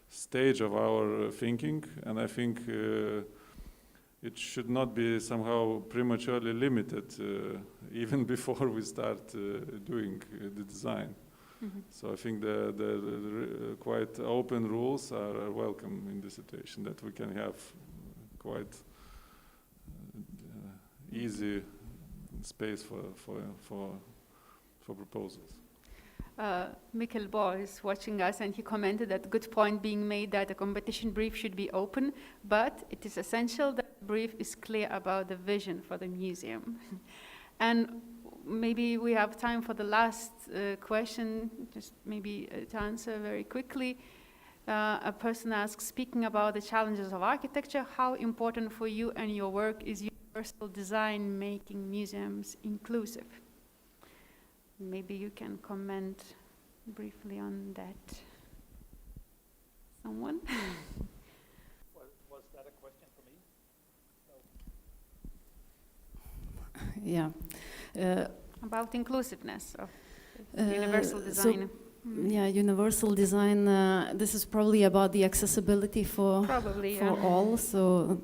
stage of our thinking. And I think it should not be somehow prematurely limited, even before we start doing the design. So I think the quite open rules are welcome in this situation, that we can have quite easy space for proposals. Mikkel Bo is watching us, and he commented that good point being made that the competition brief should be open, but it is essential that the brief is clear about the vision for the museum. And maybe we have time for the last question, just maybe to answer very quickly. A person asks, speaking about the challenges of architecture, how important for you and your work is universal design making museums inclusive? Maybe you can comment briefly on that. Someone? Was that a question for me? Yeah. About inclusiveness of universal design. Yeah, universal design. This is probably about the accessibility for all. So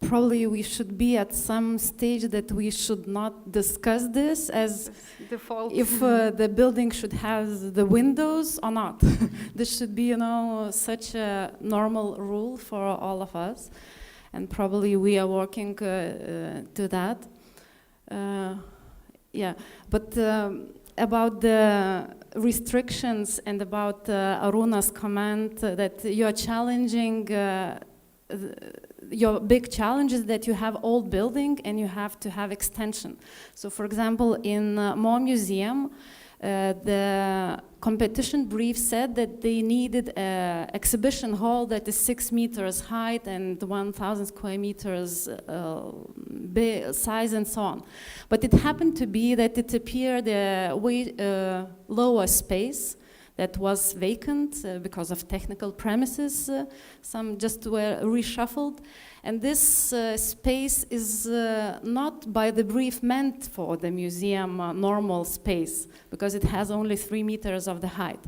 probably we should be at some stage that we should not discuss this as default. If the building should have the windows or not. This should be, such a normal rule for all of us, and probably we are working to that. But about the restrictions and about Aruna's comment that you are challenging. Your big challenge is that you have old building and you have to have extension. So, for example, in Mo Museum, the competition brief said that they needed an exhibition hall that is 6 meters height and 1,000 square meters size and so on. But it happened to be that it appeared a way lower space that was vacant because of technical premises. Some just were reshuffled. And this space is not by the brief meant for the museum normal space, because it has only 3 meters of the height.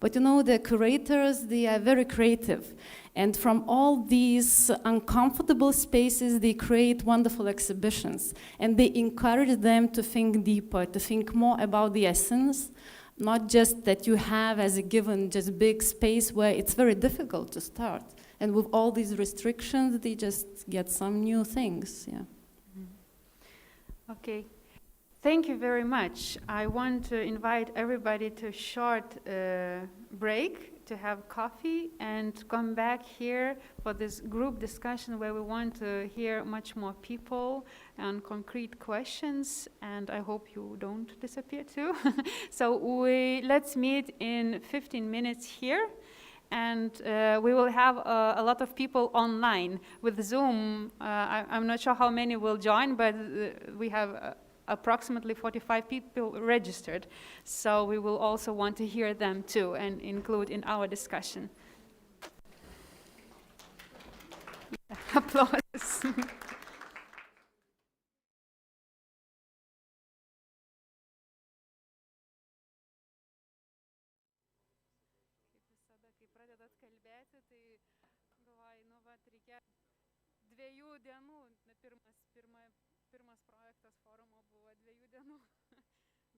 But the curators, they are very creative. And from all these uncomfortable spaces, they create wonderful exhibitions. And they encourage them to think deeper, to think more about the essence, not just that you have as a given just big space where it's very difficult to start. And with all these restrictions, they just get some new things, yeah. Okay. Thank you very much. I want to invite everybody to a short break to have coffee and come back here for this group discussion where we want to hear much more people and concrete questions, and I hope you don't disappear too. So let's meet in 15 minutes here, and we will have a lot of people online. With Zoom, I'm not sure how many will join, but we have approximately 45 people registered. So we will also want to hear them too and include in our discussion. Applause. Pirmas projektas forumo buvo 2 dienų,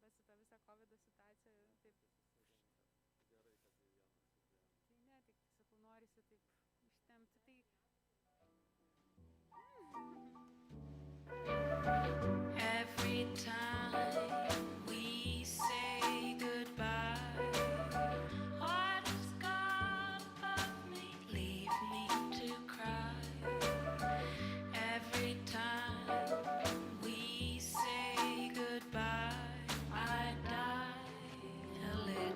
bet su ta visa COVID situacija taip. Tai ne, tik sakau, norisi taip ištempti. Every time we say goodbye, what has come of me, leave me to cry. Every time we say goodbye, I die a little.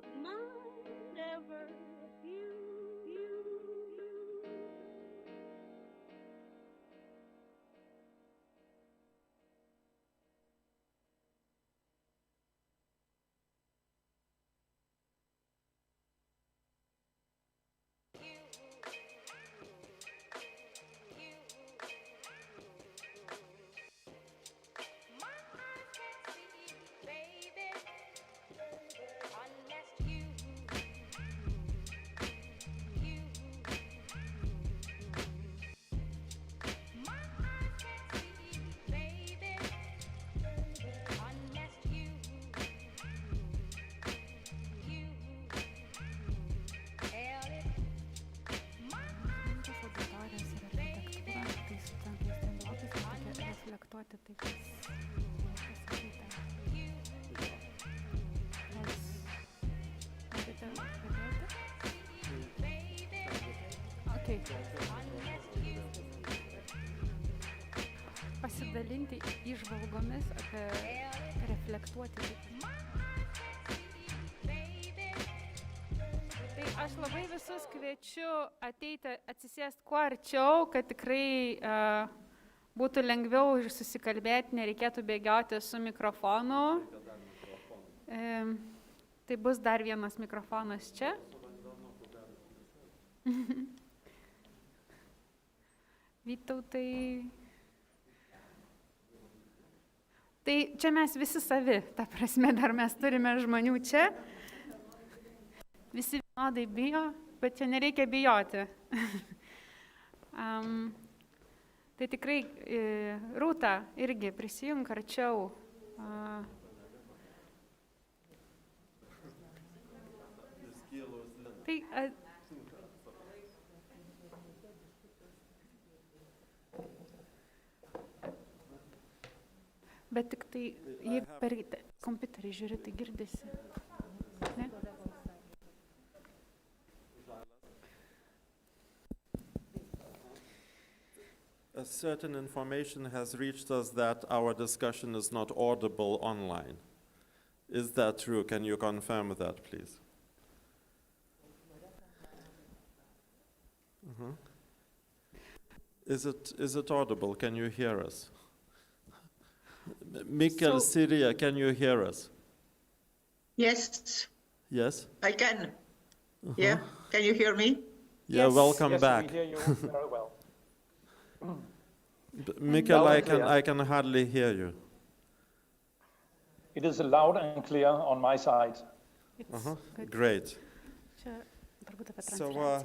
of mind ever view. Reflektuoti tai, kas pasakyta. Norite pradėti? Okay. Pasidalinti įžvalgomis apie reflektuoti. Tai aš labai visus kviečiu ateiti, atsisėsti kuo arčiau, kad tikrai būtų lengviau ir susikalbėti, nereikėtų bėgioti su mikrofonu. Tai bus dar vienas mikrofonas čia. Vytautai. Tai čia mes visi savi, ta prasme, dar mes turime žmonių čia. Visi vienodai bijo, bet čia nereikia bijoti. Tai tikrai, Rūta, irgi prisijunk arčiau. Tai, bet tik tai, jeigu per kompiuterį žiūri, tai girdisi. Ne? A certain information has reached us that our discussion is not audible online. Is that true? Can you confirm that, please? Is it audible? Can you hear us? Mikkel Syria, can you hear us? Yes, Yes? I can. Yeah, can you hear me? Yeah, Yes. welcome Yes, back. we hear you very well. Mikkel, Loud and clear. I can hardly hear you. It is loud and clear on my side. Great. So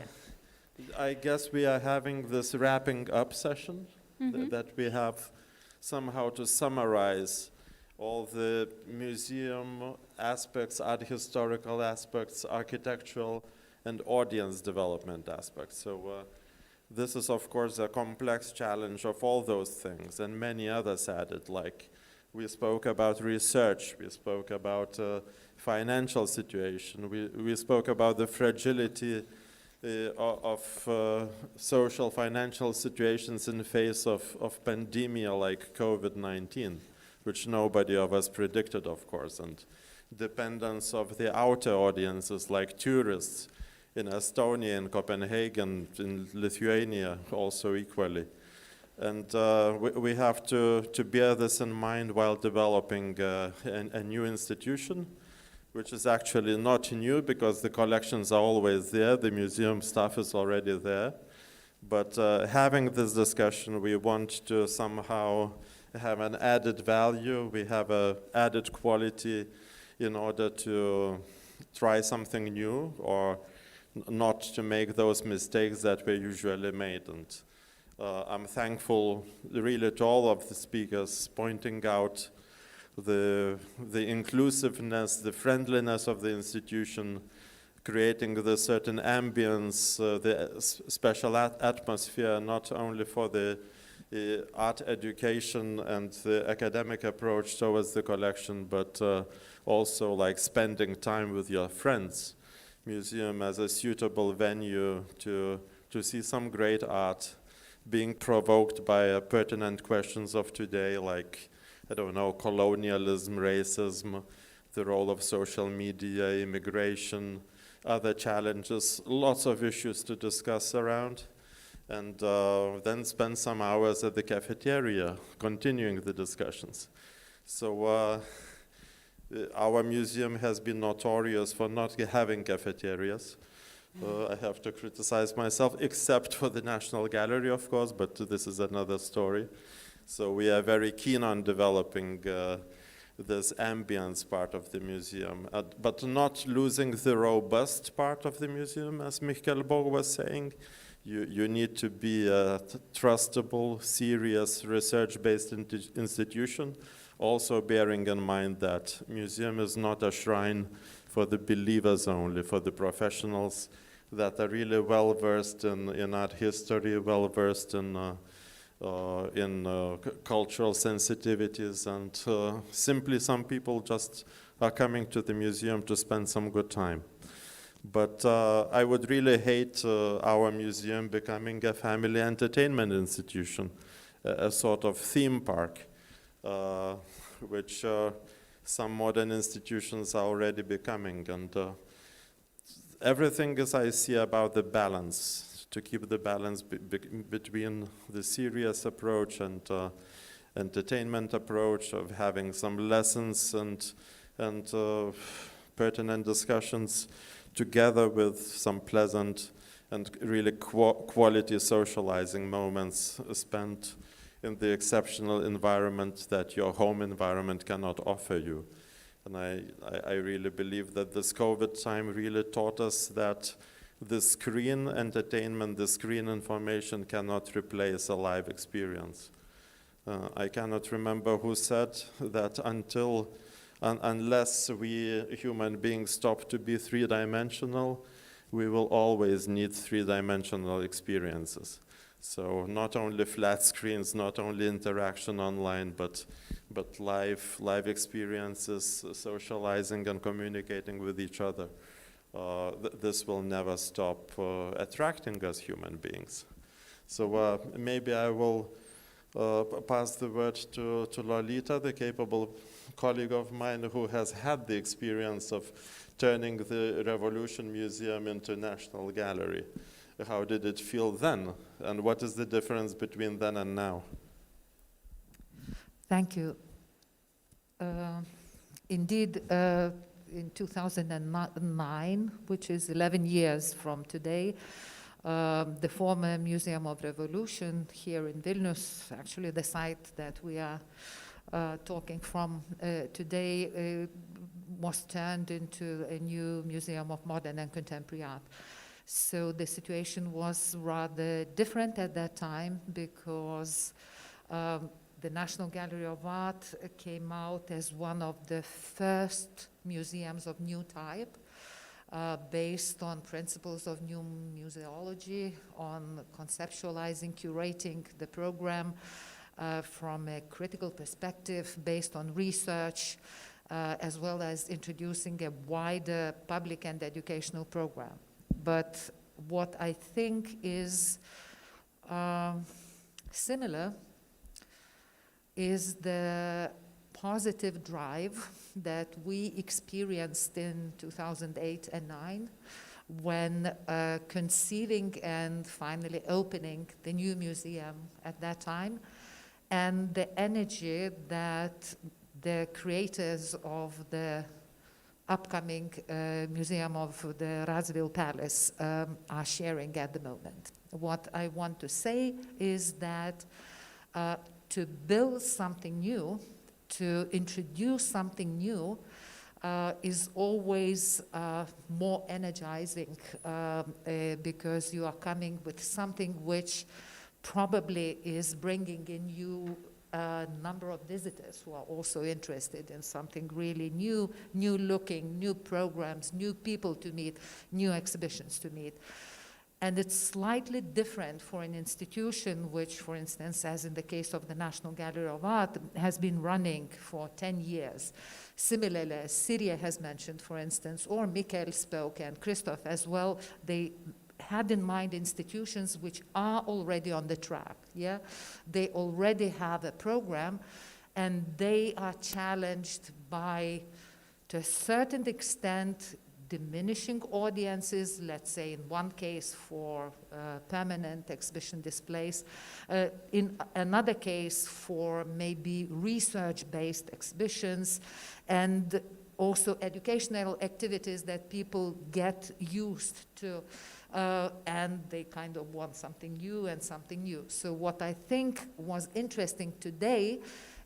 I guess we are having this wrapping up session that we have somehow to summarize all the museum aspects, art historical aspects, architectural and audience development aspects. So this is of course a complex challenge of all those things and many others added, like we spoke about research, we spoke about financial situation, we spoke about the fragility of social financial situations in the face of pandemia like COVID-19, which nobody of us predicted, of course, and dependence of the outer audiences like tourists in Estonia, in Copenhagen, in Lithuania also equally. And we have to bear this in mind while developing a new institution, which is actually not new because the collections are always there, the museum staff is already there. But having this discussion, we want to somehow have an added value, we have an added quality in order to try something new or not to make those mistakes that were usually made. And I'm thankful really to all of the speakers pointing out the inclusiveness, the friendliness of the institution, creating the certain ambience, the special atmosphere, not only for the art education and the academic approach towards the collection, but also like spending time with your friends. Museum as a suitable venue to see some great art being provoked by pertinent questions of today, like, I don't know, colonialism, racism, the role of social media, immigration, other challenges, lots of issues to discuss around, and then spend some hours at the cafeteria continuing the discussions. So our museum has been notorious for not having cafeterias. I have to criticize myself, except for the National Gallery, of course, but this is another story. So we are very keen on developing this ambience part of the museum, but not losing the robust part of the museum, as Michael Borg was saying. You need to be a trustable, serious, research-based institution, also bearing in mind that museum is not a shrine for the believers only, for the professionals that are really well-versed in art history, well-versed in cultural sensitivities, and simply some people just are coming to the museum to spend some good time. But I would really hate our museum becoming a family entertainment institution, a sort of theme park, which some modern institutions are already becoming. And everything is, I see, about the balance, to keep the balance between the serious approach and entertainment approach, of having some lessons and pertinent discussions, together with some pleasant and really quality socializing moments spent in the exceptional environment that your home environment cannot offer you. And I really believe that this COVID time really taught us that the screen entertainment, the screen information cannot replace a live experience. I cannot remember who said that unless we human beings stop to be three-dimensional, we will always need three-dimensional experiences. So not only flat screens, not only interaction online, but live experiences, socializing and communicating with each other. This will never stop attracting us human beings. So maybe I will pass the word to Lolita, the capable colleague of mine who has had the experience of turning the Revolution Museum into National Gallery. How did it feel then? And what is the difference between then and now? Thank you. Indeed, in 2009, which is 11 years from today, the former Museum of Revolution here in Vilnius, actually the site that we are talking from today, was turned into a new Museum of Modern and Contemporary Art. So the situation was rather different at that time, because the National Gallery of Art came out as one of the first museums of new type, based on principles of new museology, on conceptualizing, curating the program from a critical perspective based on research, as well as introducing a wider public and educational program. But what I think is similar is the positive drive that we experienced in 2008 and 2009 when conceiving and finally opening the new museum at that time, and the energy that the creators of the upcoming Museum of the Radziwiłł Palace are sharing at the moment. What I want to say is that to build something new, to introduce something new, is always more energizing because you are coming with something which probably is bringing in you a number of visitors who are also interested in something really new, new looking, new programs, new people to meet, new exhibitions to meet. And it's slightly different for an institution which, for instance, as in the case of the National Gallery of Art, has been running for 10 years. Similarly, as Syria has mentioned, for instance, or Mikhail spoke and Christoph as well, they had in mind institutions which are already on the track. Yeah, they already have a program, and they are challenged by to a certain extent, diminishing audiences, let's say in one case for permanent exhibition displays, in another case for maybe research-based exhibitions, and also educational activities that people get used to, and they kind of want something new and something new. So what I think was interesting today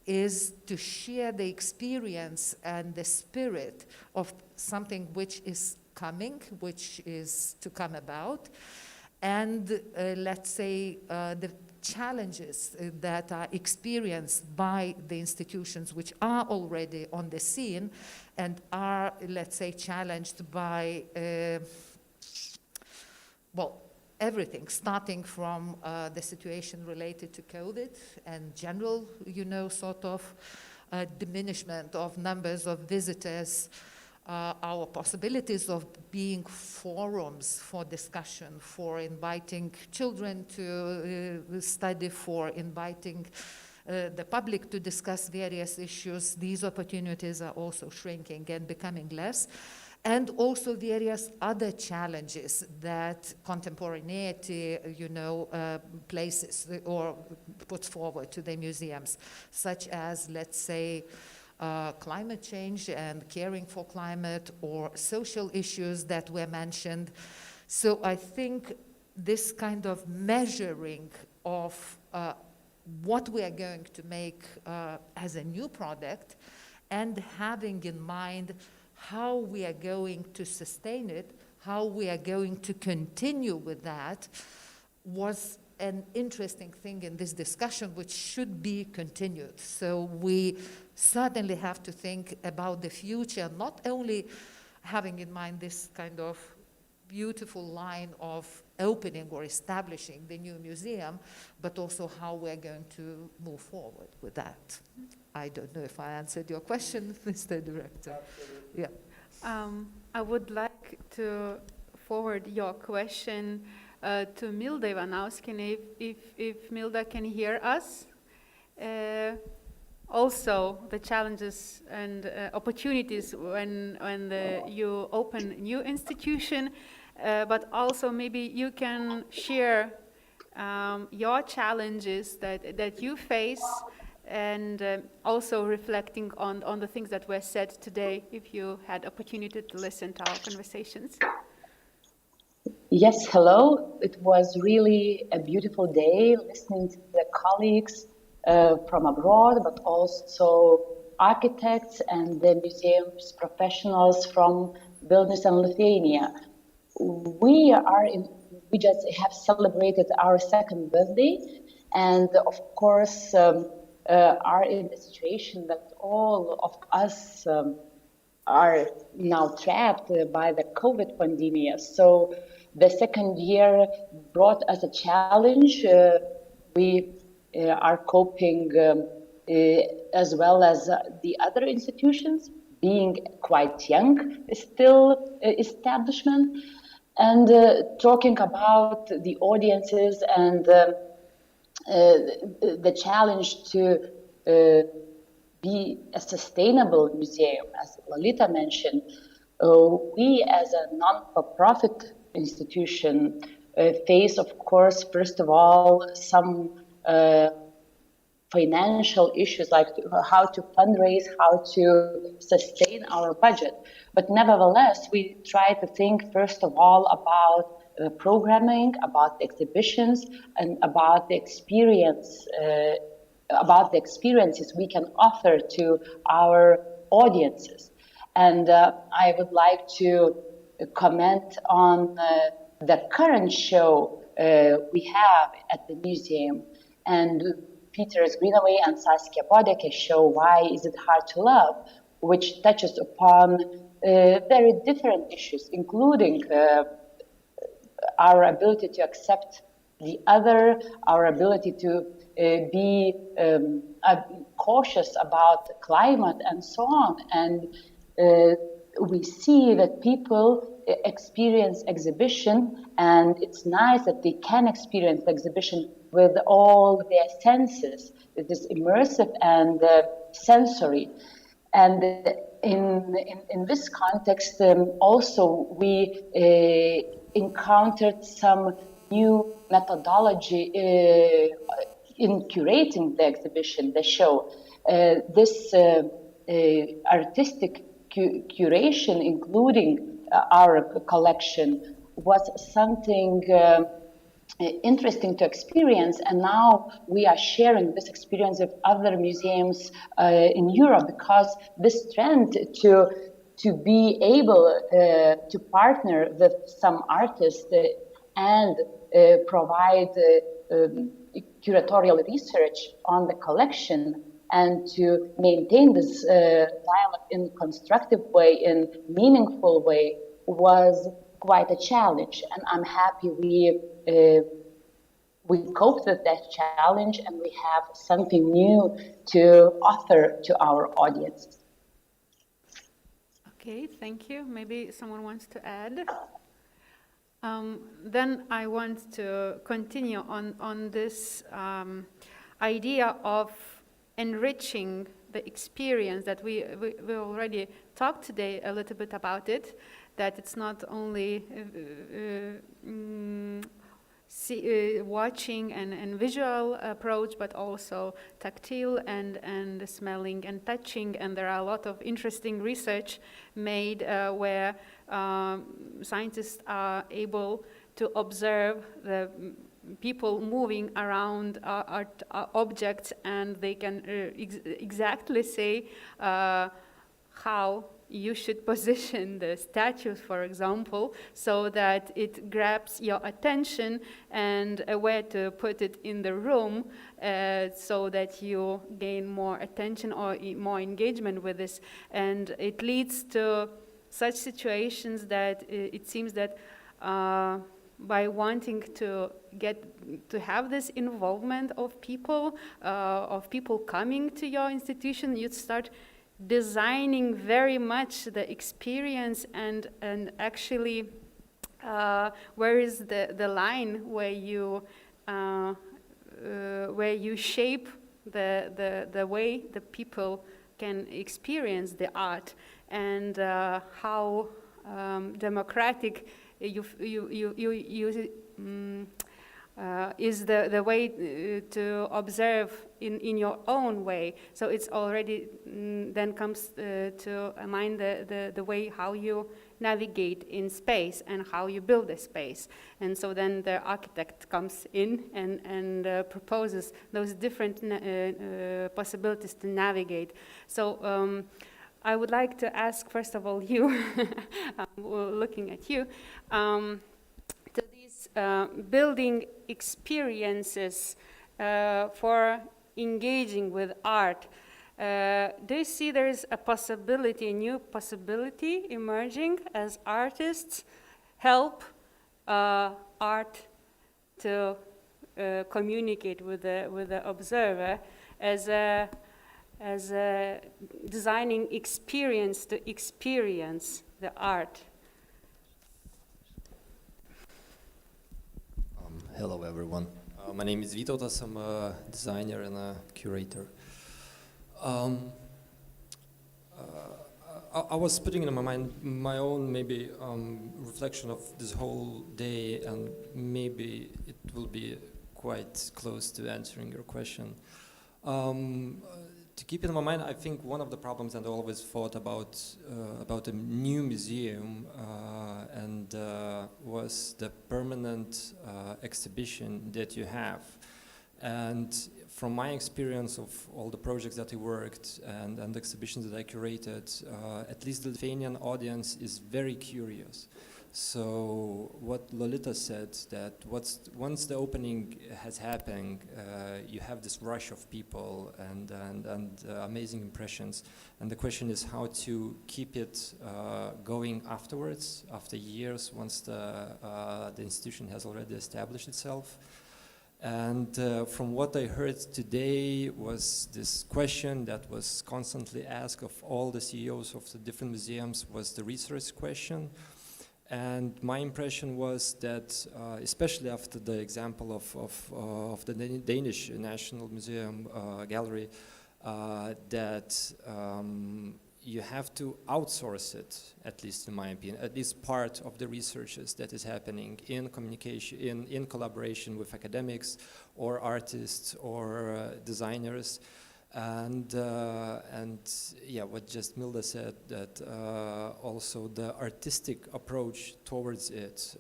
is to share the experience and the spirit of something which is coming, which is to come about, and let's say the challenges that are experienced by the institutions which are already on the scene and are, let's say, challenged by, well, everything, starting from the situation related to COVID and general, sort of diminishment of numbers of visitors, our possibilities of being forums for discussion, for inviting children to study, for inviting the public to discuss various issues. These opportunities are also shrinking and becoming less. And also various other challenges that contemporaneity, places or puts forward to the museums, such as, let's say, climate change and caring for climate, or social issues that were mentioned. So I think this kind of measuring of what we are going to make as a new product, and having in mind how we are going to sustain it, how we are going to continue with that, was an interesting thing in this discussion, which should be continued. So we certainly have to think about the future, not only having in mind this kind of beautiful line of opening or establishing the new museum, but also how we're going to move forward with that. I don't know if I answered your question, Mr. Director. Absolutely. Yeah. I would like to forward your question to Milda Ivanauskienė, if Milda can hear us. Also, the challenges and opportunities when you open new institution, but also maybe you can share your challenges that you face, and also reflecting on the things that were said today, if you had opportunity to listen to our conversations. Yes, hello. It was really a beautiful day listening to the colleagues from abroad, but also architects and the museum's professionals from Vilnius and Lithuania. We just have celebrated our second birthday, and of course are in a situation that all of us are now trapped by the COVID pandemic. So the second year brought us a challenge. We are coping as well as the other institutions, being quite young still establishment, and talking about the audiences and the challenge to be a sustainable museum, as Lolita mentioned. We as a non-for-profit institution face, of course, first of all, some financial issues, like how to fundraise, how to sustain our budget. But nevertheless, we try to think first of all about programming, about the exhibitions, and about the experience, about the experiences we can offer to our audiences. And I would like to comment on the current show we have at the museum, and Peter's Greenaway and Saskia Bodek's show, Why Is It Hard to Love?, which touches upon very different issues, including our ability to accept the other, our ability to be cautious about climate and so on. And we see that people experience exhibition, and it's nice that they can experience exhibition with all their senses. It is immersive and sensory. And in this context, also we encountered some new methodology in curating the exhibition, the show. This artistic curation, including our collection, was something interesting to experience, and now we are sharing this experience with other museums in Europe, because this trend to be able to partner with some artists and provide curatorial research on the collection and to maintain this dialogue in a constructive way, in meaningful way, was quite a challenge. And I'm happy we coped with that challenge, and we have something new to offer to our audience. Okay, thank you. Maybe someone wants to add. Then I want to continue on this idea of enriching the experience that we already talked today a little bit about it, that it's not only watching and visual approach, but also tactile and smelling and touching. And there are a lot of interesting research made where scientists are able to observe the people moving around art objects, and they can exactly say how you should position the statues, for example, so that it grabs your attention, and where to put it in the room so that you gain more attention or more engagement with this. And it leads to such situations that it seems that by wanting to have this involvement of people coming to your institution, you start designing very much the experience, and actually where is the line where you shape the way the people can experience the art, and how democratic is the way to observe in your own way. So it's already then comes to mind the way how you navigate in space and how you build a space. And so then the architect comes in and proposes those different possibilities to navigate. So I would like to ask, first of all, you, looking at you, to these building experiences for engaging with art. Do you see there is a possibility, a new possibility emerging as artists help art to communicate with the observer as a designing experience to experience the art? Hello everyone. My name is Vytautas. I'm a designer and a curator. I was putting in my mind my own maybe reflection of this whole day, and maybe it will be quite close to answering your question. To keep in my mind, I think one of the problems that I always thought about a new museum was the permanent exhibition that you have. And from my experience of all the projects that I worked and exhibitions that I curated, at least the Lithuanian audience is very curious. So what Lolita said, that once the opening has happened, you have this rush of people and amazing impressions. And the question is how to keep it going afterwards, after years, once the institution has already established itself. And from what I heard today was this question that was constantly asked of all the CEOs of the different museums, was the research question. And my impression was that, especially after the example of the Danish National Museum Gallery, that you have to outsource it, at least in my opinion, at least part of the researches that is happening in communication, in collaboration with academics or artists or designers. And yeah, what just Milda said, that also the artistic approach towards it,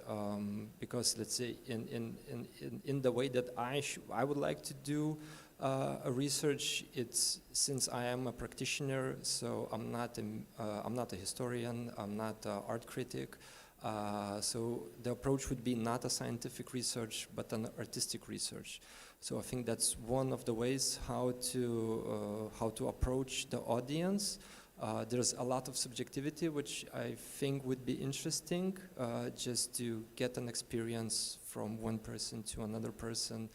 because let's say in the way that I would like to do a research, it's since I am a practitioner, so I'm not a historian, I'm not an art critic, so the approach would be not a scientific research but an artistic research. So I think that's one of the ways how to approach the audience. There's a lot of subjectivity, which I think would be interesting, just to get an experience from one person to another person,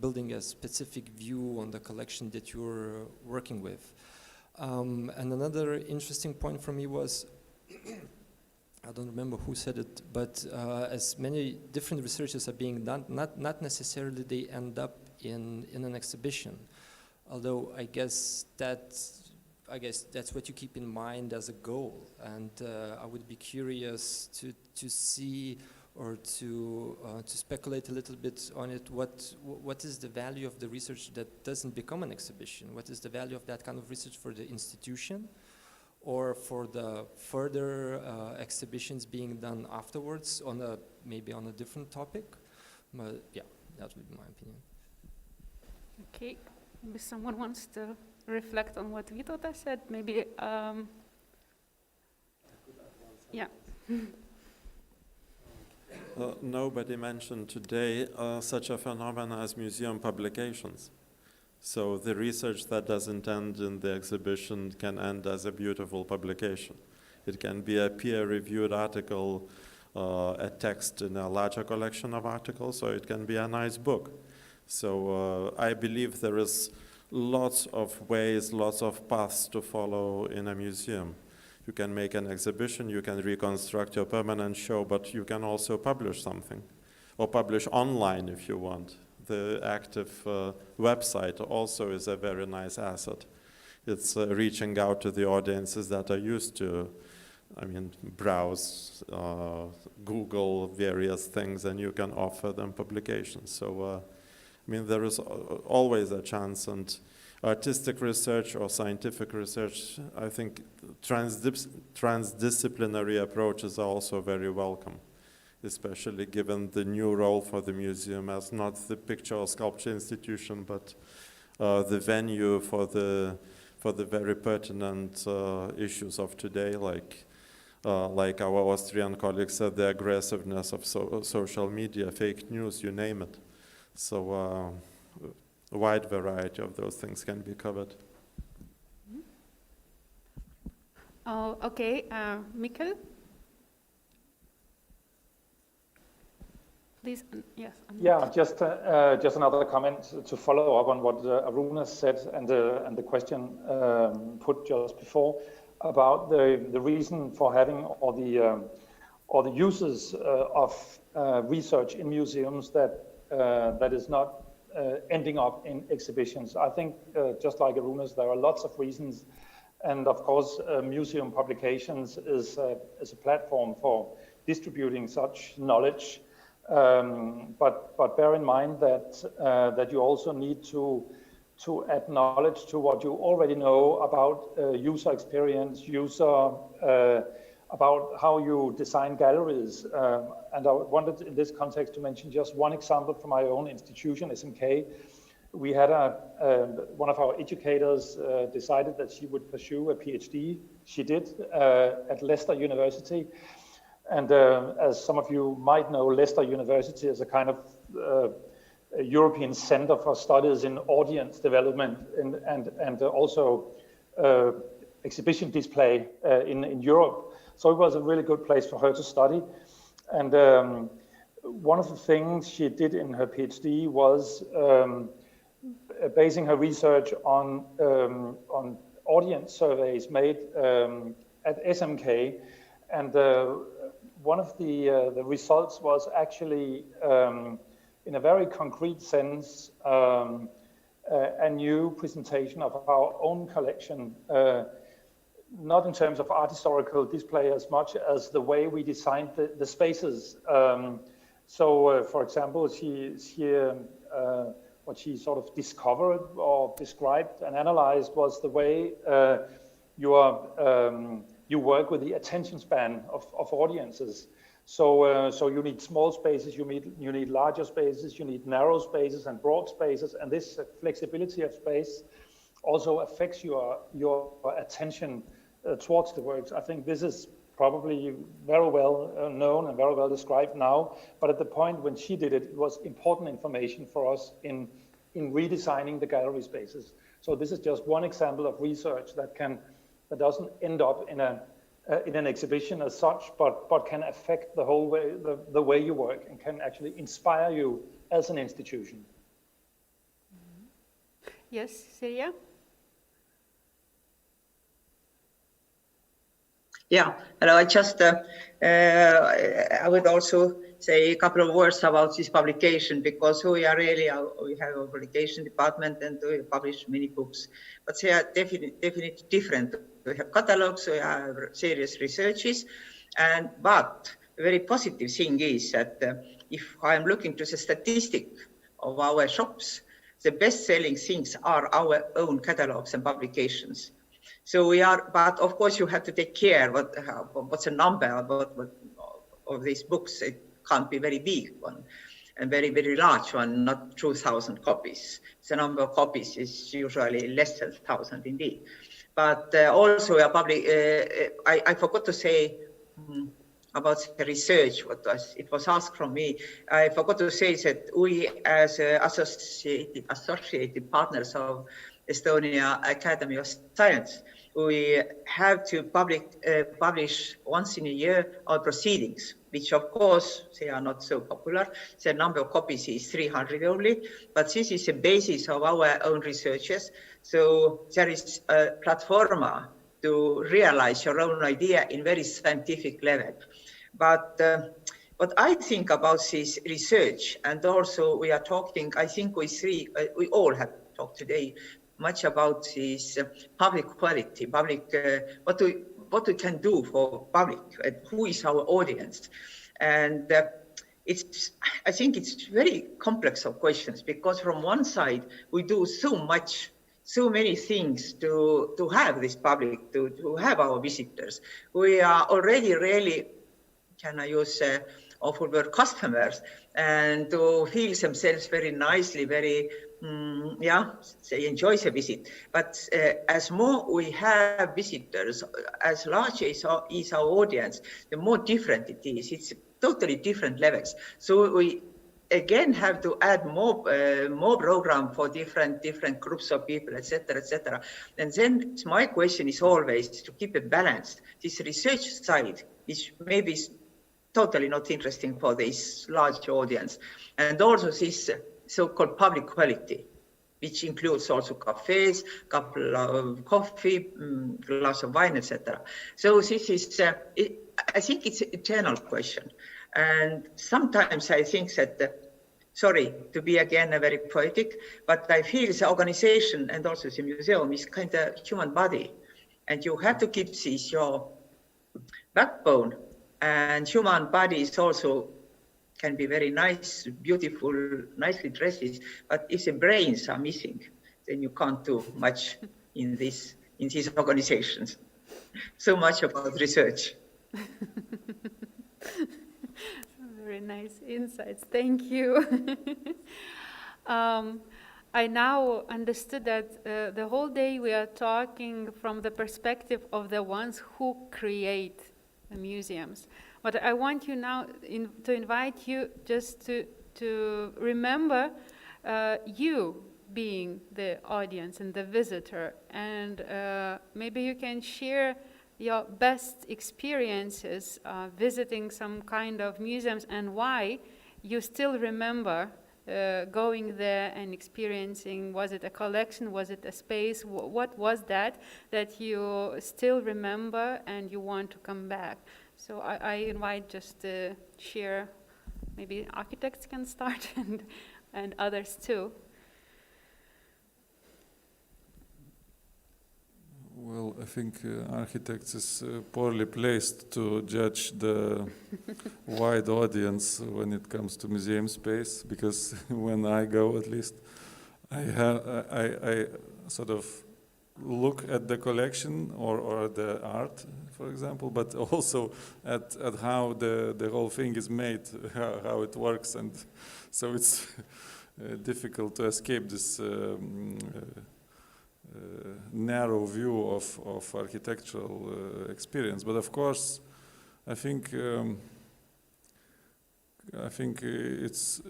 building a specific view on the collection that you're working with. And another interesting point for me was, I don't remember who said it, but as many different researches are being done, not necessarily they end up in an exhibition. Although I guess that's what you keep in mind as a goal. And I would be curious to see or to speculate a little bit on it. What is the value of the research that doesn't become an exhibition? What is the value of that kind of research for the institution, or for the further exhibitions being done afterwards on maybe on a different topic? But yeah, that would be my opinion. Okay, maybe someone wants to reflect on what Vytautas said. Maybe, yeah. Nobody mentioned today such a phenomenon as museum publications. So the research that doesn't end in the exhibition can end as a beautiful publication. It can be a peer-reviewed article, a text in a larger collection of articles, or it can be a nice book. So I believe there is lots of ways, lots of paths to follow in a museum. You can make an exhibition, you can reconstruct your permanent show, but you can also publish something, or publish online if you want. The active website also is a very nice asset. It's reaching out to the audiences that are used to, browse, Google various things, and you can offer them publications. So, there is always a chance, and artistic research or scientific research, I think transdisciplinary approaches are also very welcome, especially given the new role for the museum as not the picture or sculpture institution, but the venue for the very pertinent issues of today, like our Austrian colleagues said, the aggressiveness of social media, fake news, you name it. So a wide variety of those things can be covered. Oh, okay, Mikkel? Please, yes. Yeah, just another comment to follow up on what Aruna said and the question put just before about the reason for having or the uses of research in museums that is not ending up in exhibitions. I think just like Aruna's, there are lots of reasons, and of course museum publications is a platform for distributing such knowledge. But bear in mind that you also need to add knowledge to what you already know about user experience, about how you design galleries. And I wanted in this context to mention just one example from my own institution, SMK. We had one of our educators decided that she would pursue a PhD. She did at Leicester University. And as some of you might know, Leicester University is a kind of a European center for studies in audience development and also exhibition display in Europe. So it was a really good place for her to study. And one of the things she did in her PhD was basing her research on audience surveys made at SMK. And one of the results was actually, in a very concrete sense, a new presentation of our own collection. not in terms of art historical display as much as the way we designed the spaces. For example, what she sort of discovered or described and analyzed was the way you work with the attention span of audiences. So you need small spaces, you need larger spaces, you need narrow spaces and broad spaces, and this flexibility of space also affects your attention towards the works. I think this is probably very well known and very well described now, but at the point when she did it, it was important information for us in redesigning the gallery spaces. So this is just one example of research that doesn't end up in an exhibition as such, but can affect the whole way, the way you work, and can actually inspire you as an institution. Yes, Silja? Yeah, hello. I would also say a couple of words about this publication, because we have a publication department and we publish many books, but they are definitely different. We have catalogs, we have serious researches, but a very positive thing is that if I'm looking to the statistic of our shops, the best-selling things are our own catalogs and publications. So but of course you have to take care what's the number of these books. It can't be very big one and very, very large one, not 2,000 copies. The number of copies is usually less than 1,000 indeed. But also I forgot to say about the research, it was asked from me. I forgot to say that we as associated partners of Estonia Academy of Science, we have to publish once in a year our proceedings, which of course they are not so popular. The number of copies is 300 only, but this is the basis of our own researches. So there is a platform to realize your own idea in very scientific level. But what I think about this research, and also we are talking, I think we all have talked today much about this public quality, what we can do for public, and who is our audience. And I think it's very complex of questions, because from one side, we do so many things to have this public, to have our visitors. We are already really, can I use awful word, customers, and to feel themselves very nicely, very, they enjoy the visit. But as more we have visitors, as large as is our audience, the more different it is. It's totally different levels. So we again have to add more program for different groups of people, etc., etc. And then my question is always to keep it balanced. This research side, which maybe is totally not interesting for this large audience, and also this so-called public quality, which includes also cafes, couple of coffee, glass of wine, etc. So this is, I think it's an eternal question. And sometimes I think that, sorry to be again very poetic, but I feel the organization and also the museum is kind of human body. And you have to keep this your backbone, and human bodies also can be very nice, beautiful, nicely dressed, but if the brains are missing, then you can't do much in these organizations. So much about research. Very nice insights, thank you. I now understood that the whole day we are talking from the perspective of the ones who create the museums. But I want you now to invite you just to remember you being the audience and the visitor, and maybe you can share your best experiences visiting some kind of museums and why you still remember going there and experiencing. Was it a collection? Was it a space? What was that you still remember and you want to come back? So I invite just to share. Maybe architects can start and others too. Well, I think architects is poorly placed to judge the wide audience when it comes to museum space, because when I go, at least, I sort of look at the collection or the art, for example, but also at how the whole thing is made, how it works, and so it's difficult to escape this narrow view of architectural experience. But of course, I think it's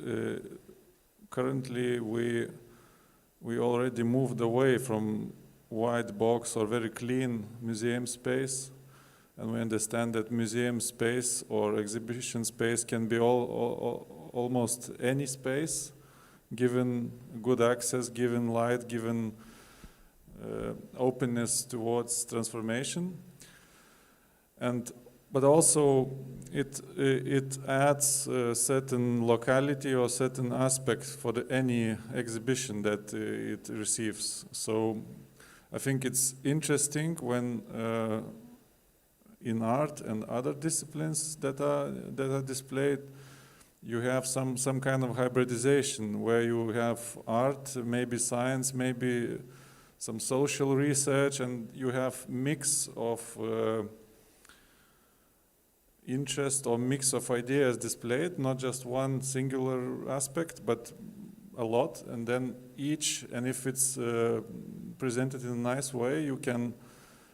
currently we already moved away from white box or very clean museum space, and we understand that museum space or exhibition space can be almost any space, given good access, given light, given openness towards transformation, but also it adds a certain locality or certain aspect for any exhibition that it receives. So I think it's interesting when in art and other disciplines that are displayed, you have some kind of hybridization where you have art, maybe science, maybe some social research, and you have mix of interest or mix of ideas displayed, not just one singular aspect, but a lot, and then each, and if it's presented in a nice way, you can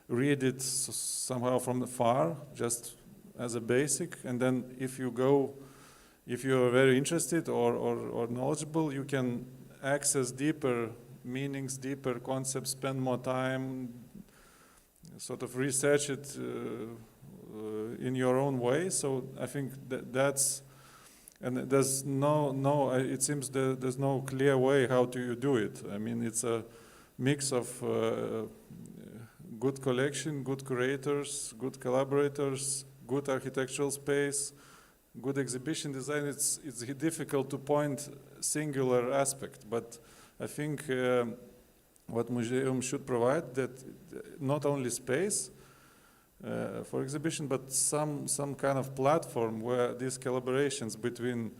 read it somehow from afar, just as a basic, and then if you are very interested or knowledgeable, you can access deeper meanings, deeper concepts, spend more time, sort of research it in your own way. So I think that's, and there's it seems there's no clear way how to do it. I mean, it's a mix of good collection, good curators, good collaborators, good architectural space, good exhibition design. It's difficult to point singular aspect, but I think what museum should provide, that not only space for exhibition, but some kind of platform where these collaborations between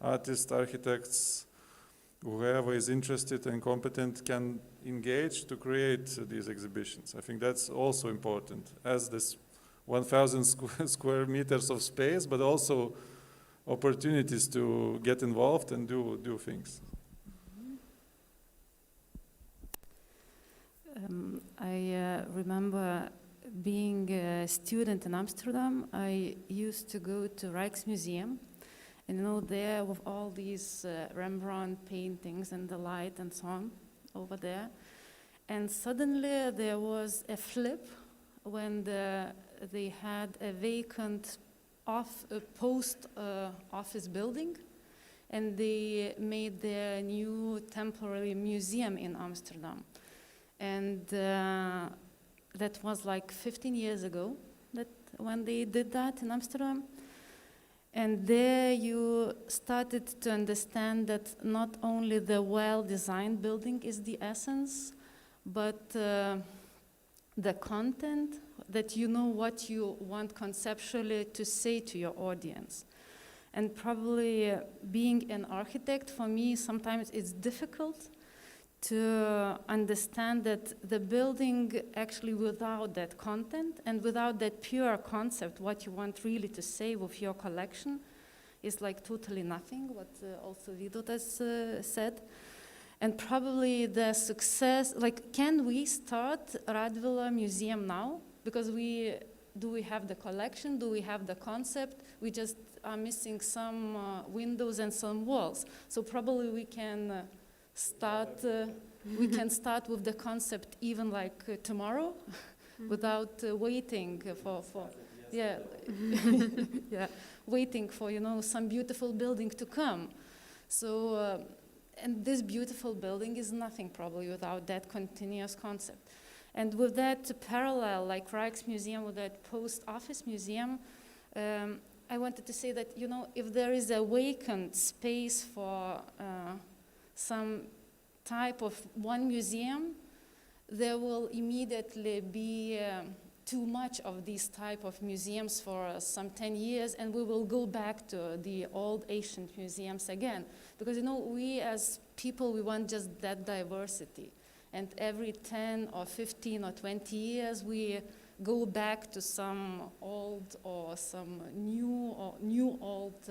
artists, architects, whoever is interested and competent can engage to create these exhibitions. I think that's also important, as this 1,000 square meters of space, but also opportunities to get involved and do things. I remember being a student in Amsterdam. I used to go to Rijksmuseum, and there with all these Rembrandt paintings and the light and so on over there. And suddenly there was a flip when they had a vacant post office building, and they made their new temporary museum in Amsterdam. And that was like 15 years ago when they did that in Amsterdam. And there you started to understand that not only the well-designed building is the essence, but the content, that you know what you want conceptually to say to your audience. And probably being an architect, for me, sometimes it's difficult to understand that the building actually without that content and without that pure concept, what you want really to say with your collection, is like totally nothing, what also Vytautas said. And probably the success, like, can we start Radvila Museum now? Because do we have the collection? Do we have the concept? We just are missing some windows and some walls. So probably we can start with the concept even like tomorrow, without waiting for waiting for some beautiful building to come. So and this beautiful building is nothing probably without that continuous concept. And with that parallel, like Rijksmuseum, with that post office museum, I wanted to say that if there is a vacant space for some type of one museum, there will immediately be too much of these type of museums for some 10 years, and we will go back to the old ancient museums again. Because, you know, we as people, we want just that diversity. And every 10 or 15 or 20 years, we go back to some old or some new old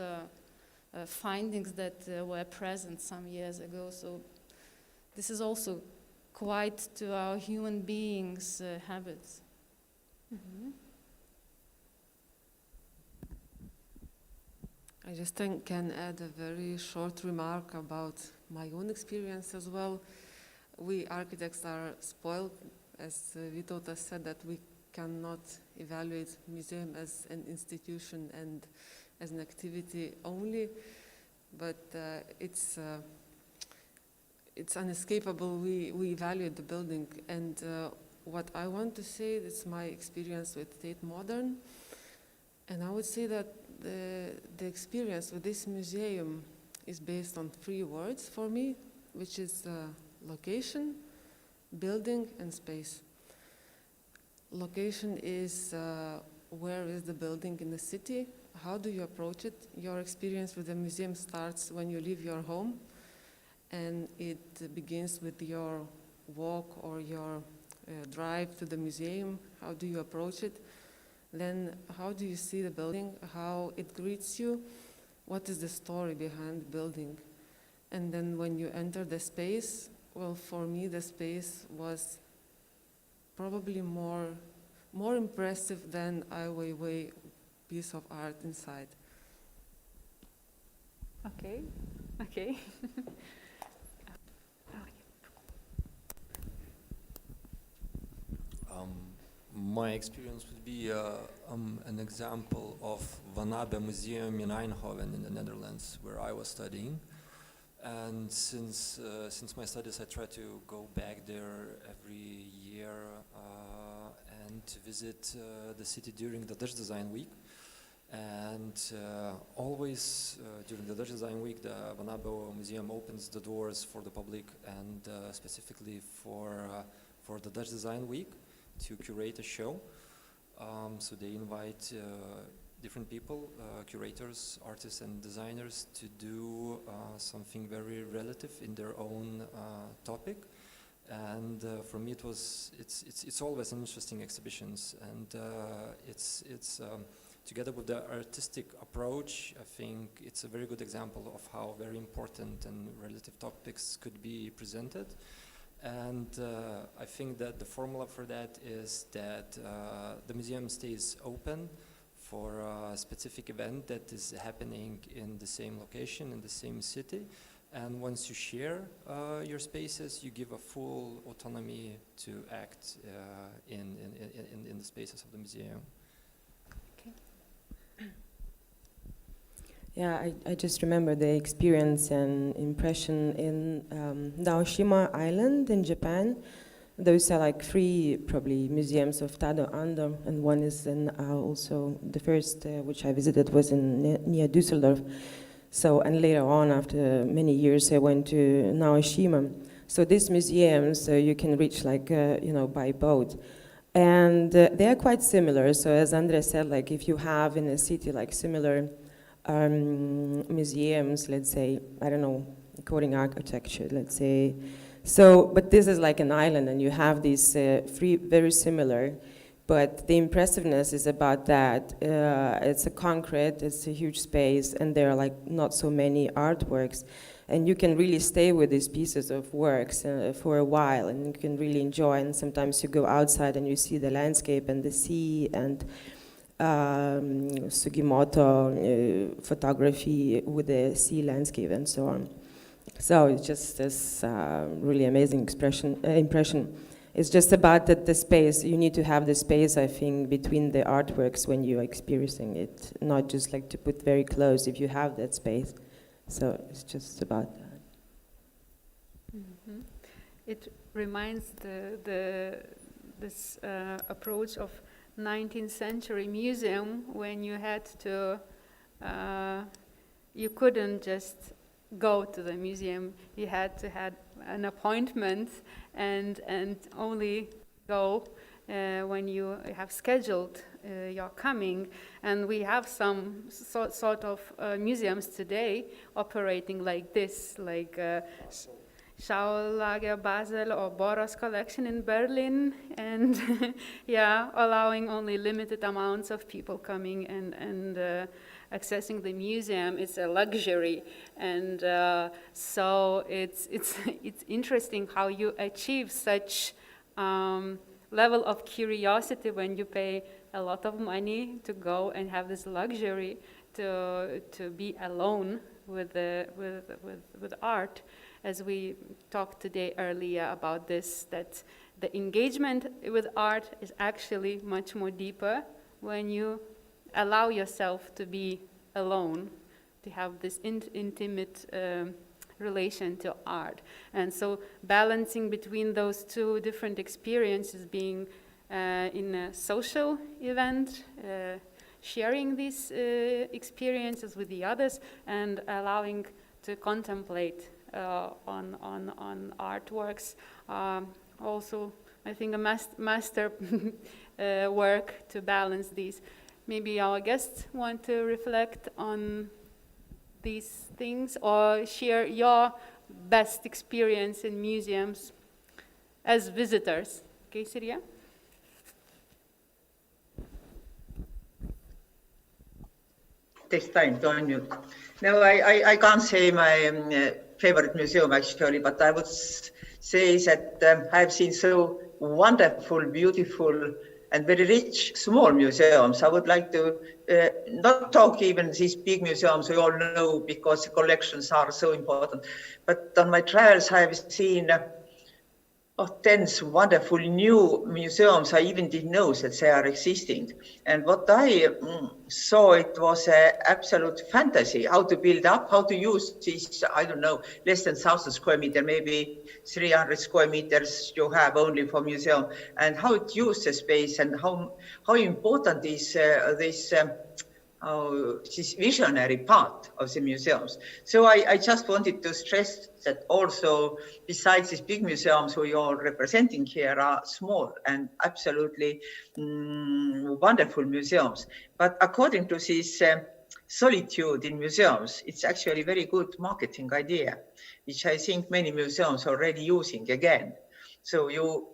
findings that were present some years ago. So this is also quite to our human beings' habits. Mm-hmm. I just can add a very short remark about my own experience as well. We architects are spoiled, as Vytautas said, that we cannot evaluate museum as an institution and as an activity only, but it's unescapable. We evaluate the building, and what I want to say is my experience with Tate Modern, and I would say that the experience with this museum is based on 3 words for me, which is location, building, and space. Location is where is the building in the city? How do you approach it? Your experience with the museum starts when you leave your home, and it begins with your walk or your drive to the museum. How do you approach it? Then how do you see the building? How it greets you? What is the story behind the building? And then when you enter the space, well, for me the space was probably more impressive than Ai Weiwei piece of art inside. Okay. My experience would be an example of Van Abbe Museum in Eindhoven in the Netherlands, where I was studying. And since my studies, I try to go back there every year and to visit the city during the Dutch Design Week. And always during the Dutch Design Week, the Van Abbe Museum opens the doors for the public, and specifically for the Dutch Design Week, to curate a show. So they invite different people, curators, artists and designers, to do something very relative in their own topic. And for me it's always an interesting exhibitions, and it's together with the artistic approach, I think it's a very good example of how very important and relative topics could be presented. And I think that the formula for that is that the museum stays open for a specific event that is happening in the same location, in the same city. And once you share your spaces, you give a full autonomy to act in the spaces of the museum. Yeah, I just remember the experience and impression in Naoshima Island in Japan. Those are like 3 probably museums of Tado Ando, and one is in also the first which I visited was in near Düsseldorf. So, and later on, after many years, I went to Naoshima. So these museums you can reach like by boat, and they are quite similar. So as Andrea said, like if you have in a city like similar museums, let's say, I don't know, according architecture, let's say. So, but this is like an island, and you have these 3 very similar, but the impressiveness is about that. It's a concrete, it's a huge space, and there are like not so many artworks. And you can really stay with these pieces of works for a while, and you can really enjoy, and sometimes you go outside and you see the landscape and the sea, and Sugimoto photography with the sea landscape and so on. So it's just this really amazing impression. It's just about the space. You need to have the space, I think, between the artworks when you're experiencing it, not just like to put very close if you have that space. So it's just about that. Mm-hmm. It reminds this approach of 19th century museum, when you had to, you couldn't just go to the museum. You had to have an appointment and only go when you have scheduled your coming. And we have some sort of museums today operating like this, like Schaulager Basel or Boros collection in Berlin, and yeah, allowing only limited amounts of people coming and accessing the museum. It's a luxury, and so it's interesting how you achieve such level of curiosity when you pay a lot of money to go and have this luxury to be alone with art. As we talked today earlier about this, that the engagement with art is actually much more deeper when you allow yourself to be alone, to have this intimate relation to art. And so balancing between those two different experiences, being in a social event, sharing these experiences with the others, and allowing to contemplate on artworks. Also, I think a master work to balance these. Maybe our guests want to reflect on these things or share your best experience in museums as visitors. Okay, Sirija? Takes time to unmute. No, I can't say my favorite museum actually, but I would say that I've seen so wonderful, beautiful, and very rich small museums. I would like to not talk even these big museums we all know because the collections are so important. But on my travels, I've seen tens of wonderful new museums. I even didn't know that they are existing. And what I saw, it was an absolute fantasy, how to build up, how to use these, I don't know, less than 1,000 square meters, maybe 300 square meters you have only for museum, and how it used the space and how important is this visionary part of the museums. So I just wanted to stress that also, besides these big museums we are representing here, are small and absolutely wonderful museums. But according to this solitude in museums, it's actually a very good marketing idea, which I think many museums are already using again. So you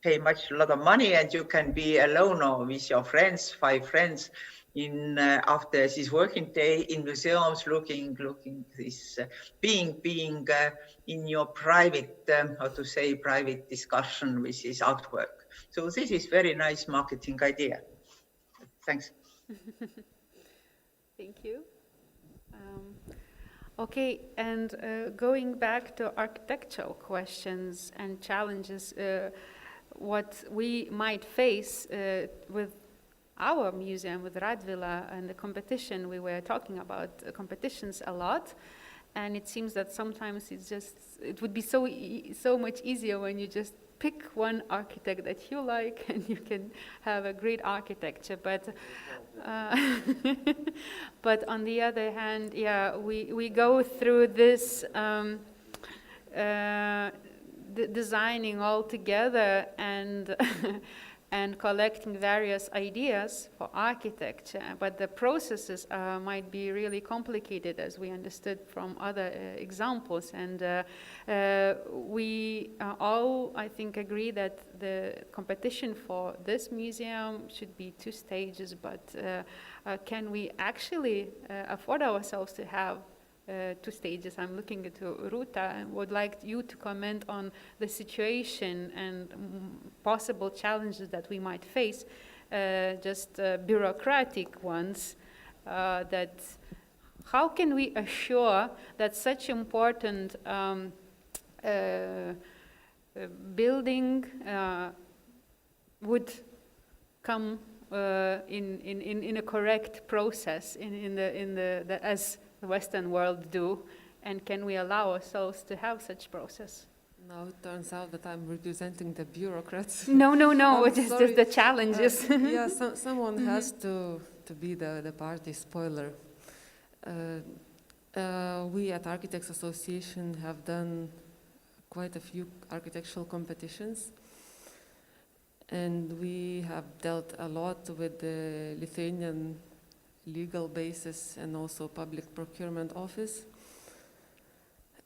pay a lot of money and you can be alone or with your friends, 5 friends, in after this working day in museums, looking this being in your private private discussion with this artwork. So this is very nice marketing idea. Thanks. Thank you. Okay, and going back to architectural questions and challenges, what we might face with our museum, with Radvila and the competition. We were talking about competitions a lot, and it seems that sometimes it would be so much easier when you just pick one architect that you like and you can have a great architecture. But but on the other hand, yeah, we go through this designing all together and and collecting various ideas for architecture, but the processes might be really complicated, as we understood from other examples. And we all, I think, agree that the competition for this museum should be 2 stages, but can we actually afford ourselves to have 2 stages? I'm looking at Ruta and would like you to comment on the situation and possible challenges that we might face, just bureaucratic ones, that how can we assure that such important building would come in a correct process in the as the Western world do, and can we allow ourselves to have such process? Now it turns out that I'm representing the bureaucrats. No, it's just the challenges. Yeah, someone has to be the party spoiler. We at Architects Association have done quite a few architectural competitions, and we have dealt a lot with the Lithuanian legal basis and also public procurement office.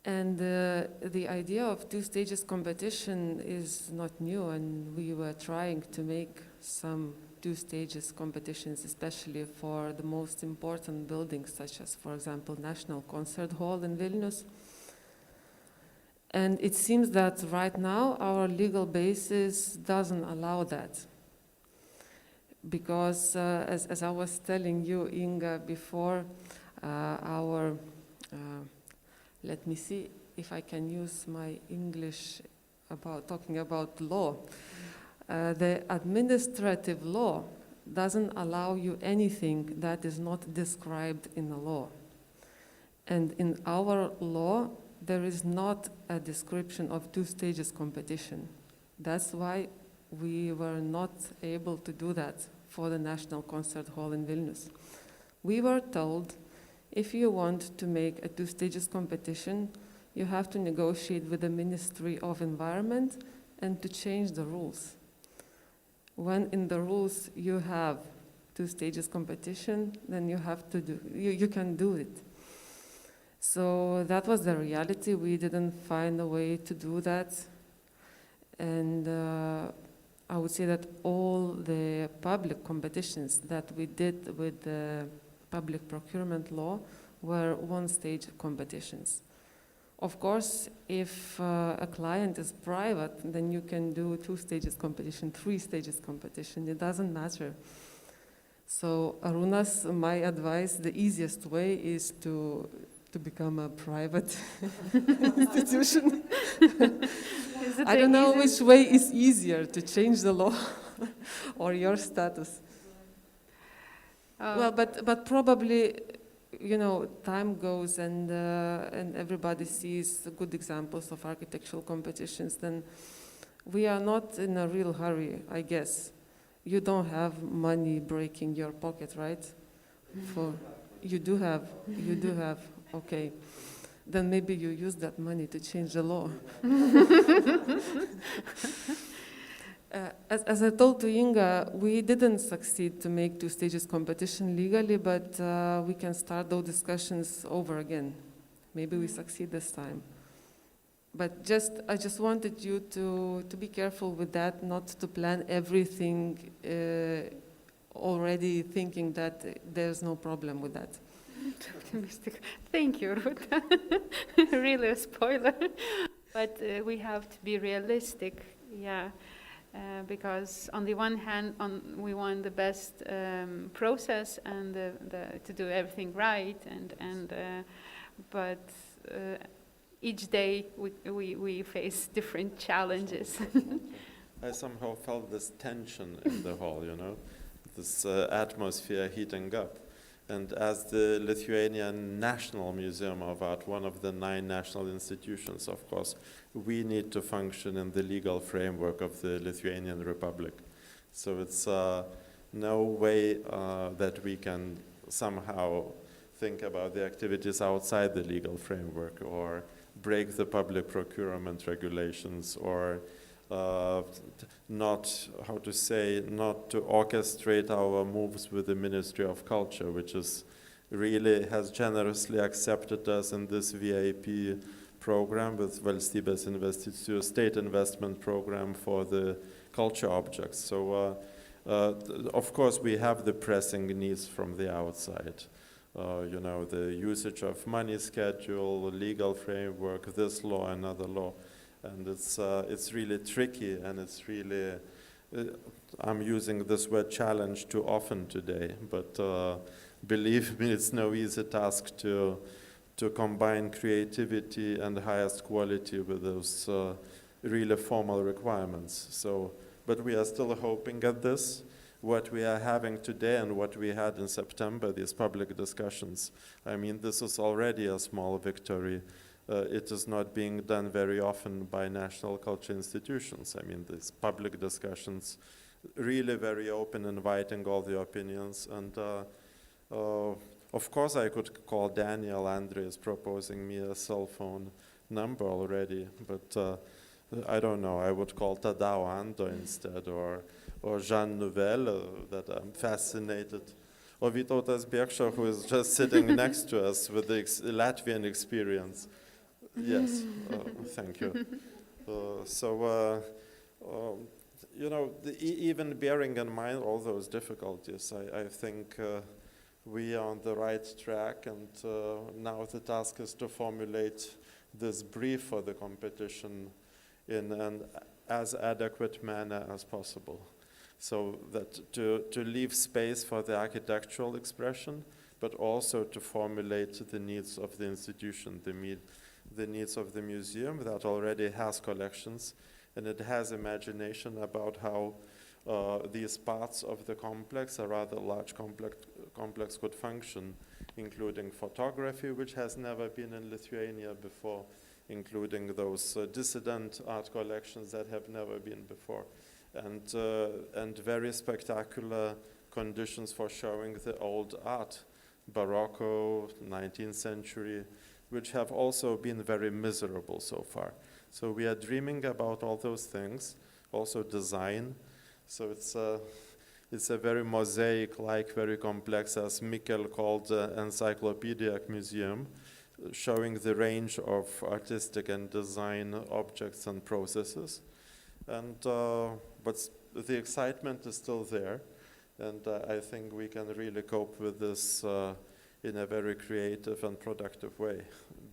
And the idea of two stages competition is not new, and we were trying to make some two stages competitions, especially for the most important buildings, such as, for example, National Concert Hall in Vilnius. And it seems that right now our legal basis doesn't allow that. Because as I was telling you, Inga, before, let me see if I can use my English about talking about law. The administrative law doesn't allow you anything that is not described in the law. And in our law, there is not a description of two stages competition. That's why we were not able to do that for the National Concert Hall in Vilnius. We were told, if you want to make a two stages competition, you have to negotiate with the Ministry of Environment and to change the rules. When in the rules you have two stages competition, then you have to do, you can do it. So that was the reality. We didn't find a way to do that. And I would say that all the public competitions that we did with the public procurement law were one-stage competitions. Of course, if a client is private, then you can do two stages competition, three stages competition. It doesn't matter. So Arūnas, my advice, the easiest way is to become a private institution. I don't know which way is easier, to change the law or your status. Well, but probably, you know, time goes and everybody sees good examples of architectural competitions, then we are not in a real hurry, I guess. You don't have money breaking your pocket, right? You do have, okay. Then maybe you use that money to change the law. As I told to Inga, we didn't succeed to make two stages competition legally, but we can start those discussions over again. Maybe we succeed this time. But I just wanted you to be careful with that, not to plan everything already thinking that there's no problem with that. Optimistic. Thank you, Ruth. Really a spoiler. But we have to be realistic, yeah. Because on the one hand, we want the best process and to do everything right, but each day we face different challenges. I somehow felt this tension in the hall, you know, this atmosphere heating up. And as the Lithuanian National Museum of Art, one of the 9 national institutions, of course, we need to function in the legal framework of the Lithuanian Republic. So it's no way that we can somehow think about the activities outside the legal framework or break the public procurement regulations or not to orchestrate our moves with the Ministry of Culture, which is really has generously accepted us in this VIP program with Valstybės investicijų state investment program for the culture objects. So of course we have the pressing needs from the outside. You know, the usage of money schedule, legal framework, this law, another law. And it's really tricky, and it's really, I'm using this word challenge too often today, but believe me, it's no easy task to combine creativity and highest quality with those really formal requirements. So, but we are still hoping at this. What we are having today and what we had in September, these public discussions, I mean, this is already a small victory. It is not being done very often by national culture institutions. I mean, these public discussions, really very open, inviting all the opinions. And Of course, I could call Daniel. Andre is proposing me a cell phone number already, but I don't know. I would call Tadao Ando instead, or Jean Nouvel, that I'm fascinated, or Vytautas Biekša, who is just sitting next to us with the Latvian experience. Yes, thank you. You know, even bearing in mind all those difficulties, I think we are on the right track, and now the task is to formulate this brief for the competition in an as adequate manner as possible, so that to leave space for the architectural expression, but also to formulate the needs of the institution, the needs of the museum that already has collections, and it has imagination about how these parts of the complex, a rather large complex could function, including photography, which has never been in Lithuania before, including those dissident art collections that have never been before, and very spectacular conditions for showing the old art, Barocco, 19th century, which have also been very miserable so far. So we are dreaming about all those things, also design. So it's a very mosaic-like, very complex, as Mikkel called, encyclopedic museum, showing the range of artistic and design objects and processes. And but the excitement is still there, and I think we can really cope with this in a very creative and productive way,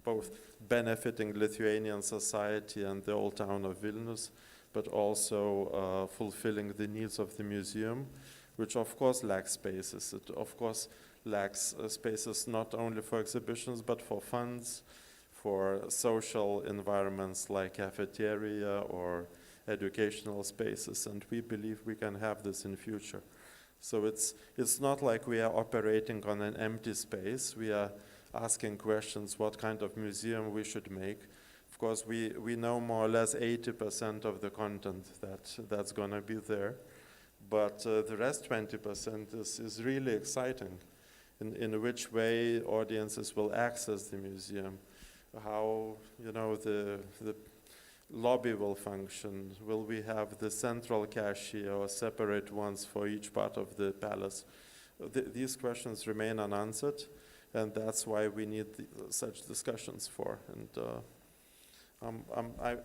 both benefiting Lithuanian society and the old town of Vilnius, but also fulfilling the needs of the museum, which of course lacks spaces. It of course lacks spaces not only for exhibitions, but for funds, for social environments like cafeteria or educational spaces, and we believe we can have this in future. So it's not like we are operating on an empty space. We are asking questions what kind of museum we should make. Of course, we know more or less 80% of the content that's going to be there, but the rest 20% is really exciting. In which way audiences will access the museum, how, you know, the lobby will function. Will we have the central cashier or separate ones for each part of the palace? These questions remain unanswered, and that's why we need such discussions for. And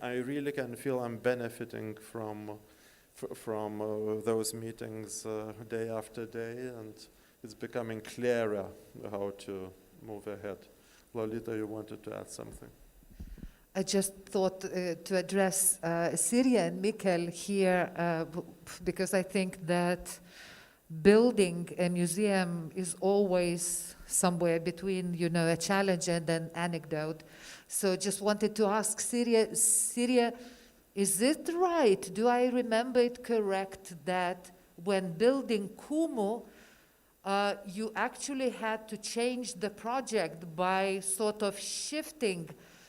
I really can feel I'm benefiting from those meetings day after day, and it's becoming clearer how to move ahead. Lolita, you wanted to add something? I just thought to address Sirje and Mikkel here, because I think that building a museum is always somewhere between, you know, a challenge and an anecdote. So just wanted to ask Sirje, is it right? Do I remember it correct that when building Kumu, you actually had to change the project by sort of shifting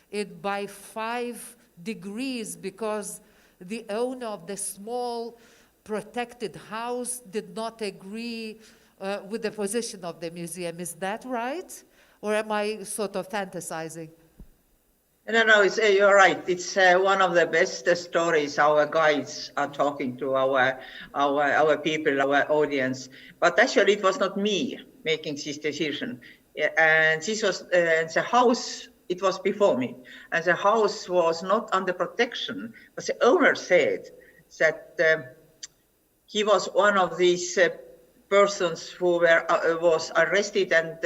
it by 5 degrees because the owner of the small protected house did not agree with the position of the museum. Is that right? Or am I sort of fantasizing? No, you're right. It's one of the best stories our guides are talking to our people, our audience. But actually, it was not me making this decision. And this was the house. It was before me, and the house was not under protection. But the owner said that he was one of these persons who was arrested and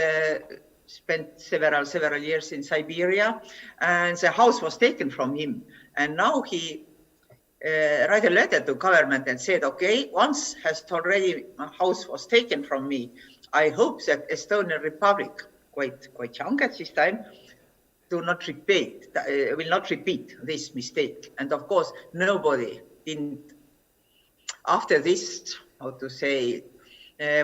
spent several years in Siberia, and the house was taken from him. And now he write a letter to government and said, okay, once my house was taken from me, I hope that Estonian Republic, quite young at this time, will not repeat this mistake. And of course, nobody didn't, after this, how to say,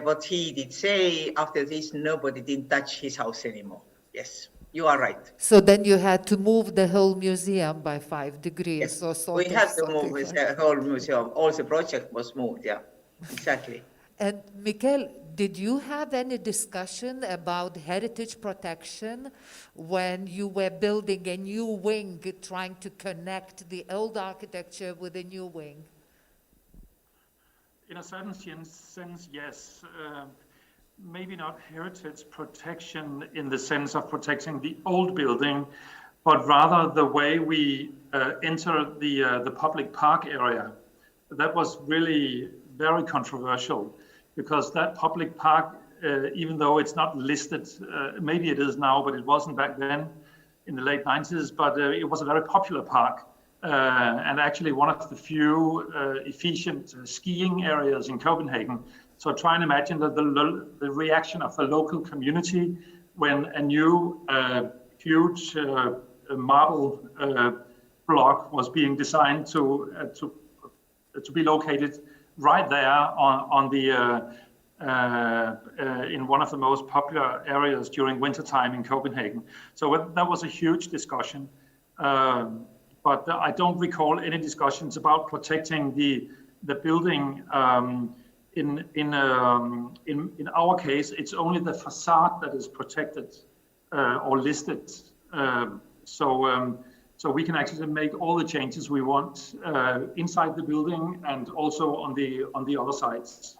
what he did say, after this, nobody didn't touch his house anymore. Yes, you are right. So then you had to move the whole museum by 5 degrees. Yes. We had to move the whole museum. All the project was moved, yeah, exactly. And Mikel, did you have any discussion about heritage protection when you were building a new wing, trying to connect the old architecture with a new wing? In a certain sense, yes. Maybe not heritage protection in the sense of protecting the old building, but rather the way we enter the public park area. That was really very controversial, because that public park, even though it's not listed, maybe it is now, but it wasn't back then in the late 90s, but it was a very popular park. And actually one of the few efficient skiing areas in Copenhagen. So try and imagine that the reaction of the local community when a new huge marble block was being designed to be located right there on the in one of the most popular areas during wintertime in Copenhagen. So that was a huge discussion. But I don't recall any discussions about protecting the building. In our case, it's only the facade that is protected or listed. So we can actually make all the changes we want inside the building and also on the other sides.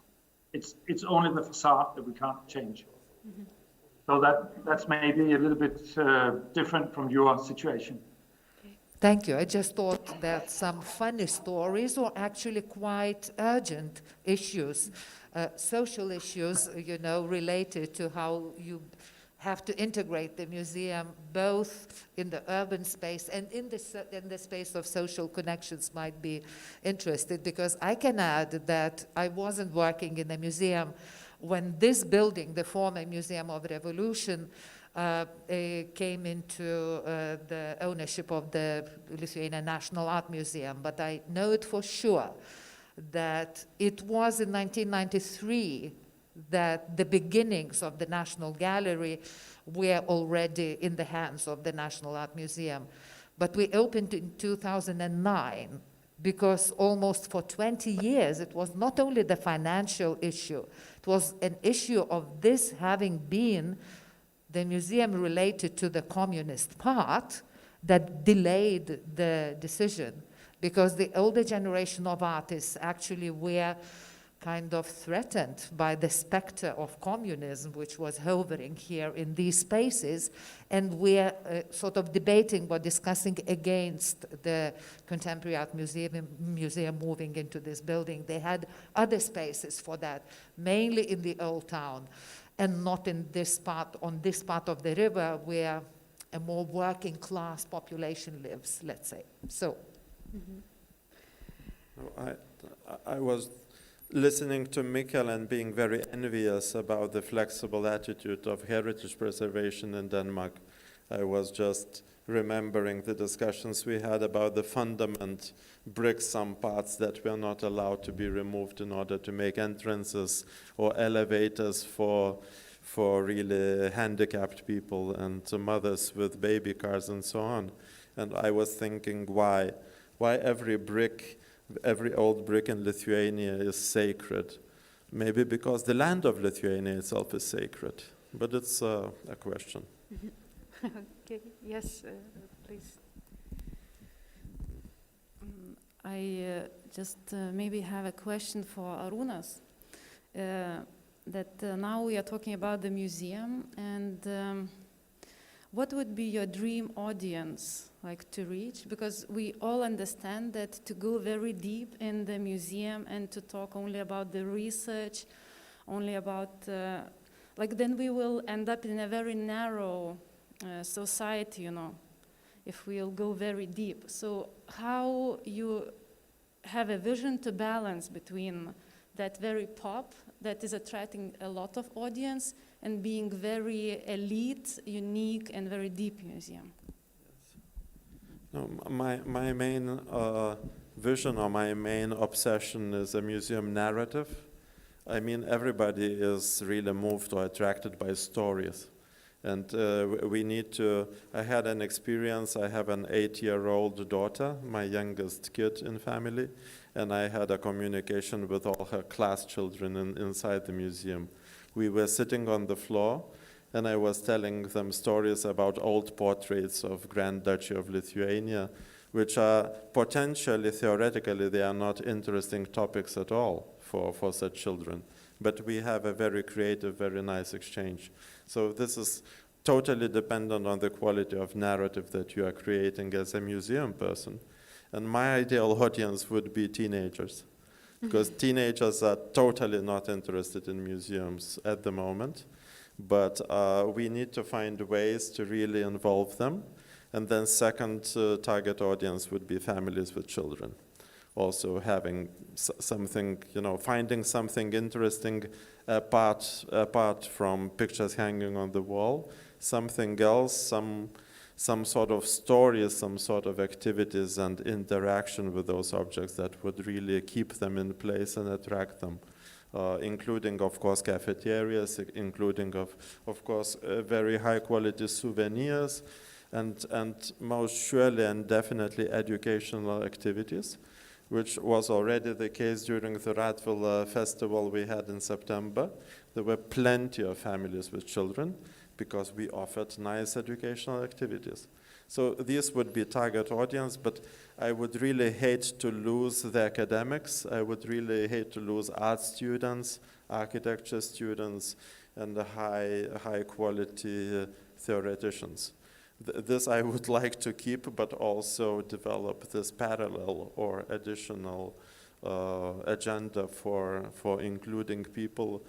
It's only the facade that we can't change. Mm-hmm. So that's maybe a little bit different from your situation. Thank you. I just thought that some funny stories or actually quite urgent issues, social issues, related to how you have to integrate the museum both in the urban space and in the space of social connections might be interested, because I can add that I wasn't working in a museum when this building, the former Museum of Revolution, came into the ownership of the Lithuanian National Art Museum, but I know it for sure that it was in 1993 that the beginnings of the National Gallery were already in the hands of the National Art Museum. But we opened in 2009 because almost for 20 years it was not only the financial issue, it was an issue of this having been the museum related to the communist part that delayed the decision, because the older generation of artists actually were kind of threatened by the specter of communism, which was hovering here in these spaces, and we're sort of debating or discussing against the Contemporary Art Museum moving into this building. They had other spaces for that, mainly in the old town, and not in this part, on this part of the river where a more working class population lives, let's say. So. Mm-hmm. I was listening to Mikel and being very envious about the flexible attitude of heritage preservation in Denmark. I was just remembering the discussions we had about the fundament bricks, some parts that were not allowed to be removed in order to make entrances or elevators for really handicapped people and mothers with baby cars and so on. And I was thinking, why every old brick in Lithuania is sacred? Maybe because the land of Lithuania itself is sacred, but it's a question. Okay, yes, please. I just maybe have a question for Arūnas. That now we are talking about the museum, and what would be your dream audience like to reach? Because we all understand that to go very deep in the museum and to talk only about the research, only about, then we will end up in a very narrow society, if we'll go very deep. So how you have a vision to balance between that very pop that is attracting a lot of audience and being very elite, unique, and very deep museum? No, my main vision or my main obsession is a museum narrative. I mean, everybody is really moved or attracted by stories. And we need to, I had an experience, I have an 8-year-old daughter, my youngest kid in family, and I had a communication with all her class children inside the museum. We were sitting on the floor, and I was telling them stories about old portraits of Grand Duchy of Lithuania, which are potentially, theoretically, they are not interesting topics at all for such children. But we have a very creative, very nice exchange. So this is totally dependent on the quality of narrative that you are creating as a museum person. And my ideal audience would be teenagers, because teenagers are totally not interested in museums at the moment. But we need to find ways to really involve them. And then second target audience would be families with children. Also having something, finding something interesting apart from pictures hanging on the wall, something else, some sort of stories, some sort of activities and interaction with those objects that would really keep them in place and attract them. Including, of course, cafeterias, including, of course, very high-quality souvenirs, and most surely and definitely educational activities, which was already the case during the Radvila festival we had in September. There were plenty of families with children because we offered nice educational activities. So this would be target audience, but I would really hate to lose the academics. I would really hate to lose art students, architecture students, and the high quality theoreticians. This I would like to keep, but also develop this parallel or additional agenda for including people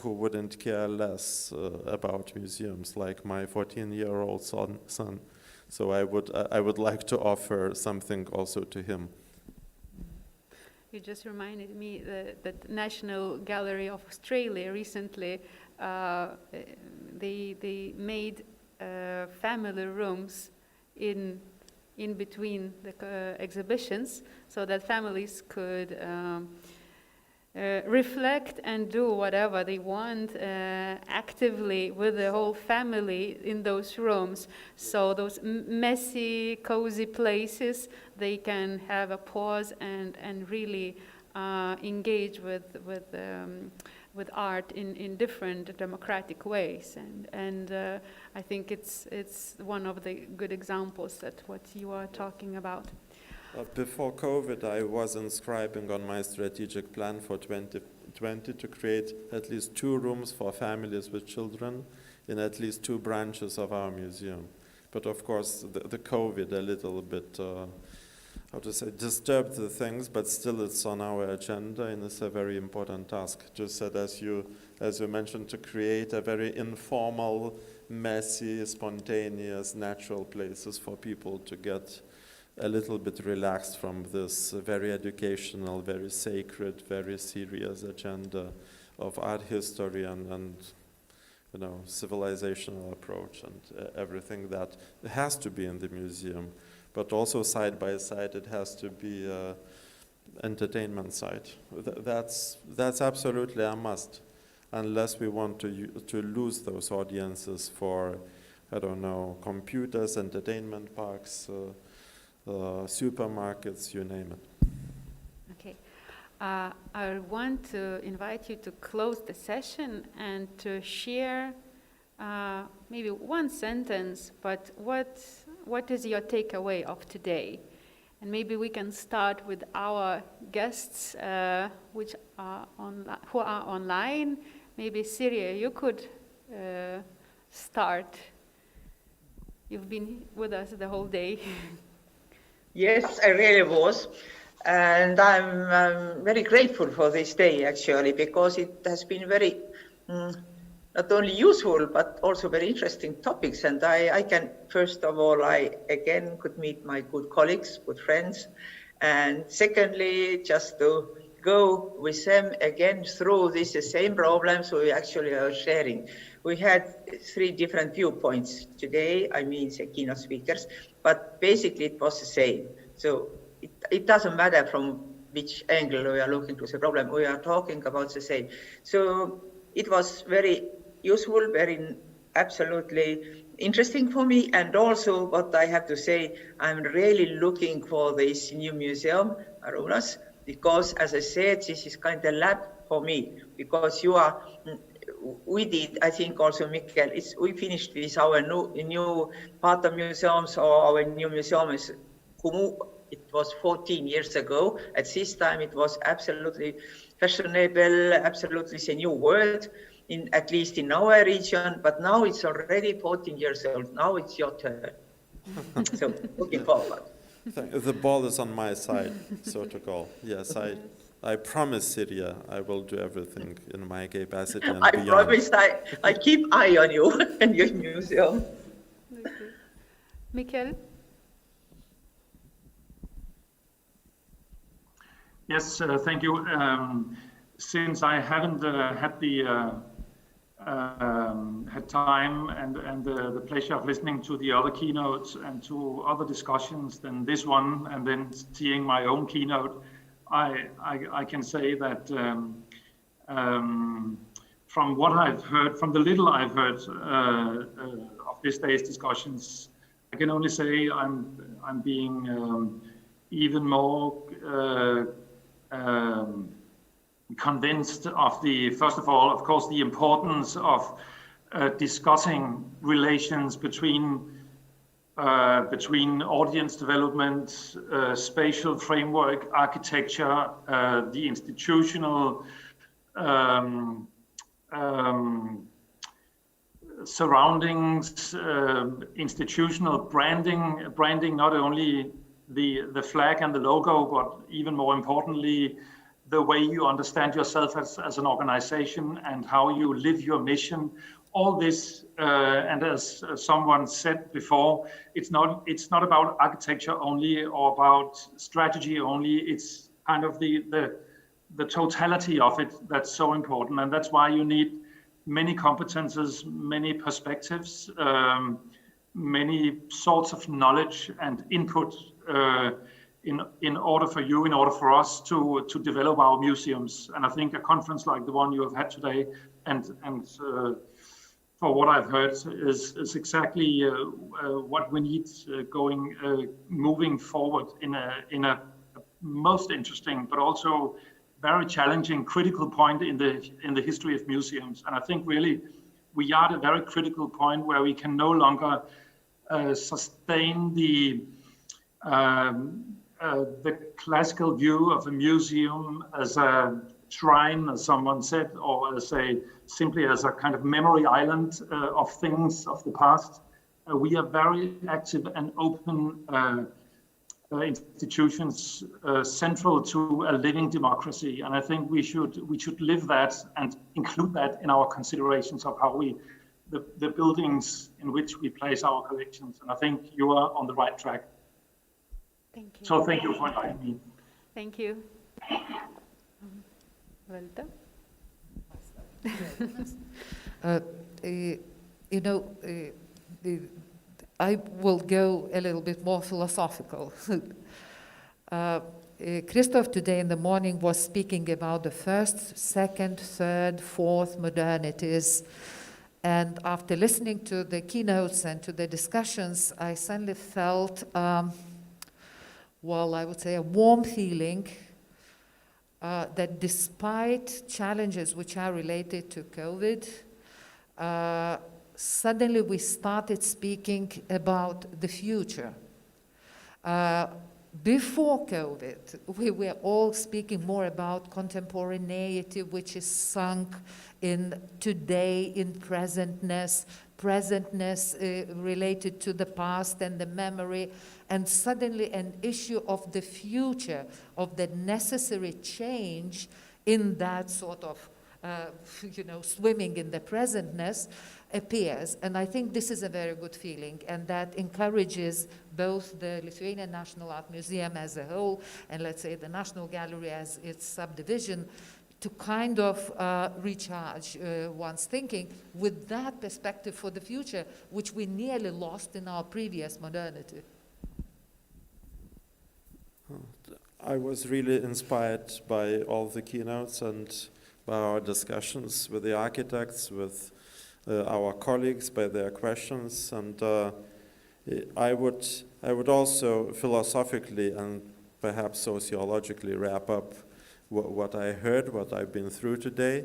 who wouldn't care less about museums, like my 14-year-old son. So I would like to offer something also to him. You just reminded me that National Gallery of Australia recently, they made family rooms in between the exhibitions, so that families could reflect and do whatever they want actively with the whole family in those rooms. So those messy, cozy places, they can have a pause and really engage with art in different democratic ways. And I think it's one of the good examples that what you are talking about. Before COVID, I was inscribing on my strategic plan for 2020 to create at least 2 rooms for families with children in at least 2 branches of our museum. But of course, the COVID a little bit, disturbed the things, but still it's on our agenda, and it's a very important task. Just that as you mentioned, to create a very informal, messy, spontaneous, natural places for people to get a little bit relaxed from this very educational, very sacred, very serious agenda of art history and civilizational approach and everything that has to be in the museum. But also side by side, it has to be entertainment side. That's absolutely a must, unless we want to lose those audiences for, computers, entertainment parks, supermarkets, you name it. Okay. I want to invite you to close the session and to share maybe one sentence, but what is your takeaway of today? And maybe we can start with our guests who are online. Maybe Sirje, you could start. You've been with us the whole day. Yes, I really was. And I'm very grateful for this day, actually, because it has been very, not only useful, but also very interesting topics. And I can, first of all, I again could meet my good colleagues, good friends. And secondly, just to go with them again through these same problems we actually are sharing. We had 3 different viewpoints today, the keynote speakers, but basically it was the same. So it doesn't matter from which angle we are looking to the problem, we are talking about the same. So it was very useful, very absolutely interesting for me. And also what I have to say, I'm really looking for this new museum, Arunas, because, as I said, this is kind of lab for me, because we did, I think also, Mikkel, we finished with our new part of museums, or our new museum is Kumu. It was 14 years ago. At this time, it was absolutely fashionable, absolutely a new word, at least in our region, but now it's already 14 years old. Now it's your turn. So looking forward. The ball is on my side, so to call. Yes, I promise, Syria, I will do everything in my capacity and I beyond. promise I keep eye on you and your museum. Mikkel? Yes, thank you. Since I haven't had time and the pleasure of listening to the other keynotes and to other discussions than this one, and then seeing my own keynote, I can say that from what I've heard, from the little I've heard of this day's discussions, I can only say I'm being even more convinced of first of all, of course, the importance of discussing relations between audience development, spatial framework, architecture, the institutional surroundings, institutional branding not only the flag and the logo, but even more importantly, the way you understand yourself as an organization and how you live your mission. All this, and as someone said before, it's not about architecture only or about strategy only. It's kind of the totality of it that's so important, and that's why you need many competences, many perspectives, many sorts of knowledge and input in order for us to develop our museums. And I think a conference like the one you have had today, and for what I've heard, is exactly what we need moving forward in a most interesting, but also very challenging, critical point in the history of museums. And I think really we are at a very critical point where we can no longer sustain the classical view of a museum as a shrine, as someone said, or simply as a kind of memory island of things of the past. We are very active and open institutions central to a living democracy, and I think we should live that and include that in our considerations of how the buildings in which we place our collections. And I think you are on the right track. Thank you. So thank you for inviting me. Thank you. Walter? I will go a little bit more philosophical. Christoph today in the morning was speaking about the first, second, third, fourth modernities. And after listening to the keynotes and to the discussions, I suddenly felt, I would say a warm feeling that despite challenges which are related to COVID, suddenly we started speaking about the future. Before COVID, we were all speaking more about contemporaneity, which is sunk in today, in presentness related to the past and the memory, and suddenly an issue of the future, of the necessary change in that sort of swimming in the presentness appears. And I think this is a very good feeling, and that encourages both the Lithuanian National Art Museum as a whole and, let's say, the National Gallery as its subdivision to kind of recharge one's thinking with that perspective for the future, which we nearly lost in our previous modernity. I was really inspired by all the keynotes and by our discussions with the architects, with our colleagues, by their questions, and I would also philosophically and perhaps sociologically wrap up what I heard, what I've been through today.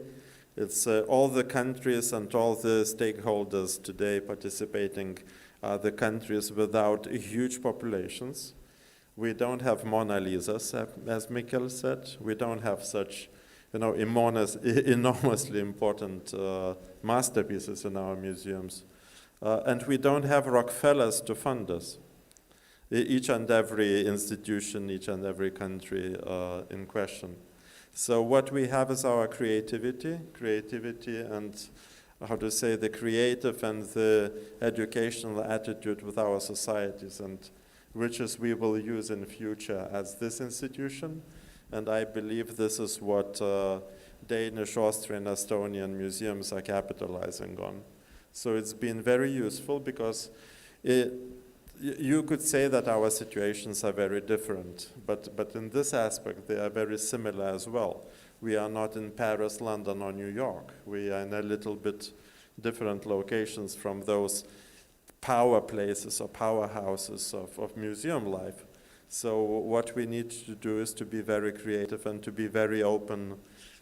It's all the countries and all the stakeholders today participating are the countries without huge populations. We don't have Mona Lisas, as Mikkel said. We don't have such, enormously important masterpieces in our museums. And we don't have Rockefellers to fund us. Each and every institution, each and every country in question. So what we have is our creativity and the creative and the educational attitude with our societies, and which is we will use in future as this institution. And I believe this is what Danish, Austrian, Estonian museums are capitalizing on. So it's been very useful because you could say that our situations are very different, but in this aspect they are very similar as well. We are not in Paris, London, or New York. We are in a little bit different locations from those power places or powerhouses of museum life. So what we need to do is to be very creative and to be very open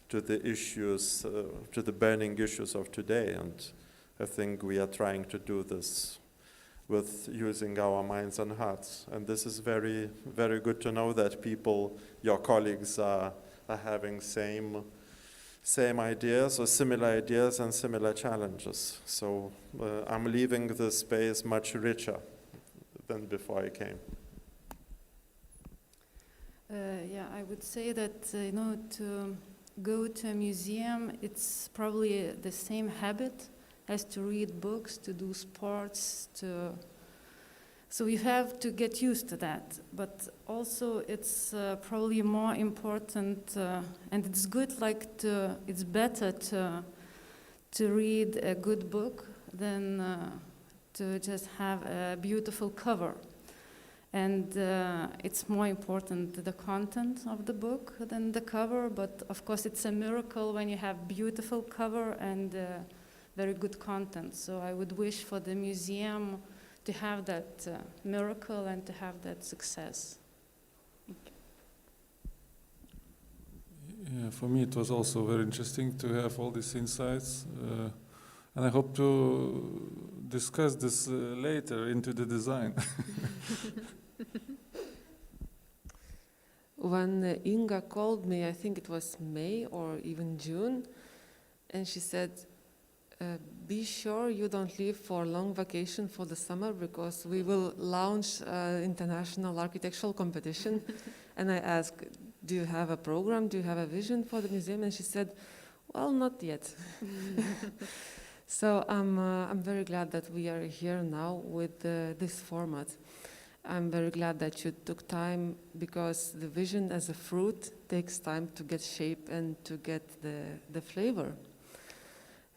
to the issues, to the burning issues of today. And I think we are trying to do this with using our minds and hearts. And this is very, very good to know that people, your colleagues, are having same ideas or similar ideas and similar challenges. So I'm leaving this space much richer than before I came. I would say that, to go to a museum, it's probably the same habit as to read books, to do sports, so you have to get used to that. But also it's probably more important, and it's good, it's better to read a good book than to just have a beautiful cover. And it's more important the content of the book than the cover, but of course it's a miracle when you have beautiful cover and very good content. So I would wish for the museum to have that miracle and to have that success. Yeah, for me it was also very interesting to have all these insights, and I hope to discuss this later into the design. When Inga called me, I think it was May or even June, and she said, be sure you don't leave for a long vacation for the summer because we will launch an international architectural competition. And I asked, do you have a program? Do you have a vision for the museum? And she said, well, not yet. So I'm very glad that we are here now with this format. I'm very glad that you took time because the vision as a fruit takes time to get shape and to get the flavor.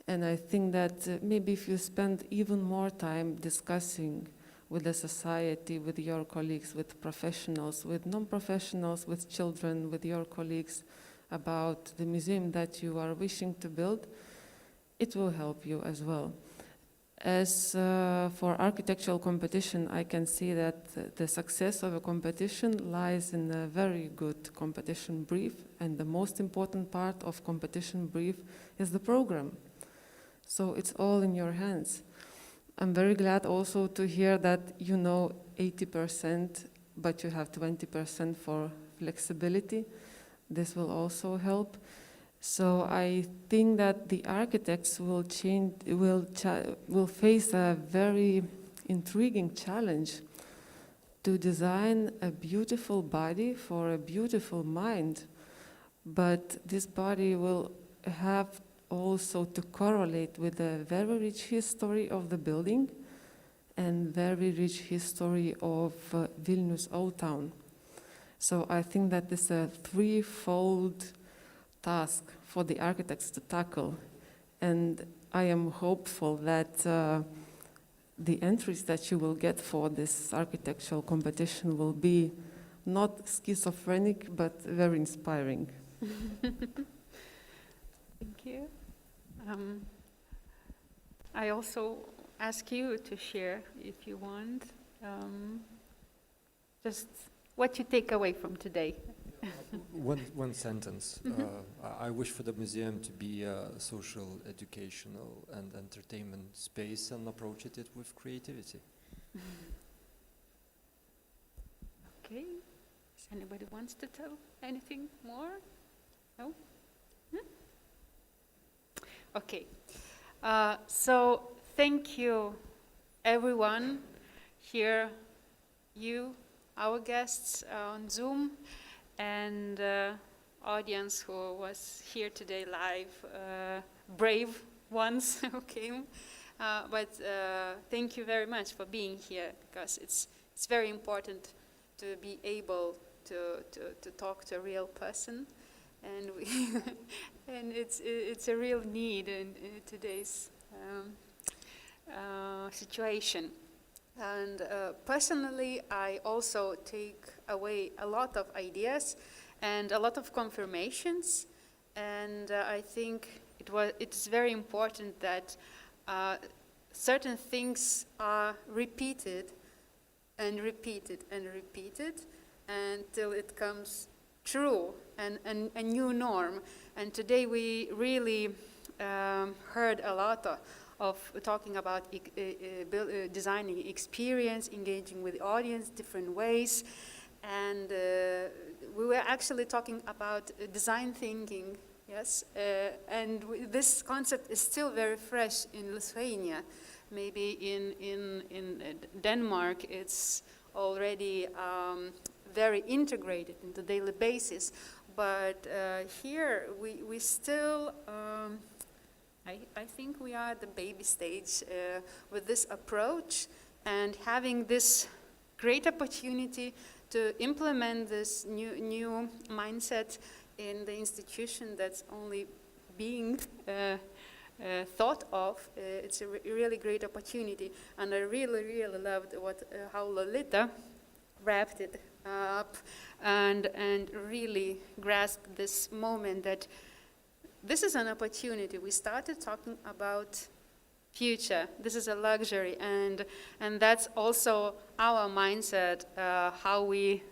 And I think that maybe if you spend even more time discussing with the society, with your colleagues, with professionals, with non-professionals, with children, with your colleagues about the museum that you are wishing to build, it will help you as well. As for architectural competition, I can see that the success of a competition lies in a very good competition brief, and the most important part of competition brief is the program. So it's all in your hands. I'm very glad also to hear that you know 80%, but you have 20% for flexibility. This will also help. So I think that the architects will face a very intriguing challenge to design a beautiful body for a beautiful mind, but this body will have also to correlate with a very rich history of the building and very rich history of Vilnius Old Town. So I think that this is a threefold task for the architects to tackle, and I am hopeful that the entries that you will get for this architectural competition will be not schizophrenic but very inspiring. Thank you. I also ask you to share if you want. Just what you take away from today. One sentence. I wish for the museum to be a social, educational, and entertainment space, and approach it with creativity. Okay. Does anybody wants to tell anything more? No? Okay. So thank you, everyone here, you, our guests on Zoom, and audience who was here today live, brave ones who came. But thank you very much for being here, because it's very important to be able to talk to a real person, and and it's a real need in today's situation. And personally, I also take away a lot of ideas and a lot of confirmations, and I think it's very important that certain things are repeated and repeated and repeated until it comes true and a new norm. And today we really heard a lot of talking about designing experience, engaging with the audience, different ways. And we were actually talking about design thinking, yes? And this concept is still very fresh in Lithuania. Maybe in Denmark, it's already very integrated into daily basis. But here, we still, I think we are at the baby stage with this approach, and having this great opportunity to implement this new mindset in the institution that's only being thought of. It's a really great opportunity, and I really loved how Lolita wrapped it up and really grasped this moment that this is an opportunity. We started talking about future. This is a luxury, and that's also our mindset, how we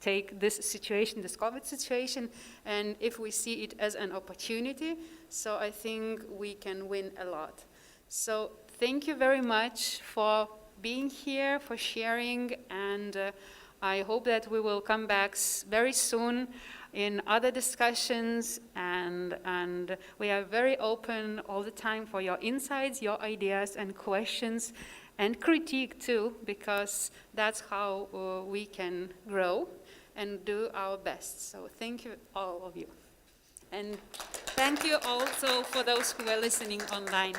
take this situation, this COVID situation, and if we see it as an opportunity, so I think we can win a lot. So thank you very much for being here, for sharing, and I hope that we will come back very soon in other discussions, and we are very open all the time for your insights, your ideas and questions, and critique too, because that's how we can grow and do our best. So thank you, all of you. And thank you also for those who are listening online.